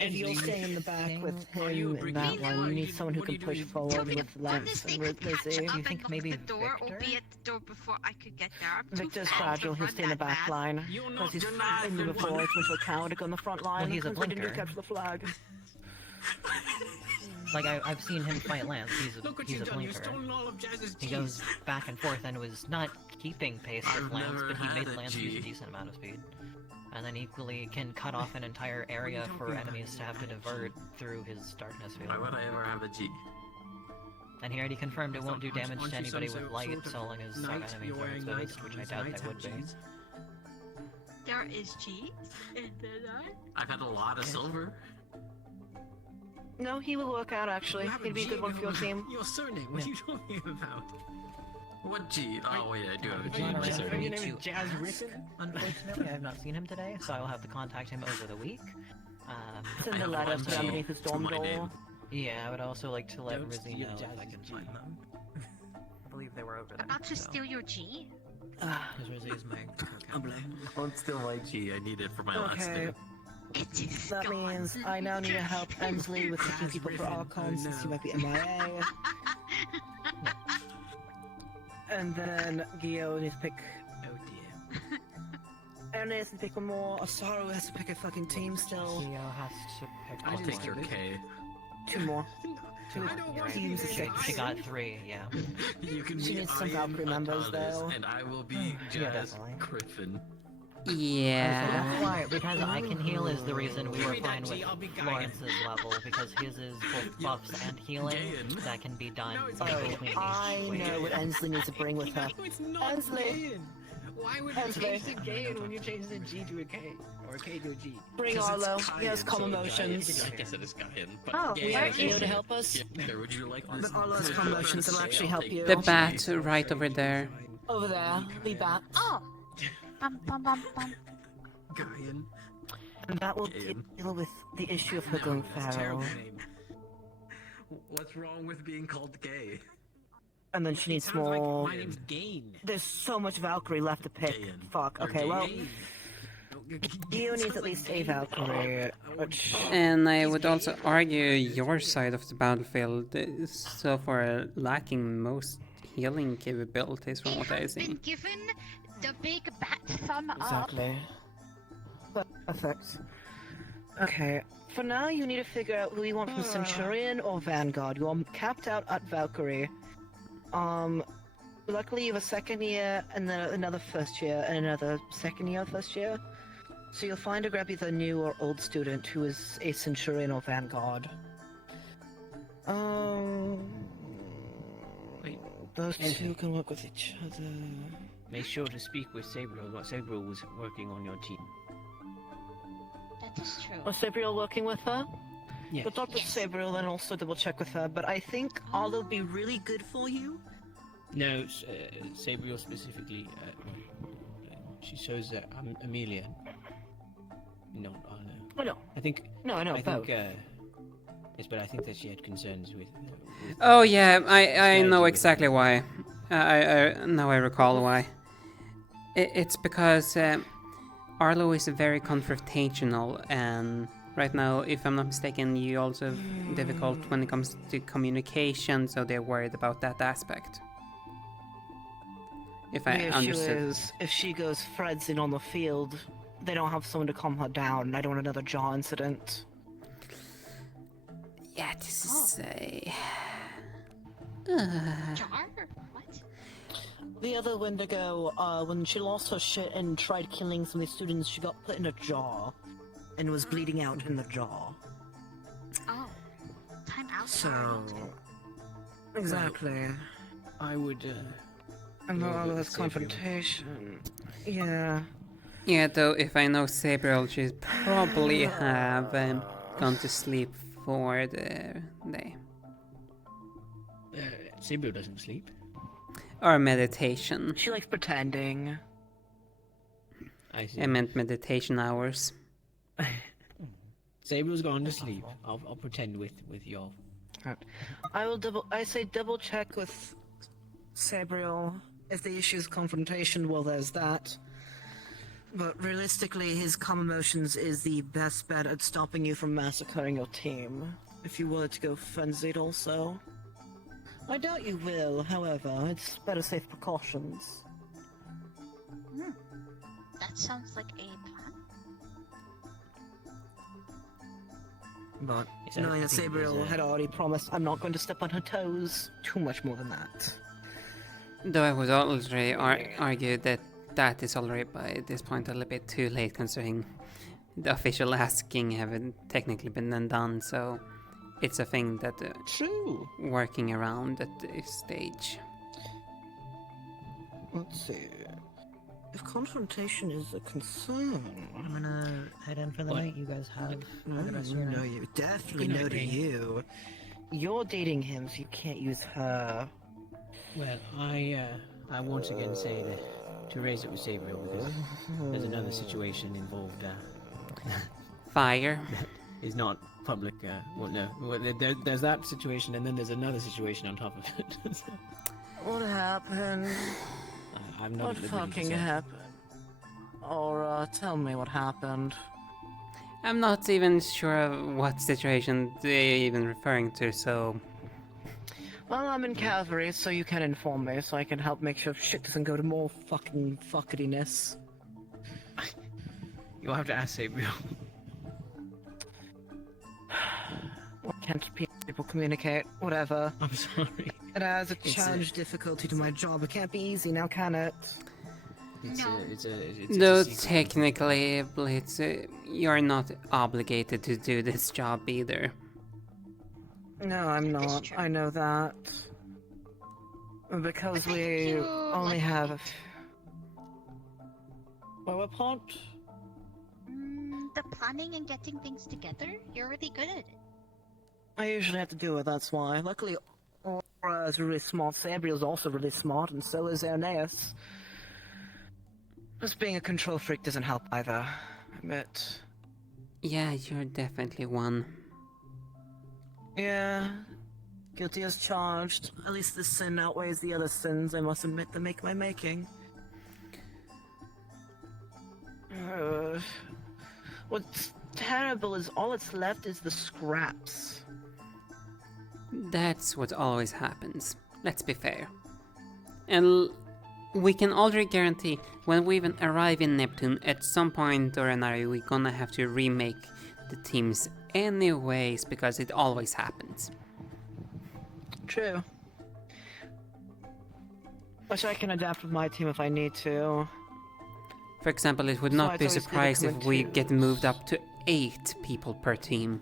If you're staying in the back with him in that one, you need someone who can push forward with Lance and Lizzie. Do you think maybe the door or be at the door before I could get there? I'm too Victor's fat to fragile, he'll run stay in the that back fast. line. Because he's been there before, he's into a coward to go on the front line. Well, he's a because they didn't blinker. capture the flag. Like, I've seen him fight Lance. He's a blinker. He goes back and forth and was not keeping pace with Lance, but he made Lance use a decent amount of speed. And then equally can cut off an entire area for enemies to have to divert through his darkness field. Why would I ever have a G? And he already confirmed it won't do damage to anybody with light so long as our enemies are exposed, which I doubt they would be. There is G in the night. I've had a lot of silver. No, he will work out actually. He'd be a good one for your team. Your surname? What are you talking about? What G? Oh wait, I do have a G Your in my name surname. is Jazz Ricken? Unfortunately, I have not seen him today, so I will have to contact him over the week. It's in the letter to underneath his dorm door. Yeah, I would also like to let Rizzy know if I can find them. I believe they were over there. About to steal your G? Because Rizzy is my Don't steal my G, I need it for my last name. That means I now need to help Emsley with picking people for Archon since he might be MIA. And then Gio needs to pick. Oh dear. Aaron has to pick one more. Osaru has to pick a fucking team still. Gio has to pick I'll take your K. Two more. Two teams of She 6. got 3, yeah. You can She be needs some Ian Valkyrie members Atalis, though. and I will be Yeah, Jazz definitely. Griffin. Yeah. That's why, because I can heal is the reason we were fine with Lawrence's level, because his is both buffs and healing that can be done between I know what Emsley needs to bring with her. No, it's not Emsley! Why would Emsley. you change the Gayan when you change the G to a K? Or a K to a G? Bring Arlo. He has calm emotions. I guess it is Gayan, but Oh, Gayan where is is he to help us? Yeah, would you like this? But Arlo has calm emotions, it'll actually help you. The bat right over there. Over there, the bat. Oh! Bum bum bum bum. Gayan. And that will deal with the issue of her going feral. What's wrong with being called gay? And then she needs Sounds like more. my name's Gain. There's so much Valkyrie left to pick. Gayan. Fuck. Or Okay, well, Gain. Gio needs at least a Valkyrie, which. And I would also argue your side of the battlefield is so far lacking most healing capabilities from what I see. Been given the big bat thumb up. Exactly. Perfect. Okay. For now, you need to figure out who you want from Centurion or Vanguard. You're capped out at Valkyrie. Luckily you have a second year, and then another first year, and another second year, first year. So you'll find or grab either new or old student who is a Centurion or Vanguard. Wait. Those two can work with each other. Make sure to speak with Sabriel. Sabriel was working on your team. That is true. Was Sabriel working with her? Yes. But talk with Sabriel and also double check with her, but I think Arlo would be really good for you. No, Sabriel specifically. She shows Amelia. No, Arlo. Oh no. I think. No, I know. I both. think. Yes, but I think that she had concerns with. Oh yeah, I know exactly why. Now I recall why. It's because Arlo is very confrontational, and right now, if I'm not mistaken, you also have difficult when it comes to communication, so they're worried about that aspect. If I The issue understood. is, if she goes Fred's in on the field, they don't have someone to calm her down, and I don't want another jaw incident. Yeah, this is a... Jar? What? The other Wendigo, when she lost her shit and tried killing some of the students, she got put in a jar, and was bleeding out in the jar. Oh. Time out. So... Exactly. I would. And go all with this Sabriel. confrontation. Yeah. Yeah, though, if I know Sabriel, she'd probably have gone to sleep for the day. Sabriel doesn't sleep. Or meditation. She likes pretending. I see. Mm. I meant meditation hours. Sabriel's gone to sleep. I'll pretend with y'all. I say double check with Sabriel. If the issue is confrontation, well, there's that. But realistically, his calm emotions is the best bet at stopping you from massacring your team. If you were to go frenzied also. I doubt you will, however, it's better safe precautions. That sounds like a plan. But knowing that Sabriel had already promised I'm not going to step on her toes too much more than that. Though I would already argue that that is already by this point a little bit too late, considering the official asking haven't technically been done, so it's a thing that True. Working around at this stage. Let's see. If confrontation is a concern, I'm gonna head in for the night. You guys have the rest of your no, night. you definitely Good night, no to Dane. you. You're dating him, so you can't use her. Well, I once again say that to raise it with Sabriel because there's another situation involved. Fire that is not public. There's that situation, and then there's another situation on top of it. So, What happened? I'm not What at liberty to fucking say. happened? Or tell me what happened. I'm not even sure of what situation they're even referring to, so... Well, I'm in cavalry, so you can inform me, so I can help make sure shit doesn't go to more fucking fuckadiness. You'll have to ask Sabriel. Why can't people communicate? Whatever. I'm sorry. It adds a It's challenge difficulty to my job. It can't be easy now, can it? Though technically, Blitz, you're not obligated to do this job either. No, I'm not. I know that. Because we only have... Well, what part? The planning and getting things together, you're really good at it. I usually have to do it, that's why. Luckily, Aura is really smart. Sabriel's also really smart, and so is Aeneas. Just being a control freak doesn't help either, I admit. Yeah, you're definitely one. Yeah. Guilty as charged. At least this sin outweighs the other sins I must admit that make my making. What's terrible is all that's left is the scraps. That's what always happens. Let's be fair. And we can already guarantee when we even arrive in Neptune, at some point or another, we're gonna have to remake the teams anyways, because it always happens. True. Which I can adapt with my team if I need to. For example, it would So not it's be always good to surprised come if in we twos. get moved up to 8 people per team.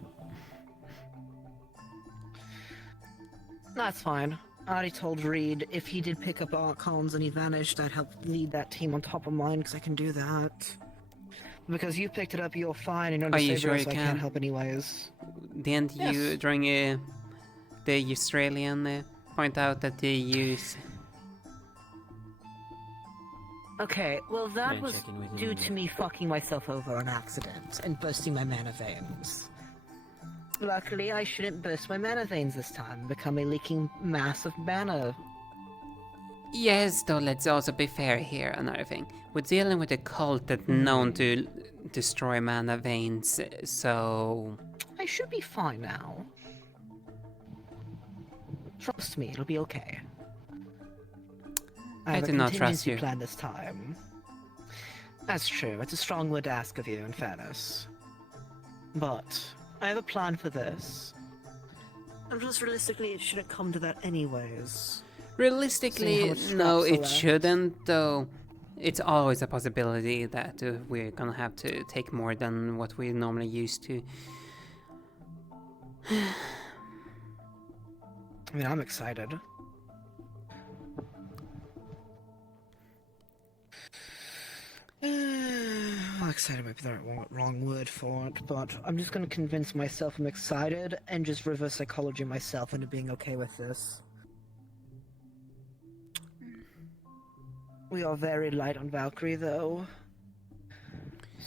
That's fine. I already told Reed if he did pick up Archons and he vanished, I'd help lead that team on top of mine, because I can do that. Because you picked it up, you're fine, and you're Are you disabled, sure you so I can? can't help anyways. Didn't you, Yes. during the Australian, point out that they use... Okay, well that Yeah, was check in with due him. to me fucking myself over on accident and bursting my mana veins. Luckily, I shouldn't burst my mana veins this time and become a leaking mass of mana. Yes, though let's also be fair here, another thing. We're dealing with a cult that's known to destroy mana veins, so... I should be fine now. Trust me, it'll be okay. I have do a not trust contingency you. plan this time. That's true, it's a strong word to ask of you, in fairness. But, I have a plan for this. And just realistically, it shouldn't come to that anyways. Seeing how Realistically, much no, scraps are it left. shouldn't, though. It's always a possibility that we're gonna have to take more than what we normally used to. I mean, I'm excited. Well, excited might be the wrong word for it, but I'm just gonna convince myself I'm excited and just reverse psychology myself into being okay with this. We are very light on Valkyrie, though.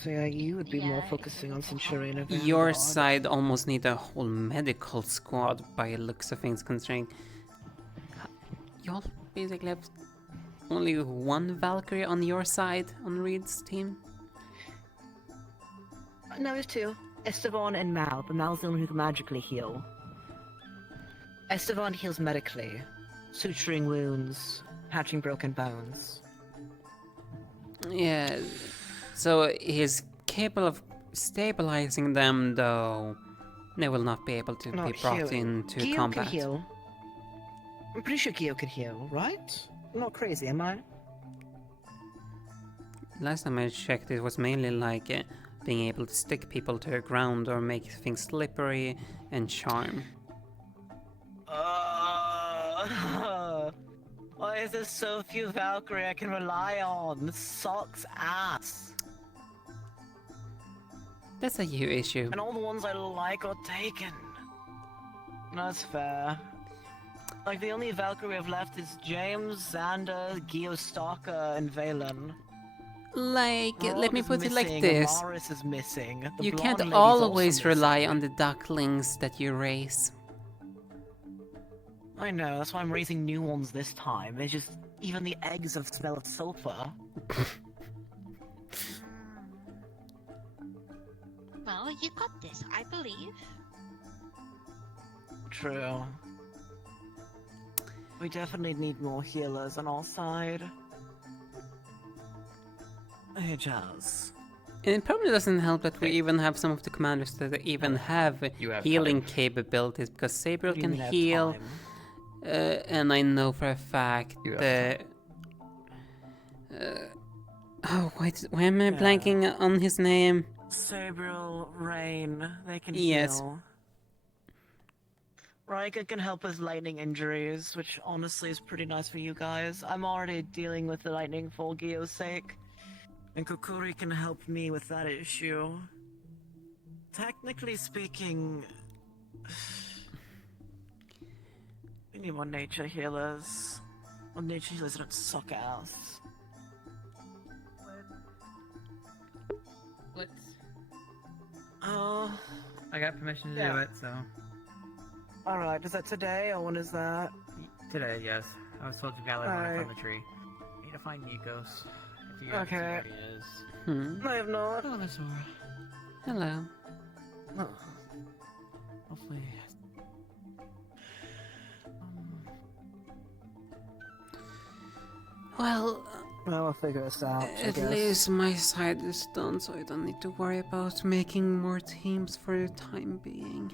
So yeah, you would be more focusing on Centurion and Your Vanguard. side almost need a whole medical squad by the looks of things, considering y'all basically have only one Valkyrie on your side on Reed's team. No, there's two. Esteban and Mal, but Mal's the one who can magically heal. Esteban heals medically, suturing wounds, patching broken bones. Yeah, so he's capable of stabilizing them, though they will not be able to be brought into Gio combat. can heal. I'm pretty sure Gio can heal, right? I'm not crazy, am I? Last time I checked, it was mainly like being able to stick people to the ground or make things slippery and charm. Why is there so few Valkyrie I can rely on? This sucks ass. That's a you issue. And all the ones I like are taken. That's fair. Like, the only Valkyrie we have left is James, Xander, Gio Stalker, and Valen. Like, let me Rogue put is it like missing, this. Amaris is missing. The You blonde can't lady's always also rely on the ducklings that you raise. I know, that's why I'm raising new ones this time. It's just, even the eggs have smell of sulfur. Well, you got this, I believe. True. We definitely need more healers on our side. Hey, Jazz. And it probably doesn't help that we even have some of the commanders that even have healing capabilities, because Sabriel can heal, and I know for a fact that... oh, why am I blanking on his name? Sabriel, Rain, they can Yes. heal. Rika can help with lightning injuries, which honestly is pretty nice for you guys. I'm already dealing with the lightning for Gio's sake. And Kokuri can help me with that issue. Technically speaking... we need more nature healers. Well, nature healers don't suck ass. What? Oh... I got permission to Yeah. do it, so... Alright, is that today, or when is that? Today, yes. I was told to gather one Alright. from the tree. I need to find Nikos. If you guys Okay. know where he is. I have not. Oh, that's alright. Hello. Oh. Hopefully... Well, I'll figure this out. I at guess. least my side is done, so I don't need to worry about making more teams for the time being.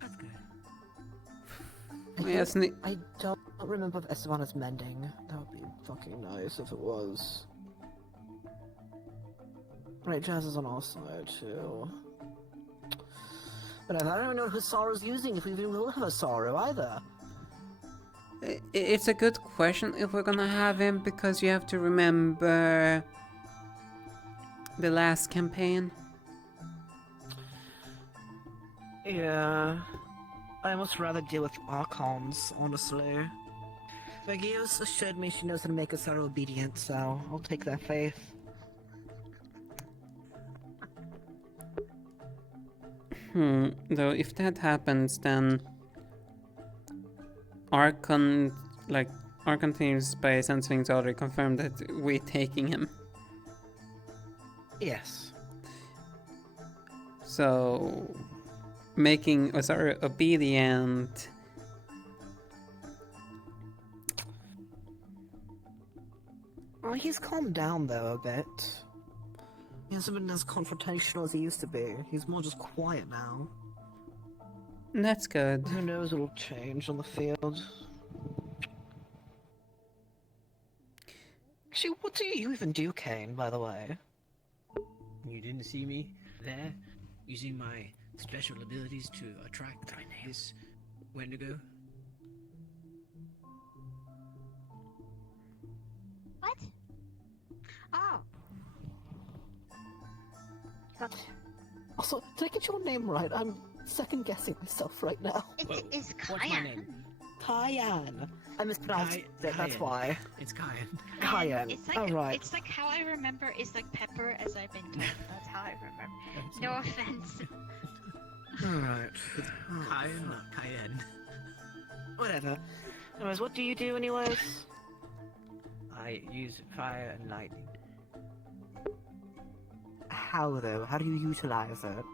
That's good. Yes, I don't remember if Esteban is mending. That would be fucking nice if it was. Right, Jazz is on our side too. But I don't even know who Saru's using, if we even will have a Saru either. It's a good question if we're gonna have him, because you have to remember the last campaign. Yeah. I almost rather deal with Archons, honestly. Vegios assured me she knows how to make a Saru obedient, so I'll take that faith. Though if that happens, then Archon teams by Sensing's already confirmed that we're taking him. Yes. So making Osaru obedient. Well, he's calmed down though a bit. He hasn't been as confrontational as he used to be. He's more just quiet now. That's good. Who knows what'll change on the field? Actually, what do you even do, Kane, by the way? You didn't see me there, using my special abilities to attract this Wendigo? What? Oh. Also, did I get your name right? I'm second guessing myself right now. It's What's my name? Kyan. I mispronounced it, that's Kyan. why. It's Kyan. Kyan. It's like Alright. it's like how I remember is like pepper as I've been told. That's how I remember. No offense. Alright. Kyan, not Cayenne. Whatever. Anyways, what do you do anyways? I use fire and lightning. how, though? How do you utilize it?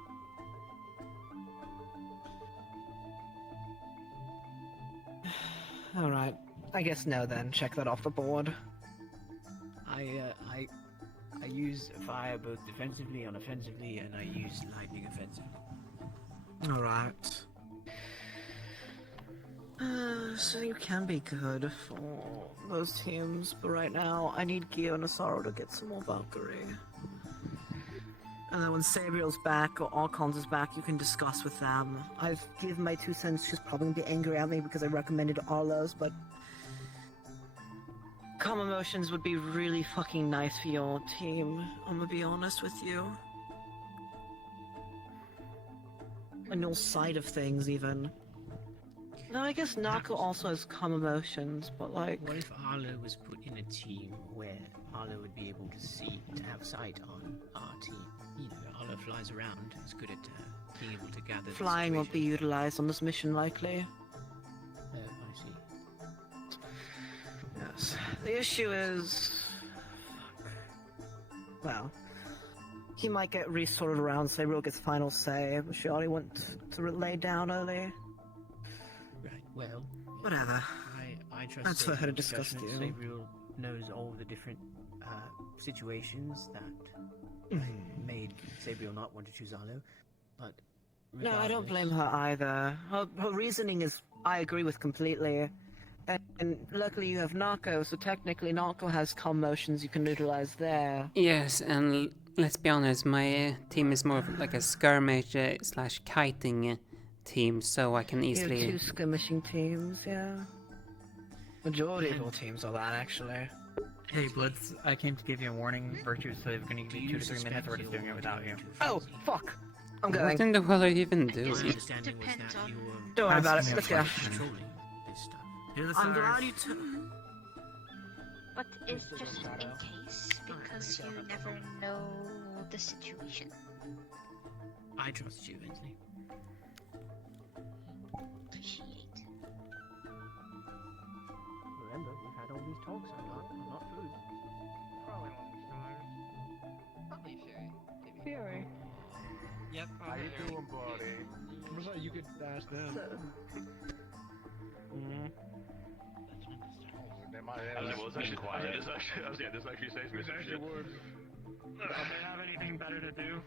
Alright. I guess no then. Check that off the board. I use fire both defensively and offensively, and I use lightning offensively. Alright. So you can be good for those teams, but right now I need Gio and Asaro to get some more Valkyrie. And then when Sabriel's back or Archons is back, you can discuss with them. I've given my 2 cents. She's probably gonna be angry at me because I recommended Arlos, but calm emotions would be really fucking nice for your team. I'm gonna be honest with you. On your side of things, even. No, I guess Nako also has calm emotions, but like... What if Arlo was put in a team where Arlo would be able to see, to have sight on our team? You know, Arlo flies around, is good at being able to gather... Flying won't be utilized on this mission, likely. I see. Yes. The issue is... Well... He might get resorted around, Sabriel gets final say, but she already went to lay down early. Right, well... Whatever. I trust That's for her to discuss with with you. you. Sabriel knows all the different situations that made Sabriel not want to choose Arlo, but... No, I don't blame her either. Her reasoning is, I agree with completely. And luckily you have Nako, so technically Nako has calm motions you can utilize there. Yes, and let's be honest, my team is more of like a skirmish slash kiting team, so I can easily... You have 2 skirmishing teams, yeah. Majority of all teams are that, actually. Hey, Blitz, I came to give you a warning. Virtue's so going to give you 2 to 3 minutes, we're just doing it without you. Oh, fuck! I'm going. What in the world are you even doing? Don't worry about it, let's go. I'm glad you took... But it's just in case, because you never know the situation. I trust you, Vinsley. Appreciate. Remember, we've had all these talks, not food. Probably Fury. Fury. Yep. How you doing, buddy? Looks like you could ask them. This actually saves me some shit. They have anything better to do?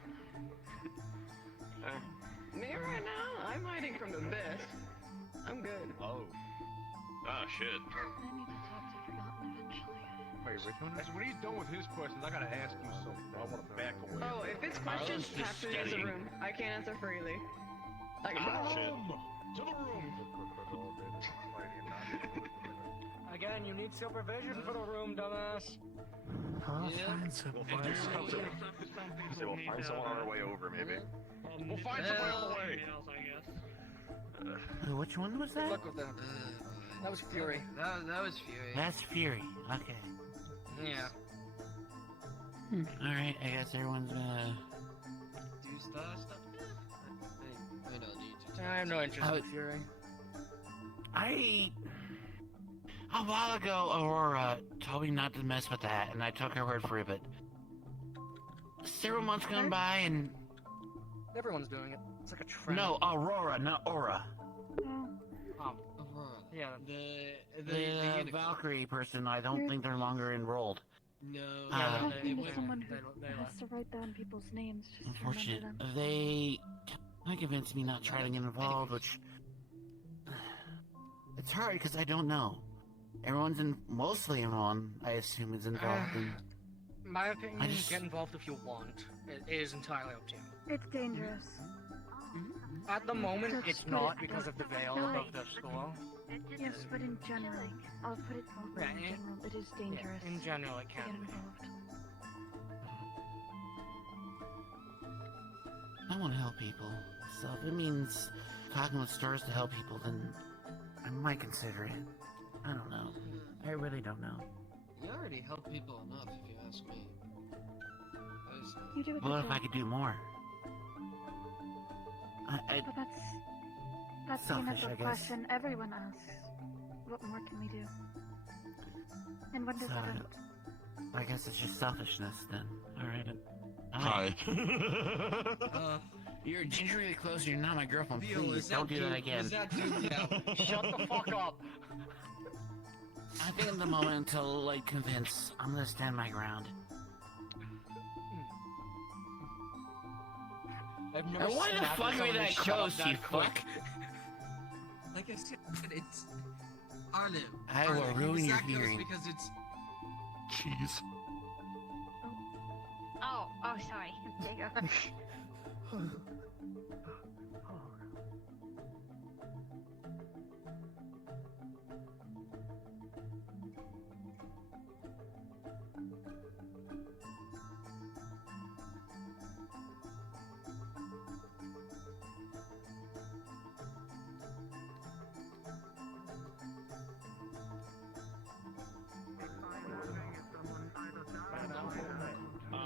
Me right now? I'm hiding from the best. I'm good. Oh. Ah, shit. Wait, which one? When he's done with his questions, I gotta ask you something. I want to back away. Oh, if it's questions, have to use the room. I can't answer freely. Like, To the room! Again, you need supervision for the room, dumbass. I'll find some. We'll find someone on our way over, maybe. We'll find someone on the way. Which one was Good that? luck with that. That was Fury. That was Fury. That's Fury. Okay. Yeah. Alright, I guess everyone's gonna... Do stuff? I know, do you I have no interest in Fury. A while ago, Aurora told me not to mess with that, and I took her word for it, but... Several months gone by, and... Everyone's doing it. It's like a trend. No, Aurora, not Aura. Aurora. Yeah. The Valkyrie person, I don't think they're longer enrolled. No. Talking to someone who has to write down people's names just Unfortunate. to remember them. They convinced me not to try to get involved, which... It's hard because I don't know. Mostly everyone, I assume, is involved in... My opinion is get involved if you want. It is entirely up to you. It's dangerous. At the moment, it's not because of the veil above the school. Yes, but in general, I'll put it more in general. It is dangerous. Yeah, in general, it to can get be. involved. I want to help people, so if it means talking with stars to help people, then I might consider it. I don't know. I really don't know. You already help people enough, if you ask me. You do it. What if I could do more? But that's the selfish, initial I guess. question everyone asks. What more can we do? And when does So, it end? I guess it's just selfishness then. Alright. Hi. You're gingerly close. You're not my girlfriend. Theo, Please don't do that again. Shut the fuck up. I think at the moment until like convinced, I'm gonna stand my ground. I've And why the fuck are we that close, you fuck? Like I said, it's Arliv. I will Arliv, ruin it's your that close hearing. because it's Jeez. Oh, sorry. There you go.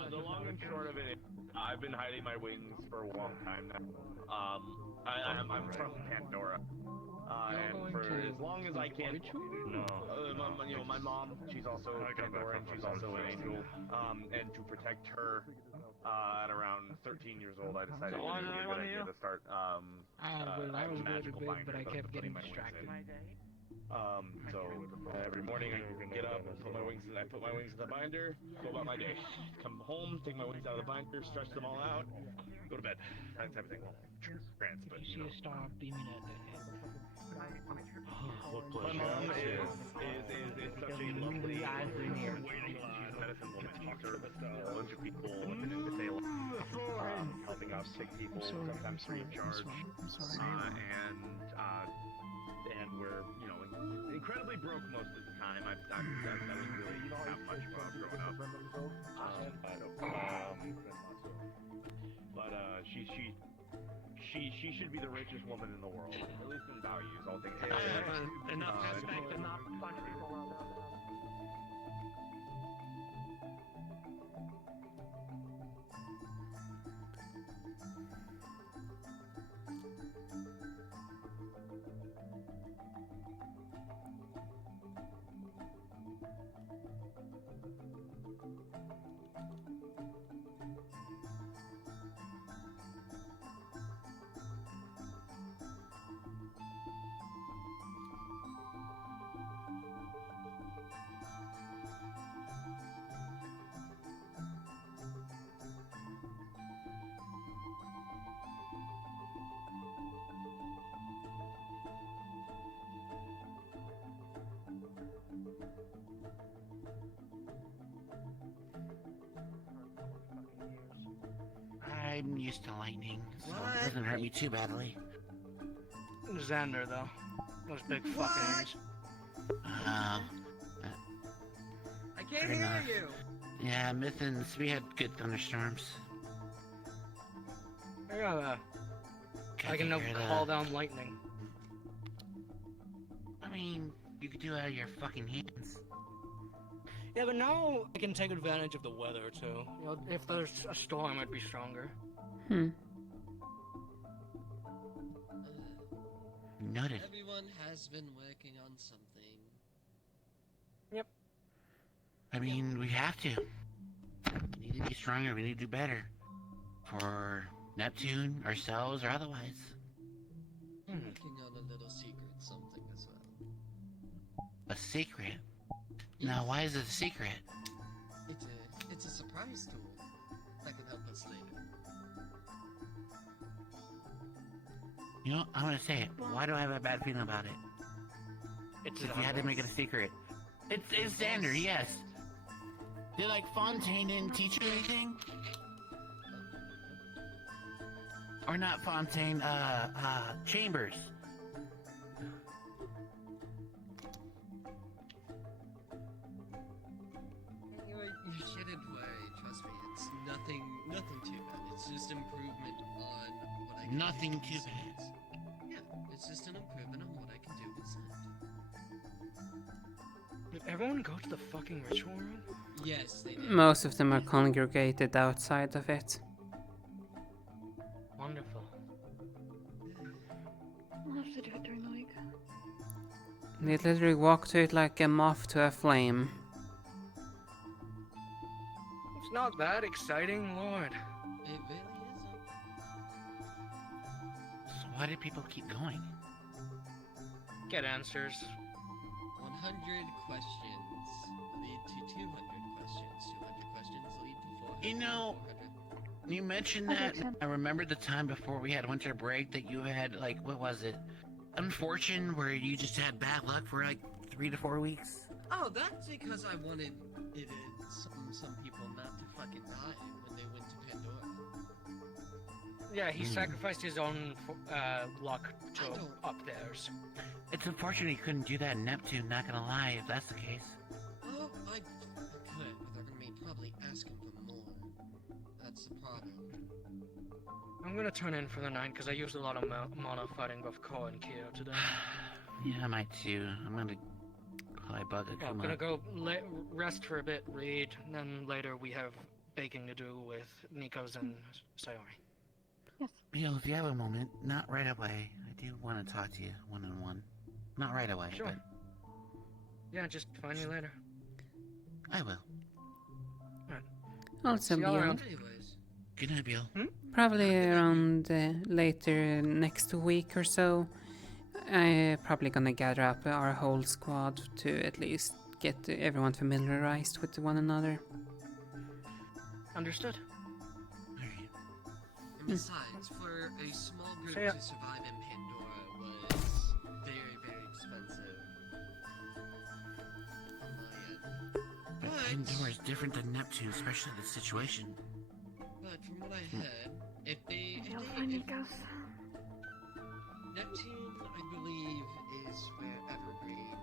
The long and short of it, I've been hiding my wings for a long time now. I'm from Pandora. And for as long as I can, my mom, she's also Pandora and she's also an angel. And to protect her, at around 13 years old, I decided it would be a good idea to start well, I was going to bed, but I kept getting distracted. So every morning I get up, put my wings in the binder, go about my day. Come home, take my wings out of the binder, stretch them all out, go to bed. That's everything. Well, grants, but You should stop beaming at the head. my mom is such a lovely, medicine woman. Talks to a bunch of people in Salem, helping out sick people, sometimes free of charge, and we're, incredibly broke most of the time. I didn't really have much growing up. But she should be the richest woman in the world, at least in values. All things considered. Enough respect to not punch people out. I'm used to lightning, so it doesn't hurt me too badly. Xander, though. Those big fucking ears. I can't hear you. Yeah, Mythins, we had good thunderstorms. I can call down lightning. I mean, you could do it out of your fucking hands. Yeah, but now I can take advantage of the weather, too. If there's a storm, it'd be stronger. Noted. Everyone has been working on something. Yep. I mean, we have to. We need to be stronger, we need to do better. For Neptune, ourselves, or otherwise. Working on a little secret something as well. A secret? Now, why is it a secret? It's a surprise tool that can help us later. You know, I'm gonna say it. Why do I have a bad feeling about it? It's if you had to make it a secret. It's Xander, yes. Did like Fontaine didn't teach you anything? Or not Fontaine, Chambers. You shouldn't worry, trust me. It's nothing too bad. It's just improvement on what I can Nothing do too with bad. sand. Yeah, it's just an improvement on what I can do with sand. Did everyone go to the fucking ritual room? Yes, they did. Most of them are congregated outside of it. Wonderful. I'll have to do it during the week. They literally walk to it like a moth to a flame. It's not that exciting, Lord. It really isn't. So why do people keep going? Get answers. 100 questions lead to 200 questions. 200 questions lead to 400. You know, 400. you mentioned that. I remember the time before we had winter break that you had, like, what was it? Unfortunate, where you just had bad luck for like 3 to 4 weeks. Oh, that's because I wanted some people not to fucking die when they went to Pandora. Yeah, he sacrificed his own luck to up theirs. It's unfortunate you couldn't do that in Neptune, not gonna lie, if that's the case. Oh, I could, but they're gonna be probably asking for more. That's the problem. I'm gonna turn in for the night because I used a lot of mana fighting both Ko and Kyo today. Yeah, I might too. I'm gonna probably bug it. Yeah, I'm gonna go rest for a bit, read, and then later we have baking to do with Nikos and Sayori. Bill, if you have a moment, not right away. I do want to talk to you one-on-one. Not right away, Sure. but Yeah, just find me later. I will. Also, See y'all Bill. around. Good night, Bill. Probably around later next week or so. I'm probably gonna gather up our whole squad to at least get everyone familiarized with one another. Understood. And besides, for a small group So, yeah. to survive in Pandora was very, very expensive. On my end. But Pandora is different than Neptune, especially the situation. But from what I heard, if Neptune, I believe, is where Evergreen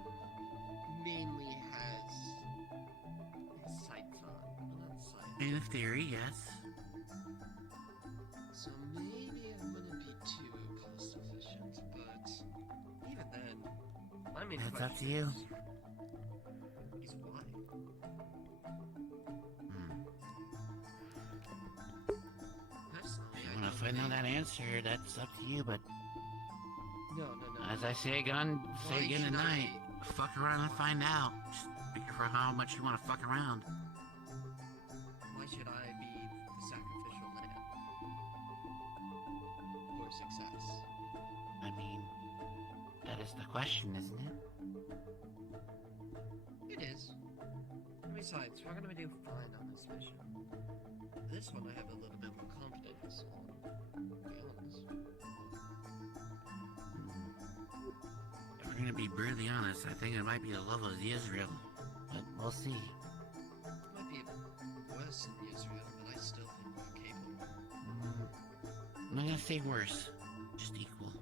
mainly has his sights on. Well, not sights. In theory, yes. So maybe it wouldn't be too cost efficient, but even then, my main That's up to question you. is why? Personally, If you want to find out that answer, that's up to you, but No. as I say again tonight, fuck around and find out. Just figure for how much you want to fuck around. Why should I be the sacrificial lamb for success? I mean, that is the question, isn't it? It is. And besides, we're gonna do fine on this mission. This one I have a little bit more confidence on, to be honest. If we're gonna be brutally honest, I think it might be the level of the Israel, but we'll see. Might be worse than Israel, but I still think we're capable. I'm not gonna say worse, just equal.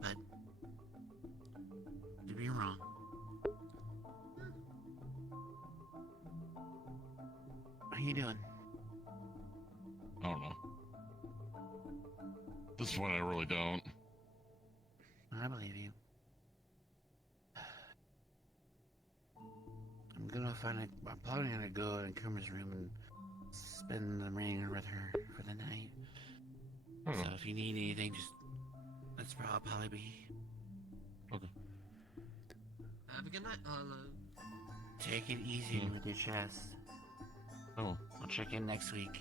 But to be wrong. How you doing? I don't know. At this point, I really don't. I believe you. I'm probably gonna go in Kuma's room and spend the rain with her for the night. So if you need anything, just that's where I'll probably be. Okay. Have a good night, Take it easy with your chest. Oh. I'll check in next week.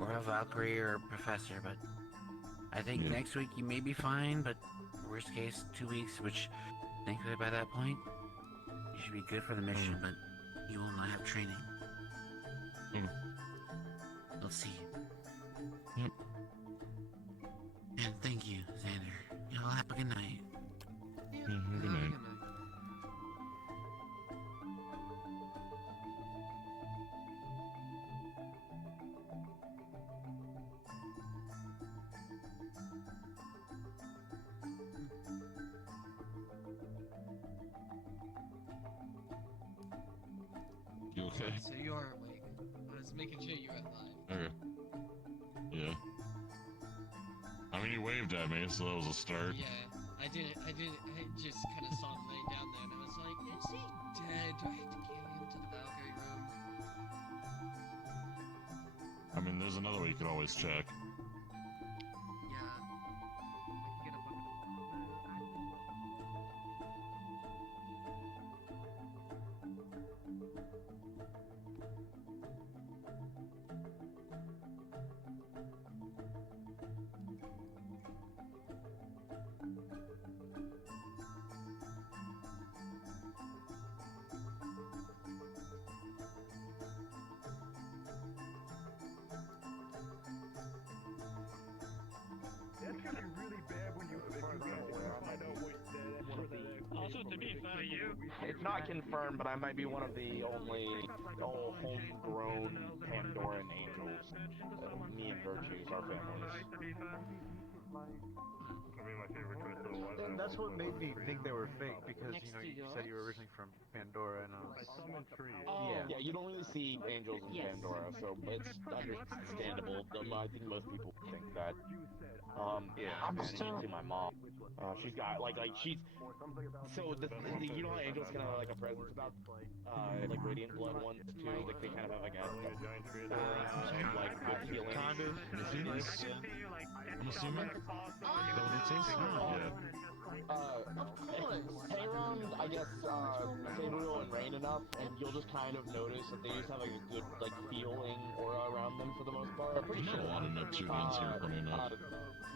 Or a Valkyrie or a Professor, but I think next week you may be fine, but worst case 2 weeks, which thankfully by that point you should be good for the mission, but you will not have training. We'll see. Yep. And thank you, Xander. Y'all have a good night. Good night. You okay? So you are awake. I was making sure you were alive. Okay. Yeah. I mean, you waved at me, so that was a start. Yeah, I just kind of saw him laying down there, and I was like, is he dead? Do I have to carry him to the Valkyrie room? I mean, there's another way you could always check. Yeah. I can get up on It's not confirmed, but I might be one of the only homegrown Pandoran angels. Me and Virtues, our families. And that's what made me think they were fake, because you said you were originally from Pandora, and I was Yeah, you don't really see angels in Pandora, so it's understandable. I think most people think that. I'm still to my mom. She's got she's so you know how angels kind of have like a presence about like radiant blood ones too. Like they kind of have like a like good feeling. Kind of. I'm assuming. Payron, I guess, Sabriel and Rain enough, and you'll just kind of notice that they just have like a good feeling aura around them for the most part. Pretty sure a lot of Neptunians here, funny enough.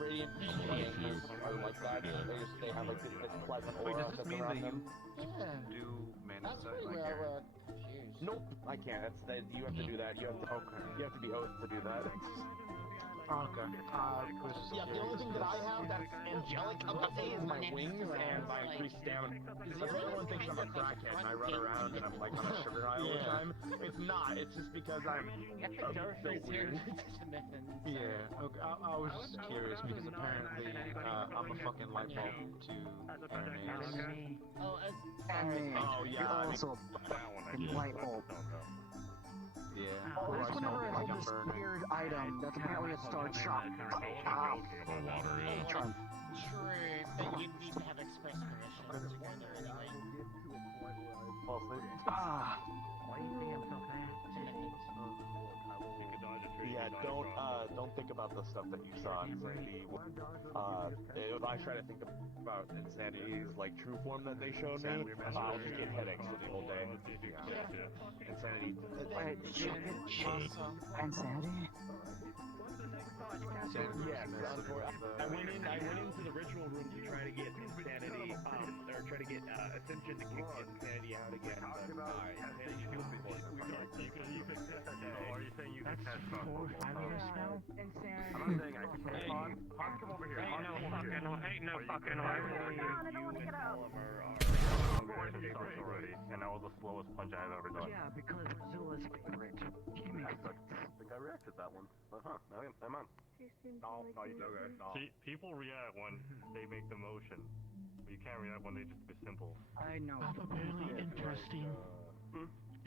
Radiant beings are like that. They have like this pleasant aura that's around them. do manage that? Nope, I can't. You have to do that. You have to be oath to do that. Okay. Yeah, the only thing that I have that's angelic about me is my wings and my increased stamina. Everyone thinks I'm a crackhead and I run around and I'm like on a sugar high all the time. It's not. It's just because I'm so weird. Yeah. Okay. I was just curious because apparently I'm a fucking light bulb to Aaron's. Oh yeah. You're also a light bulb. Yeah. Oh, that's whenever I hold this weird item that's apparently a star shot. True, but you need to have express permission to go there anyway. Why do you think I'm so fast? Yeah, don't think about the stuff that you saw in Insanity. If I try to think about Insanity's like true form that they showed me, I'll just get headaches for the whole day. Insanity. Insanity? Yes, I went into the ritual room to try to get Insanity, or try to get Ascension to kick Insanity out again. Are you saying you can test on now? I'm not saying I can test on. Hans, come over here. Ain't no fucking way. Already, and that was the slowest punch I have ever done. Yeah, because Zula's favorite. I think I reacted that one. I'm on. No, you don't. No. See, people react when they make the motion. But you can't react when they just be simple. I know. Probably interesting.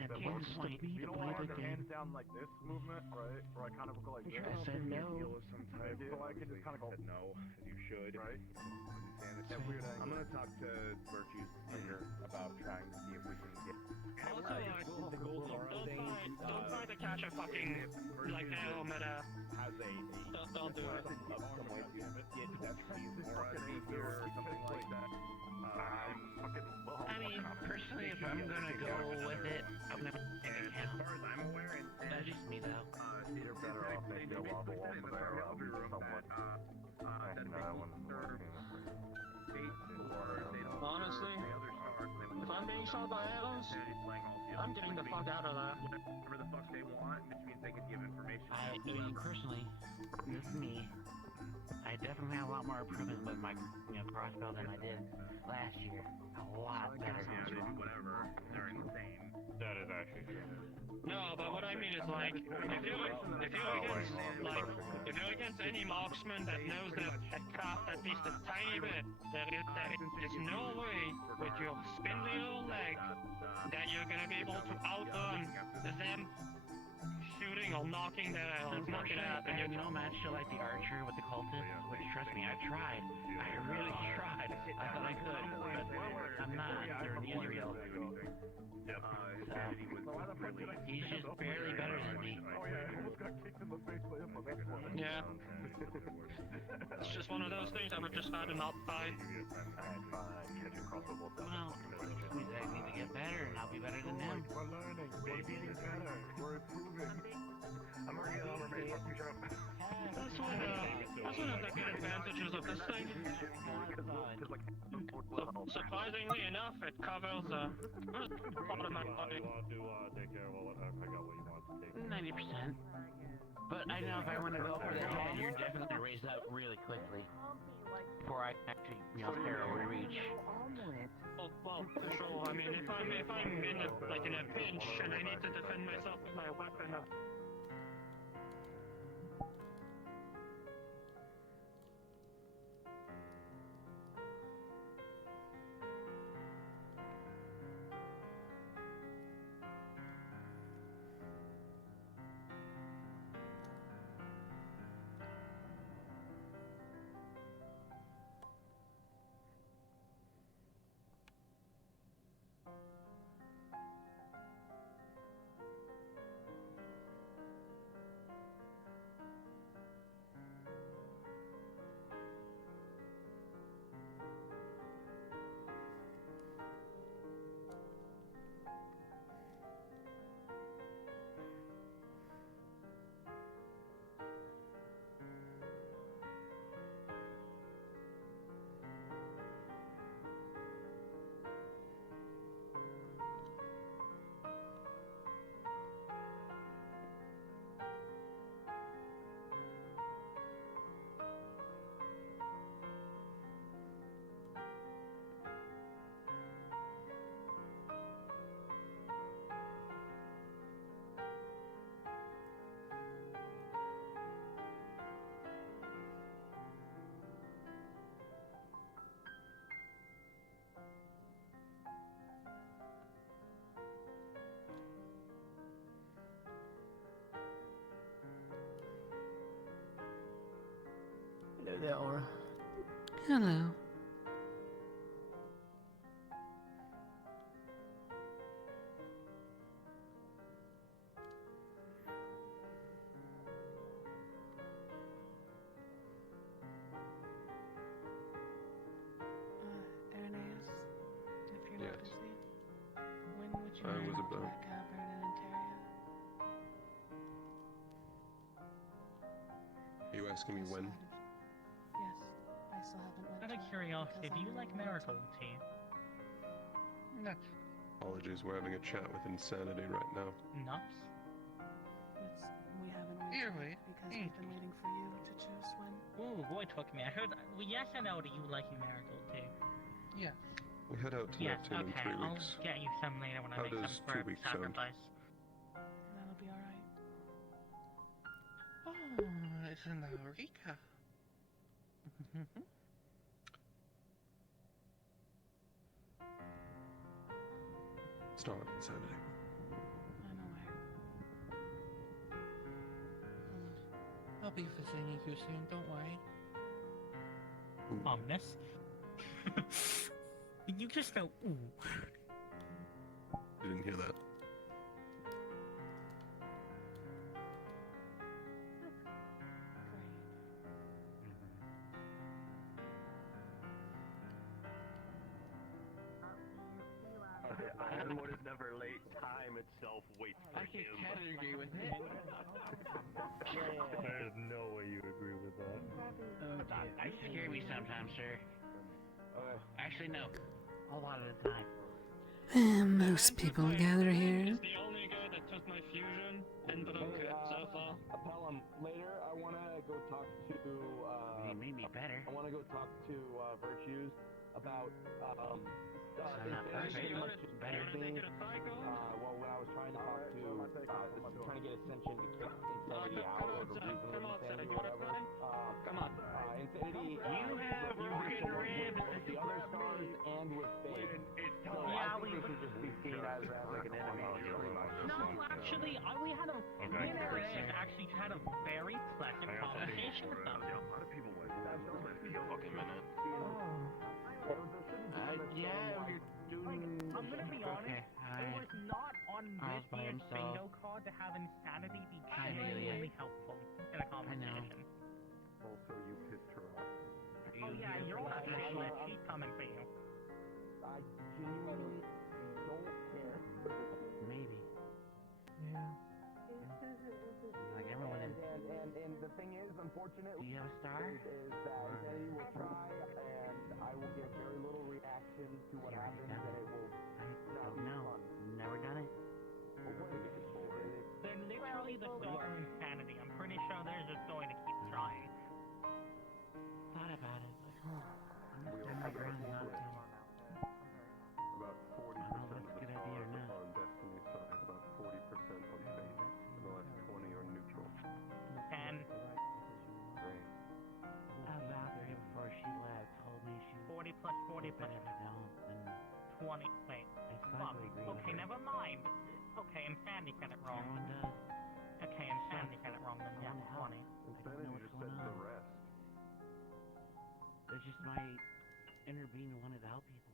And King's point, you don't want the your hands down like this movement, right? Or I kind of go like this. I said no. So I can just kind of go no, as you should. Right? I'm gonna talk to Virtue's trainer about trying to see if we can get. Also, the gold aura thing. Don't try to catch a fucking like arrow meta. Has a don't do it. Some way to get Neptune's aura behavior or something like that. I mean, personally, if I'm gonna go with it, I'm gonna take it As far as I'm aware, That's just me though. You're better off making a lava wall for the arrow somewhat. Honestly, if I'm being shot by arrows, I'm getting the fuck out of there. Whatever the fuck they want, which means they can give information. I mean, personally, this is me. I definitely have a lot more improvement with my crossbow than I did last year. A lot better. Whatever, they're insane. That is actually true. No, but what I mean is like, if you're against any marksman that knows that craft at least a tiny bit, there is no way with your spindly little leg that you're gonna be able to outrun them shooting or knocking their arrows. Not gonna happen. I have no match to like the archer with the cultist, which trust me, I tried. I really tried. I thought I could, but I'm not during the Israel. He's just barely better than me. Yeah. It's just one of those things I would just rather not buy. Well, I need to get better and I'll be better than him. We're learning. We're getting better. We're improving. I'm already on That's one of the good advantages of this thing. Surprisingly enough, it covers part of my body. 90%. But I know if I want to go for the head, you're definitely gonna raise the out really quickly before I can actually, thoroughly reach. Well, sure. I mean, if I'm in a pinch and I need to defend myself with my weapon. Hello there, Aura. Hello. Irenaeus, if you're not Yes. busy, when would you I like was to about- let Cavern and Ontario? Are you asking me when? Yes, I still haven't went Out to of it curiosity, because do you I'm like really marigold tea? Nuts. Apologies, we're having a chat with Insanity right now. Nuts? We haven't went Here, to wait. it because we've been waiting for you to choose when. Ooh, boy took me. I heard. Well, yes or no, do you like marigold tea? Yes. We head out to Yes, Neptune in okay. 3 I'll weeks. get you some later when I How make does some for 2 weeks sound? sacrifice. That'll be alright. Oh, it's in Eureka. Star of Insanity. I'm aware. I'll be visiting you soon, don't worry. Ominous. You just know. Ooh. You didn't hear that. And what is never late, time itself waits for him. I can agree with it. There's no way you agree with that. You scare me sometimes, sir. Actually, no. A lot of the time. Most people gather here. The only guy that took my fusion ended up good so far. Appellum, later I want to go talk to, You made me better. I want to go talk to, Virtues about, I'm not perfect. Better. well, when I was trying to talk to, trying to get Ascension to kick Insanity out, or to reason with Insanity, or whatever. Come on. Insanity, You have fusion rocket rib. with the other stars and with Fate. So Yeah, I think they should just be seen as like an enemy, pretty much. No, actually, we had a. Me and Irenaeus actually had a very pleasant conversation with them. Yeah, we're doing. I'm gonna be honest. Okay, It was not on this by year's himself. bingo card to have Insanity be Hi, Amelia. genuinely helpful in a conversation. Also, you pissed her off. Oh yeah, you're actually a cheat coming for you. I genuinely don't care. Maybe. Yeah. Like everyone is. And the thing is, unfortunately, Do you have a star? is that Insanity will try, and I will get very little reaction to what happens, and it will not be No, fun. never done it. They're literally the star of Insanity. I'm pretty sure they're just going to keep trying. 40 plus 20. Wait. Fuck. Okay, never mind. Okay, and Sandy said it wrong. Okay, and Sandy said it wrong then. Yeah, 20. Insanity just said the rest. It's just my inner being wanted to help people.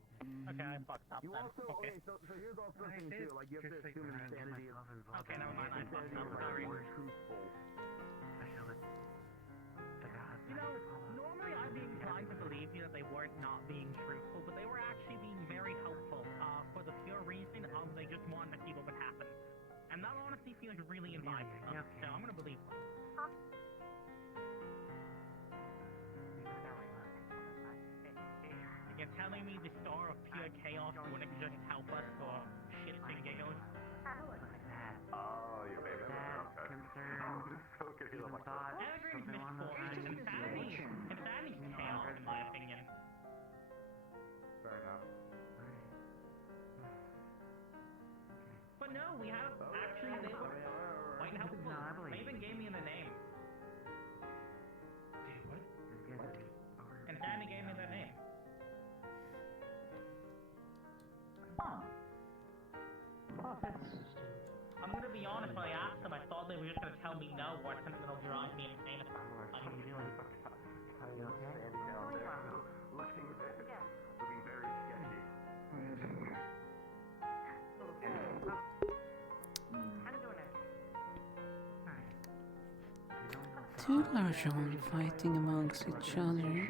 Okay, I fucked up You then. also, Okay. so here's also the thing too, like you have to assume insanity is... Okay, never mind. I fucked up. Sorry. Truthful. You know, normally I'd be inclined to believe you that they weren't not being truthful, but they were actually being very helpful, for the pure reason of they just wanted to see what would happen. And that honestly feels really inviting, so I'm gonna believe them. You're telling me the star of pure chaos wouldn't just help us for shits and giggles? Oh, your baby. Okay. So good. He's like, Everybody's misfortune. Insanity's chaos, in my opinion. fair enough. But no, we have actually they were quite helpful. They even gave me the name. And Sandy gave me their name. Huh. I'm gonna be honest, when I asked them, I thought they were just gonna tell me no, or something that'll drive me insane. Sandy down there, looking very sketchy. Two larger ones fighting amongst each other.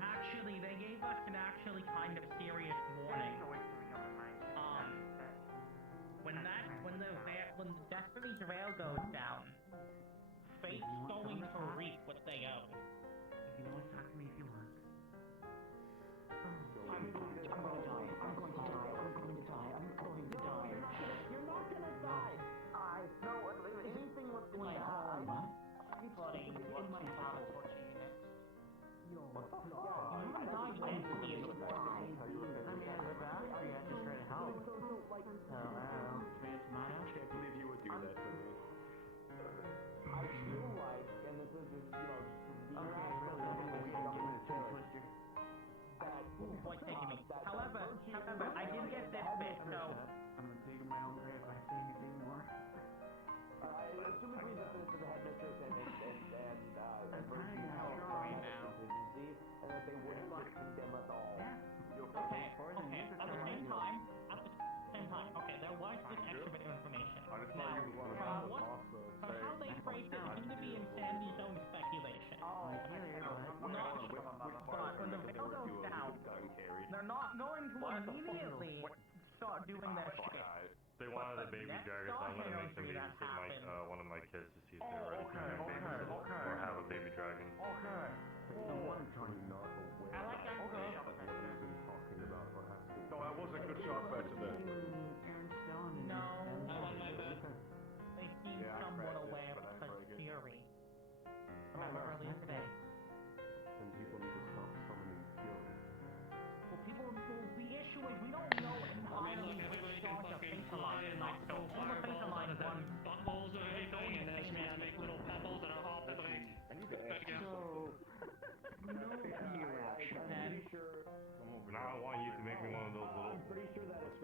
Actually, they gave us an actually kind of serious warning. When the Destiny's Rail goes down, fate's going to reap what they owe. You can always talk to me if you want. I'm going to die. You're not gonna die! Anything was going to happen. Everybody in my house watching it. You're not dying mentally in the I mean, as a bounty, I just try to help. So, I don't know. Tomato? I can't believe you would do that to me. I feel like, and this is, However, I did get this bit, so... I'm gonna take my own grave if I say anything more. Assuming we just finished the headmistress and trying to help right now. And that they wouldn't condemn us all. Okay, at the same time, okay, there was this extra bit of information. Now, from how they phrased it, it seemed to be Insanity's own speculation. But when the veil goes down, they're not going to immediately start doing their shit. They wanted a baby dragon, so I'm gonna make them babysit one of my kids to see if they're ready to babysit or have a baby dragon. I like that. No, that was a good shot back to them. No, they seem somewhat aware of Fury. Remember earlier today? Then people need to stop summoning Fury. The issue is we don't know entirely which stars are Fatal-Line tonight, so all the Fatal-Line ones... buttholes or anything, and there's me, I make little pebbles that are hard to break. Now I want you to make me one of those little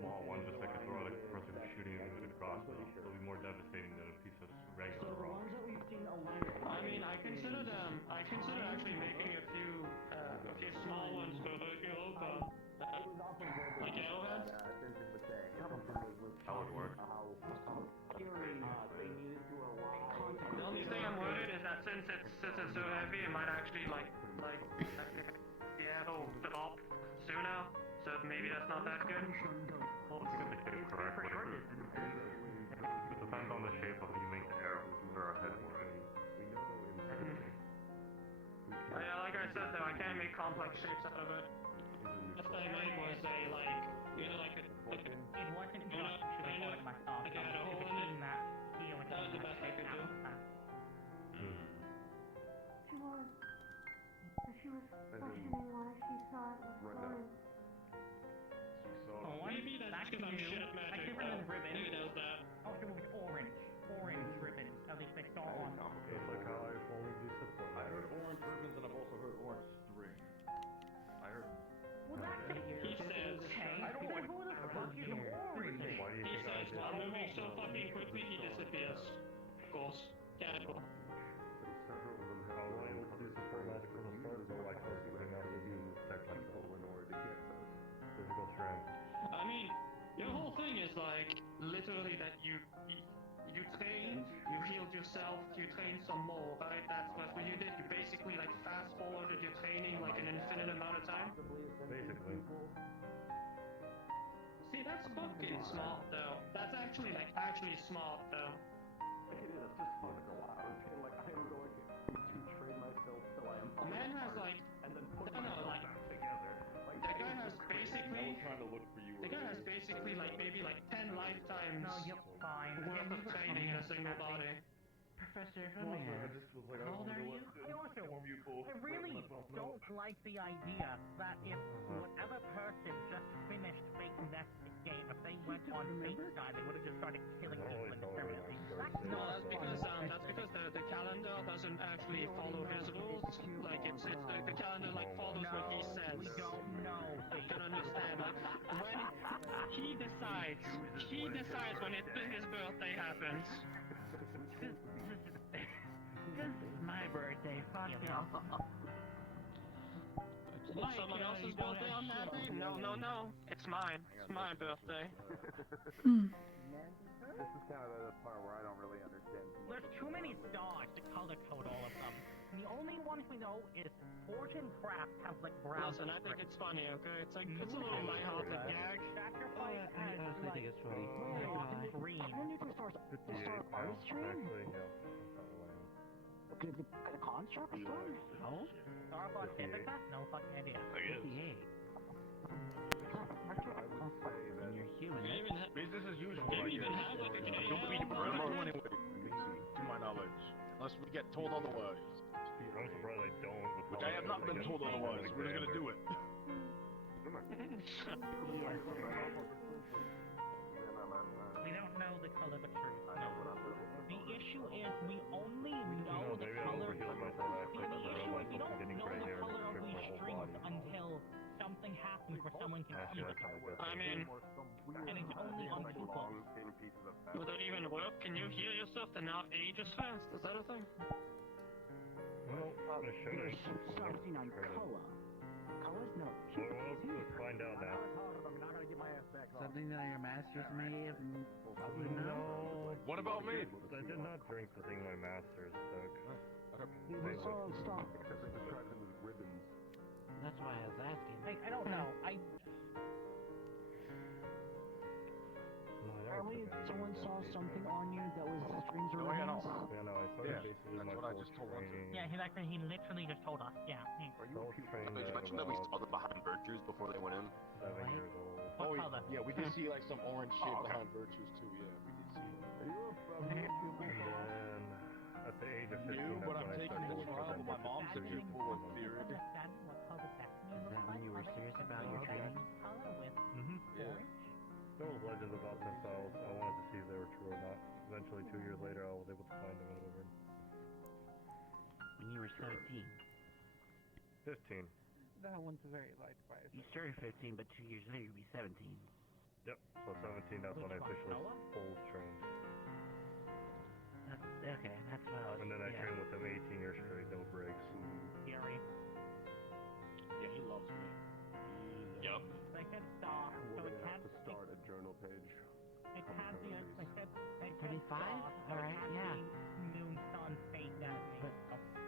small ones, just like I throw at a person shooting it with a crossbow. It'll be more devastating than a piece of regular rock. I mean, I considered actually making a few small ones for the Europa. Like arrowheads? That would work. The only thing I'm worried is that since it's so heavy, it might actually like the arrow drop sooner. So maybe that's not that good. Well, if you get the shape correctly, it depends on the shape of you make the arrow or a head work. Yeah, like I said though, I can't make complex shapes out of it. Best I made was a like It wasn't just actually one of my thoughts. Like I had a hole in it. That was the best I could do. She was questioning why she thought it was Florence. Maybe that's because I'm shit at magic. Maybe does that. Oh, it was orange ribbon. At least they saw on. Just like how I've only used support. I heard orange ribbons and I've also heard orange string. course. Casual. I mean, your whole thing is like literally that you trained, you healed yourself, you trained some more, right? That's what you did. You basically like fast forwarded your training like an infinite amount of time. Basically. See, that's fucking smart though. That's actually smart though. It is just fucking a lot. I feel like I am going to train myself till I am. The man has like, and then put no, like, together. Like, the guy has basically, trying to look for you. the guy has basically like maybe like 10 lifetimes No, you're fine. worth of training in a single body. Professor, how old are you? I really don't like the idea that if whatever person just finished fake investigate, if they went on fake side, they would have just started killing people indiscriminately. No, that's because the calendar doesn't actually follow his rules. Like it's the calendar like follows what he says. We don't know. You can understand. Like when he decides when his birthday happens. This is my birthday. Fuck you. Is someone else's birthday on that day? No. It's mine. It's my birthday. This is kind of the part where I don't really understand. There's too many stars to color code all of them. And the only ones we know is Forge and Craft have like brown. Listen, I think it's funny, okay? It's like it's a little lighthearted. Gag Sacrifice has like green. And then you can start artistry. Could a construct store? No. Starbucks Ithaca? No fucking idea. 58. And you're human. Business as usual. They even have like a to my knowledge. Unless we get told otherwise. I'm surprised I don't. Which I have not been told otherwise. We're just gonna do it. We don't know the color of the truth. No. The issue is we only know the color of the issue is we don't know the color of these strings until something happens where someone can see the color. I mean, and it's only on people. would that even work? Can you heal yourself and not age as fast? Is that a thing? Well, I shouldn't. Focusing on color. Colors? No. Let's find out now. Something that your masters may have probably know? No. What about me? I did not drink the thing my masters took. Stop. That's why I was asking. I don't know. Apparently, someone saw something on you that was strings or Yeah, ribbons. no, I started basically that's my what I full just told him. training. Yeah, he literally just told us. Yeah. Did you mention that we saw the behind virtues before they went in? 7 years old. Oh, color? yeah, we did see like some orange shit behind virtues too. Yeah, we did see. And then at the age of 15, New, that's but when I'm I taking started this trial, but my mom said you're full of theory. Is that when you were serious about your training? Yeah. There was legends about themselves. I wanted to see if they were true or not. Eventually, 2 years later, I was able to find them in Woodward. When you were 17. 15. That one's very light by You started 15, but 2 years later you'd be 17. Yep. So 17, that's when I officially full trained. Okay, that's what I was. And then I trained with them 18 years straight, no breaks. Theory. Yeah, he loves me. Yep. They said star, so it can't start a journal page. It can't be. They said 25? Alright, yeah. Moon, sun, fate, destiny.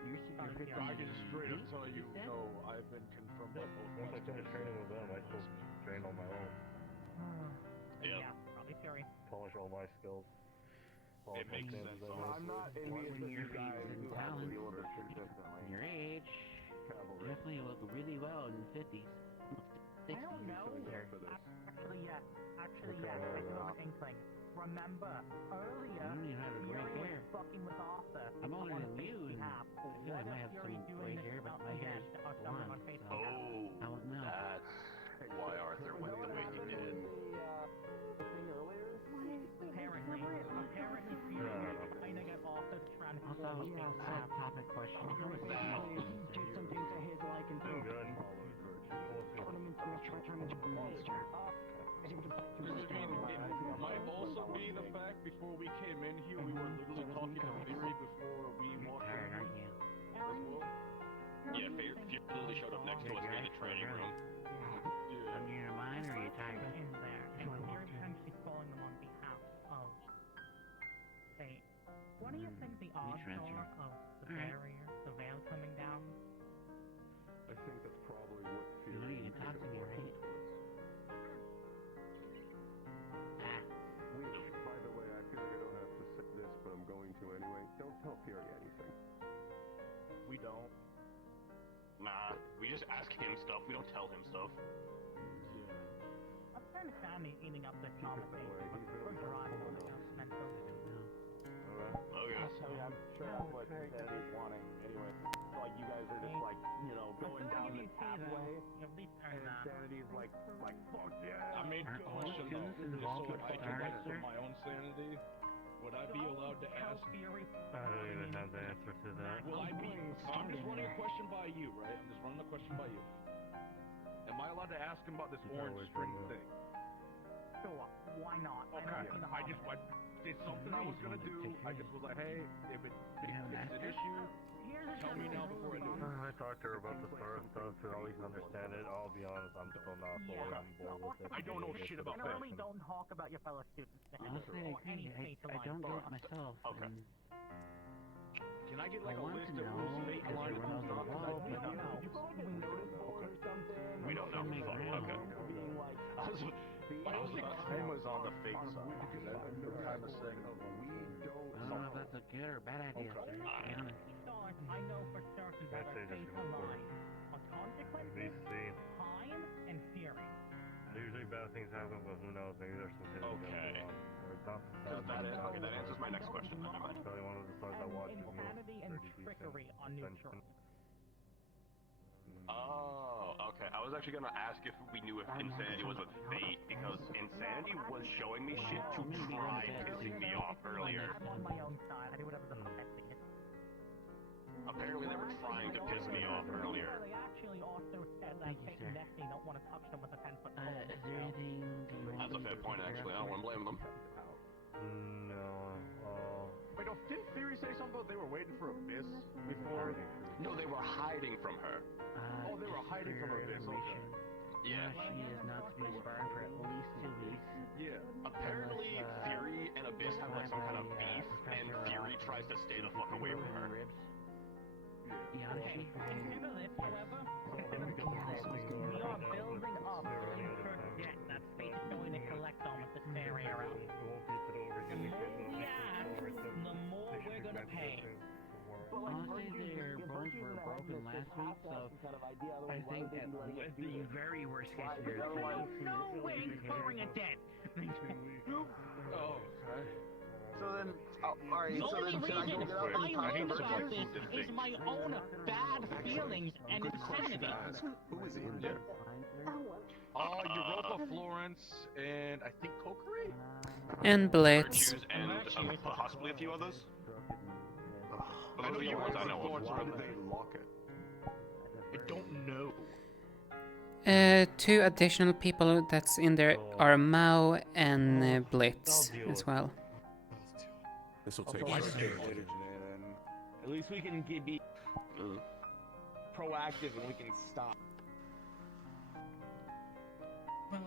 You're super I can straight up tell you, no, I've been confirmed by both. Once I finished training with them, I still trained on my own. Yeah, probably theory. Polish all my skills. It makes sense. I'm not envious of you guys who have to deal with this Your age definitely look really well in the 50s. I don't know. Actually, yes. I do have an inkling. Remember, earlier, You don't even have a gray Fury hair. was fucking with Arthur. I'm older on than you, Fate's and behalf. I feel like I might have Fury some doing gray hair, but my hair is against us on blonde. Fate's So behalf. I don't know. That's why Arthur went the way he did. Apparently, Fury kind of got Arthur to try and Also, control Fate's behalf. topic question. How was that? Do something to his liking. Doing good. Turn him into a monster. It might also be the fact before we came in here, we were literally talking to Theory before we walked in here as well. Yeah, Fear literally showed up next to us in the training room. On your mind, or are you tired? In there, and you're essentially calling them on behalf of fate. What do you think the odds are of the barrier, the veil coming down? I think that's probably what Fury you can talk to me, right? Which, by the way, I feel like I don't have to say this, but I'm going to anyway. Don't tell Fury anything. We don't. Nah, we just ask him stuff. We don't tell him stuff. I'm trying to find me eating up this conversation, but we're driving on the mental. Okay. I'm sure that's what Insanity's wanting anyway. Like, you guys are just like, you know, going down this pathway. And Insanity's like, fuck yeah! I mean, question though, just so I can like for my own sanity, would I be allowed to ask? I don't even have the answer to that. Will I be? I'm just running a question by you, right? I'm just running a question by you. Am I allowed to ask him about this orange string thing? Sure, why not? Okay, it's something I was gonna do. I just was like, hey, if it's an issue, tell me now before I do it. I talked to her about the star stuff to at least understand it. I'll be honest, I'm still not fully on board with it. I don't know shit about I that. normally don't talk about your fellow students. Honestly, I or any agree. fate I don't get it aligned. myself. Okay. and Can I get like I a want list to of know who's fate if aligned everyone and else who's not? involved, but Did you follow even notice or something? We don't know. Make Okay. I was like, I was on the fake side. They're kind of saying, we don't. I don't know if that's a good or a bad idea, sir. To be honest. I know for certain that our fates align on consequences, time, and fury. Usually bad things happen, but who knows? Maybe there's some hidden Okay. gems along. Or it's not Okay, that answers my next question. Never mind. Probably one of the stars I watch is Insanity and 30 trickery decent on neutral. ascension. Oh, okay. I was actually gonna ask if we knew if Insanity was with Fate, because Insanity was showing me shit to try pissing me off earlier. I'm on my own side. I do whatever the fuck I think. Apparently they were trying to piss me off earlier. They actually also said that Fate and Destiny don't want to touch them with a 10-foot pole. Is there anything do you want That's a fair point, actually. I don't want to blame them. No. Wait, no, didn't Theory say something about they were waiting for Abyss before? No, they were hiding from her. Oh, they were hiding from Abyss. Okay. Yeah. She is not to be Spartan for at least 2 weeks. Yeah. Apparently, Fury and Abyss have like some kind of beef, and Fury tries to stay the fuck away from her. Yeah, she's Consider this, however, we are building up a future debt that Fate is going to collect on with this barrier out. The more we ask, the more we're gonna pay. Honestly, their bones were broken last week, so I think at the very worst case scenario, No way incurring a debt. Oh, okay. So then, alright, The so only then should I reason go get up and I talk to learned her? about this is my own bad feelings and insanity. Who is in there? Europa, Florence, and I think Kokiri? And Blitz. Virtues and possibly a few others. But I those know are the you only ones I were know of. Florence. Why did they lock it? I don't know. 2 additional people that's in there are Mao and Blitz as well. This will I'll take probably place. later, Janae, then. At least we can be proactive and we can stop. Or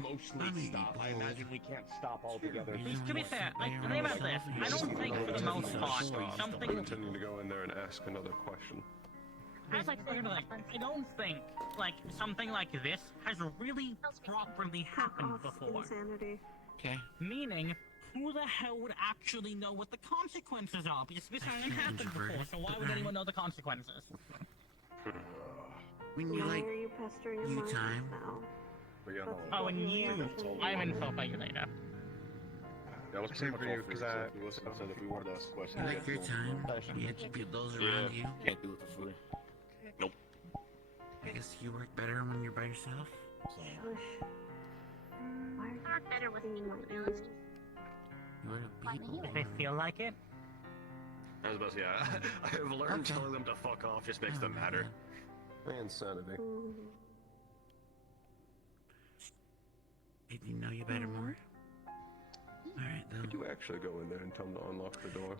mostly stop. I imagine we can't stop altogether. To be fair, think about this. I don't think for the most part I'm something. intending to go in there and ask another question. As I figured, like, I don't think like something like this has really properly happened before. Okay. Meaning, who the hell would actually know what the consequences are? Because this hasn't happened before, so why would anyone know the consequences? We need like you time. Oh, and you, I'm info by you later. That was pretty much for you, because I said if we wanted to ask questions. I like your time. You have to keep those around you. Can't do it for free. Nope. I guess you work better when you're by yourself. Not better with people, to be honest. If they feel like it. I was about to say, I have learned telling them to fuck off just makes them madder. Insanity. Get to know you better more. Alright, then. Could you actually go in there and tell them to unlock the door?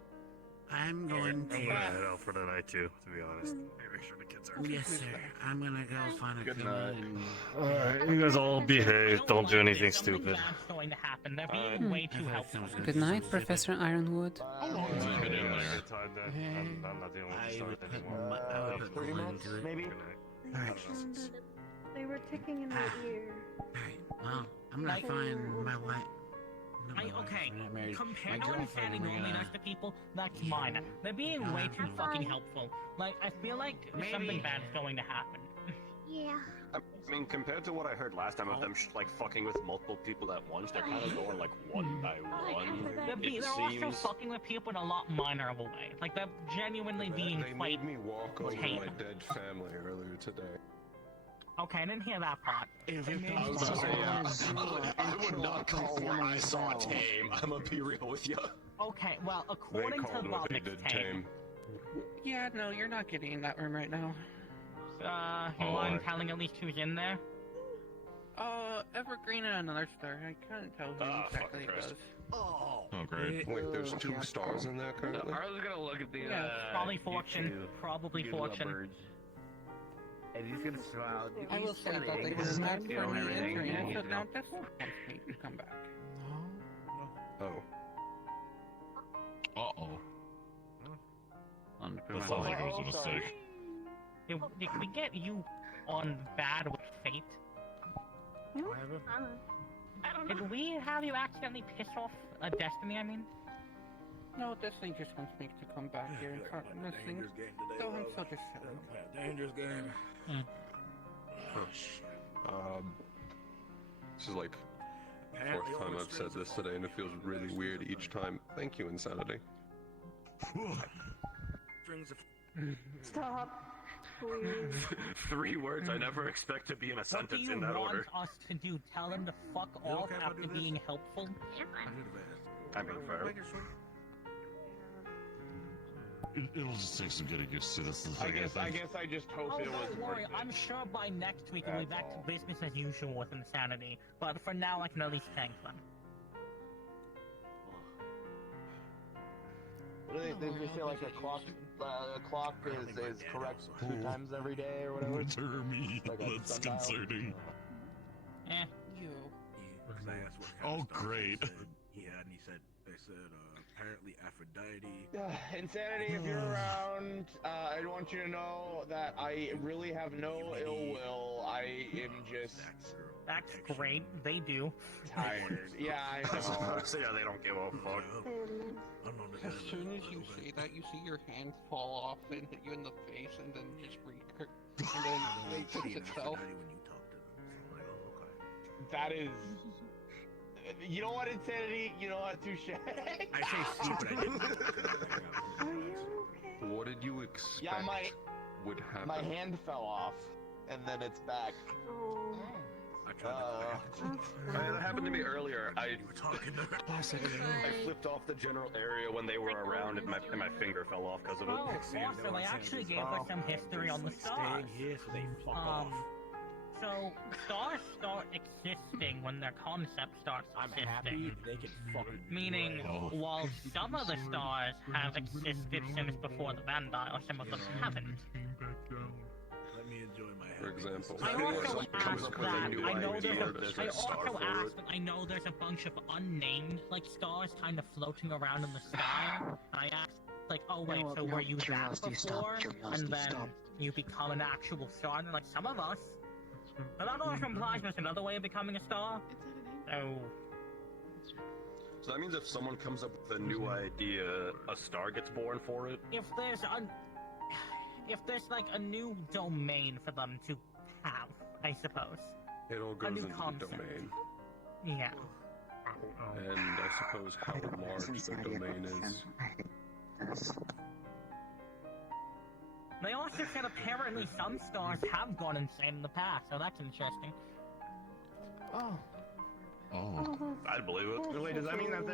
I'm going to... I'm gonna head out for the night too, to be honest. Make sure the kids are... Yes, sir. I'm gonna go find a Good killer night. and... Alright, you guys all behave. Don't do anything stupid. That's going to happen. They're being way too helpful. Good night, Professor Ironwood. How long has it been in there? I'm not dealing with the stars anymore. 30 minutes, maybe? Alright. They were ticking in my ear. Well, I'm gonna find my wife. Okay, compared My to what girlfriend, Sandy we're normally gonna- does to people, that's mine. They're being way too fucking helpful. Like, I feel like something bad's going to happen. Yeah. I mean, compared to what I heard last time of them like fucking with multiple people at once, they're kind of going like one by one. They're also fucking with people in a lot minor of a way. Like, they're genuinely being They quite made me walk over tame. my dead family earlier today. Okay, I didn't hear that part. I would not call what I saw tame. I'm gonna be real with you. Okay, well, They according to called what they Bob, did it's tame. tame. Yeah, no, you're not getting in that room right now. You mind telling at least who's in there? Evergreen and another star. I couldn't tell who exactly it was. Oh, great. Wait, there's 2 stars in there currently? I was gonna look at the, Probably Fortune. Probably Fortune. And he's gonna throw out... I will say that they were not for me entering, so now this wants me to come back. Oh. Uh-oh. That sounds like it was a mistake. Did we get you on bad with fate? Did we have you accidentally piss off a destiny, I mean? No, this thing just wants me to come back here and start listening. So I'm so just... Dangerous game. This is like 4th time I've said this today, and it feels really weird each time. Thank you, Insanity. Stop. Please. 3 words I never expect to be in a What do sentence you in that want order. us to do? Tell them to fuck off after being helpful? I mean, fair. It'll just take some getting used to this. I guess I just hope Oh, it was don't worry. worth it. I'm sure by next week we'll be back to business as usual with Insanity. But for now, I can at least thank them. They say like a clock is correct 2 times every day or whatever. Jeremy, Like a that's sundial. concerning. Eh. Oh, great. Yeah, and they said, apparently Aphrodite. Insanity, if you're around, I want you to know that I really have no ill will. I am just That's great. They do. tired. Yeah, I know. So yeah, they don't give a fuck. As soon as you say that, you see your hand fall off and hit you in the face, and then just and then it fix itself. That is. You know what, Insanity? You know what, touche. I say stupid, I didn't. What did you expect Yeah, would happen? my hand fell off, and then it's back. That happened to me earlier. I flipped off the general area when they were around, and my finger fell off because of it. Oh, also, I actually gave her some history on the stars. So, stars start existing when their concept starts existing. They can fucking... Meaning, while some of the stars have existed since before the Van Dial, some of them haven't. Let me enjoy my For example, I also asked that, I know idea there's I also asked that I know there's a bunch of unnamed, like, stars kind of floating around in the sky, and I asked, like, oh wait, so were you that before? And then you become an actual star, and they're like, some of us. But that also implies there's another way of becoming a star. So... So that means if someone comes up with a new idea, a star gets born for it? If there's like a new domain for them to have, I suppose. It all goes into the domain. Yeah. And I suppose how large the domain is. They also said apparently some stars have gone insane in the past, so that's interesting. Oh. I'd believe it. Wait, does that mean that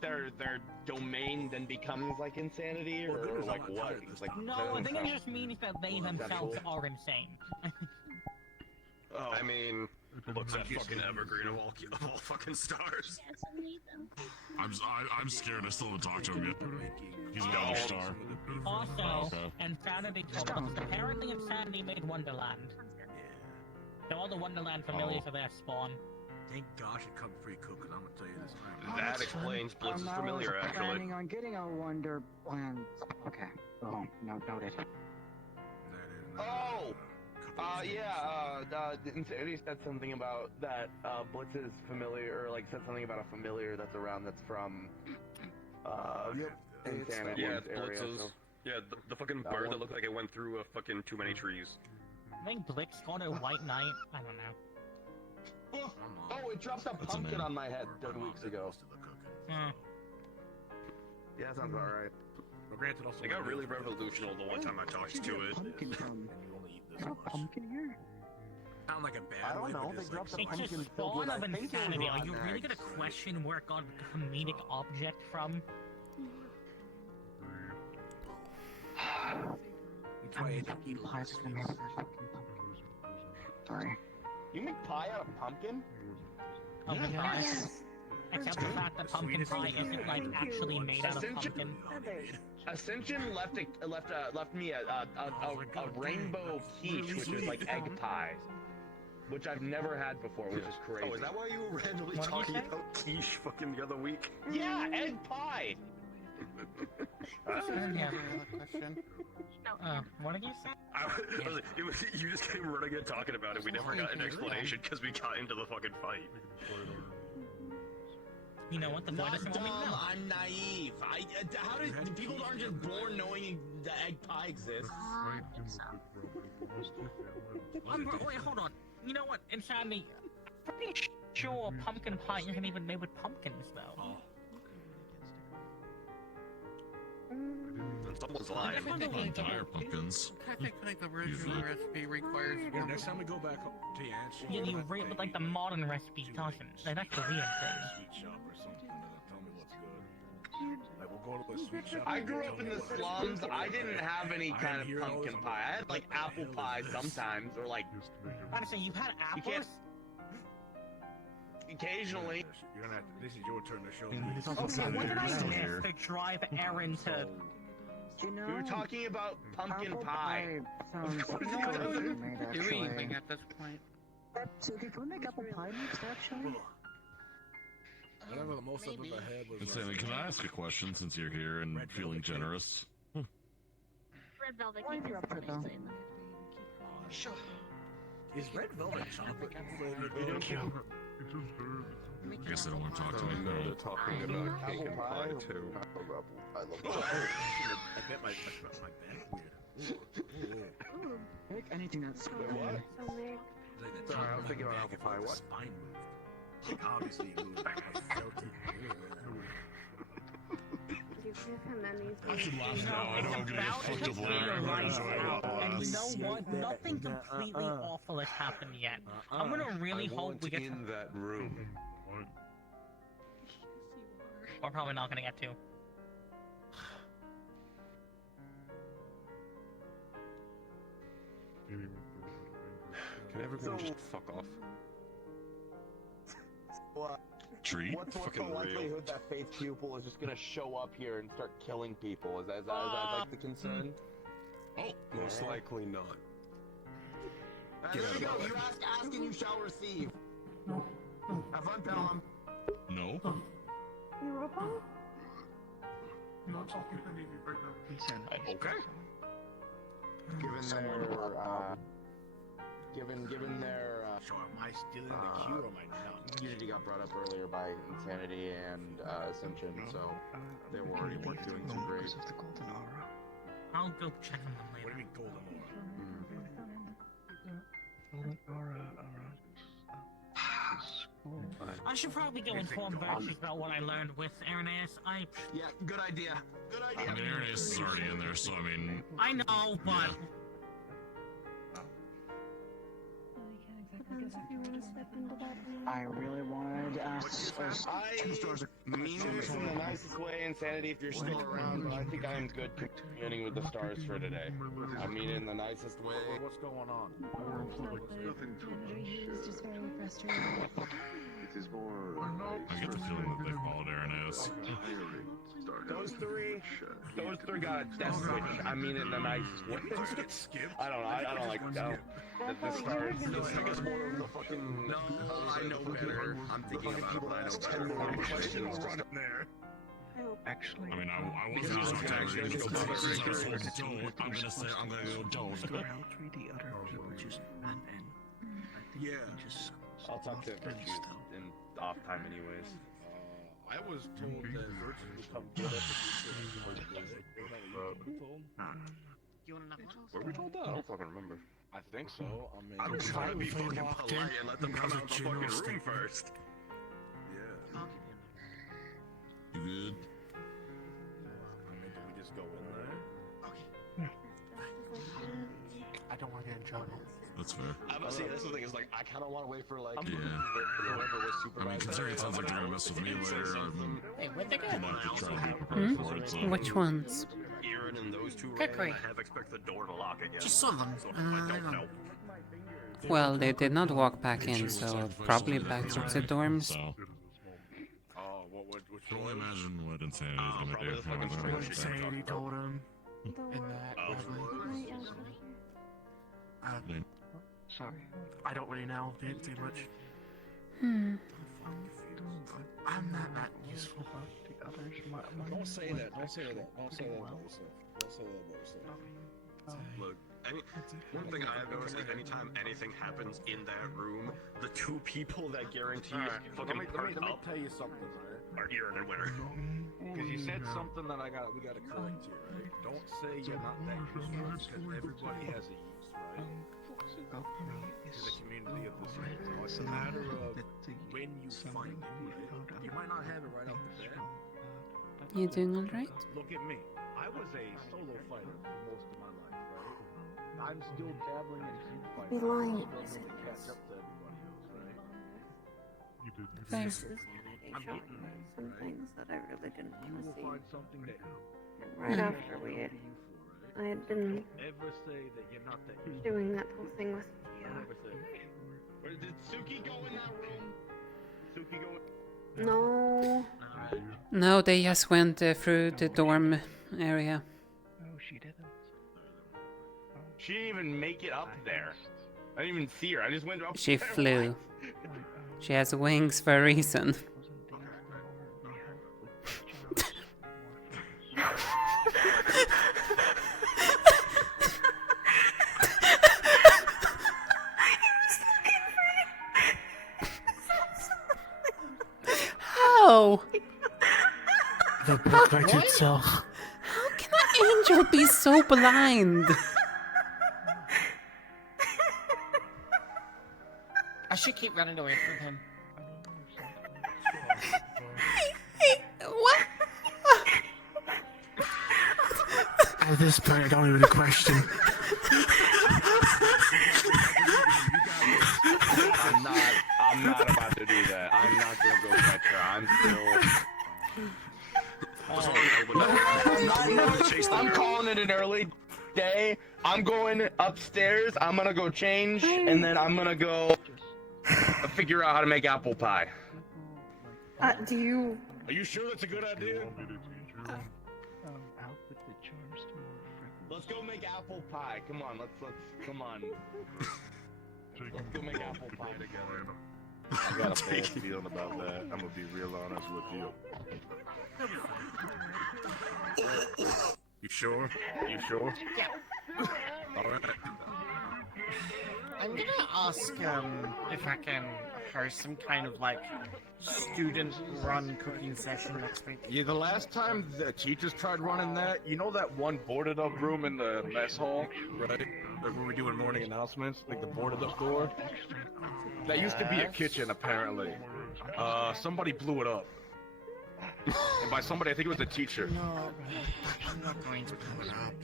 their domain then becomes like insanity, or like what? It's like No, I think it just means that they themselves are insane. I mean, Looks that fucking evergreen of all fucking stars. I'm scared. I still haven't talked to him yet. He's a young star. Also, Insanity told us apparently Insanity made Wonderland. So all the Wonderland familiars are their spawn. Thank gosh it come free cook, and I'm gonna tell you this. That explains Blitz's familiar, I was actually. planning on getting a Wonderland. Okay. Oh, no, noted. Oh! Insanity said something about that, Blitz is familiar, or like said something about a familiar that's around that's from, Insanity's area. Blitz's. So. Yeah, the fucking bird that looked like it went through a fucking too many trees. I think Blix got a White Knight. I don't know. Oh, it dropped a pumpkin on my head 2 weeks ago. Yeah, sounds about right. But granted, also It got really revolutional the one time I talked to it. Pumpkin from? Is there a pumpkin here? Not like a bad I don't way, know. but They it's dropped like a pumpkin It's just filled with, spawn I of think it was Insanity. Are you rotten really eggs. gonna question where it got a comedic object from? Sorry. You make pie out of pumpkin? Oh my gosh. Yes. Except the fact that pumpkin pie isn't like actually made out of pumpkin. Ascension left me a rainbow quiche, which is like egg pie, which I've never had before, which is crazy. Oh, is that why you were randomly What did you talking say? about quiche fucking the other week? Yeah, egg pie. What did you say? You just came running and talking about it. We never got an explanation because we got into the fucking fight. You know what? The boy Not doesn't dumb, want me to know. I'm naive. How did people aren't just born knowing the egg pie exists? Wait, hold on. You know what? Insanity. I'm pretty sure pumpkin pie isn't even made with pumpkins, though. And someone's lying. Entire pumpkins. Technically, the original recipe requires. Yeah, next time we go back to Yancy. Yeah, but like the modern recipe doesn't. Like, that's the weird thing. Sweet shop or something that'll tell me what's good. Like we'll go to a sweet shop. I grew up in the slums. I didn't have any kind of pumpkin pie. I had like apple pie sometimes, or like. Honestly, you had You apples? can't. Occasionally. You're gonna have to, this is your turn to show me. Okay, what did I miss to drive Aaron to... You know, We were talking about pumpkin pie. sounds Of course it really doesn't. good made, Do actually. anything at this point. So can we make apple pie next, actually? Whatever the most I've ever had was. Insanity, can I ask a question since you're here and feeling generous? Red velvet cake is amazing. Sure. Is red velvet chocolate flavored? I guess they don't want to talk to me. They're talking about cake and pie too. I bet my back weird. Make anything that's good. Sorry, I was thinking about apple pie. What? Spine moved. Like obviously it moved. I felt it. I should laugh now. I know I'm gonna get About fucked to up be later. lights out, and you know what? Nothing completely awful has happened yet. I'm gonna really hope we get in that room. We're probably not gonna get to. Can everyone just fuck off? What? Tree? What's the Fucking real. likelihood that Faith Pupil is just gonna show up here and start killing people? Is that like the concern? Oh, Most likely not. There you go. You ask and you shall receive. Have fun, Pelham. no. Okay. Given their So am I still in the queue or am I not? Unity got brought up earlier by Insanity and Ascension, so they were already doing some great. Because of the golden aura. I'll go check on them What do later. you mean golden Golden aura around I should probably go inform Virtues about what I learned with Irenaeus. Yeah, good idea. Good idea. I mean, Irenaeus is already in there, so I mean. I know, but I really wanted to ask. I mean this in the nicest way, Insanity, if you're still around, but I think I am good communing with the stars for today. I mean it in the nicest way. What's going on? Nothing too much. Just very frustrated. It is more. I get the feeling that they followed Aaron. Those three got a death switch. I mean it in the nicest way. I don't know. I don't like the stars. I guess more of the fucking. No, I know better. I'm thinking about people that ask 10 more questions running there. Actually, I mean, I wasn't as angry as I'm gonna say I'm gonna go don't. The other people just ran in. Yeah. I'll talk to him in off time, anyways. I was told that Virtue would come get us. Were we told that? I don't fucking remember. I think so. I mean, I'm trying to be fucking polite and let them come out the fucking room first. Yeah. You good? I mean, do we just go in there? I don't want to get in trouble. That's fair. I'm gonna say this thing is like I kind of want to wait for like Yeah. whoever was I supervisor. mean, considering it sounds like they're gonna mess with me later, Hey, where'd they go? I might have to try to be prepared for it. So. Which ones? Aaron and those two Quick, ran. I have expected the door to lock again. Just saw them. So I don't know. Well, they did not walk back in, so probably back to the dorms. So, Oh, which can only imagine what Insanity is gonna probably the fucking do. Insanity told him. And that. Sorry. I don't really know. They didn't say much. Hmm. I'm not that useful. The others, Don't say that. Don't say that. Don't say that about yourself. Don't say that about yourself. Look, one thing I have noticed is anytime anything happens in that room, the two people that guarantee fucking Let perk me up tell you something, right? are Aaron and Winter. Because you said something that we gotta correct here, right? Don't say you're not that useful, because everybody has a use, right? In the community of this world. So it's a matter of when you find it, right? You might not have it right off the bat. You doing alright? Look at me. I was a solo fighter for most of my life, right? I'm still dabbling in team fighting. Be lying. I'm still gonna catch up to everybody else, right? Fair. I'm getting there, Some right? things that I really didn't You want will to see. find something that Right after I had been ever say that you're not that useful. doing that whole thing with Tia. Never say that. Where did Suki go in that room? Suki go No. No, they just went through the dorm area. Oh, she didn't. She didn't even make it up there. I didn't even see her. I just went up She there. flew. She has wings for a reason. How? The book writes itself. How can an angel be so blind? I should keep running away from him. What? At this point, I don't even question. I'm not about to do that. I'm not gonna go catch her. I'm still. I'm calling it an early day. I'm going upstairs. I'm gonna go change, and then I'm gonna go figure out how to make apple pie. Do you? Are you sure that's a good idea? Let's go make apple pie. Come on, let's come on. Let's go make apple pie together. I got a bad feeling about that. I'm gonna be real honest with you. You sure? You sure? Yeah. Alright. I'm gonna ask if I can host some kind of like student-run cooking session next week. Yeah, the last time the teachers tried running that, you know that one boarded up room in the mess hall? Right. Like when we doing morning announcements, like the boarded up door? That used to be a kitchen, apparently. Somebody blew it up. And by somebody, I think it was the teacher. I'm not going to pull it up.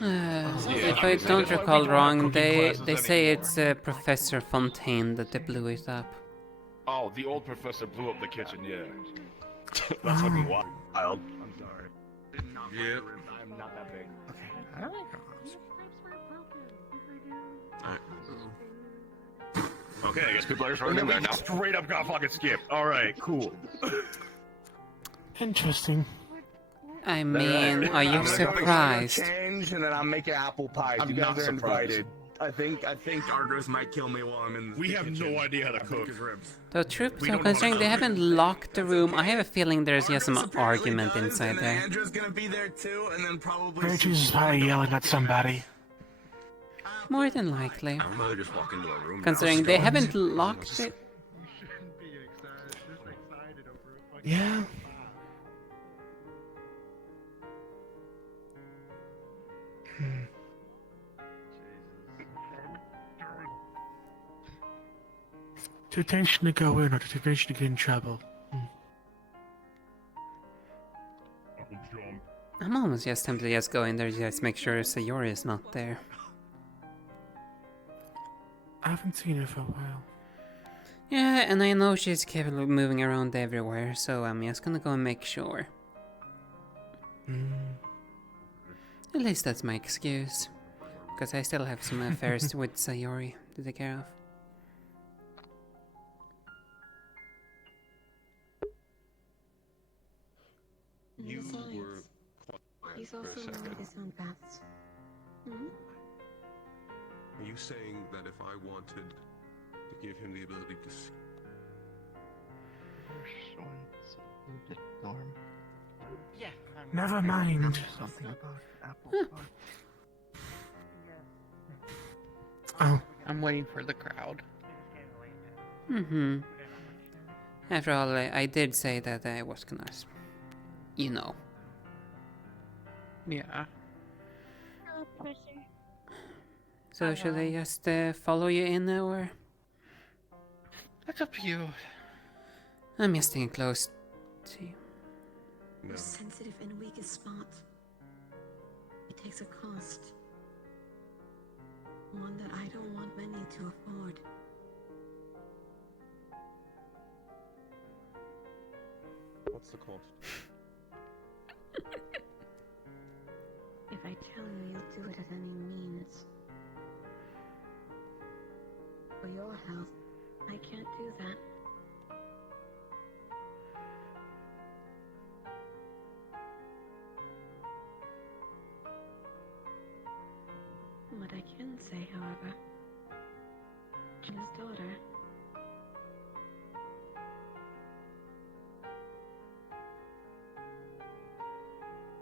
If I don't recall wrong, they say it's Professor Fontaine that they blew it up. Oh, the old professor blew up the kitchen, yeah. That's fucking wild. I'm sorry. Yep. I'm not that big. Okay, I guess people are just running in there now. Straight up got fucking skipped. Alright, cool. Interesting. I mean, are you surprised? Change, and then I'm making apple pies. I'm You guys not are surprised. invited. I think Argos might kill me while I'm in the We have kitchen. no idea how to cook. Though so considering they haven't locked the room, I have a feeling there's just some argument inside there. Andrew's gonna be there too, and then probably. Virtues is probably yelling at somebody. More than likely. I'm gonna just walk into a room. Considering they haven't locked it. Yeah. To intentionally go in or to intentionally get in trouble. I'm almost just tempted to just go in there, just make sure Sayori is not there. I haven't seen her for a while. Yeah, and I know she's capable of moving around everywhere, so I'm just gonna go and make sure. At least that's my excuse. Because I still have some affairs with Sayori to take care of. You were He's quiet also for a second. made his own paths. Hmm? Are you saying that if I wanted to give him the ability to see? Yeah. Never mind. Something about apple pie. Oh. I'm waiting for the crowd. After all, I did say that I was gonna, you know. Yeah. So should I just follow you in, or? That's up to you. I'm just staying close to you. Your sensitive and weakest spot. It takes a cost. One that I don't want many to afford. What's the cost? If I tell you, you'll do it at any means. For your health, I can't do that. What I can say, however, Jin's daughter.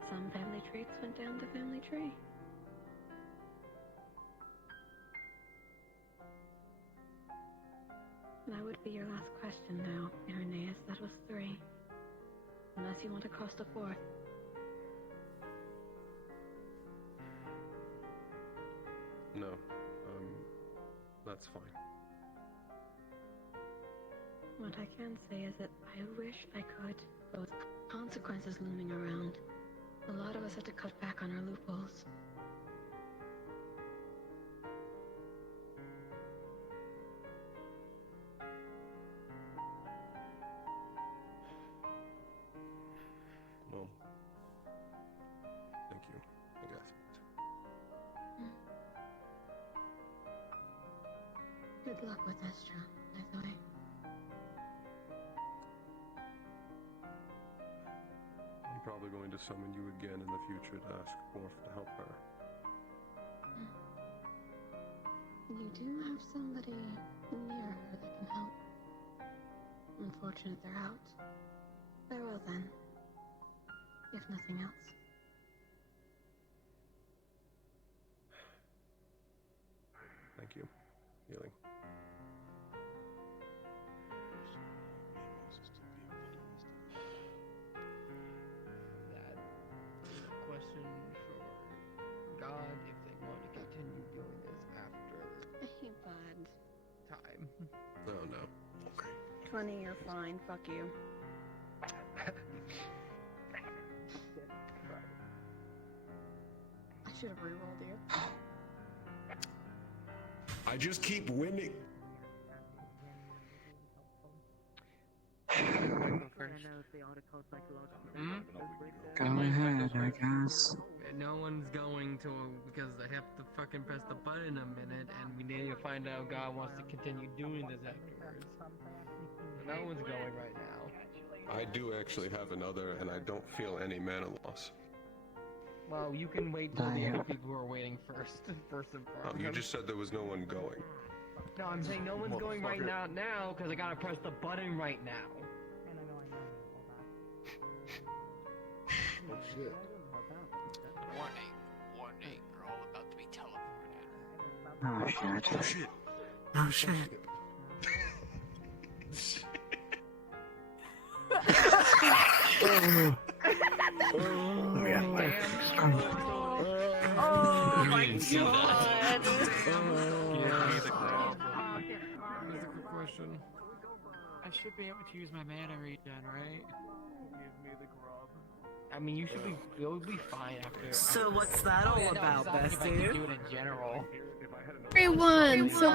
Some family traits went down the family tree. That would be your last question now, Irenaeus. That was 3. Unless you want to cross the 4th. No. That's fine. What I can say is that I wish I could, but with consequences looming around, a lot of us had to cut back on our loopholes. Well, thank you, I guess. Good luck with Estra, by the way. I'm probably going to summon you again in the future to ask Morph to help her. You do have somebody near her that can help. Unfortunate they're out. Farewell then. If nothing else. Thank you. Healing. That is a question for God if they want to continue doing this after Hey, bud. time. Oh no. Okay. 20, you're fine. Fuck you. should have rerolled you. I just keep winning. Go ahead, I guess. No one's going to because I have to fucking press the button in a minute, and we need to find out if God wants to continue doing this afterwards. No one's going right now. I do actually have another, and I don't feel any mana loss. Well, you can wait till the other people who are waiting first and You just said there was no one going. No, I'm saying no one's going right now because I gotta press the button right now. Oh shit. Warning, we're all about to be teleported. Oh shit. Oh shit. Oh yeah, Oh my god! Question. I should be able to use my mana regen, right? Give me the grub. I mean, you'll be fine after. So what's that all about, bestie? Do it in general. Everyone, so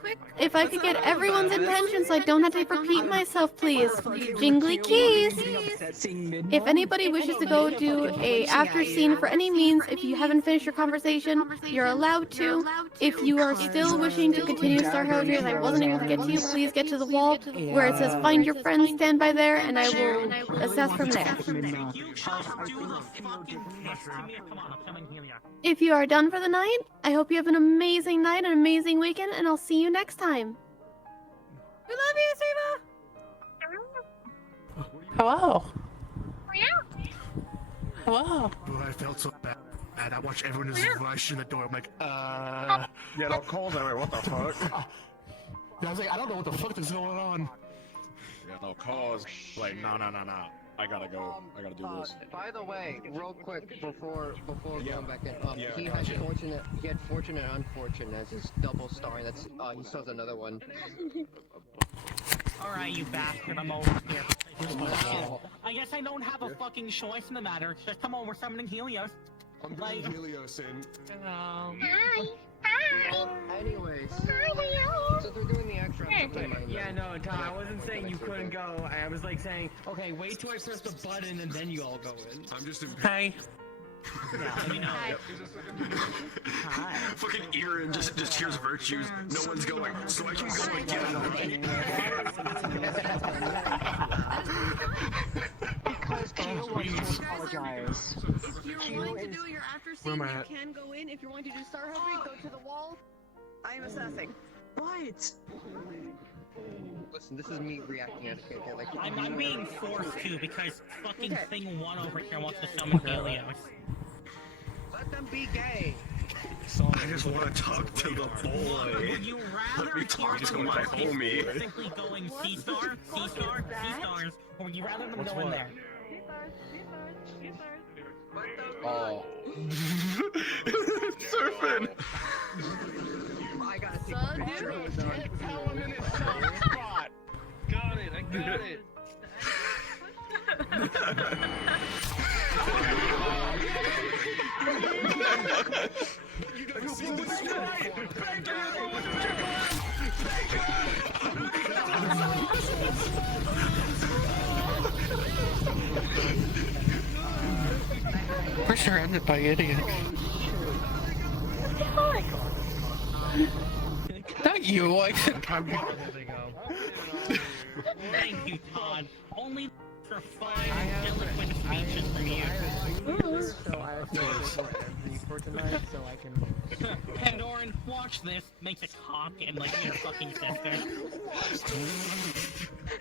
quick. If I could get everyone's attention so I don't have to repeat myself, please. Jingly keys. If anybody wishes to go do a after scene for any means, if you haven't finished your conversation, you're allowed to. If you are still wishing to continue Star Heraldry and I wasn't able to get to you, please get to the wall where it says find your friends, stand by there, and I will assess from there. If you are done for the night, I hope you have an amazing night, an amazing weekend, and I'll see you next time. We love you, Siva! Hello. Hello. Bro, I felt so bad. I watched everyone just rush in the door. I'm like, Yeah, no calls that way. What the fuck? I was like, I don't know what the fuck is going on. Yeah, no calls. Like, nah. I gotta go. I gotta do this. By the way, real quick before going back in, Yeah, he had fortunate and unfortunate as his double star. That's he still has another one. Alright, you bastard, I'm over here. I guess I don't have a fucking choice in the matter. Just come on, we're summoning Helios. I'm bringing Helios in. Hi. Anyways, so they're doing the extra. Yeah, no, Tom, I wasn't saying you couldn't go. I was like saying, okay, wait till I press the button and then you all go in. I'm just in. Hey. Hi. Fucking Aaron just hears virtues. No one's going, so I can go again, Because Q wants to apologize. If you're wanting to do your after scene, you can go in. If you're wanting to do Star Heraldry, go to the wall. I am assessing. What? Listen, this is me reacting as a character. Like I'm being forced to because fucking thing 1 over here wants to summon Helios. Let them be gay. I just want to talk to the boy. Would you Let me talk to my homie. Simply going C-star, C-star, C-stars, or would you rather them go in there? Oh. Surfing. I gotta take a picture of the dog. Tell him in his soft spot. Got it. I got it. You never seen this We're surrounded by idiots. Not you, like. Thank you, Todd. Only for 5 eloquent speeches from you. So I have to for tonight, so I can. Pandoran, watch this. Makes a cock and like your fucking sister.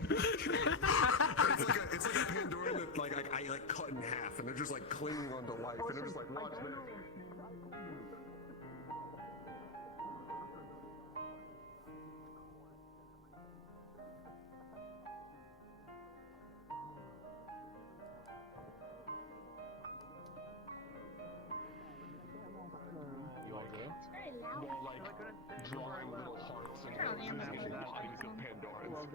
It's like a Pandoran that like I like cut in half, and they're just like clinging onto life, and they're just like, watch this. Drawing little hearts and making bodies of Pandorans.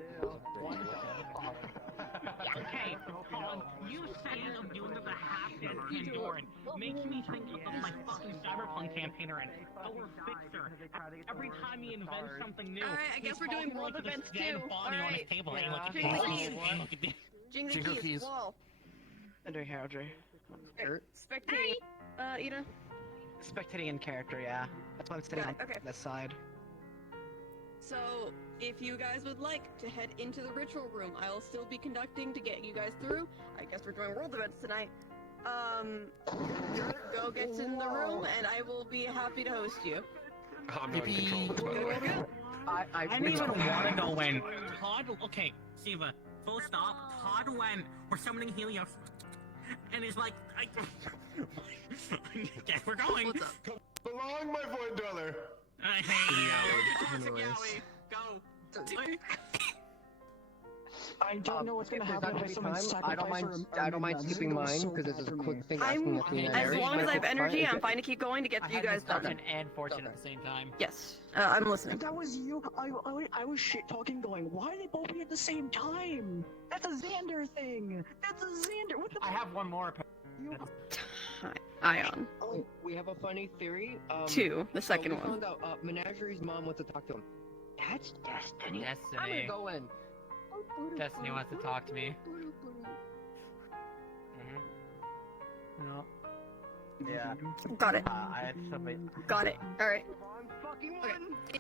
Okay, Colin, you saying I'm doing the half-dead Pandoran makes me think of my fucking Cyberpunk campaigner and our fixer. Every time he invents something new, Alright, I guess we're doing world events too. Body on his table. Hey, look at this. Hey, look at this. Jingle keys. Wall. I'm doing heraldry. Spectating. Ida. Spectating in character, yeah. That's why I'm sitting on this side. So, if you guys would like to head into the ritual room, I'll still be conducting to get you guys through. I guess we're doing world events tonight. Go get in the room, and I will be happy to host you. I'm not in control of this, by the way. I didn't even want to go in. Todd, okay, Siva, full stop. Todd went, we're summoning Helios, and he's like, yeah, we're going. Come along, my void dweller. I hate you. Go. I don't know what's gonna happen if someone I don't mind skipping mine because it's a quick thing asking if you As long as I have energy, I'm fine to keep going to get you guys done. And fortune at the same time. Yes, I'm listening. That was you. I was shit talking, going, why are they both at the same time? That's a Xander thing. That's a Xander. What the? I have one more. Ion. Oh, we have a funny theory. Two, the second we one. Found out Menagerie's mom wants to talk to him. That's Destiny. I'm gonna go in. Destiny wants to talk to me. No. Yeah. Got it. I had somebody. Got it. Alright. Okay.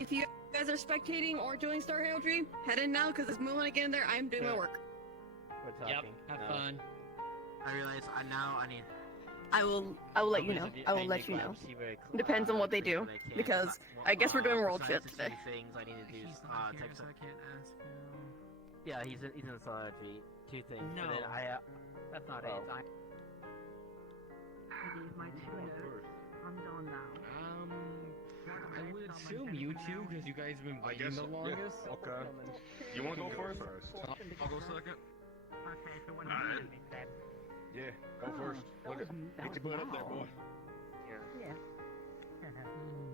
If you guys are spectating or doing Star Heraldry, head in now because it's moving again there. I'm doing my work. We're talking. Yep, have fun. I realize I need. I will let you know. I will let you know. Depends on what they do. Because I guess we're doing world shit today. Things I need to do. Text. Yeah, he's in Solidity. Two things. No. And then that's not it. I'm done now. I would assume you two, because you guys have been waiting the longest. Yeah. Okay. You want to go first? I'll go second. Okay, so when Alright. then. Yeah, go first. Look at, get your butt up there, boy. Yeah.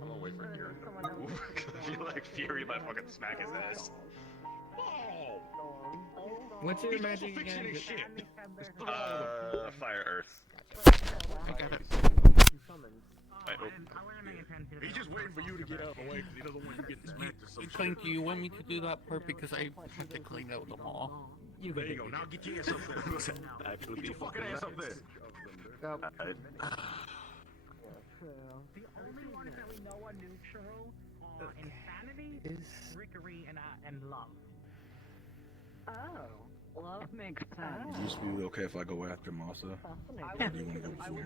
I'm gonna wait for Kieran. I feel like Fury might fucking smack his ass. What's your He's magic also fixing again? his shit. Fire Earth. I got it. He's just waiting for you to get out of the way because he doesn't want you to get smacked or something. Thank you. You want me to do that part because I have to clean out them all. There you go. Now get your ass up there. Actually, get your fucking ass up there. The only ones that we know are neutral are insanity, trickery, and love. Oh, love makes sense. Is this okay if I go after Masa? Or do you want to go before me?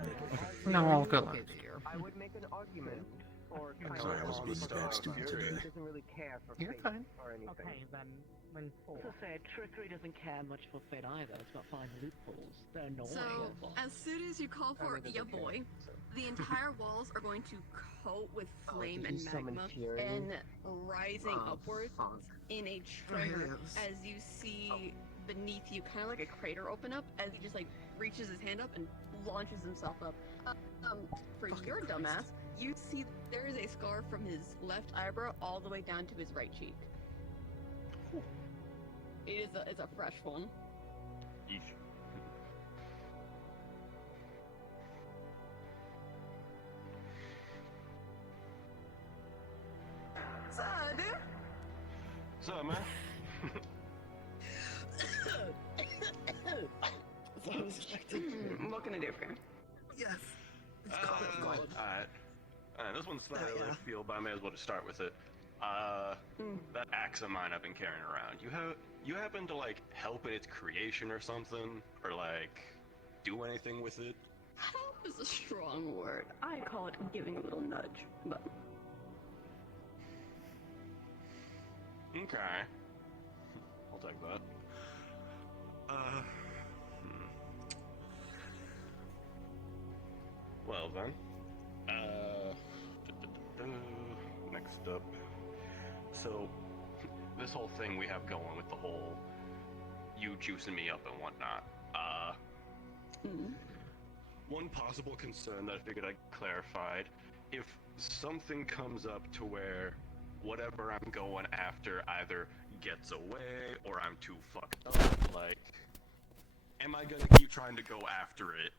No, I'll go after you. I would make an argument for. Sorry, I was being a bad student today. Doesn't really care for You're fate fine. or anything. Okay, then four. To say, trickery doesn't care much for fate either. It's about finding loopholes. They're annoying. So, as soon as you call for ya boy, the entire walls are going to coat with flame and magma and rising upwards in a tremor as you see beneath you kind of like a crater open up as he just like reaches his hand up and launches himself up. For your dumbass, you see there is a scar from his left eyebrow all the way down to his right cheek. It's a fresh one. Yeesh. So, dude? What's up, man? What can I do for you? Yes. Alright. This one's slightly left field, but I may as well just start with it. That axe of mine I've been carrying around. You happen to like help in its creation or something, or like do anything with it? Help is a strong word. I call it giving a little nudge, but Okay. I'll take that. Well then. Next up. So, this whole thing we have going with the whole you juicing me up and whatnot. One possible concern that I figured I clarified, if something comes up to where whatever I'm going after either gets away or I'm too fucked up, like, am I gonna keep trying to go after it?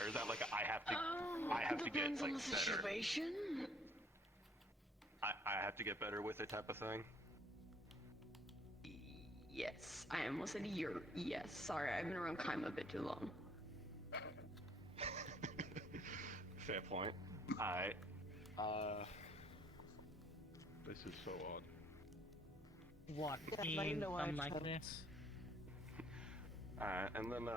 Or is that like I have to get depends on like the better? situation. I have to get better with it type of thing? Yes, I almost said you're. Yes, sorry, I've been around Kaima a bit too long. Fair point. Alright. This is so odd. What? Seeing something like this? Alright, and then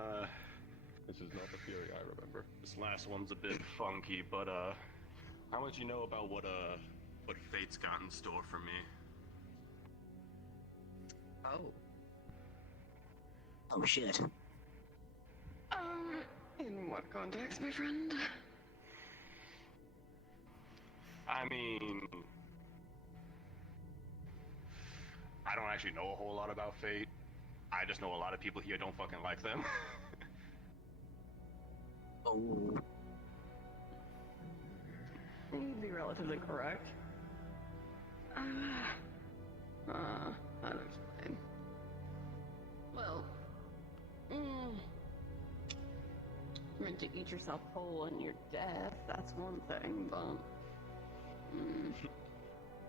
this is not the Fury I remember. This last one's a bit funky, but how much you know about what Fate's got in store for me? Oh. Oh shit. In what context, my friend? I mean, I don't actually know a whole lot about Fate. I just know a lot of people here don't fucking like them. Oh. You'd be relatively correct. How to explain? Well, meant to eat yourself whole in your death, that's one thing, but...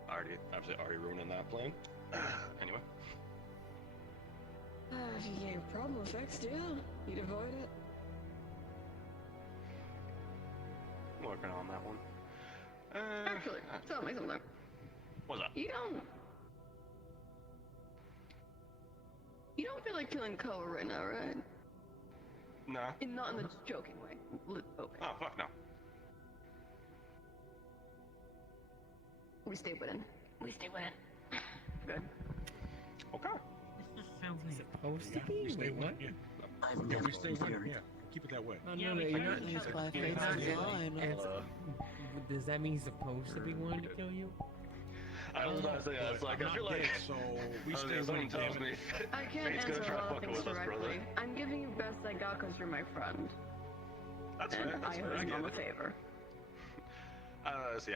Already ruining that plan. Anyway. If you gave problem fixed, yeah, you'd avoid it. Working on that one. Actually, tell me something. What's up? You don't feel like killing Koa right now, right? Nah. Not in the joking way. Okay. Oh, fuck no. We stay within. Good. Okay. Supposed to be? Wait, what? Yeah, we stay with him. Yeah, keep it that way. Oh, no, you're not in his by Fate's design. Does that mean he's supposed to be wanting to kill you? I was about to say that. It's like, I feel like... So, we stay with someone him, tells damn me it. I can't Fate's answer gonna try a lot of fucking things with us, brother. directly. I'm giving you best I got because you're my friend. That's and fair. I owe I you get mom a it. favor. See,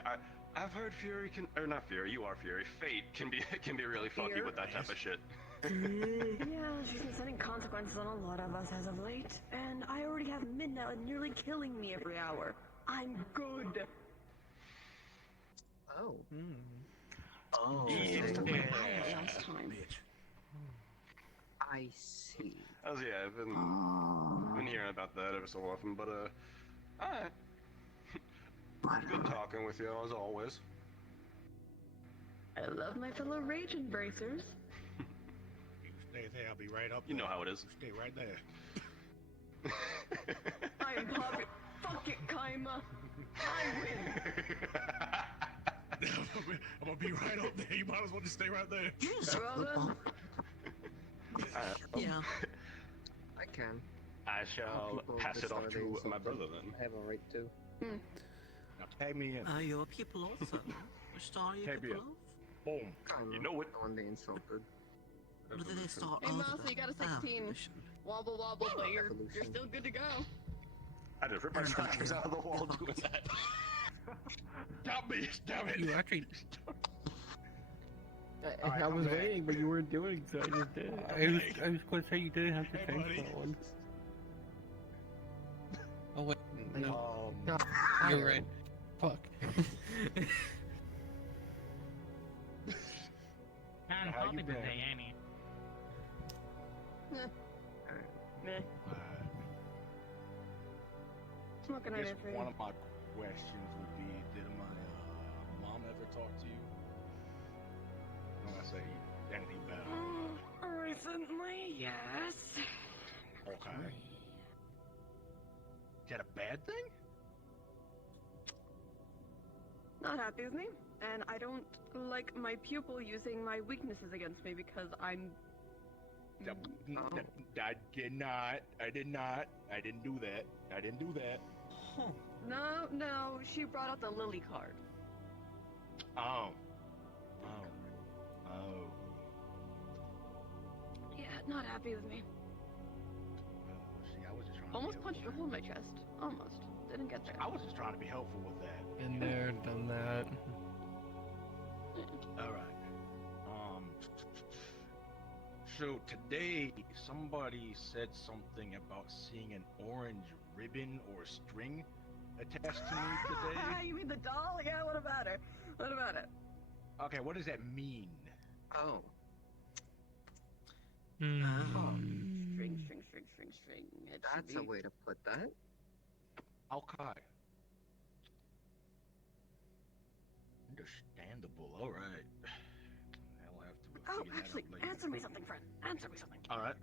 I've heard Fury can, or not Fury, you are Fury. Fate can be really funky with that type of shit. Yeah, she's been sending consequences on a lot of us as of late, and I already have Midnight nearly killing me every hour. I'm good. Oh. Oh. Last time. I see. Yeah, I've been hearing about that ever so often, but alright. Good talking with you as always. I love my fellow rage embracers. Stay there, I'll be right up You there. know how it is. Stay right there. I am popping. Fuck it, Kaima. I win. I'm gonna be right up there. You might as well just stay right there. Brother. Yeah. I can. I shall pass it off to my brother then. I have a right to. Now tag me in. Your people also. Which star are you Tag me people in. of? Boom. You know it. When they insulted. Or do they start Hey, over Mouse, the you got a 16. evolution? Wobble wobble, but you're still good to go. I just ripped my tracks out of the wall doing that. Stop me! Stop it! You actually... I was waiting, but you weren't doing so. I just did. I was going to say you didn't have to thank that one. Oh wait, no. You're right. Fuck. Man, How probably you the been? day, ain't he? Meh. What can I do for you? One of my questions would be, did my mom ever talk to you? When I say anything bad. Recently, yes. Okay. Is that a bad thing? Not happy with me, and I don't like my pupil using my weaknesses against me because I'm... I did not. I didn't do that. I didn't do that. Huh. No, she brought out the lily card. Oh. Yeah, not happy with me. See, I was just trying Almost to be punched a hole in my chest. Almost. Didn't get there. I was just trying to be helpful with that. Been there, done that. Alright. So today, somebody said something about seeing an orange ribbon or string attached to me today. You mean the doll? Yeah, what about her? What about it? Okay, what does that mean? Oh. String. It should That's a be- way to put that. Okay. Understandable. All right. I'll have to. Oh, figure that out actually, later. answer me something, friend. Answer me something. All right.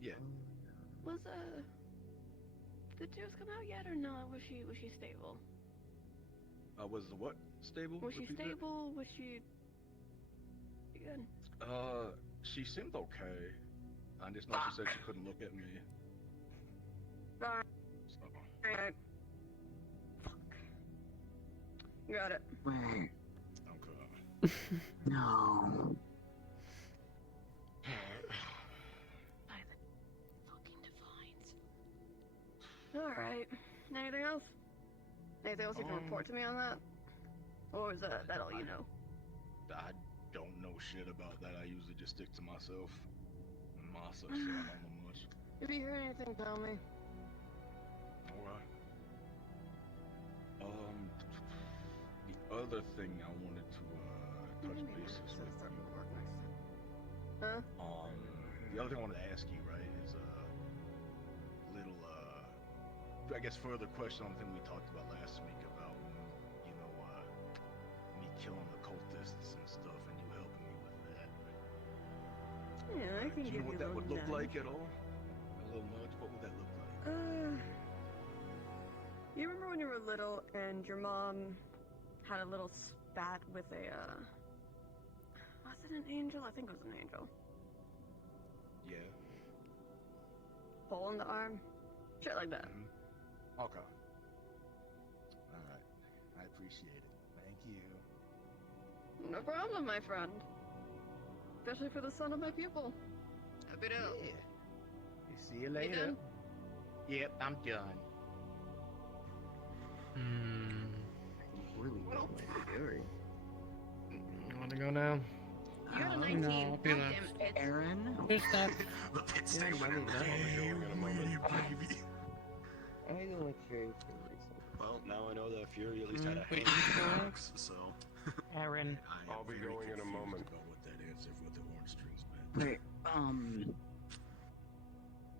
Yeah. Was did Juice come out yet or not? Was she stable? Was the what stable? Was she Repeat that? stable? Was she good? She seemed okay. I just know she said she couldn't look at me. Alright. Fuck. Got it. Wait. Okay. No. Alright. Anything else? Anything else you can report to me on that? Or is that all you know? I don't know shit about that. I usually just stick to myself. Myself, so I don't know much. If you hear anything, tell me. Alright. The other thing I wanted to touch bases with you. Huh? The other thing I wanted to ask you, right, is a little I guess further question on the thing we talked about last week about, you know, me killing the cultists and stuff, and you helping me with that. Yeah, I can Do you give know what you that a would little look like nudge. at all? A little nudge? What would that look like? You remember when you were little and your mom had a little spat with a, was it an angel? I think it was an angel. Yeah. Hole in the arm? Shit like that. Okay. Alright. I appreciate it. Thank you. No problem, my friend. Especially for the son of my pupil. Happy to help. See you later. done? Yep, I'm done. Really well, Fury. You wanna go now? You got a No, 19. I'll be God left. damn it, Pitts. Aaron? Who's that? The pit stay Yeah, went in money, in a moment, baby. I don't like Fury for a reason. Well, now I know that Fury at least had a Wait, hand you still in have? the box, so. Aaron. I'll be going in a moment. About what that answer for the orange strings meant. Wait,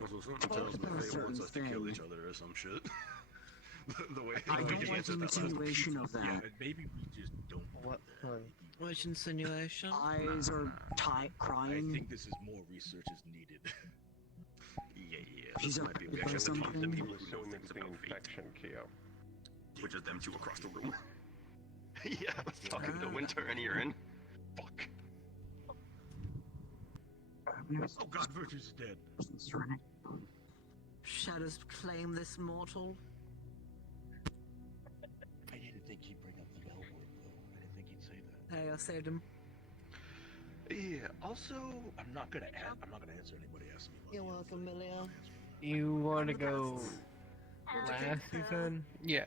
Also, something Talk tells me about a Faye wants certain us to kill thing. each other or some shit. the way I the way don't you like answered the that last insinuation of that. Yeah, maybe we just don't. What? Which insinuation? Eyes are crying. I think this is more research is needed. Yeah. She's This up might be. by We actually have to talk to something. people who know Assume things it's the about Fate. infection, Keo. Which is them two across the room. Yeah, I was talking to Winter and Aaron. Fuck. Oh God, Virtue's dead. Shadows claim this mortal. I didn't think he'd bring up the L word, though. I didn't think he'd say that. Hey, I saved him. Yeah. Also, I'm not gonna answer anybody asking me. You're welcome, Millia. You want to go last, you said? Yeah.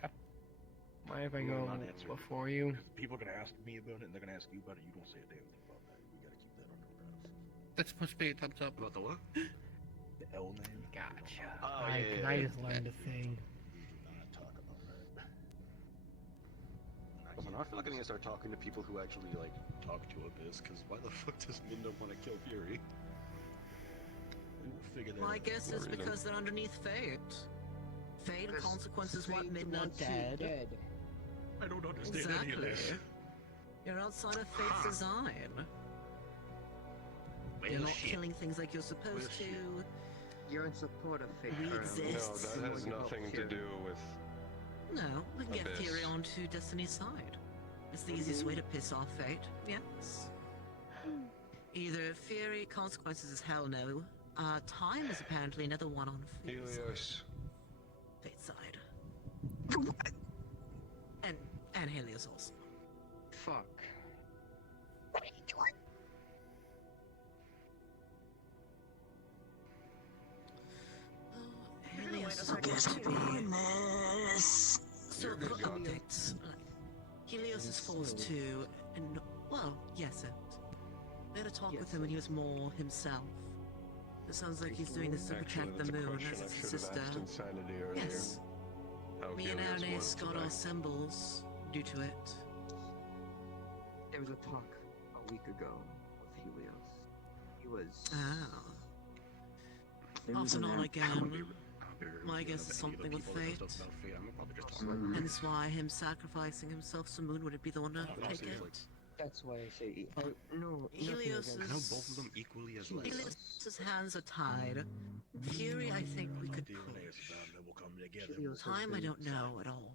Mind if I Well, go not answer. before you? People are gonna ask me about it, and they're gonna ask you about it. You don't say a damn thing about that. We gotta keep that under wraps. That's supposed to be a thumbs up. About the what? The L name. Gotcha. Oh, I just learned a thing. We do not talk about that. Also, now I feel like I need to start talking to people who actually like talk to Abyss. Because why the fuck does Mindo want to kill Fury? We'll figure that My out. guess is because they're underneath fate. Fate and consequences what Mid not dead. I don't understand any of Exactly. this. You're outside of fate's design. You're not killing things like you're supposed to. You're in support of fate. We Colonel. exist. No, that has nothing to do with. No, we can get Abyss. Fury onto Destiny's side. It's the easiest way to piss off fate. Yes. Either Fury, consequences is hell no. Time is apparently another one on Fate's Helios. side. And Helios also. Fuck. Helios is Supposed supposed to be in this. So for updates, Helios is forced to, and well, yes, they had a talk with him when he was more himself. It sounds like he's doing this to protect the moon as his sister. Yes. Me and Ernest got our symbols due to it. There was a talk a week ago with Helios. He was... Off and on again. My guess is something with fate. Hence why him sacrificing himself to Moon would be the one to take it. That's why I say... no, Helios's... I know both of them equally as well. Helios's hands are tied. Fury, I think we could push. Time, I don't know at all.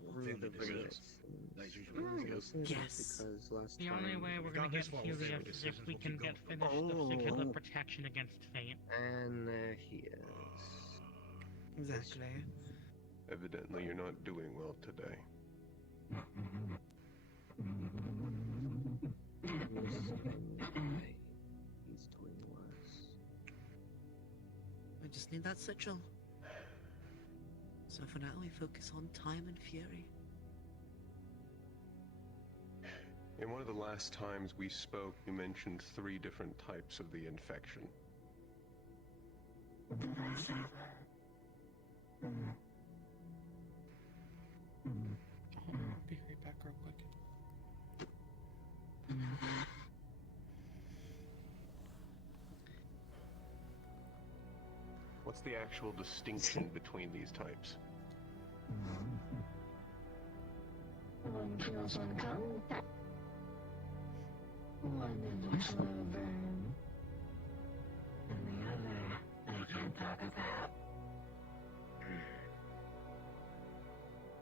Yes. The only way we're gonna get Helios is if we can get finished the physical protection against fate. And there he is. Exactly. Evidently, you're not doing well today. He's doing worse. I just need that sigil. So for now, we focus on time and fury. In one of the last times we spoke, you mentioned 3 different types of the infection. Did I say that? Be right back real quick. What's the actual distinction between these types? One feels uncomfortable. One is a slow burn. And the other, I can't talk about.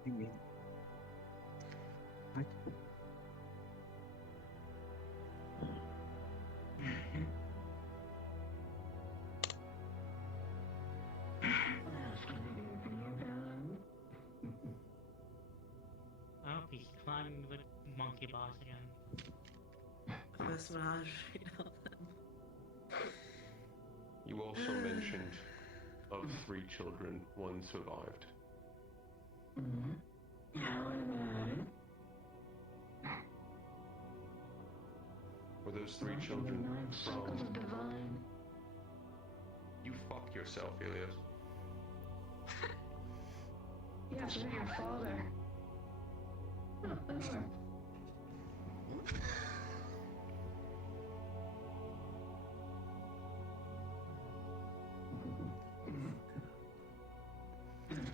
You mean... What? Oh, he's climbing the monkey boss again. First Mirage. You also mentioned of 3 children, 1 survived. Were those 3 children from... You fuck yourself, Helios. Yes, you're your father.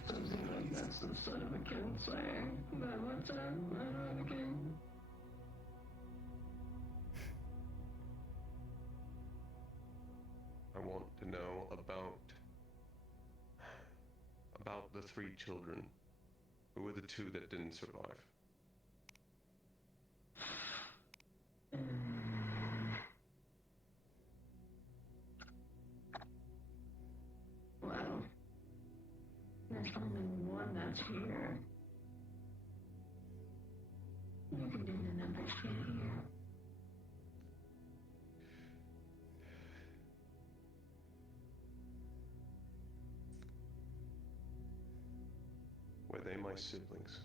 Something like that's the son of a king saying. But what's that? I know the king. I want to know about the 3 children. Who were the 2 that didn't survive? Well, there's only one that's here. You can do the numbers, can't you? Were they my siblings?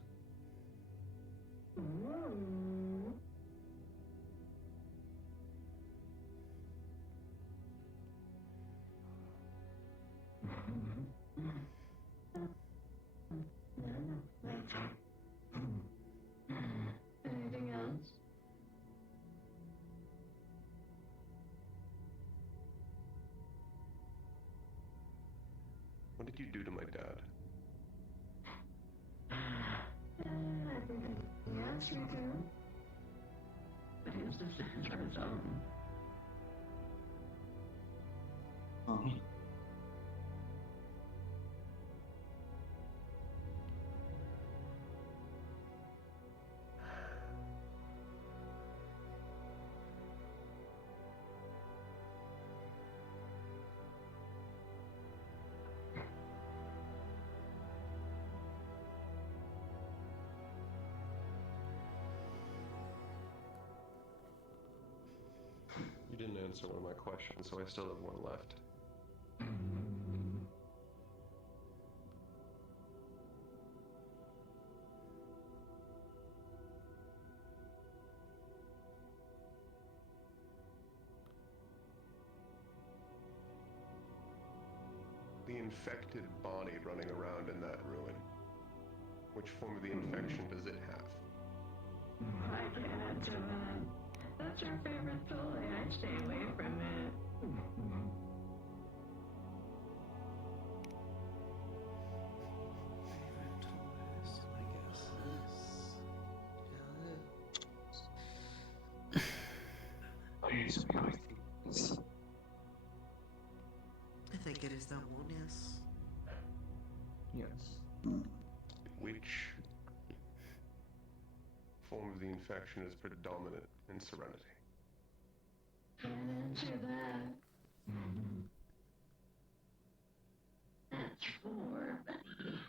Anything else? What did you do to my dad? Yes, we do. But he was decisions for his own. You didn't answer one of my questions, so I still have 1 left. infected body running around in that ruin? Which form of the infection does it have? I can't answer that. That's your favorite toy. I'd stay away from it. Please, please. I think it is that one, yes. Yes. Which form of the infection is predominant in Serenity? Can't answer that. That's for Benny.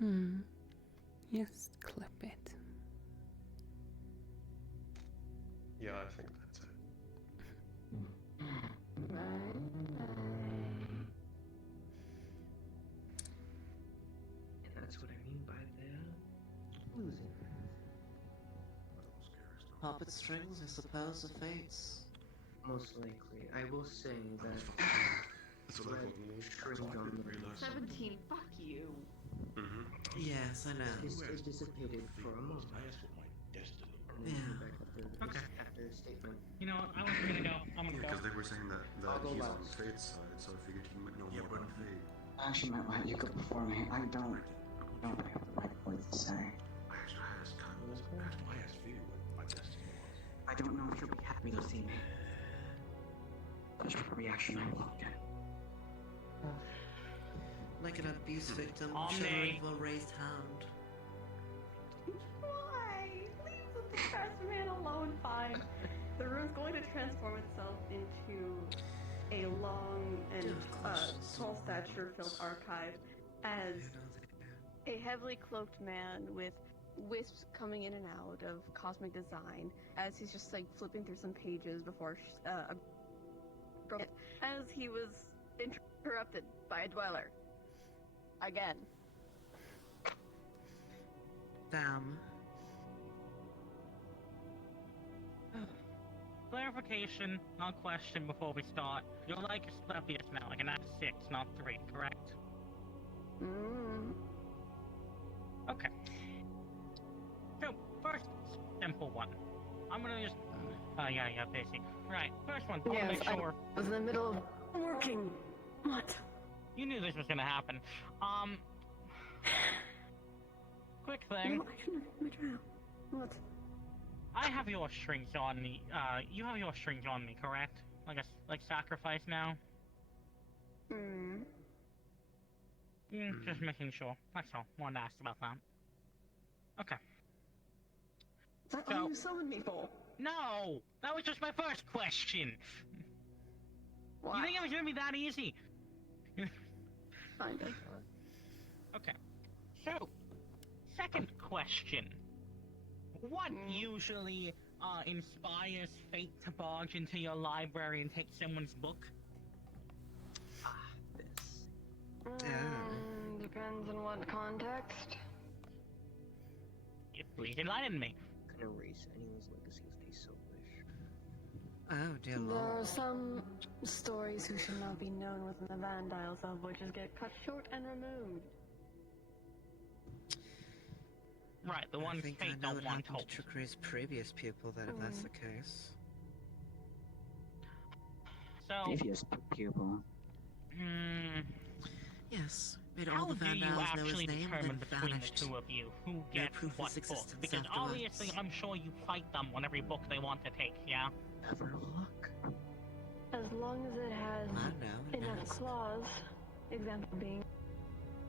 Fine. Yes, clip it. Yeah, I think that's it. And that's what I mean by the losing. Puppet strings, I suppose, the fates. Most likely. I will say that That's what I red thought. shrink on the 17, fuck you. Yes, I know. It dissipated for a moment. And then came back after a statement. You know what? I was gonna go. I'm gonna go. Because they were saying that I'll go he's on last. Fate's side, so I figured he might know more about Fate. I actually might let you go before me. I don't have the right words to say. I don't know if you'll be happy to see me. That's the reaction I walked in. Like an abuse victim, On shuddering me. for a raised hand. Why? Leave the depressed man alone, fine. The room's going to transform itself into a long and tall stature filled archive as a heavily cloaked man with wisps coming in and out of cosmic design as he's just like flipping through some pages before as he was interrupted by a dweller. Again. Damn. Clarification, not question before we start. You're like Asclepius now, like an F6, not 3, correct? Okay. So, first simple one. I'm gonna just... yeah, basic. Right, first one, I wanna make sure... I was in the middle of working. What? You knew this was gonna happen. Quick thing. No, I shouldn't have my trial. What? I have your strings on me. You have your strings on me, correct? Like sacrifice now? Just making sure. That's all. Wanted to ask about that. Okay. Is that all you summoned me for? No! That was just my first question! What? You think it was gonna be that easy? Kinda. Okay. So, second question. What usually inspires fate to barge into your library and take someone's book? Depends on what context. Please enlighten me. Can erase anyone's legacy if they so wish. Oh, dear There lord. are some stories who should not be known within the Vandiles, of which is get cut short and removed. Right, the I ones think fate I know don't what want happened told. to Trickery's previous pupil, then, if that's the case. So... Previous pupil. Yes, made all How the do you Vandals know actually his name, determine then between vanished. the two of you who No gets proof of what his book? existence Because afterwards. obviously I'm sure you fight them on every book they want to take, yeah? Never look. As long as it has I don't know, enough yes. claws, example being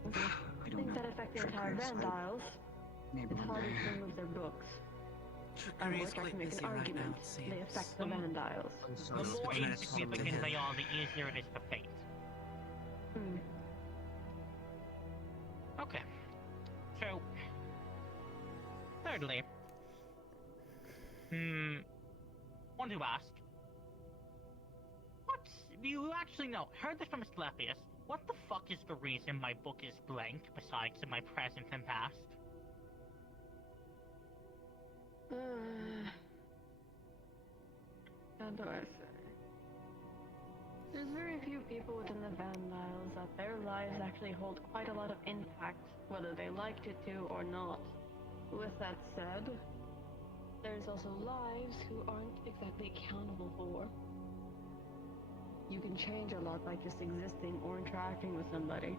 I don't things know. that affect the entire Trickers, Vandiles, Maybe it's one harder day. to remove their books. Trickery is Or I quite can make busy an right now, argument it seems. they affect the Vandiles. The more trying to insignificant talk to they him. are, the easier it is to fate. Okay. So, thirdly, want to ask, what do you actually know? Heard this from Asclepius. What the fuck is the reason my book is blank, besides in my present and past? How do I say? There's very few people within the Vandiles that their lives actually hold quite a lot of impact, whether they liked it to or not. With that said, there's also lives who aren't exactly accountable for. You can change a lot by just existing or interacting with somebody.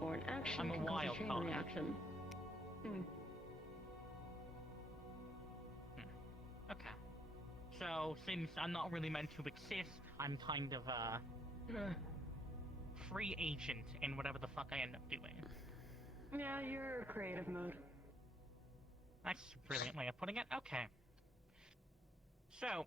Or an action I'm a can cause wild a chain card. reaction. Okay. So, since I'm not really meant to exist, I'm kind of a free agent in whatever the fuck I end up doing. Yeah, you're creative mode. That's a brilliant way of putting it. Okay. So...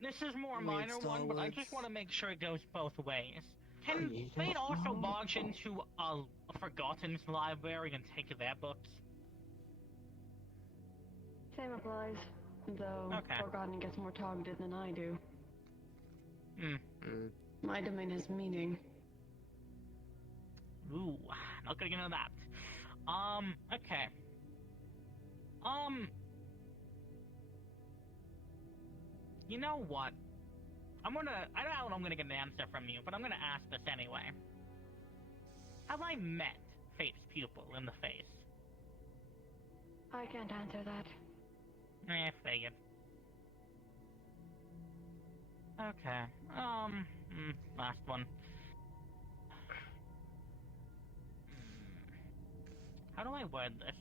This is more a minor one, but I just want to make sure it goes both ways. Can Fate also barge into a Forgotten's library and take their books? Same applies, though Forgotten gets more targeted than I do. My domain has meaning. Ooh, not gonna get into that. Okay. You know what? I don't know I'm gonna get an answer from you, but I'm gonna ask this anyway. Have I met Fate's pupil in the face? I can't answer that. Figured. Okay. Last one. How do I word this?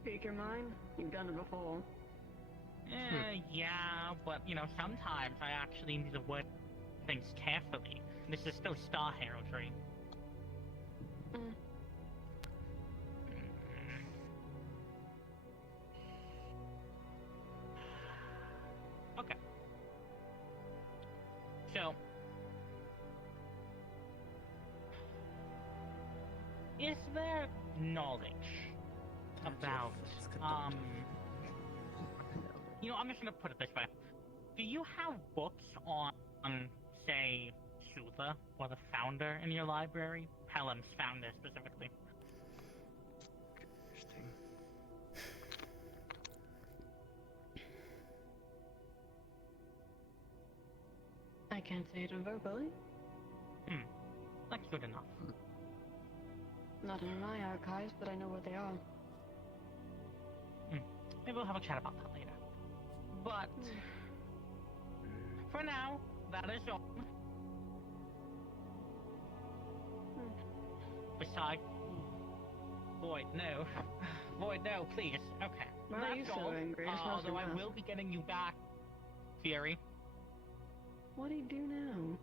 Speak your mind. You've done it before. Yeah, but, you know, sometimes I actually need to word things carefully. This is still Star Heraldry. Okay. So... Is there knowledge about, you know, I'm just gonna put it this way. Do you have books on say, Sutha, or the Founder in your library? Pelham's Founder, specifically. Interesting. I can't say it verbally. That's good enough. Not in my archives, but I know where they are. Maybe we'll have a chat about that later. But, for now, that is all. Besides... Void, no. Void, no, please. Okay. Why are you so angry? It's not Although I enough. will be getting you back, Fury. What do you do now?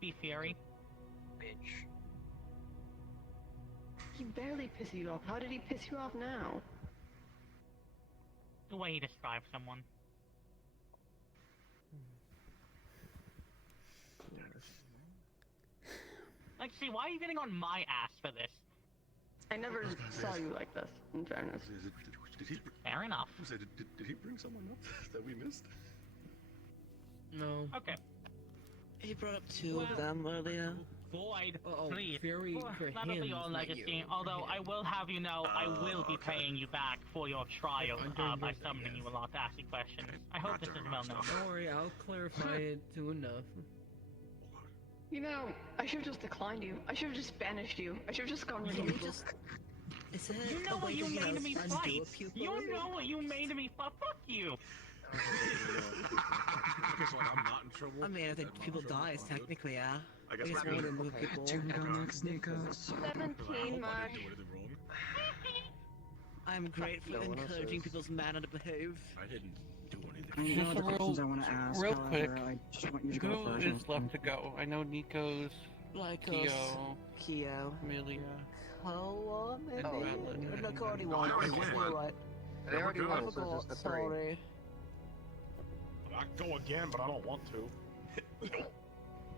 Be Fury. Bitch. He barely pisses you off. How did he piss you off now? The way he describes someone. Like, see, why are you getting on my ass for this? I never saw you like this, in fairness. Fair enough. Did he bring someone up that we missed? No. Okay. He brought up two of them earlier. Void, Uh-oh, please. Fury for That'll him, be your not legacy, you. although I will have you know I will be paying you back for your trial by summoning you a lot to ask you questions. I hope this is well known. Don't worry, I'll clarify it soon enough. You know, I should have just declined you. I should have just banished you. I should have just gone rid of you. Is it You know a what way you to, made know, me undo fight. a pupil? You know what you made me fight. Fuck you. Because like I'm not in trouble. I mean, I think people die, technically, yeah. I guess it's we're more good. to move people. Jingo next, Nikos. 17, Mark. I'm great for No one else encouraging is. people's manner to behave. I didn't do anything. I know the questions I want to ask, real however, quick, I just want you to go who first. is left to go? I know Nico's, Lycos, Kyo, Kyo, Amelia, Koa, maybe? and Madeline. Or no, Koa already I won. already You're won. right. They already We're won, good. so it's just the three. Sorry. I can go again, but I don't want to.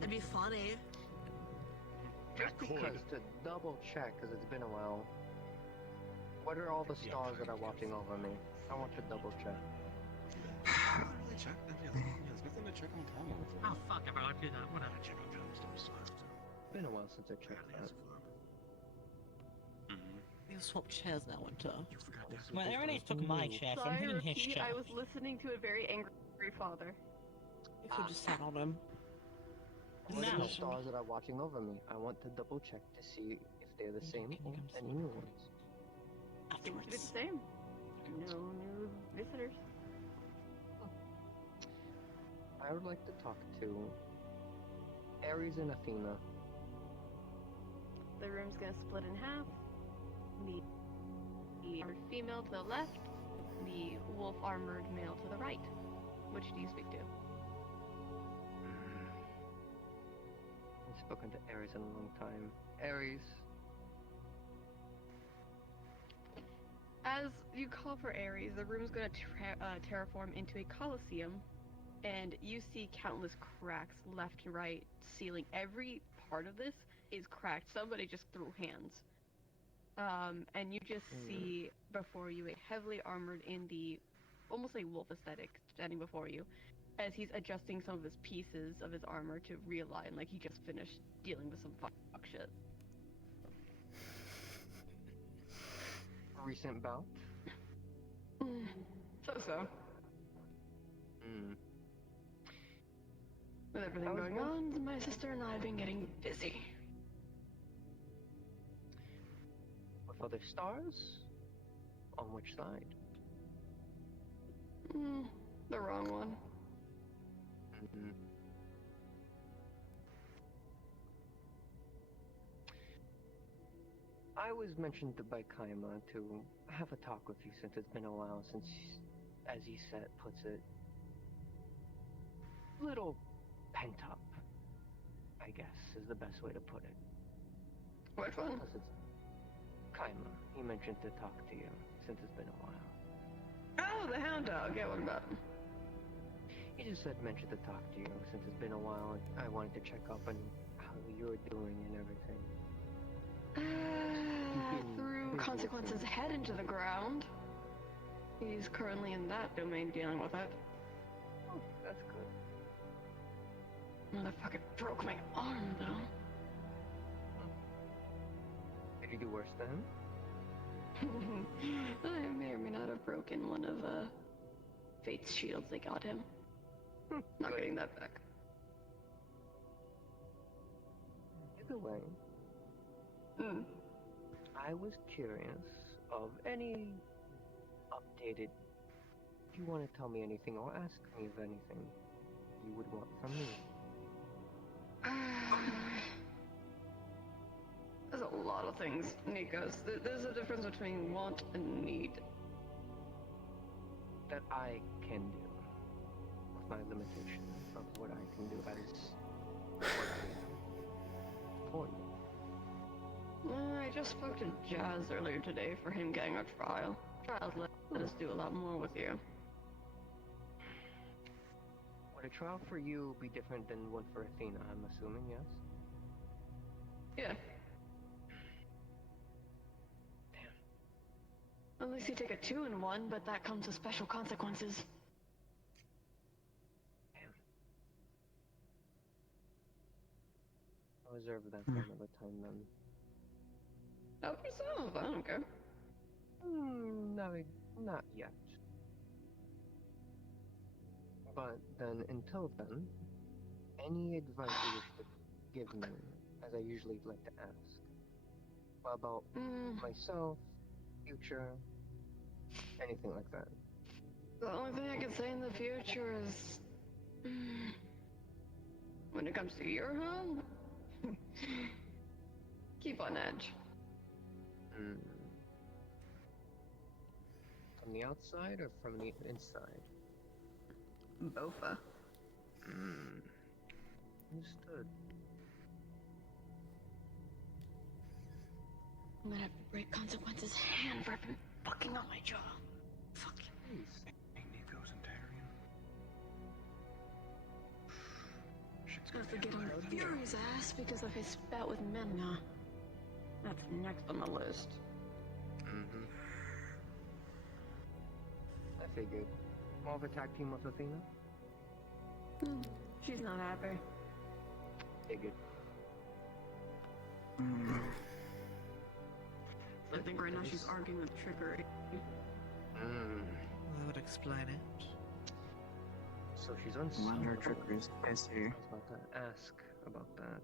It'd be funny. Just because to double check, because it's been a while. What are all the stars that are watching over me? I want to double check. check. Yeah, there's nothing to check on Tom over. Oh fuck, I forgot to do that. Whatever. Check on Tom's stuff. It's been a while since I checked that. We'll swap chairs now, Winter. Well, everybody took my chair, so I'm Sorry, hitting his repeat, chair. I was listening to a very angry father. You could just sat on him. What are No. the stars that are watching over me? I want to double check to see if they're the same or any new ones. Seems to be the same. No new visitors. I would like to talk to Ares and Athena. The room's gonna split in half. The armored female to the left, the wolf armored male to the right. Which do you speak to? I've spoken to Ares in a long time. Ares. As you call for Ares, the room's gonna terraform into a coliseum, and you see countless cracks left and right, ceiling. Every part of this is cracked. Somebody just threw hands. And you just see before you a heavily armored in the almost like wolf aesthetic standing before you, as he's adjusting some of his pieces of his armor to realign, like he just finished dealing with some fuck shit. Recent bout? So. Hmm. With everything going on, my sister and I have been getting busy. With other stars? On which side? The wrong one. I was mentioned by Kaima to have a talk with you since it's been a while since, as he puts it, little pent up, I guess, is the best way to put it. Which one? Kaima. He mentioned to talk to you since it's been a while. Oh, the hound dog. Yeah, what about? He just mentioned to talk to you since it's been a while. And I wanted to check up on how you're doing and everything. Threw Consequence's head into the ground. He's currently in that domain dealing with it. Oh, that's good. Motherfucker broke my arm, though. Did he do worse than him? I may or may not have broken one of Fate's shields they got him. Not getting that back. Either way, I was curious of any updated. If you want to tell me anything or ask me of anything you would want from me. There's a lot of things, Nikos. There's a difference between want and need. That I can do. With my limitation of what I can do as for you. I just spoke to Jazz earlier today for him getting a trial. Trials let us do a lot more with you. Would a trial for you be different than one for Athena, I'm assuming, yes? Yeah. Unless you take a 2-in-1, but that comes with special consequences. I'll reserve that for another time then. Help yourself, I don't care. Not yet. But then, until then, any advice you wish to give me, as I usually like to ask, about myself, future, anything like that. The only thing I can say in the future is, when it comes to your home, keep on edge. From the outside or from the inside? Bofa. Understood. I'm gonna have to break Consequence's hand for him fucking on my jaw. Fuck. Nikos and Tyrion. Not forgetting Fury's ass because of his spat with Memna. That's next on the list. I figured. More of a tag team with Athena? She's not happy. Figured. I think right now she's arguing with trickery. That would explain it. So she's on When her trickery is pissy. I was about to ask about that.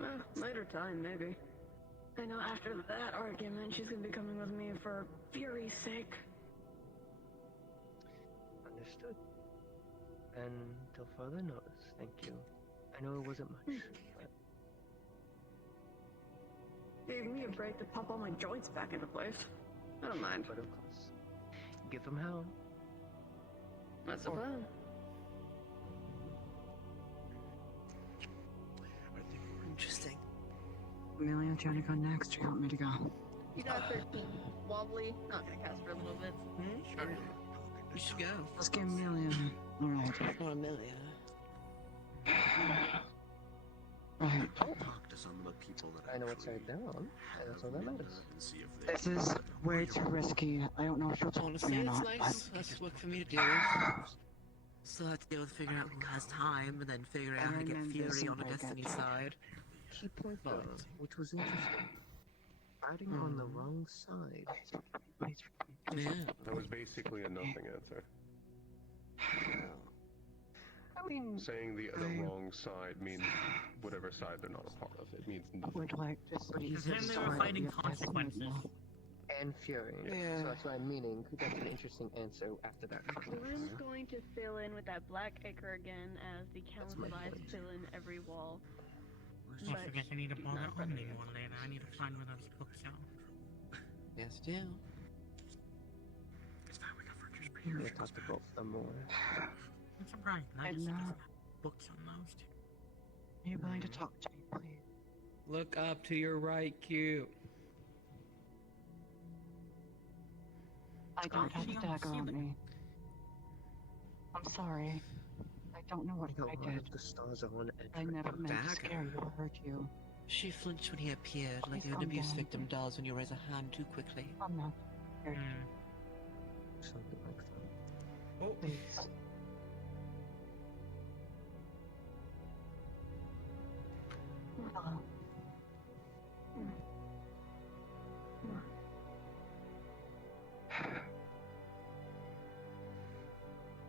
Well, later time, maybe. I know after that argument, she's gonna be coming with me for Fury's sake. Understood. And till further notice, thank you. I know it wasn't much, but Gave me a break to pop all my joints back into place. I don't mind. But of course, give him hell. That's the plan. Interesting. Amelia, do you want to go next, or you want me to go? You got 13. Wobbly. Not gonna cast for a little bit. Sure. You should go. Let's get Amelia. Alright. Or Amelia. Right. Talk to some of the people that I know what side they're on, and that's all that matters. and see if they This is way too risky. I don't know if you'll talk to Honestly, me or it's not. nice. That's work for me to deal with. Still have to deal with figuring out who has time, and then figuring out how to get Fury on the Destiny side. Key point though, which was interesting. Starting on the wrong side. Yeah. That was basically a nothing answer. I mean, saying the wrong side means whatever side they're not a part of. It means nothing. Would like just Because then they were fighting consequences. And Fury. Yeah. So that's what I'm meaning. That's an interesting answer after that. Lynn's going to fill in with that black ichor again as the camouflage fill in every wall. I forget I need to bother Omni one later. I need to find where those books are. Yes, do. We'll talk to both of them more. I'm surprised. I just books on those two. Are you willing to talk to me, please? Look up to your right, Q. I don't have a dagger on me. I'm sorry. I don't know what I did. The stars are on edge. I never meant to Dagger. scare you or hurt you. She flinched when he appeared, like Please an calm abuse down. victim does when you raise a hand too quickly. I'm not scared. Something like that. Oh, Please. Hello.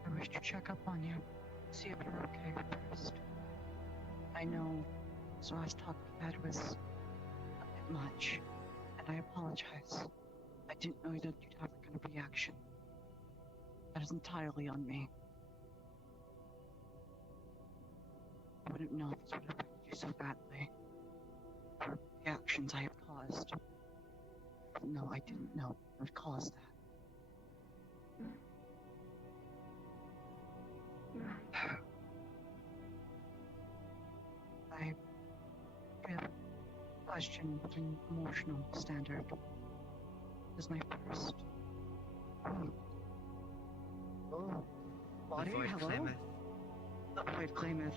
I wish to check up on you, see if you're okay first. I know the last talk we had was a bit much, and I apologize. I didn't know that you'd have that kind of reaction. That is entirely on me. I wouldn't know this would affect you so badly. For the actions I have caused. No, I didn't know it would cause that. I have a question of an emotional standard. This is my first. Oh, body, Void hello? claimeth. The void claimeth.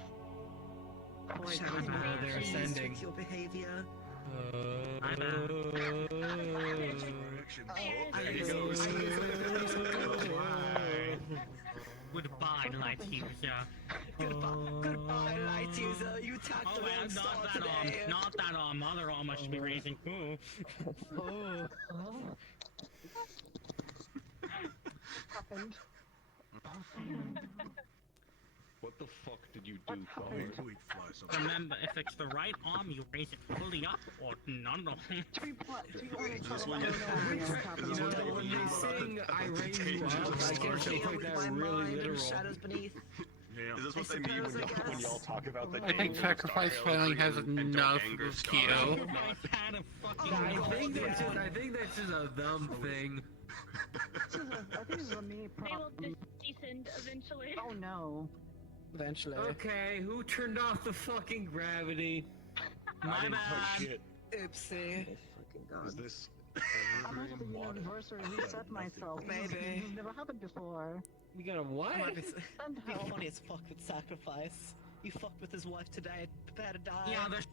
The void Shadow claimeth. Bow, they're please ascending. tweak your behavior. My bad. There he goes. Goodbye, light user. Goodbye, light user. You tapped Oh the wait, wrong star not that arm. today. Not that arm. Other arm I should be raising. Ooh. Happened. What the fuck did you do, Colin? Remember, if it's the right arm, you raise it fully up, or none of them. When they sing I raise you up, I guess they take that really literal. Shadows beneath. Yeah. Is this what they mean when y'all talk about the I think sacrifice failing has enough of Keo. I think that's just a dumb thing. I think this is a me problem. They will descend eventually. Oh no. Eventually. Okay, who turned off the fucking gravity? My bad. Shit. Oopsie. Is this I'm going to the universe or reset myself. Maybe. This never happened before. You got a what? Be funny as fuck with sacrifice. You fucked with his wife today, prepare to die. Yeah, there's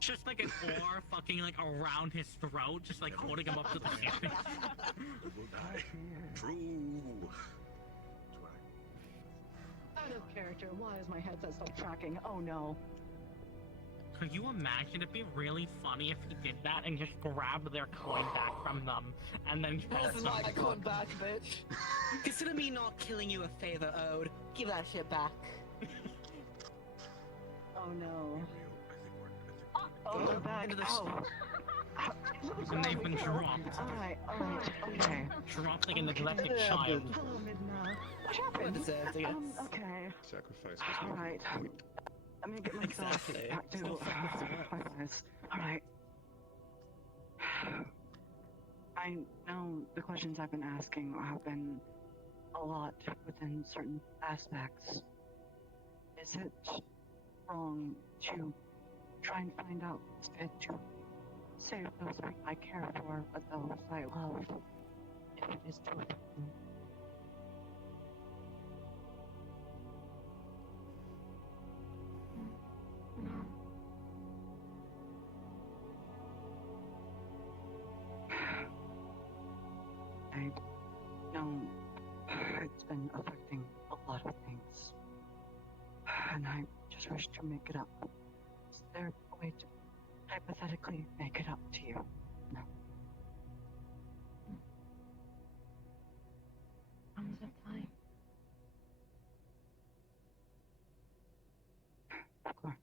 just like an oar fucking like around his throat, just like holding him up to the ceiling. True. Out of character. Why is my headset stop tracking? Oh no. Could you imagine? It'd be really funny if he did that and just grabbed their coin back from them and then dropped That's them. my coin back, bitch. Consider me not killing you a favor owed. Give that shit back. Oh no. Oh, Go back. into the Ow. And they've been dropped. Alright, okay. Dropped like a neglected child. Hello, Midna. What happened? Okay. Sacrifice. Alright. I'm gonna get myself back to my place. Alright. I know the questions I've been asking have been a lot within certain aspects. Is it wrong to try and find out instead to save those I care for, but those I love, if it is too important? I know it's been affecting a lot of things, and I just wish to make it up. Is there a way to hypothetically make it up to you? No. Comes a time. Of course.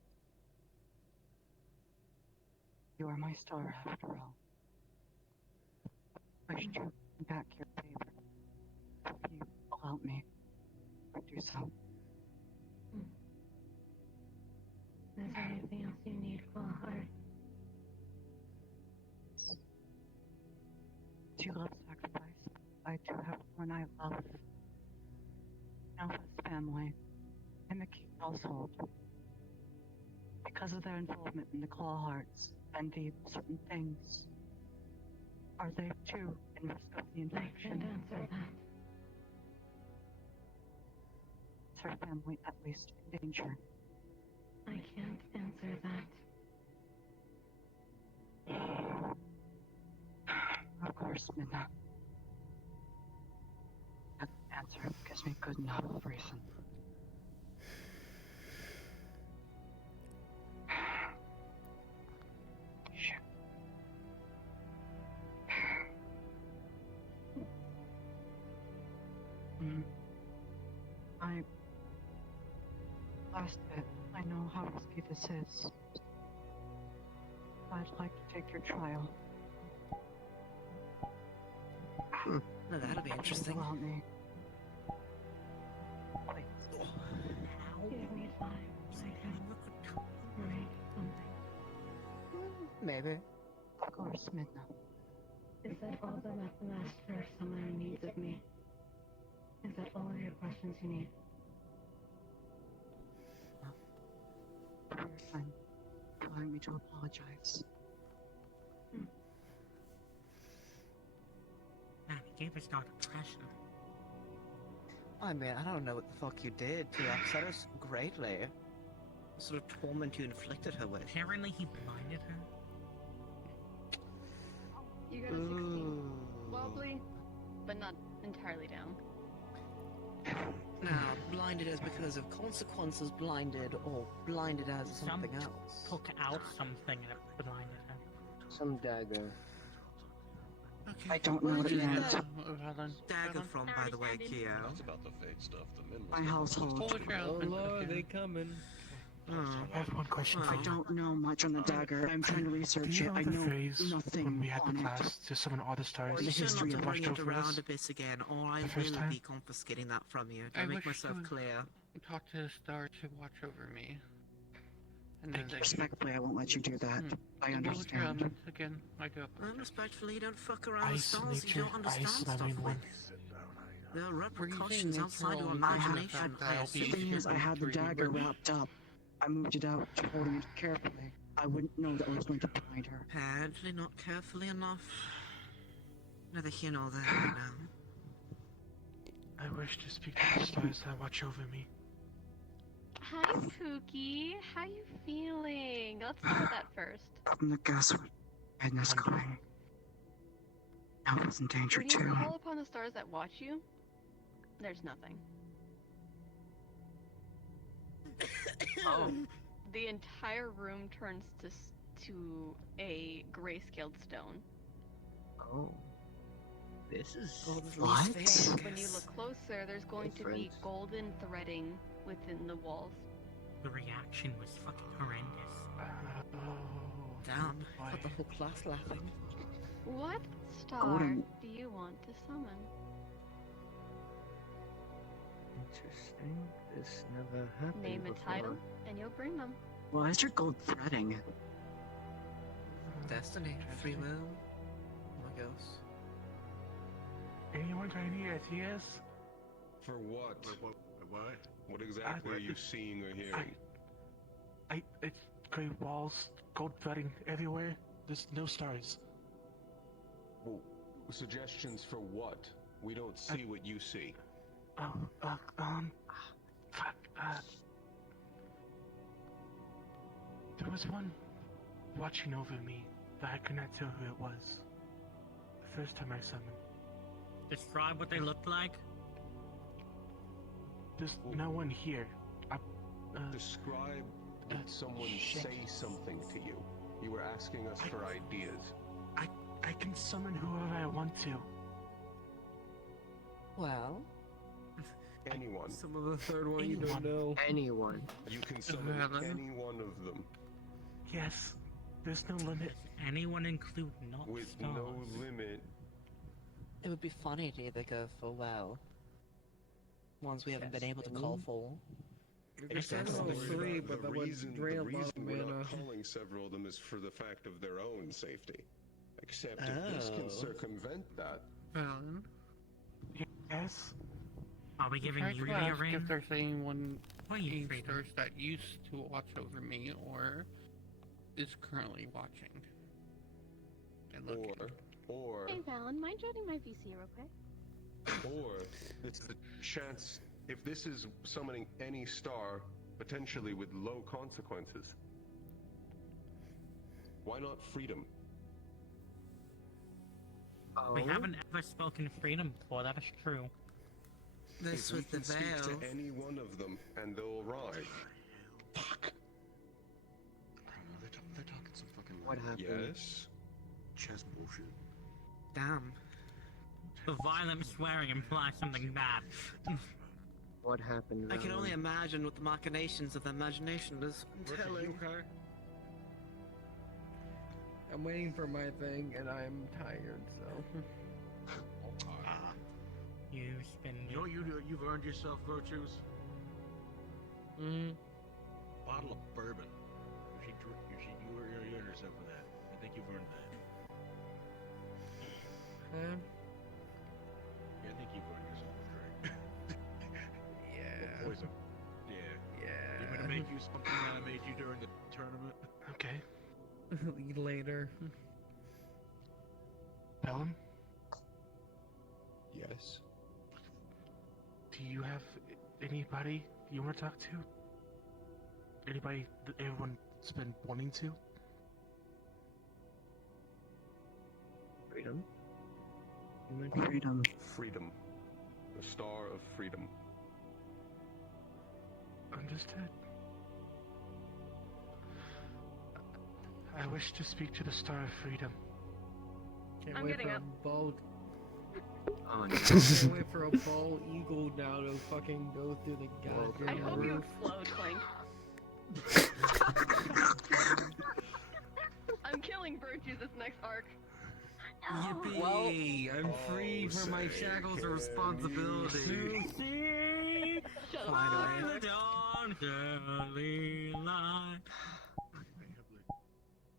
You are my star, after all. I wish to bring back your favor. If you allow me to do so. Is there anything else you need, Heart? Do you love sacrifice? I do have one I love. Alpha's family in the Key household. Because of their involvement in the Claw Hearts and the certain things, are they too in risk of the infection? I can't answer that. Is her family at least in danger? I can't answer that. Of course, Midna. That answer gives me good enough reason. Shit. Last bit, I know how risky this is. I'd like to take your trial. Now that'll be interesting. Allow me. Give me 5 seconds. Write something. Maybe. Of course, Midna. Is that all the Master Summoner needs of me? Is that all of your questions you need? I'm allowing me to apologize. Man, he gave us no depression. I mean, I don't know what the fuck you did to upset us greatly. What sort of torment you inflicted her with? Apparently he blinded her. You got a 16. Wobbly, but not entirely down. Now, blinded as because of consequences blinded, or blinded as something else? Took out something that blinded her. Some dagger. Okay. I don't know what it meant. Dagger from, by the way, Kyo. That's about the fake stuff. The min My household. Oh lord, they coming. I have one question for I you. don't know much on the dagger. I'm trying to Do research you it. know I the know phrase nothing when we had the on class to summon all the stars the history to of bring watched it over around us? abyss again, or I The first will time? be confiscating that from you. Do I I make wish myself to clear? Talk to the star to watch over me. And then they Respectfully, I won't let you do that. I And those understand. elements, again, I do apologize. Respectfully, don't fuck around with Ice, stars you nature, don't understand ice, stuff I mean with. one. There are Were you repercussions saying outside your natural imagination, I I'll be The assume. thing is, I had the 3D dagger version? wrapped up. I moved it out, holding it carefully. I wouldn't know that I was going to blind her. Apparently not carefully enough. Neither here nor there right now. I wish to speak to the stars that watch over me. Hi, Pookie. How you feeling? Let's start with that first. I'm gonna guess what Edna's going. Alpha's in danger When you too. call upon the stars that watch you, there's nothing. The entire room turns to a grayscaled stone. Oh. This is what? And when you look closer, there's going to be golden threading within the walls. The reaction was fucking horrendous. Damn, got the whole class laughing. What star Golden. do you want to summon? Interesting. This never happened Name before. a title, and you'll bring them. Why is your gold threading? Destiny, free will. I guess. Anyone got any ideas? For what? What? What exactly are you seeing or hearing? It's gray walls, gold threading everywhere. There's no stars. Well, suggestions for what? We don't see what you see. There was one watching over me that I could not tell who it was. The first time I summoned. Describe what they looked like. There's no one here. Describe someone say something to you. You were asking us for ideas. I can summon whoever I want to. Well, anyone. Some of the third one you don't know. Anyone. You can summon any one of them. Yes. There's no limit. Anyone include not With stars? no limit. it would be funny to either go for WoW. Ones we haven't been able to call full. That's the three, but that would drain a lot of we're mana. not calling several of them is for the fact of their own safety. Except if this can circumvent that. Yes. Are we giving you to a ask ring? if there's anyone What are you afraid of? gamesters that used to watch over me or is currently watching and looking. Or Hey, Valen, mind joining my VC real quick? or it's the chance if this is summoning any star potentially with low consequences. Why not freedom? We haven't ever spoken freedom before, that is true. This If we with the can speak veil. to any one of them and they'll arrive. Fuck. They're talking some fucking What happened? Yes. chess bullshit. Damn. The violent swearing implies something bad. What happened? I can only Valen? imagine what the machinations of the imagination was telling. I'm waiting for my thing, and I'm tired, so. You spin. You know what you've earned yourself virtues? Bottle of bourbon. You earned yourself for that. I think you've earned that. Yeah, I think you've earned yourself a drink. Yeah. Poison. Yeah. You want me to make you something that I made you during the tournament? Okay. Later. Valen, Yes. do you have anybody you want to talk to? Anybody that everyone's been wanting to? Freedom. Freedom. Freedom. The star of freedom. Understood. I wish to speak to the Star of Freedom. Can't I'm wait getting for up. a bald. Oh no. Can't wait for a bald eagle now to fucking go through the goddamn I hope you roof. explode, Clank. I'm killing virtues this next arc. Yippee! Well, I'm free from my shackles of responsibility. Shut Finally. The dawn, early light.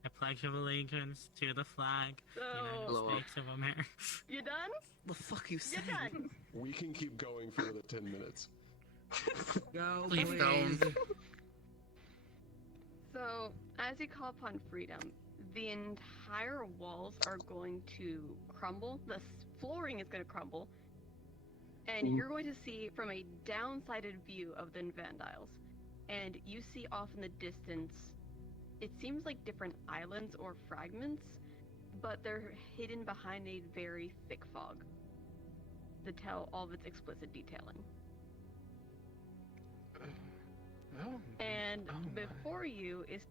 I pledge of allegiance to the flag, So- United States of America. You done? The fuck you You saying? done? We can keep going for another 10 minutes. Go, Please please. don't. So, as you call upon freedom, the entire walls are going to crumble. The flooring is going to crumble. And you're going to see from a downsided view of the Vandiles. And you see off in the distance, it seems like different islands or fragments, but they're hidden behind a very thick fog that tell all of its explicit detailing. And before you is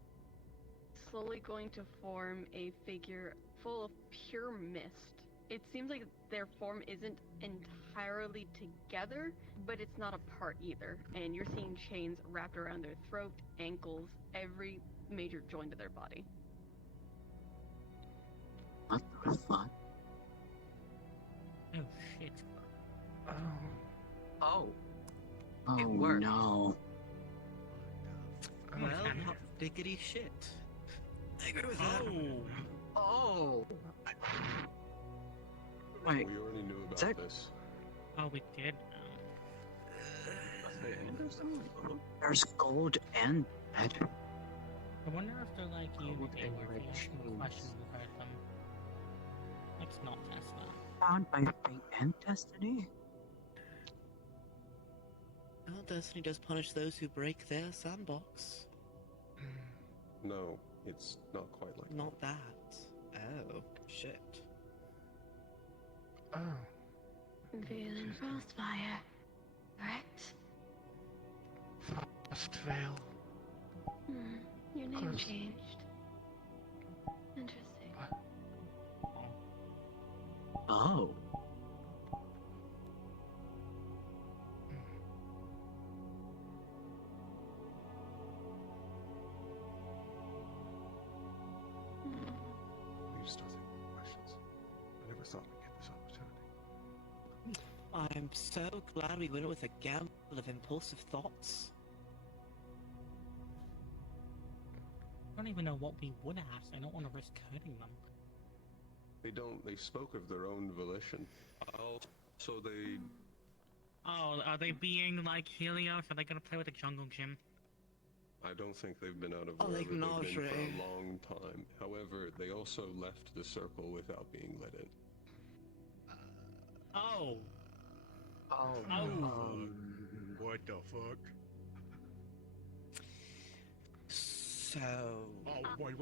slowly going to form a figure full of pure mist. It seems like their form isn't entirely together, but it's not apart either. And you're seeing chains wrapped around their throat, ankles, every major joint of their body. What the fuck? Oh shit. Oh. It worked. No. Well, hot diggity shit. I agree with that. Oh. Wait. We already knew about this. Oh, we did? There's gold and red. I wonder if they're like you, they were asking questions about them. Let's not test that. Found by fate and destiny. Well, destiny does punish those who break their sandbox. No, it's not quite like Not that. Oh, shit. Oh. Valen Frostfire, correct? Frostveil. Your name changed. Interesting. Oh. We just started questions. I never thought we'd get this opportunity. I'm so glad we went with a gamble of impulsive thoughts. I don't even know what we would ask. I don't want to risk hurting them. They spoke of their own volition. Oh, so they... Oh, are they being like Helios? Are they gonna play with the jungle gym? I don't think they've been out of Oh, wherever they've been for Ray. a long time. However, they also left the circle without being let in. Oh. What the fuck? So... Oh, wait.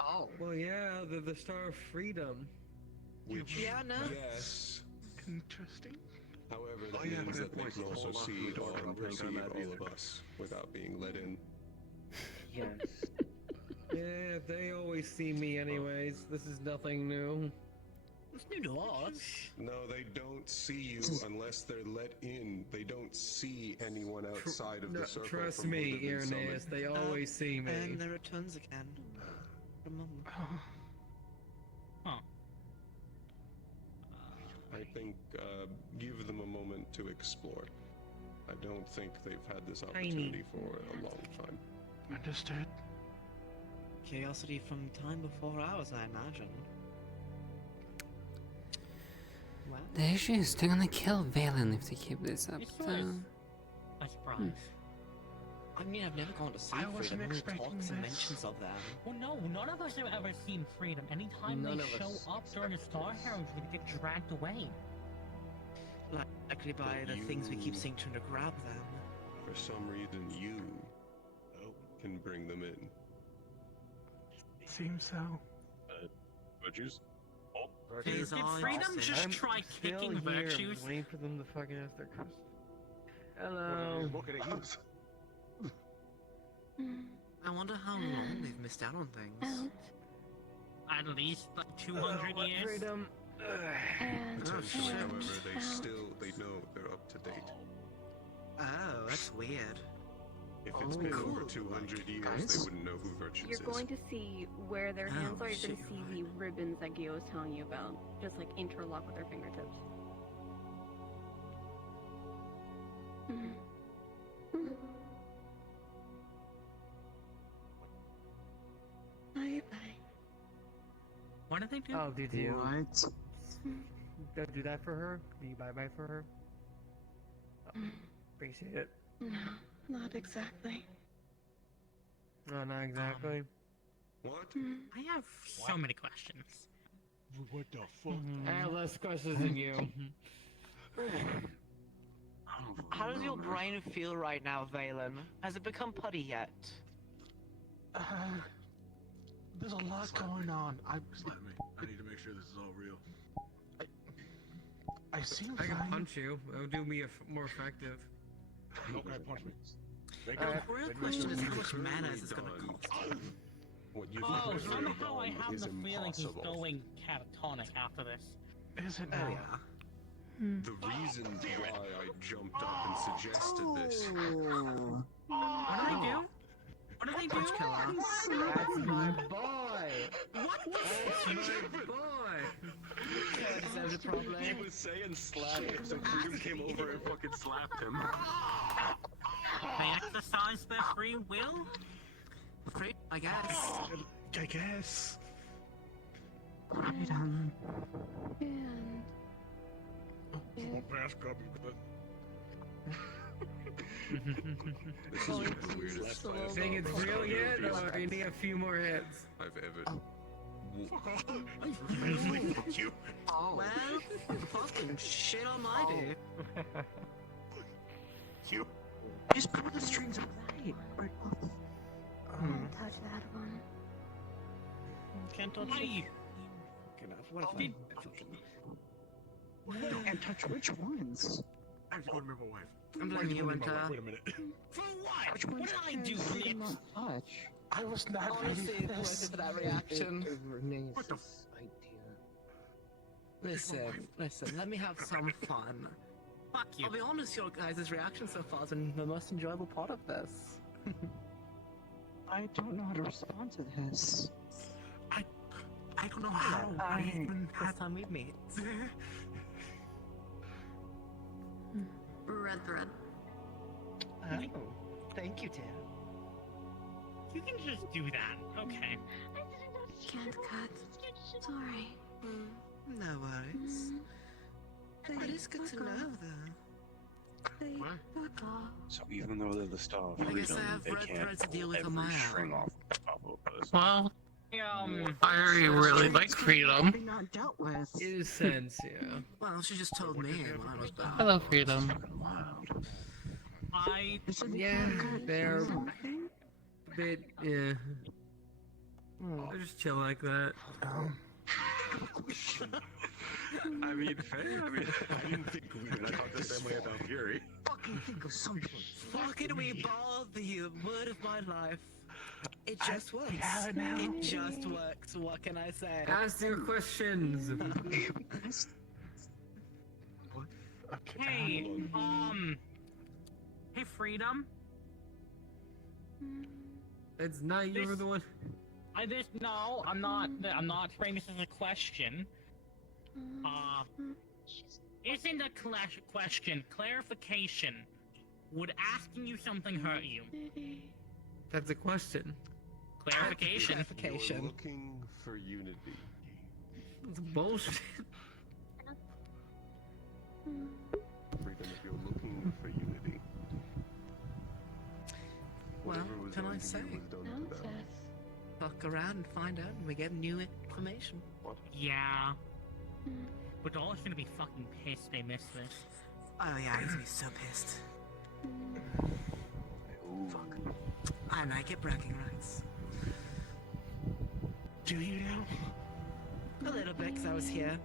Oh. Well, yeah, the Star of Freedom. Which, Yeah, no. yes. Interesting. However, that means that they can also see and perceive all of us without being let in. Yes. Yeah, they always see me anyways. This is nothing new. It's new to us. No, they don't see you unless they're let in. They don't see anyone outside of the circle. Trust from me, who they've been summoned. Irenaeus, they always see me. And there are tons again. Remember. Huh. I think give them a moment to explore. I don't think they've had this opportunity for a long time. Understood. Curiosity from time before ours, I imagine. Well, The issue is they're gonna kill Valen if they keep this up. It's nice. A surprise. I mean, I've never gone to see I wasn't Freedom. Who expecting talks and this. mentions of them? Well, no, none of us have ever seen Freedom. Anytime None they of show us. up during a Star Herald, they get dragged away. Likely by the things we keep seeing trying to grab them. For some reason, you can bring them in. Seems so. Virtues? Did Freedom just try kicking Virtues? Waiting for them to fucking ask their question. Hello. Looking at you. I wonder how long they've missed out on things. At least like 200 years. Freedom. Potentially, however, they know they're up to date. Oh, that's weird. If it's been over 200 years, they wouldn't know who Virtues You're is. going to see where their hands Oh, are. You're going shit, to see the ribbons that Gio was telling you about, just like interlock with their fingertips. Bye. What did they do? Oh, did you? What? Don't do that for her? Do you bye-bye for her? Oh, appreciate it. No, not exactly. No, not exactly. What? I have so many questions. What the fuck? I have less questions than you. How does your brain feel right now, Valen? Has it become putty yet? There's a lot going on. Slap me. I need to make sure this is all real. I seem I can fine. punch you. It'll do me more effective. Okay, punch me. The real question is how much mana is this gonna cost? What you Oh, somehow I done have is the feeling he's impossible. going catatonic after this. Is it Oh now? yeah. The reason why I jumped up and suggested this. What do they do? What do they do? That's my boy! What? That's my boy! Is that a problem? He was saying slap him, so Freedom came over and fucking slapped him. They exercise their free will? Free, I guess. I guess. Freedom. Mask up, This is one of the weirdest fights Think it's real yet, or you need a few more hits? I've ever. Fuck you. Oh. Well, fucking shit almighty. You. Just pull the strings away. Or touch that one. Can't touch it. What if And touch which ones? I have to go to my wife. I'm blaming you, Winter. Wait a minute. For what? Which What ones did I do, can Nick? not touch? I was not Honestly, ready it for was this. for that reaction. Renee's What the idea. Listen, let me have some fun. Fuck you. I'll be honest, your guys' reaction so far has been the most enjoyable part of this. I don't know how to respond to this. I don't know how. First time we meet. Red thread. Oh, thank you, Tim. You can just do that. Okay. Can't cut. Sorry. No worries. It is good to know, though. So even though they're the Star of I guess Freedom, I have they red can't threads to pull deal with on every my string own. off the top of a person. Well, I really like freedom. They're not dealt with. In a sense, yeah. Well, she just told me when I was back. I love freedom. Yeah, they're a bit, yeah. They're just chill like that. I mean, fair. I mean, I didn't think we would talk the same way about Fury. Fucking think of something. Fucking we ball the word of my life. It just works. It just works. What can I say? Ask your questions. Hey, hey, Freedom. It's not you were the one. No, I'm not framing this as a question. Isn't a question clarification? Would asking you something hurt you? That's a question. Clarification. You're looking for unity. It's bullshit. Freedom, if you're looking for unity. Well, whatever was can I done to say? you was done to them. Fuck around and find out, and we get new information. What? Yeah. But Dollar's gonna be fucking pissed they missed this. Oh yeah, he's gonna be so pissed. Fuck. And I get bragging rights. Do you now? A little bit, 'cause I was here.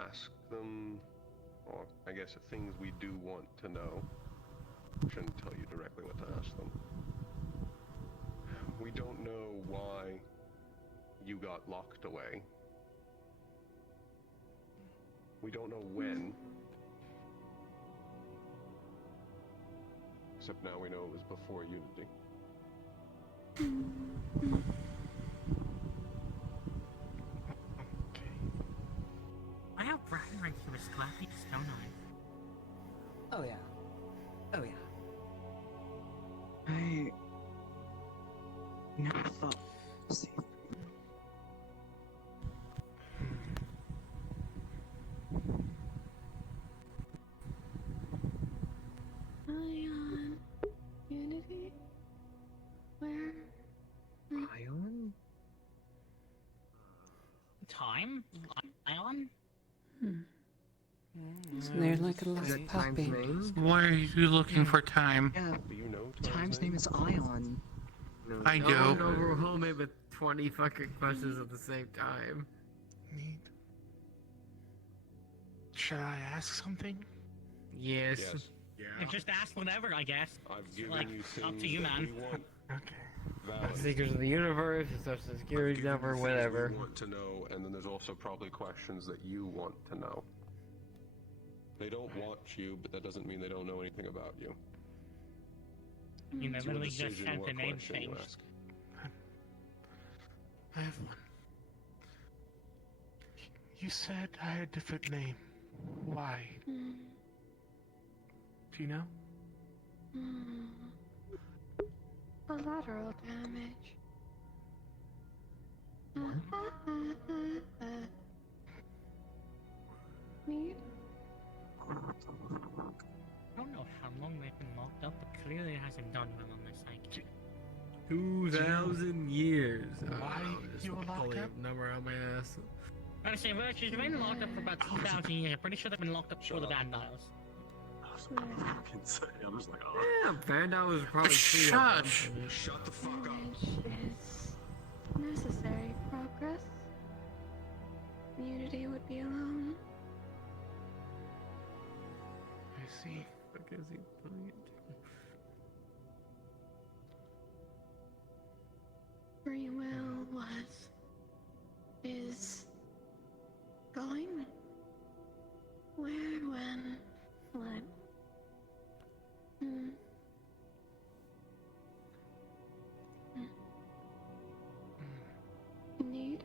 Ask them, or I guess things we do want to know. Shouldn't tell you directly what to ask them. We don't know why you got locked away. We don't know when. Except now we know it was before Unity. I have bragging rights for this clappy stone knife. Oh yeah. Oh yeah. I never thought safe. Ion. Unity? Where? Ion? Time? Ion? So they're like a lost puppy. Why are you looking for time? Yeah. Do you know Time's name is Ion. I do. Don't overwhelm me with 20 fucking questions at the same time. Should I ask something? Yes. And just ask whatever, I guess. I've given Like, you up things to you, that man. we want. The secrets of the universe, the social security number, whatever. We want to know, and then there's also probably questions that you want to know. They don't want you, but that doesn't mean they don't know anything about you. You know, It's your literally just decision had what the name question you changed. ask. I have one. You said I had a different name. Why? Do you know? Collateral damage. Need? I don't know how long they've been locked up, but clearly it hasn't done well on their psyche. 2,000 years. Why Just you were locked pulling up? a number out my ass. Honestly, well, she's been locked up for about 2,000 years. I'm pretty sure they've been locked up before the Vandiles. I'm just like, oh. Yeah, Vandal was probably Shush! Shut the fuck up. Necessary progress. Unity would be alone. I see. Okay, is he putting it? Free will was, is, going. Where, when, what? Need?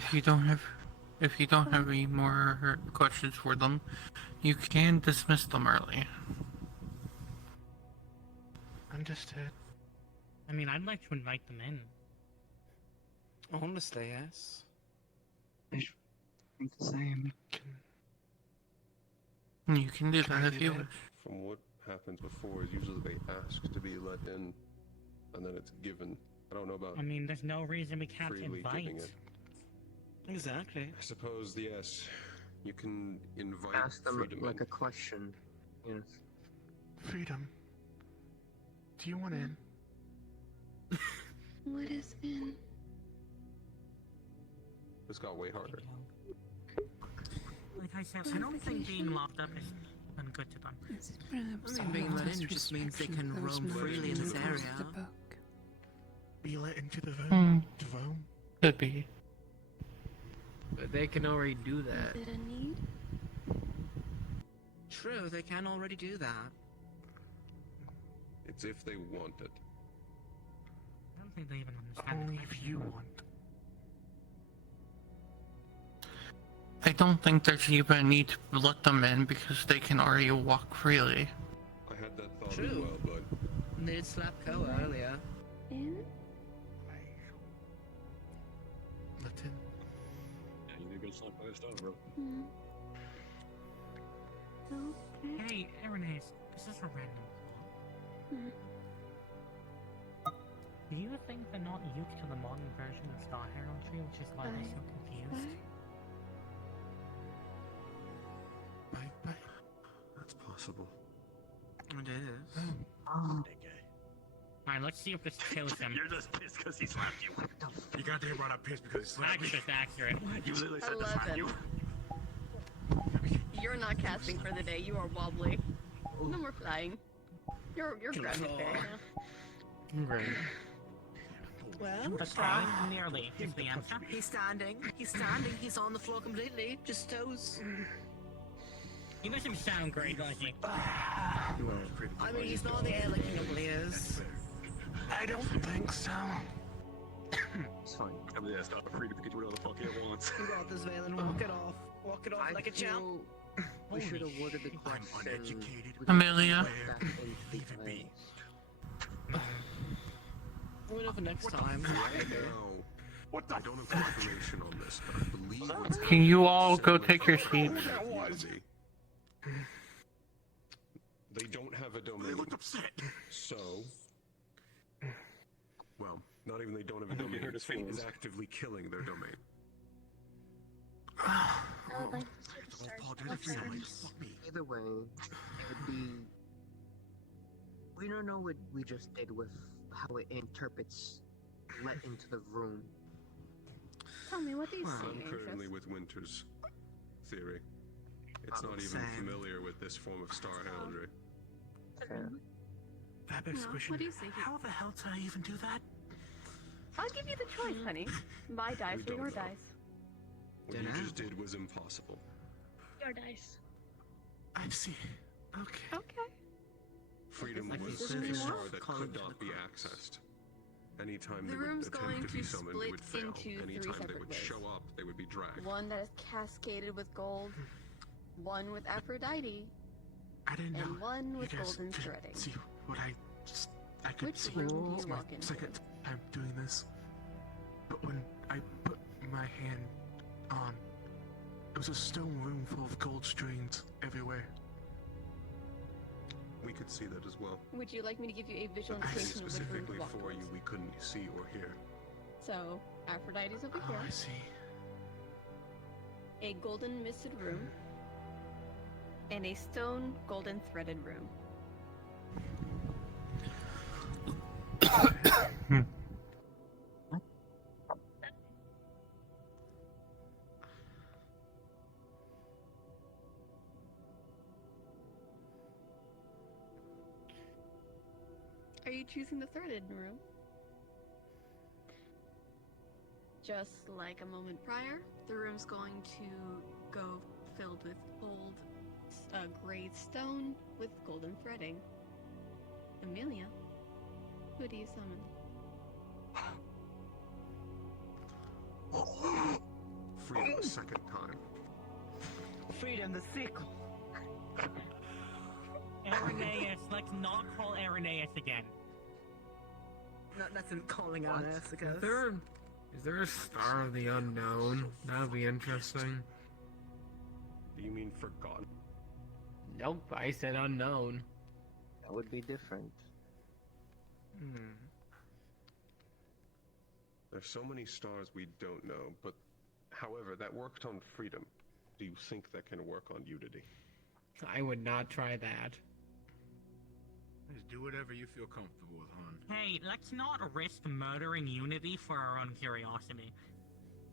If you don't have any more questions for them, you can dismiss them early. Understood. I mean, I'd like to invite them in. Honestly, yes. I think the same. You can do that if you wish. From what happens before is usually they ask to be let in, and then it's given. I don't know about. I mean, there's no reason we can't freely invite. giving it. Exactly. I suppose, yes, you can invite Ask them freedom like in. a question. Yes. Freedom. Do you want in? What is in? This got way harder. Like I said, I don't think being locked up has been good to them. I mean, being let in just means they can roam freely in this area. Be let into the Hmm. room. The room. Could be. But they can already do that. Is it a need? True, they can already do that. It's if they want it. I don't think they even understand. Only if you want. I don't think there's even a need to let them in because they can already walk freely. I had that thought as True. well, but They did slap Koa earlier. In? Let in. Yeah, you did good slap by your stuff, bro. Okay. Hey, Erinese, this is a random thought. Do you think they're not used to the modern version of Star Heraldry, which is why they're so confused? that's possible. It is. Alright, let's see if this kills him. You're just pissed because he slapped you. You got to brought up pissed because he slapped That's you. just accurate. You literally said to slap 11. you. You're not casting for the day. You are wobbly. No more flying. You're grounded there now. Great. Well, Okay, nearly is the answer. he's standing. He's standing. He's on the floor completely. Just toes. He doesn't sound great, does he? I mean, he's not in the air like he normally is. I don't think so. It's fine. I mean, yeah, stop free to get whatever the fuck he wants. You got this, Valen. Walk it off. Walk it off like a champ. We should have worded the question. uneducated. Amelia. Back into the isles. We'll know for next time. Right now, What the? I don't have information on this, but I believe what's Can you happening all is go settlement take your of seats? community. They don't have a domain. They looked upset. So, Well, not even they don't have a think you domain. heard his Fate is feelings. actively killing their domain. I would like to see the stars. Either way, it would be. We don't know what we just did with how it interprets let into the room. Tell me, what do you see, I'm currently Anxious? with Winter's theory. It's not even Same. familiar with this form of star heraldry. That begs the No, question, what do you see? how the hell did I even do that? I'll give you the choice, honey. My dice We or your don't know. dice. What you just did was impossible. Your dice. I see. Okay. Okay. Freedom Like was this a is star enough. that could not be accessed. Anytime The they would room's attempt going to be to summoned, split they would fail. into three Anytime they separate would ways. show up, they would be dragged. One that is cascaded with gold, one with Aphrodite, I didn't know. and one with you guys golden could threading. see what I could Which see. room do It's you my walk into? second time doing this. But when I put my hand on, it was a stone room full of gold strings everywhere. We could see that as well. Would you like me to give you a visual But indication of which room to specifically walk for towards? you, we couldn't see or hear. So, Aphrodite's over here. I see. A golden misted room. And a stone golden threaded room. Are you choosing the threaded room? Just like a moment prior, the room's going to go filled with old gray stone with golden threading. Amelia, who do you summon? Freedom a second time. Freedom, the sickle. Irenaeus, let's not call Irenaeus again. Not nothing calling on us, I guess. Is there a star of the unknown? That would be interesting. Do you mean forgotten? Nope, I said unknown. That would be different. There's so many stars we don't know, but however, that worked on freedom. Do you think that can work on Unity? I would not try that. Just do whatever you feel comfortable with, hon. Hey, let's not risk murdering Unity for our own curiosity.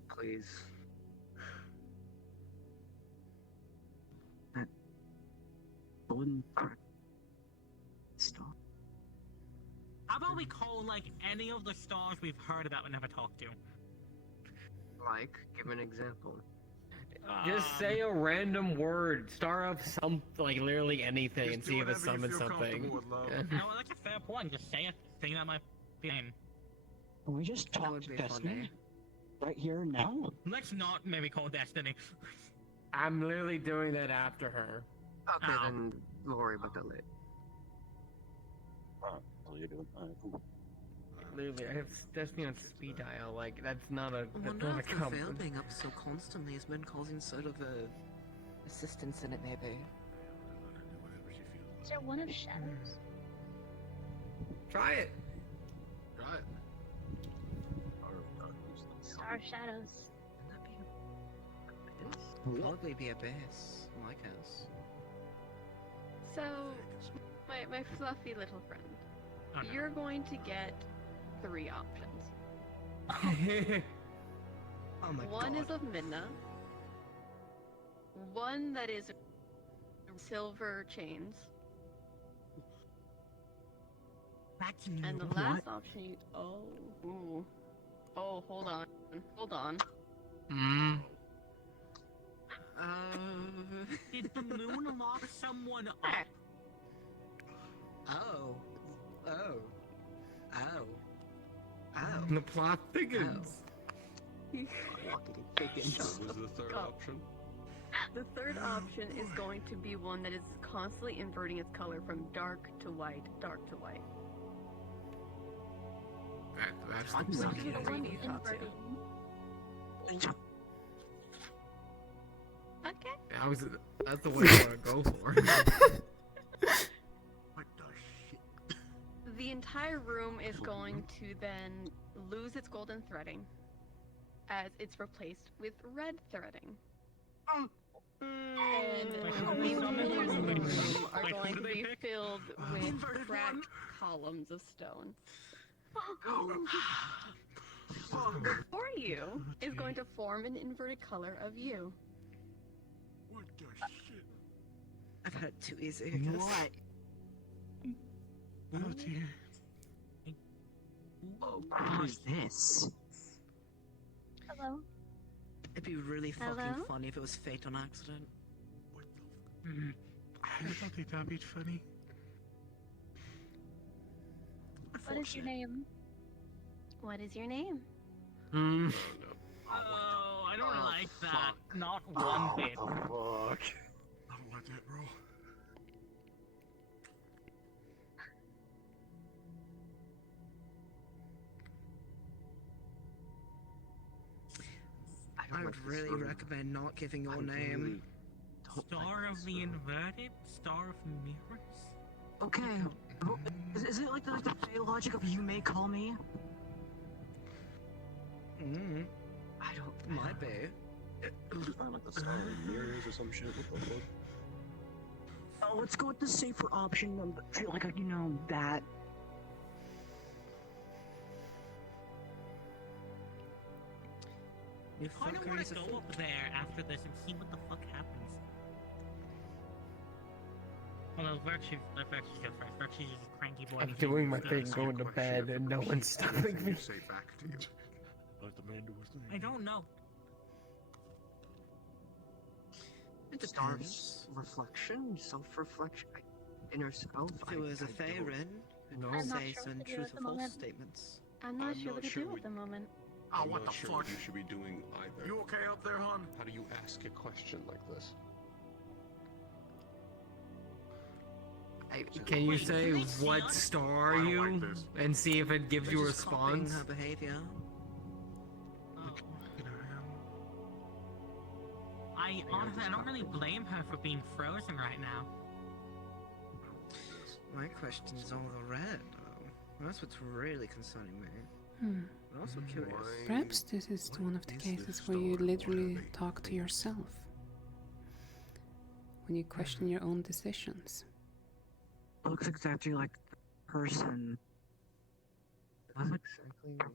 Please. That golden star. How about we call, like, any of the stars we've heard about but never talked to? Like, give an example. Just say a random word, star of some, like literally anything, and see if it summons something. No, that's a fair point. Just say a thing that might be in. Can we just talk to Destiny? Right here now? Let's not maybe call Destiny. I'm literally doing that after her. Okay, then we'll worry about that later. Oh, you're doing cool. Literally, I have Destiny on speed dial. Like that's not a. I That's wonder not a if the veil compliment. being up so constantly has been causing sort of a assistance in it, maybe. Is there one of shadows? Try it. Try it. Star of shadows. Probably be a base, in my case. So, my fluffy little friend, Oh, no. you're going to get 3 options. Oh my One god. is of Midna. One that is silver chains. And the last option you... Oh. Ooh. Oh, hold on. Hold on. Did the moon lock someone up? Oh. Oh. Oh. Oh. The plot thickens. What was the third option? The third option is going to be one that is constantly inverting its color from dark to white, dark to white. That's Which the is the one you talk to? Okay. That's the one I want to go for. The The entire room is going to then lose its golden threading as it's replaced with red threading. And the pillars of the room are going to be filled with cracked columns of stone. Before you is going to form an inverted color of you. What the shit? I've had it too easy. I guess. What? Oh dear. What is this? Hello? It'd be really fucking Hello? funny if it was fate on accident. I don't think that'd be funny. What is your name? What is your name? Oh, I don't like that. Not one bit. I don't like that, bro. I would really recommend not giving your name. Star of the inverted? Star of mirrors? Okay. Is it like the fail logic of you may call me? I don't. Might be. Like the star of mirrors or some shit. What the fuck? Oh, let's go with the safer option. I feel like you know that. I don't want to go up there after this and see what the fuck happens. Oh no, Virtue goes first. Virtue's just a cranky boy. I'm doing my thing, going to bed, and no one's stopping me. Safe active. Let the man do his thing. I don't know. It depends. Reflection, self-reflection, inner self. If it was a Faerun, No. who'd I'm not say sure some what to do truth at the or false moment. statements. I'm not I'm sure not what to sure do we- at the moment. Oh, I'm what not the sure fuck? what you should be doing either. You okay up there, hon? How do you ask a question like this? Can you say what star are you and see if it gives you a Just copying response? her behavior. I honestly, I don't really blame her for being frozen right now. My question is all the red, though. That's what's really concerning me. Hmm. I'm also curious. Perhaps this is one of the cases where you literally talk to yourself. When you question your own decisions. Looks exactly like the person. Does it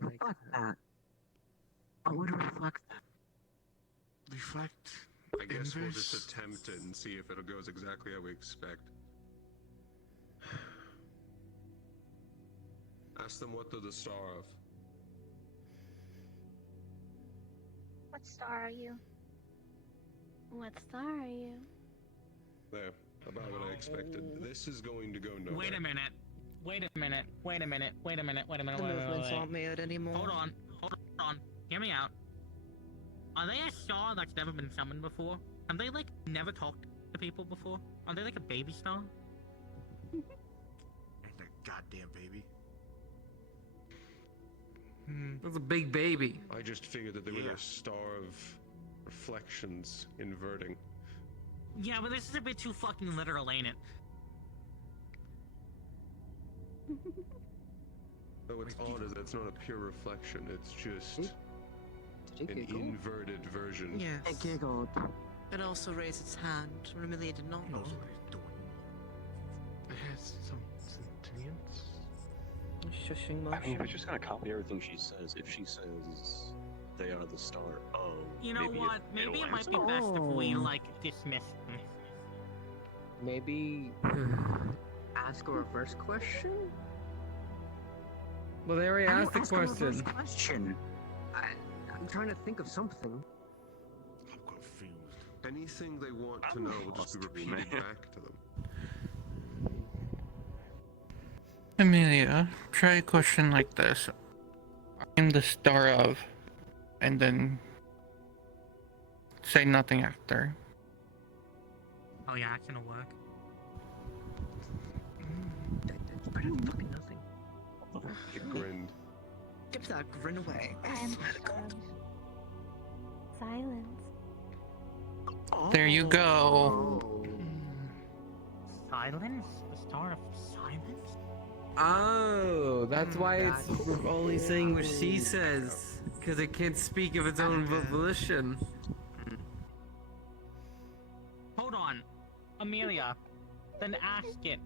reflect that? What would reflect that? Reflect. I guess we'll Inverse. just attempt it and see if it goes exactly how we expect. Ask them what they're the star of. What star are you? What star are you? There, about what I expected. This is going to go nowhere. Wait a minute. Wait a minute. Wait a minute. Wait a minute. Wait a minute. The Wait, movements wait. aren't made anymore. Hold on. Hold on. Hear me out. Are they a star that's never been summoned before? Have they, like, never talked to people before? Are they like a baby star? Ain't that goddamn baby. That's a big baby. I just figured that they were a star of reflections inverting. Yeah, but this is a bit too fucking literal, ain't it? But what's odd is that it's not a pure reflection, it's just an inverted version. Yes. It giggled. It also raised its hand. Remilia did not know. It has some sentience. Shushing I mean, motion. we're just gonna copy everything she says. If she says they are the star of, You know maybe what? it'll Maybe it might be answer. best if we, like, dismiss them. Maybe ask a reverse question? Well, they already How do you asked the ask a reverse question. question? I'm trying to think of something. I'm confused. Anything they want to know will just be repeated back to them. Amelia, try a question like this. I'm the star of, and then say nothing after. Oh yeah, that's gonna work. That's better than fucking nothing. She grinned. Get that grin away. I swear to God. Silence. There you go. Silence? The star of silence? Oh, that's why it's only saying what she says. Because it can't speak of its own volition. Hold on. Amelia, then ask it.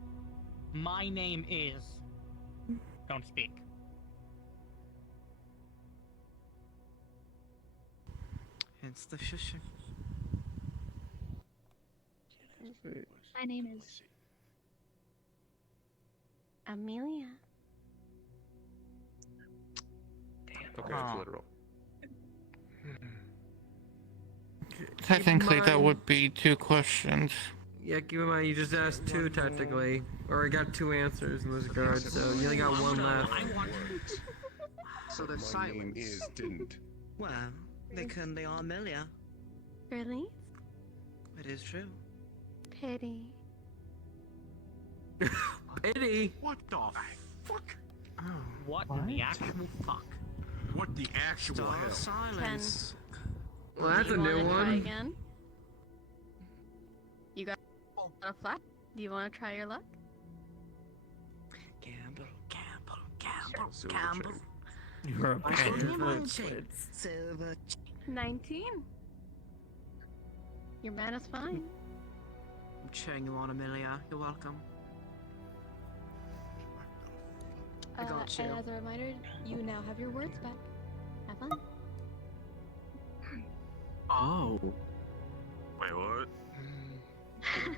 My name is... Don't speak. Hence the shushing. My name is Amelia. Okay, it's literal. Technically, that would be 2 questions. Yeah, keep in mind you just asked 2 technically. Or I got 2 answers in this regard, so you only got 1 left. So the name is didn't. Well, they currently are Amelia. Really? It is true. Pity. Pity? What the fuck? What the actual fuck? What the actual Star hell? silence. Well, that's Do a you new wanna try one. again? You got a flat? Do you want to try your luck? Gamble, gamble, Silver gamble. You're a bad Silver. 19. Your man is fine. I'm cheering you on, Amelia. You're welcome. I got you. And as a reminder, you now have your words back. Have fun. Oh. Wait, what?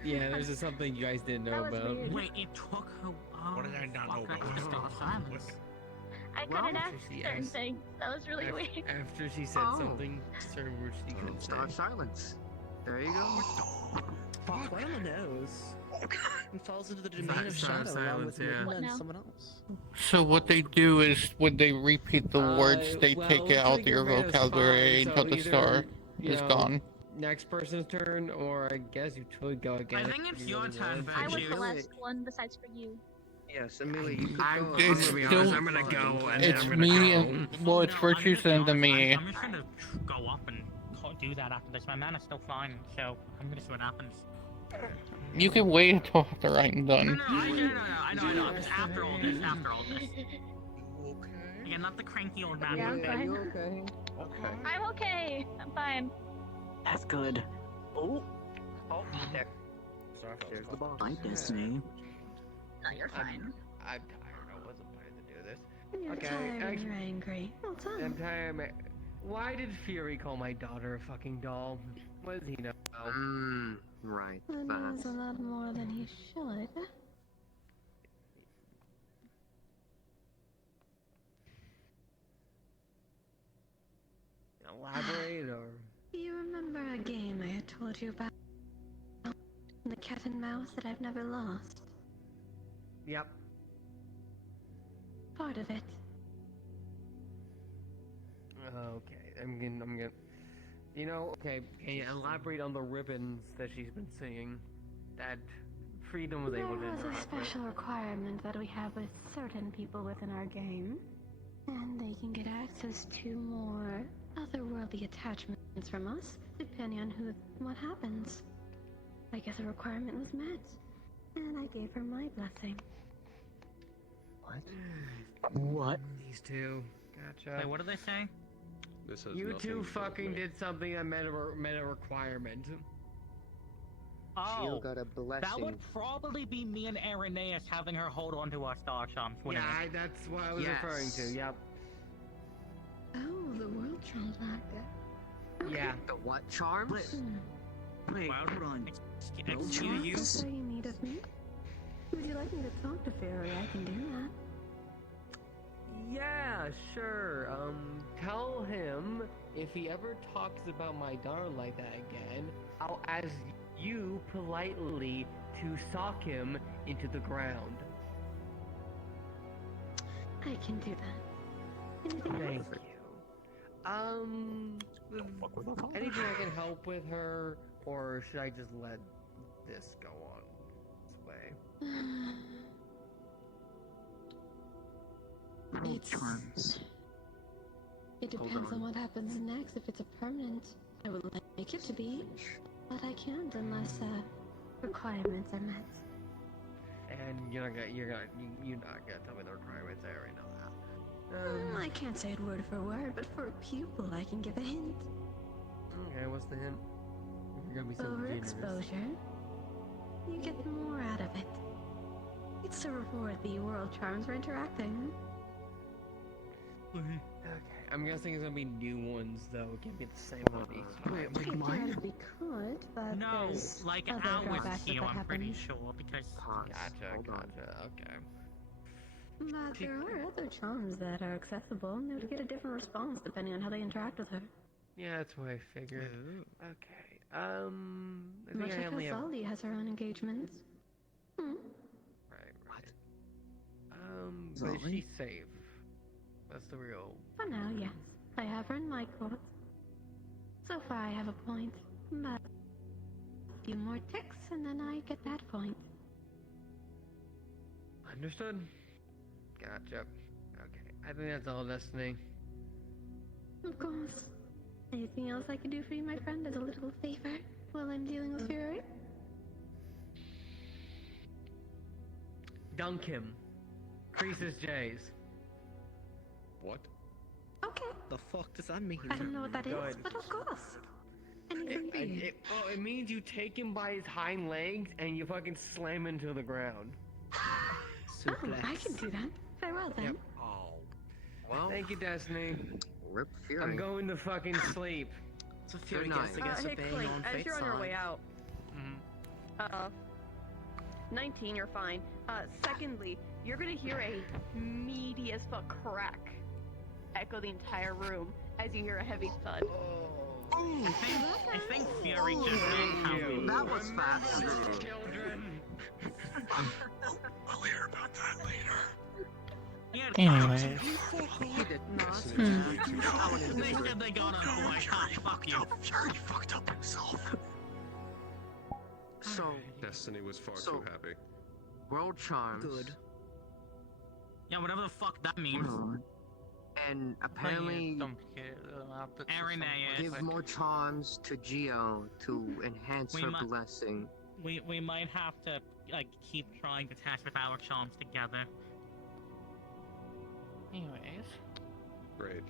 Yeah, there's just something you guys didn't know about. Wait, it took her. What did I not know about? Star silence. I couldn't ask she certain asked- things. That was really weird. After she said something, certain words she couldn't say. Star silence. There you go. Fuck, right on the nose. It falls into the domain of Star shadow along silence, with yeah. Midna and now? someone else. So what they do is, when they repeat the words, they well, take it out of until your your man is vocabulary fine, until so the either, star you is know, gone. Next person's turn, or I guess you could go again. I think it's your turn, I was Virgil. the last one besides for you. Yes, Amelia, you could I'm go. It's gonna be still- honest, I'm gonna go, and then It's I'm gonna me go. and, well, it's Virtue's and then me. I'm just gonna go up and do that after this. My man is still fine, so I'm gonna see what happens. You can wait until after I'm done. I know. It's after all this. Again, not the cranky old man. Yeah, I'm fine. You okay? Okay. I'm okay. I'm fine. That's good. Oh. Oh, there. There's the boss. My destiny. No, you're fine. I'm tired. I wasn't planning to do this. You're Okay, tired and actually- you're angry. Well done. I'm tired. Why did Fury call my daughter a fucking doll? What does he know? Right. That knows a lot more than he should. Elaborate, or... You remember a game I had told you about? The cat and mouse that I've never lost? Yep. Part of it. Okay, I'm gonna... You know, okay, can you elaborate on the ribbons that she's been seeing? That Freedom was able to There was a interact with? special requirement that we have with certain people within our game. And they can get access to more otherworldly attachments from us, depending on what happens. I guess a requirement was met. And I gave her my blessing. What? These two. Gotcha. Wait, what did they say? This has You nothing to two do with fucking me. did something that met a requirement. Oh, got a blessing. that would probably be me and Irenaeus having her hold on to our star charms, wouldn't Yeah, it? that's what I was referring to, yep. Oh, the world charm like Yeah. The what charms? Wait, run. Excuse you? That's what you need of me? Would you like me to talk to Fairy? I can do that. Yeah, sure. Tell him if he ever talks about my daughter like that again, I'll ask you politely to sock him into the ground. I can do that. Anything Thank else? you. Anything I can help with her, or should I just let this go on its way? Charms. It depends on what happens next. If it's a permanent, I would like it to be, but I can't unless requirements are met. and you're not gonna tell me the requirements. I already know that. I can't say it word for word, but for a pupil, I can give a hint. Okay, what's the hint? If you're gonna be so generous. Overexposure. You get more out of it. It's to reward the world charms for interacting. Okay, I'm guessing it's gonna be new ones though. It can't be the same one each time. It theoretically could, but No, there's like other hours drawbacks here, if that I'm pretty happens. sure, because... Gotcha, okay. But there are other charms that are accessible, and they would get a different response depending on how they interact with her. Yeah, that's what I figured. Okay, I Much think I like only how have... Zaldi has her own engagements. Right. But is she safe? That's the real... For now, yes. I have her in my court. So far, I have a point, but a few more ticks, and then I get that point. Understood. Gotcha. Okay, I think that's all, Destiny. Of course. Anything else I can do for you, my friend, as a little favor while I'm dealing with Fury? Dunk him. Creases J's. What? Okay. The fuck does that mean? I don't know what that is, Good. but of course. Anything big. It means you take him by his hind legs and you fucking slam him to the ground. Oh, I can do that. Very well then. Oh. Well, thank you, Destiny. Rip Fury. I'm going to fucking sleep. So Fury gets to Hey, obeying Clink, on as fate's you're on your side. way out, 19, you're fine. Secondly, you're gonna hear a meaty as fuck crack echo the entire room as you hear a heavy thud. I think Fury just did something. That was fast. I'll hear about that later. Anyways. He did not. They said they got a boy. Fuck you. Fury fucked up himself. So, Destiny was far too happy. world charms. Good. Yeah, whatever the fuck that means. And apparently give more charms to Geo to enhance her blessing. We might have to like keep trying to test with our charms together. Anyways. Great.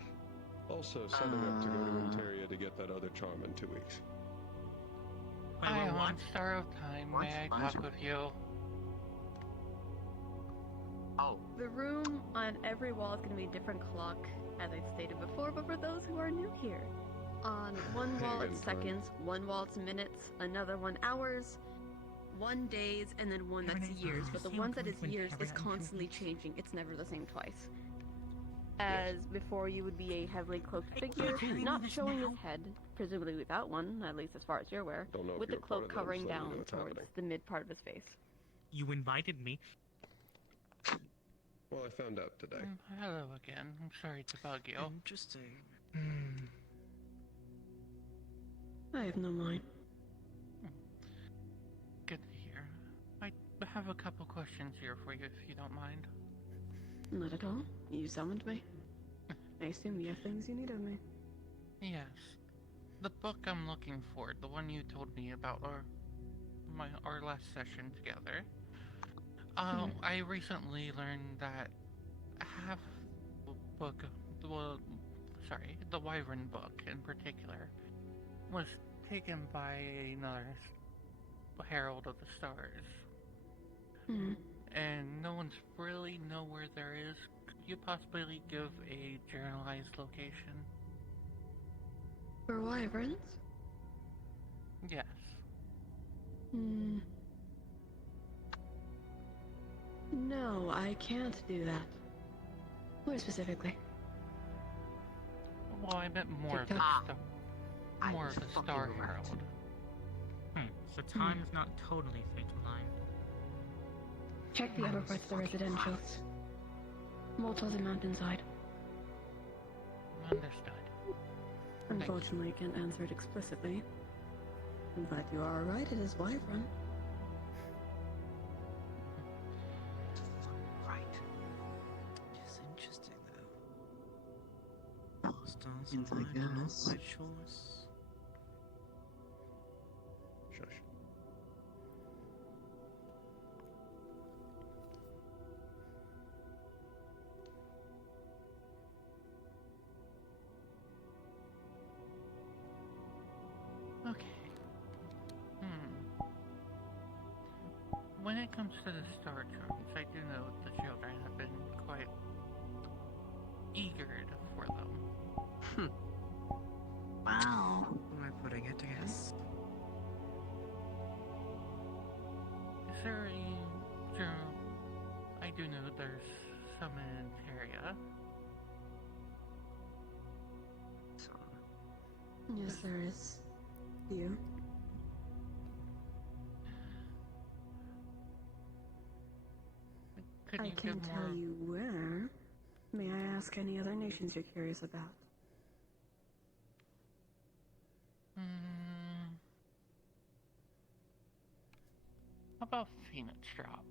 Also, setting up to go to Interia to get that other charm in 2 weeks. Hi, on Star of Time. May I talk with you? The room on every wall is going to be a different clock, as I've stated before, but for those who are new here, on one wall it's seconds, one wall it's minutes, another one hours, one days, and then one that's years. But the one that is years is constantly changing. It's never the same twice. As before, you would be a heavily cloaked figure, not showing his head, presumably without one, at least as far as you're aware, with the cloak covering down towards the mid part of his face. You invited me. Well, I found out today. Hello again. I'm sorry to bug you. Interesting. I have no mind. Good to hear. I have a couple questions here for you, if you don't mind. Not at all. You summoned me. I assume you have things you need of me. Yes. The book I'm looking for, the one you told me about our last session together. I recently learned that half book, the Wyvern book in particular, was taken by another Herald of the Stars. And no one's really know where there is. Could you possibly give a generalized location? For wyverns? Yes. No, I can't do that. Where specifically? Well, I meant more of the Star Herald. So time's not totally fate aligned. Check the other parts of the residentials. Moltos and mountainside. Understood. Unfortunately, I can't answer it explicitly. But you are right, it is wyvern. It's interesting though. Stars and light are not my choice. Shush. when it comes to the star charms, I do know the children have been quite eager for them. Wow. Am I putting it together? Is there I do know there's some in Ontario. Yes, there is. You? Could I you can't give tell more? you where. May I ask any other nations you're curious about? How about Phoenix Drop?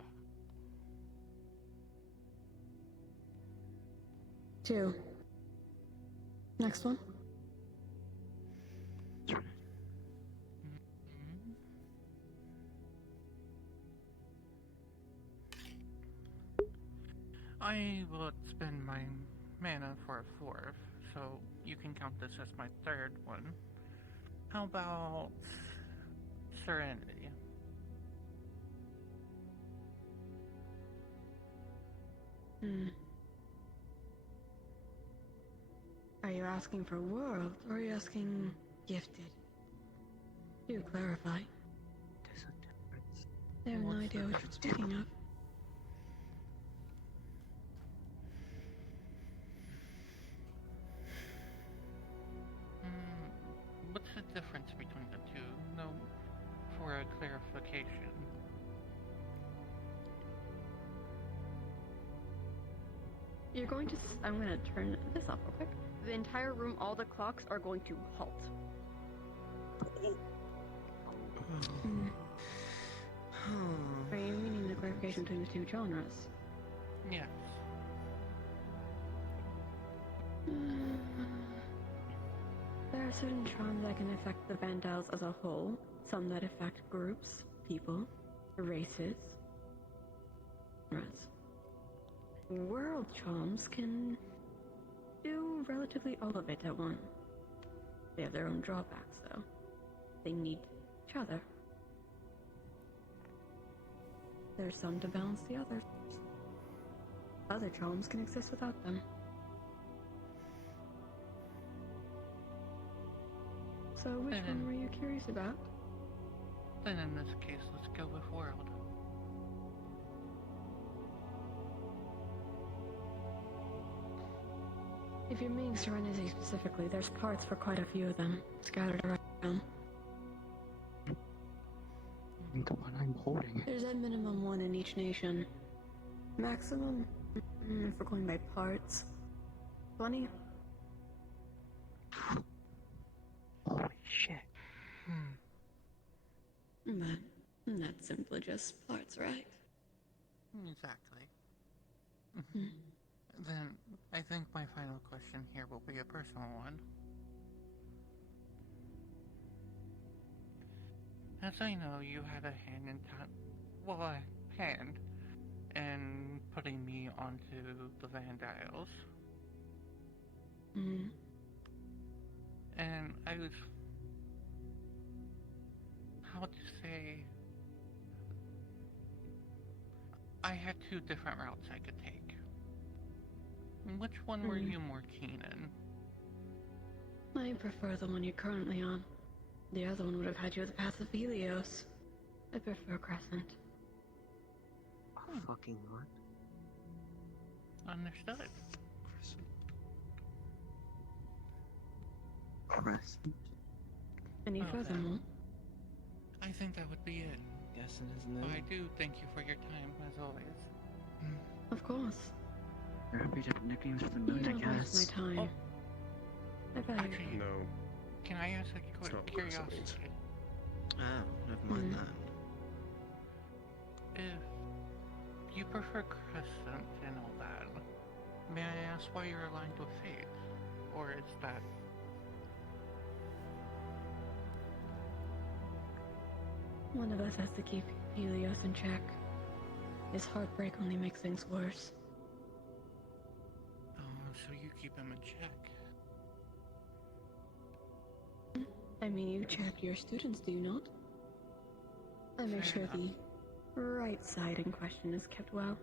2. Next one. I will spend my mana for a 4th, so you can count this as my 3rd one. How about Serenity? Are you asking for world, or are you asking gifted? Do clarify. There's a difference. I have no What's idea the what you're difference speaking of. What's the difference between the two? No, for a clarification. You're going to. I'm going to turn this off real quick. The entire room, all the clocks are going to halt. Are you meaning the clarification between the two genres? Yes. There are certain charms that can affect the Vandals as a whole, some that affect groups, people, races, genres. World charms can do relatively all of it at once. They have their own drawbacks, though. They need each other. There's some to balance the others. Other charms can exist without them. So which one were you curious about? Then in this case, let's go with World. If you're meaning Serenity specifically, there's parts for quite a few of them, scattered around. The one I'm holding. There's at minimum 1 in each nation. Maximum, if we're going by parts, 20. Holy shit. But that's simply just parts, right? Exactly. Then I think my final question here will be a personal one. As I know, you had a hand in in putting me onto the Vandals. And I was, how to say, I had 2 different routes I could take. Which one were you more keen in? I prefer the one you're currently on. The other one would have had you at the path of Helios. I prefer Crescent. Fucking what? Understood. Crescent? Any furthermore? I think that would be it. Guessing, isn't it? I do thank you for your time, as always. Of course. We're happy to have nicknames for the You moon, I don't waste guess. my time. I value Actually, No. Can I ask a quick not what Crescent means. curiosity? Oh, never mind that. If you prefer Crescent and all that, may I ask why you're aligned with Fate? Or is that... One of us has to keep Helios in check. His heartbreak only makes things worse. Oh, so you keep him in check. I mean, you check your students, do you not? I make Fair sure enough. the right side in question is kept well.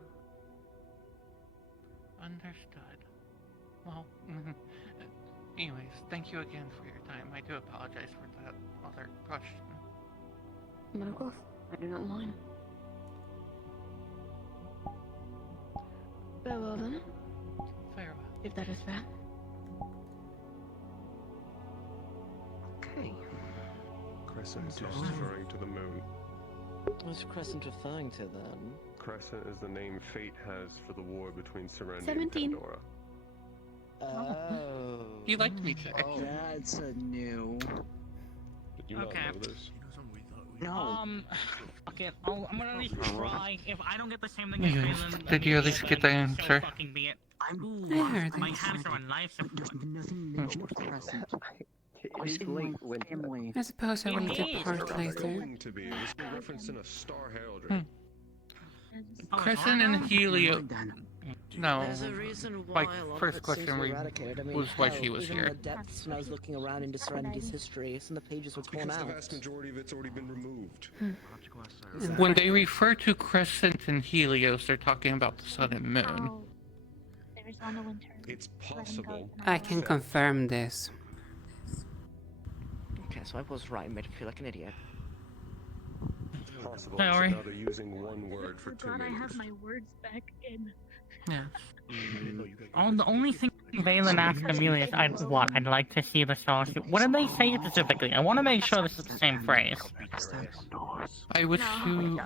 Understood. Well, anyways, thank you again for your time. I do apologize for that other question. But of course, I do not mind. Farewell then. Farewell. If that is fair. Okay. Crescent is referring to the moon. What's Crescent referring to then? Crescent is the name fate has for the war between Serenity 17. and Pandora. Oh. You liked me today. Oh, that's a new. Did you not know this? No. Fuck it. I'm gonna at least try. If I don't get the same thing as Anyways, Phelan, did you at least get the answer? So fucking be it. I My hands are on life support. There's nothing mentioned of Crescent. It's late when family. I suppose I will depart later. Going to be. This is referenced in a star heraldry. Crescent and Helio. No. There's a reason Like, why a lot first of it question seems we, eradicated. I mean, was why hell, she was even here. in the depths, when I was looking around into Serenity's history, some of the pages were torn Because the out. vast majority of it's already been removed. When they refer to Crescent and Helios, they're talking about the sun and moon. Oh, there's on the winter. It's possible. I can confirm this. Okay, so I was right and made me feel like an idiot. It's possible. Sorry. So now they're using one word for two Glad I have meanings. my words back in. Yeah. The only thing Valen asked Amelia is, I'd like to see the starship. What did they say specifically? I want to make sure this is the same phrase. I wish to.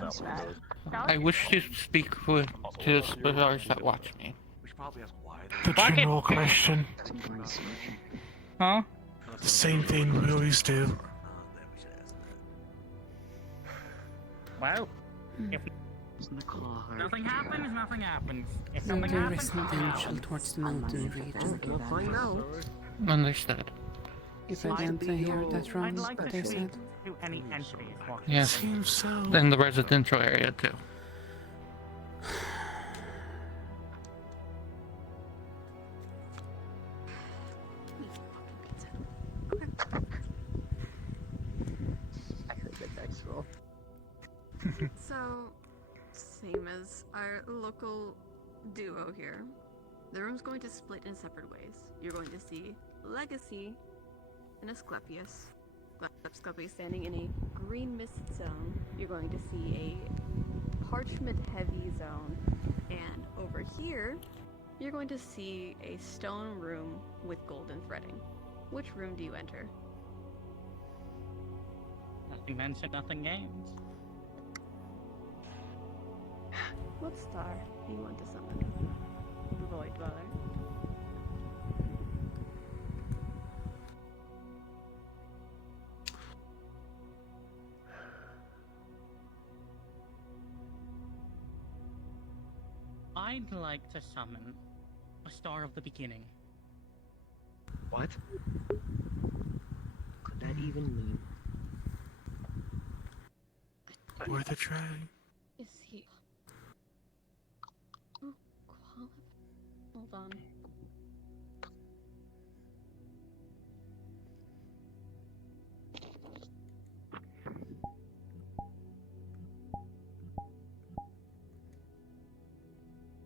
I wish to speak with to the stars that watch me. The Fuck it. general question. Huh? The same thing we always do. Well, if nothing happens, nothing happens. If something There happens, is something potential happens. towards the mountain region. Find out. Understood. If I didn't hear that wrong, I'd like what to they speak said. to any entities walking. Yes. In the residential area too. I heard the dice roll. So, same as our local duo here. The room's going to split in separate ways. You're going to see Legacy and Asclepius. Asclepius standing in a green mist zone. You're going to see a parchment heavy zone. And over here, you're going to see a stone room with golden threading. Which room do you enter? Nothing mentioned, nothing gained. What star do you want to summon? Void Dweller. I'd like to summon a star of the beginning. What? Could that even mean? Worth a try. Is he? Oh, hold on.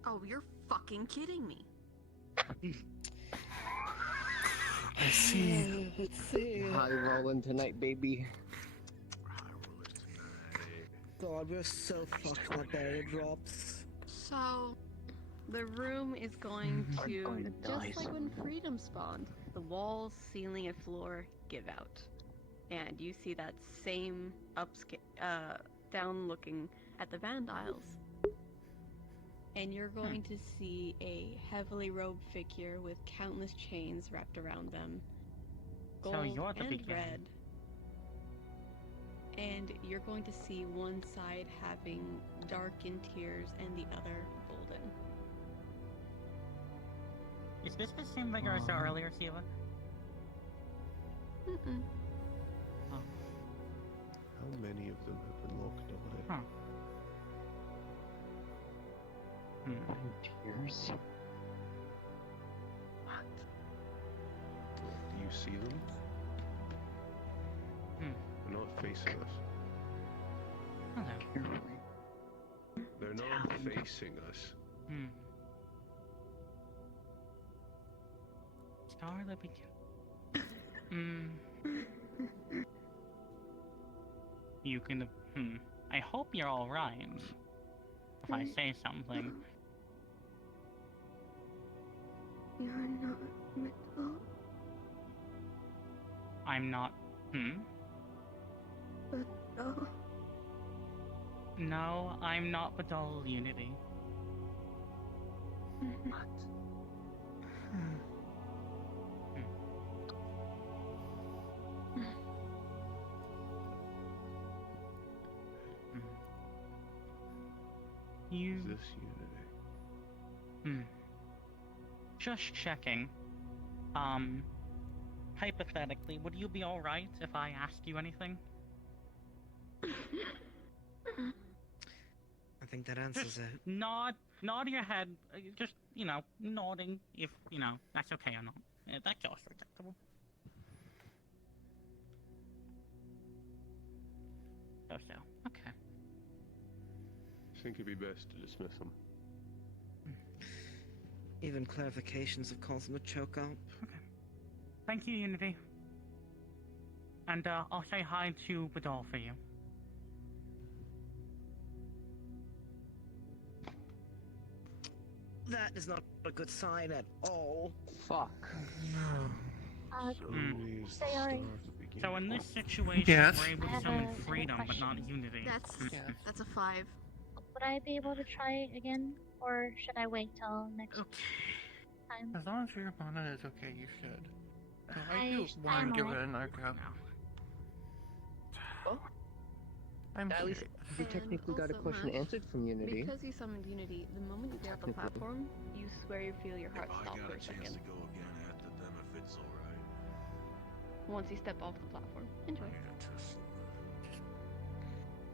Oh, you're fucking kidding me. I see. Let's see. High rolling tonight, baby. God, we're so fucked when barrier drops. So, the room is going I'm to, going to die just like when freedom spawned, the walls, ceiling, and floor give out. And you see that same down looking at the Vandiles. And you're going to see a heavily robed figure with countless chains wrapped around them. Gold So you're the and beginning. red. And you're going to see one side having dark interiors and the other golden. Is this the same figure I saw earlier, Sheila? Mm-mm. Oh. How many of them have been locked away? Huh. Tears. What? Do you see them? They're not facing us. Hello. Carefully. facing us. Star of the beginning. You can. I hope you're alright. If I say something. You're not mental. I'm not. But No, I'm not Badal Unity. What? You. Is this Unity? Just checking. Hypothetically, would you be alright if I asked you anything? I think that answers it. Nod your head, just, nodding if, that's okay or not. That's also acceptable. So, okay. I think it'd be best to dismiss him. Even clarifications of consummate choke up. Okay. Thank you, Unity. And, I'll say hi to Badal for you. That is not a good sign at all. Fuck. So in this situation, Yes. we're able to summon freedom, but not unity. That's a 5. Would I be able to try again, or should I wait till next time? As long as your opponent is okay, you should. So I I do want am to give it alright. an arc up. I'm At least serious. we technically got a also, question Matt, answered from Unity. Because you summoned Unity, the moment you get off the Technically. platform, you swear you feel your heart If I stop got for a a chance second. to go again after them, if it's alright. Once you step off the platform. Enjoy.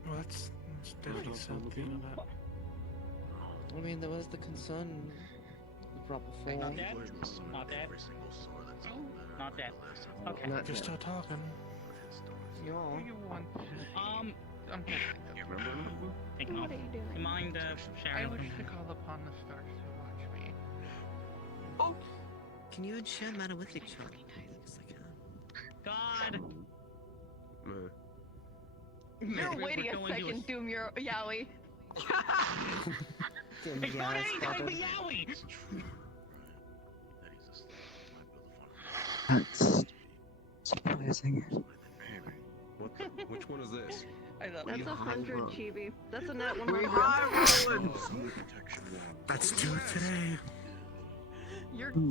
Well, that's definitely something. I mean, there was the concern, the proper form. Not dead? Not dead? Not dead. Okay. Not Just dead. start talking. Yeah. Do you want to... I'm taking off. What are you doing? Do you mind, I sharing? wish to call upon the stars to watch me. Can you share mana with each other? God! You're We're waiting a going to second, Doom your Yowie. It's not anything but Yowie! That's surprising. Which one is this? That's 100 chibi. That's a net We 100. Let's do it today.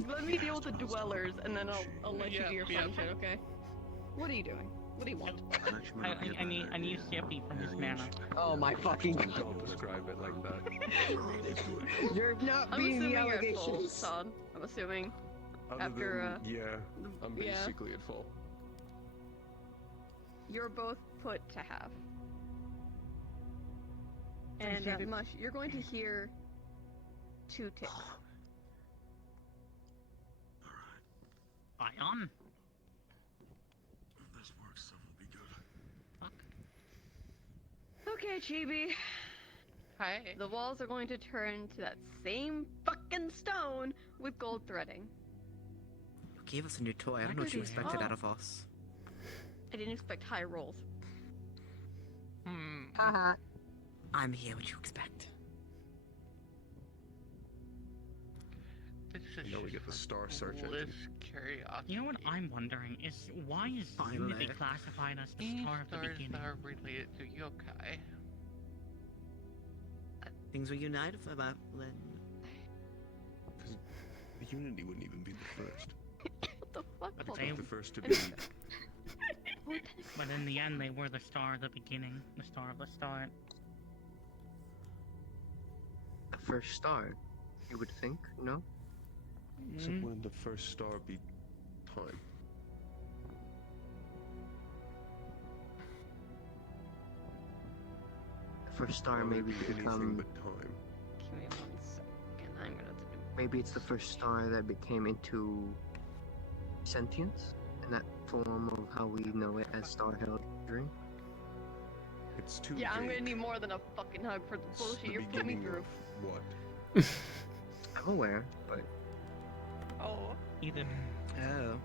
Let me deal with the dwellers, and then I'll let you do your fun shit, okay? What are you doing? What do you want? I need Skippy from his mana. Oh my fucking god. Don't describe it like that. You're not I'm being the assuming you're at full, allegations. Todd. I'm assuming. Other After, than, I'm yeah. basically at full. You're both put to half. And, Mush, you're going to hear 2 ticks. Ion. If this works, then we'll be good. Okay, Chibi. Hi. The walls are going to turn to that same fucking stone with gold threading. You gave us a new toy. I don't know what you expected out of us. I didn't expect high rolls. Haha. I'm here. What you expect? This is Now we get the star search engine. endless curiosity. You know what I'm wondering is why is Unity classified as the Any star of the stars beginning? that are related to yokai. Things we unite about, then. Because Unity wouldn't even be the first. What the fuck? I Hold think on. the first to be. But in the end, they were the star of the beginning, the star of the start. The first star, you would think, no? So wouldn't the first star be time? The first star maybe Anything become. but time. Give me 1 second. I'm gonna do. Maybe it's the first star that became into sentience, in that form of how we know it as star heraldry. It's too Yeah, I'm vague. gonna need more than a fucking hug for the It's bullshit the you're putting me beginning through. of what? I'm aware, but Oh. Either Oh.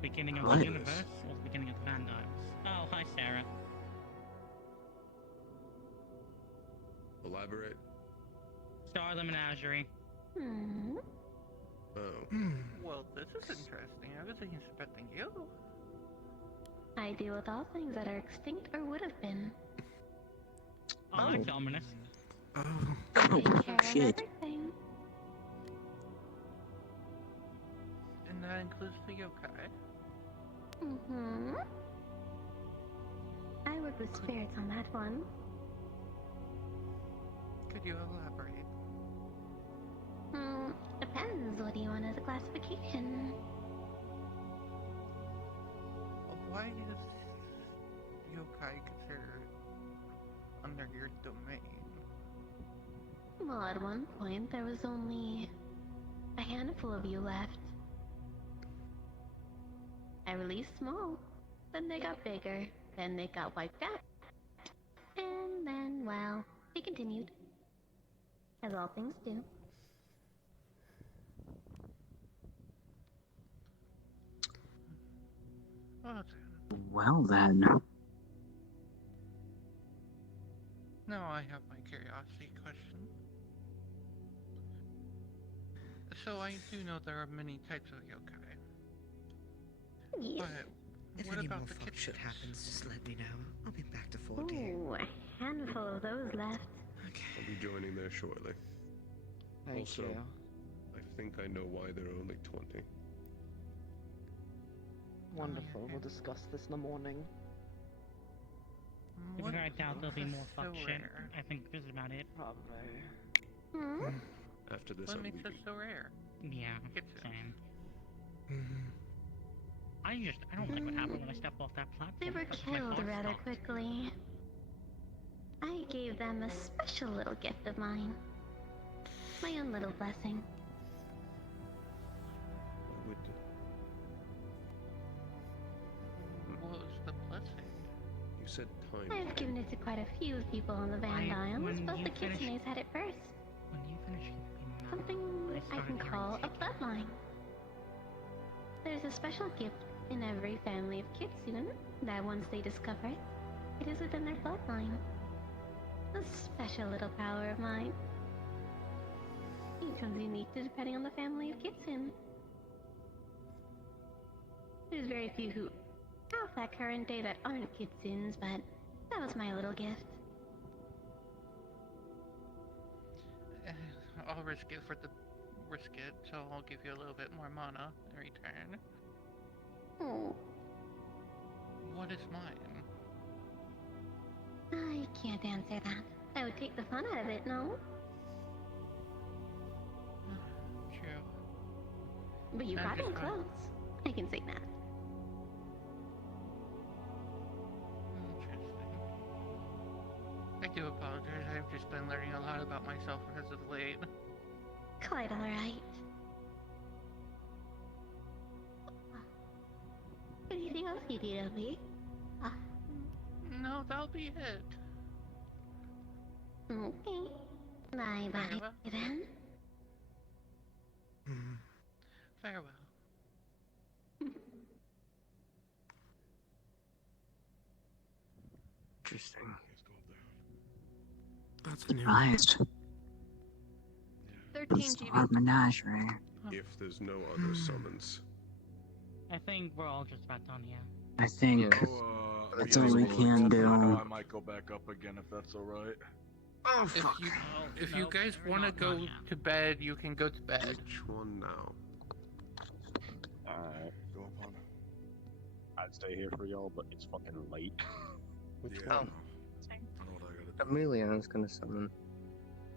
beginning of What? the universe or the beginning of the Van Dials. Oh, hi, Sarah. Elaborate. Star of the Menagerie. Oh. Well, this is interesting. I wasn't expecting you. I deal with all things that are extinct or would have been. Oh, that's ominous. Oh, Take care of shit. everything. And that includes the yokai. I work with spirits on that one. Could you elaborate? Depends. What do you want as a classification? Why is yokai considered under your domain? Well, at one point, there was only a handful of you left. I released small, then they got bigger, then they got wiped out. And then, well, they continued. As all things do. Well then. Now I have my curiosity question. So I do know there are many types of yokai. Yes. But If what any about more the fuck shit kitchens? happens, just let me know. I'll be back to 40. Ooh, a handful of those left. I'll be joining there shortly. Thank also, you. I think I know why there are only 20. Wonderful. We'll discuss this in the morning. To be fair, I doubt there'll be more so fuck shit. rare? I think this is about it. Probably. After this, What I'm makes it leaving. so rare? Yeah, Kitchens. same. I don't like what happened when I stepped off that platform. They were because my killed car rather stopped. quickly. I gave them a special little gift of mine. My own little blessing. I would. What was the blessing? You said time. I've given it to quite a few people on the Van Dials, when but you the finish- Kitsunes had it first. When you finish Something I can call a bloodline. There's a special gift in every family of Kitsune that once they discover it, it is within their bloodline. A special little power of mine. Each one's unique depending on the family of Kitsune. There's very few who have that current day that aren't Kitsunes, but that was my little gift. I'll risk it so I'll give you a little bit more mana in return. Oh, What is mine? I can't answer that. I would take the fun out of it, no? True. But you I'm got just in fine. close. I can say that. Interesting. I do apologize. I've just been learning a lot about myself as of late. Quite alright. Anything else you need of me? No, that'll be it. Okay. Bye-bye Farewell. then. Farewell. Interesting. That's surprised. 13 Star GB. Menagerie. If there's no other summons. I think we're all just about done here. I think that's all we can I do. might go back up again if that's alright. Oh, If you guys want to go to bed, you can go to bed. Which one now? Alright, go up on. I'd stay here for y'all, but it's fucking late. Which Oh. one? Amelia's gonna summon.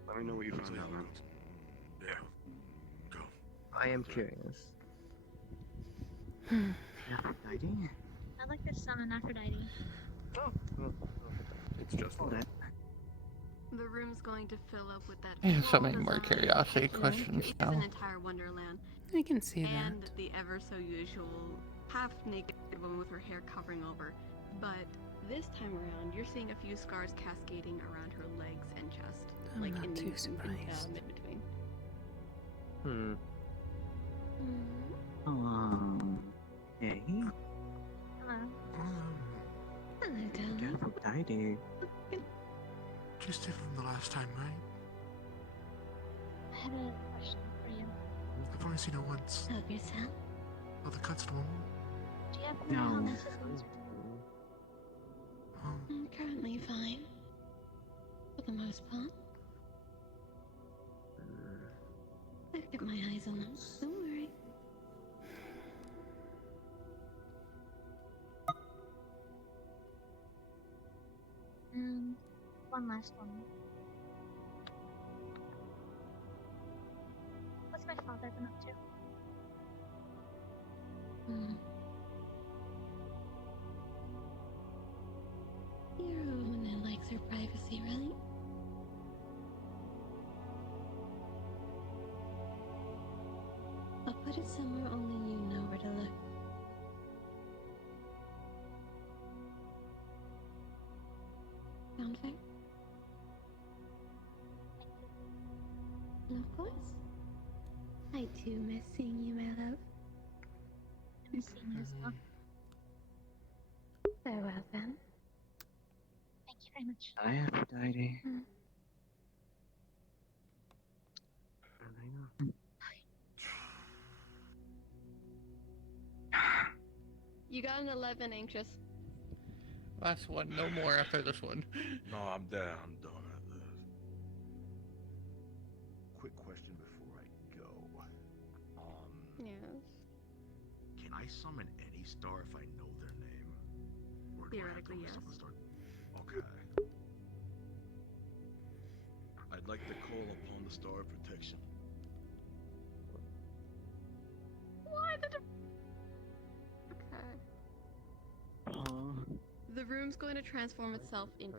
Let me know what you find out. Yeah. Go. I am curious. Aphrodite? I'd like to summon Aphrodite. It's just Hold it. The room's going to fill up with that. I have so full many more design. curiosity It questions is now. an entire wonderland. I can see And that. the ever so usual half naked woman with her hair covering over. But This time around, you're seeing a few scars cascading around her legs and chest, I'm like not in too the surprised. mid between. Hey. Hello. Hello, darling. Careful, tidy. Just different from the last time, right? I have a question for you. I've only seen her once. Help yourself. Oh, the cut's normal. Do you happen to know how No. much it is? I'm currently fine. For the most part. I've kept my eyes on them. Don't worry. One last one. What's my father been up to? You're a woman that likes her privacy, right? I'll put it somewhere only you know where to look. Sound fair? And of course, I too miss seeing you, my love. I miss seeing you as well. Farewell, then. Thank you very much. Aphrodite. You got an 11, Anxious. Last one, no more after this one. No, I'm done. I'm done at this. Quick question before I go. Yes. Can I summon any star if I know their name? Or do I have to Theoretically, list yes. off the star? Okay. I'd like to call upon the star of protection. Why the Okay. The room's going to transform itself into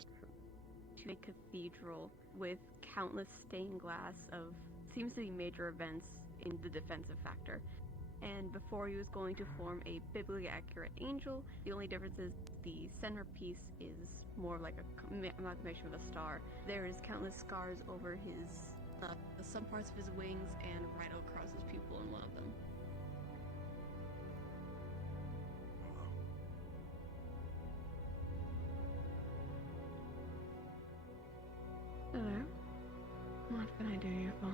a cathedral with countless stained glass of seems to be major events in the defensive factor. And before you is going to form a biblically accurate angel. The only difference is the centerpiece is more like a amalgamation of a star. There is countless scars over his some parts of his wings and right across his pupil in one of them. Hello. What can I do you for? I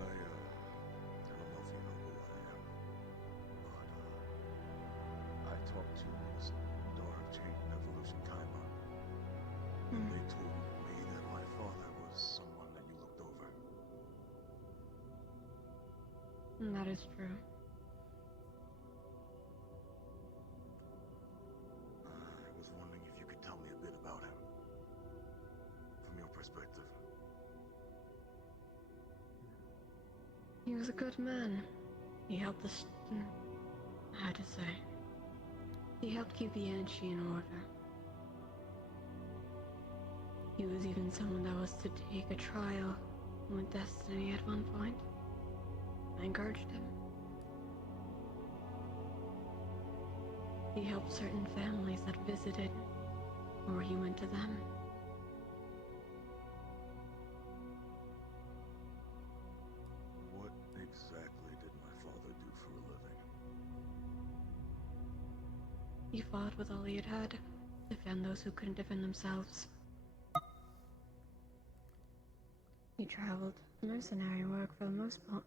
don't know if you know who I am, but I talked to this daughter of change and evolution, Kaima, and they told me that my father was someone that you looked over. That is true. I was wondering if you could tell me a bit about him, from your perspective. He was a good man. He helped us. How to say? He helped keep the Anchi in order. He was even someone that was to take a trial with destiny at one point. I encouraged him. He helped certain families that visited, or he went to them. What exactly did my father do for a living? He fought with all he had, defend those who couldn't defend themselves. He traveled, mercenary work for the most part,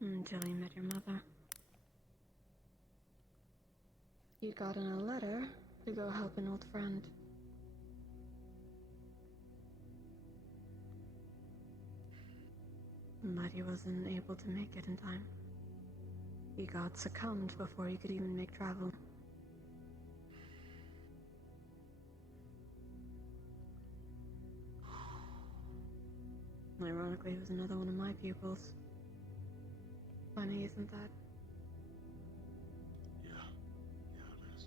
until he met your mother. You'd gotten a letter to go help an old friend. But he wasn't able to make it in time. He got succumbed before he could even make travel. Ironically, he was another one of my pupils. Funny, isn't that? Yeah, it is.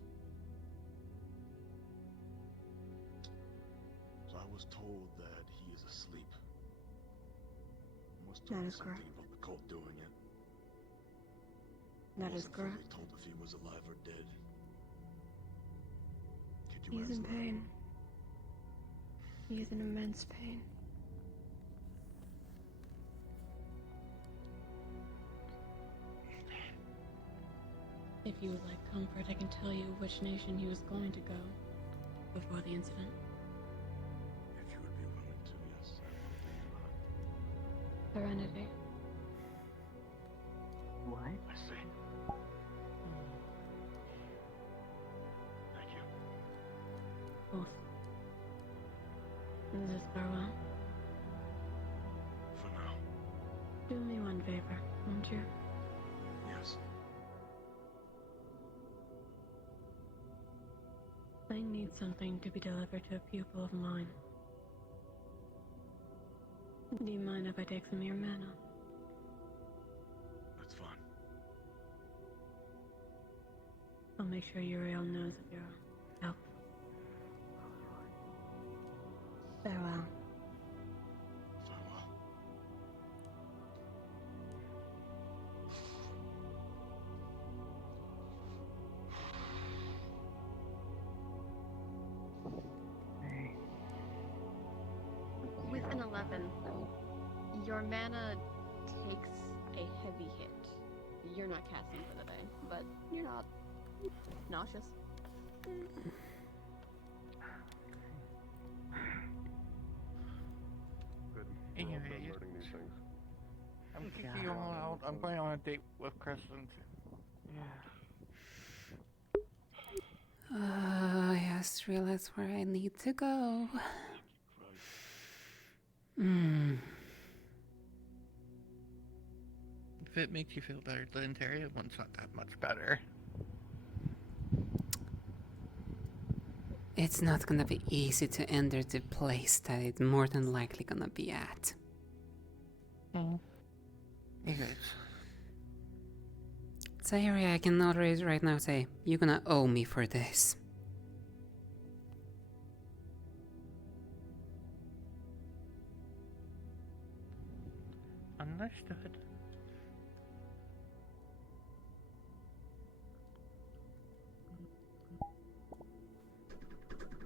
So I was told that he is asleep. I was told That is something correct. about the cult doing it. That is Wasn't fully correct. told if he was alive or dead. He's in pain. He is in immense pain. If you would like comfort, I can tell you which nation he was going to go before the incident. If you would be willing to, yes. Serenity. What? I see. Thank you. Both. Is this farewell? For now. Do me one favor, won't you? Yes. I need something to be delivered to a pupil of mine. Do you mind if I take some of your mana? That's fine. I'll make sure Uriel knows of your help. Farewell. Farewell. With an 11, your mana takes a heavy hit. You're not casting for the day, but you're not nauseous. Anyways, I'm kicking you all out. I'm going on a date with Kristen. Yeah. I just realized where I need to go. If it makes you feel better, the interior one's not that much better. It's not gonna be easy to enter the place that it's more than likely gonna be at. Sayori, I can already right now say, you're gonna owe me for this. Understood.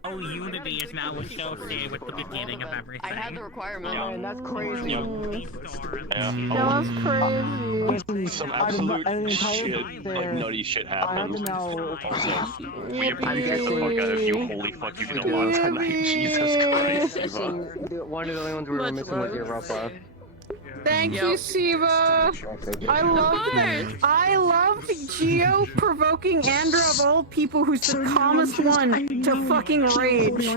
Oh, Unity is now associated with the beginning of everything. I had the requirement. Yeah. That's crazy. That was crazy. Some absolute shit, like nutty shit happened. We appreciate the fuck out of you. Holy fuck, you did a lot tonight. Jesus Christ, Eva. One of the only ones we were missing was Europa. Thank you, Siva. I love Geo provoking Andrew of all people who's the calmest one to fucking rage.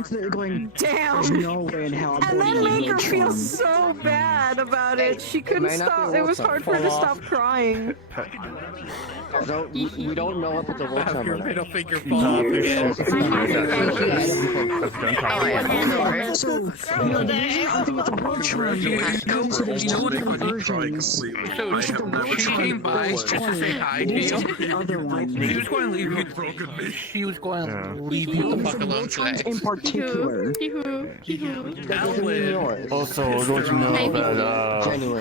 Damn. No way in hell. And then make her feel so bad about it. She couldn't stop. It was hard for her to stop crying. We don't know if it's a wolf Have your or middle not. finger fall off your head. So she came by just to say hi to you. She was going to leave you. She was going to leave you the fuck alone today. In particular. Also, don't you know that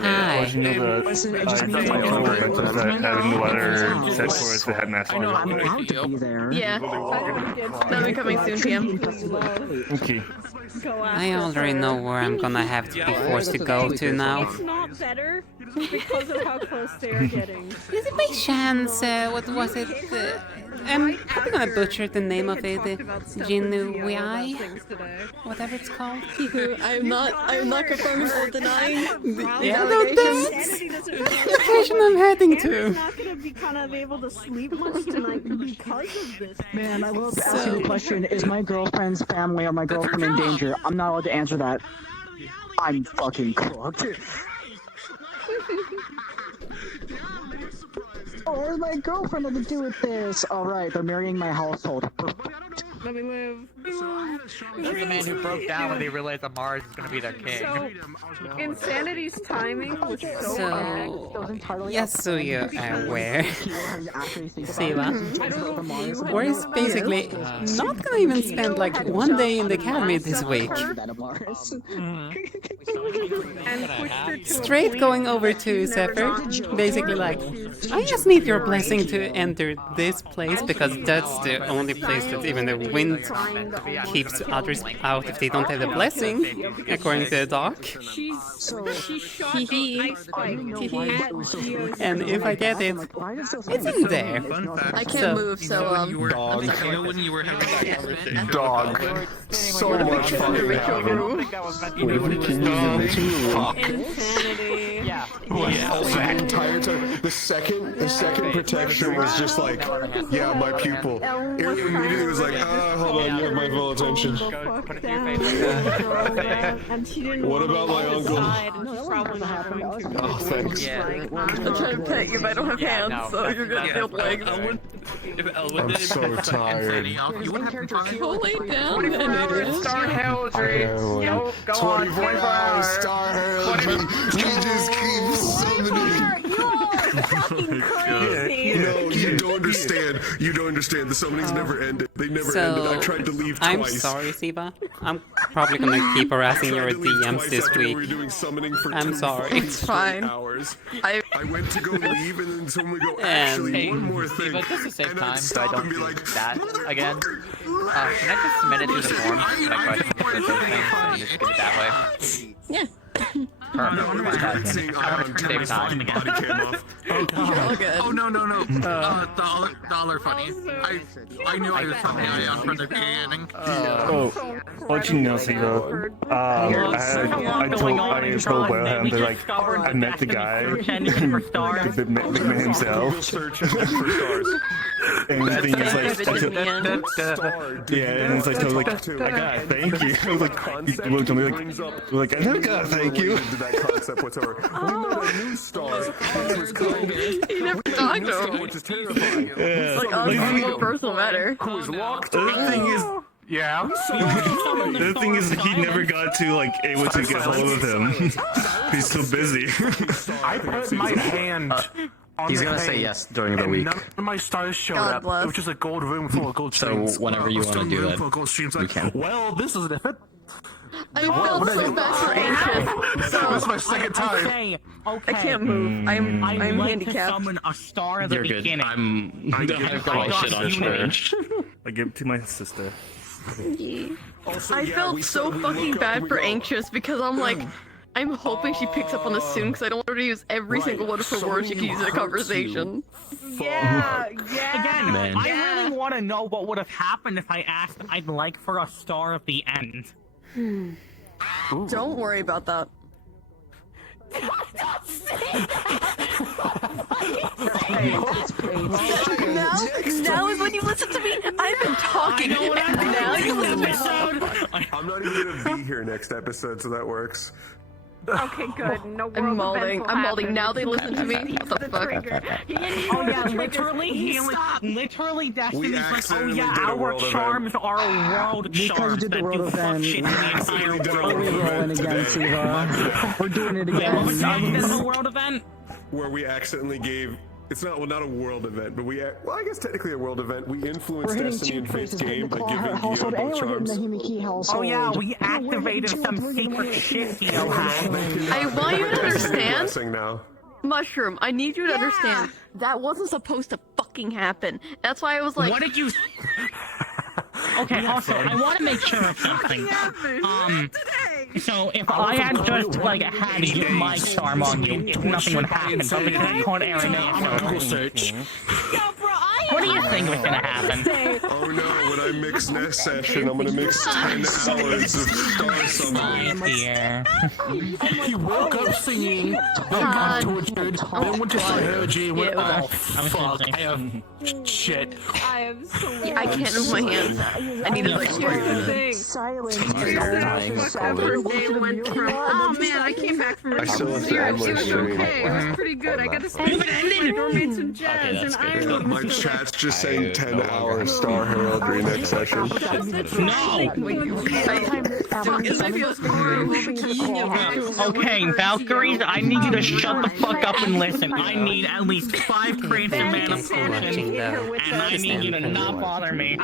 I had a new letter set for the headmaster? I'm allowed to be there. Yeah. That'll be coming soon, TM. Okay. I already know where I'm gonna have to be forced to go to now. It's not better because of how close they are getting. Is it by chance, what was it? I'm probably gonna butcher the name of it. Jinuai? Whatever it's called. I'm not confirming or denying. Yeah, no, that's the location I'm heading to. I'm not gonna be kind of able to sleep much tonight because of this. Man, I love asking the question, is my girlfriend's family or my girlfriend in danger? I'm not allowed to answer that. I'm fucking cooked. Oh, what does my girlfriend have to do with this? Alright, they're marrying my household. Let me move. You're the man who broke down when they realized that Mars is gonna be their king. So, Insanity's timing was so bad. Yes, so you're aware. Siva. Where is basically not gonna even spend like one day in the academy this week. Straight going over to Zephyr, basically like, I just need your blessing to enter this place because that's the only place that's even wind keeps others out if they don't have the blessing, according to the doc. She shot Hee-hee. Geo's And if I get it, it's in there. I can't move, so Dog. I'm Dog. So much fun. Insanity. Yeah. Also, the entire time, the second protection was just like, yeah, my pupil. Aaron immediately was like, hold on, you have my full attention. What about my uncle? Oh, thanks. I'm trying to pet you, but I don't have hands, so you're gonna build legs. I'm so tired. Lay down. 24 hours Star Heraldry. Go on, 24 hours. Star Heraldry. He just keeps summoning. No, you don't understand. You don't understand. The summonings never ended. They never ended. I tried to leave twice. I'm sorry, Siva. I'm probably gonna keep harassing your DMs this week. We were doing summoning for I'm sorry. It's fine. Hours. I went to go leave, and then someone would go, actually, one more thing. But just to save and time, I'd so I stop don't and be do like, that again. Can I just submit it to the form? My question for those things, and just get it that way. Yeah. Perfect. Save time. Oh no. Dollar funny. I knew I was talking out from the beginning. What you know, Siva? I told Wellham that like I met the guy, the man himself. And the thing is like, and it's like, I was like, I gotta thank you. I was like, you looked at me like, I gotta thank you. That concept whatsoever. We met a new star, which was called. You never talked to him. Which is terrifying. Yeah. It's like on a personal matter. Who was locked The thing is, yeah. the thing is, he never got to like able to get hold of him. He's so busy. I put my hand. He's gonna say yes during the week. None of my stars showed God up. bless. It was just a gold room full of gold So streams. whenever you want to do that, we can. Well, this is different. I felt so bad for Ancient. So This is my second time. Okay. I can't move. I'm like to handicapped. summon a star at the you're good. beginning. I have my shit on church. I give it to my sister. I felt so fucking bad for Anxious because I'm like, I'm hoping she picks up on this soon because I don't want her to use every single one of her words she can use in a conversation. Again, Man. I really want to know what would have happened if I asked I'd like for a star of the end. Don't worry about that. Now is when you listen to me. I've been talking. Now you listen to me. I'm not even gonna be here next episode, so that works. Okay, good. No world I'm mauling. events will I'm mauling. happen. Now they listen to me. What the fuck? Oh yeah, literally Destiny's like, oh accidentally yeah, did a our world charms are world charms that do fuck shit in the entire world. We're rolling again, Siva. We're doing it again. What was the world event? Where we accidentally gave. It's not not a world event, but I guess technically a world event. We influenced Destiny and Faith's game by giving Gio both charms. Oh yeah, we activated some secret shit Gio had. I want you to understand. Now. Mushroom, I need you to understand. That wasn't supposed to fucking happen. That's why I was like. What did you? Okay, also, I want to make sure of something. So if I had just like had my charm on you, nothing would happen. But because I called Google search. What do you think was gonna happen? Oh no! When I mix next session, I'm gonna mix 10 hours of star summoning. He woke up singing, then got tortured, then went to Saharaji and went, oh fuck, I have shit. I am so I can't move my hands. I need to like. Here's the thing. Oh man, I came back from I still have to it end my was stream. okay. It was pretty good. I got to spend my dorm some jazz, and I My chat's just saying 10 hours Star Heraldry next session. No! Okay, Valkyries, I need you to shut the fuck up and listen. I need at least 5 crates of mana potions, and I need you to not bother me.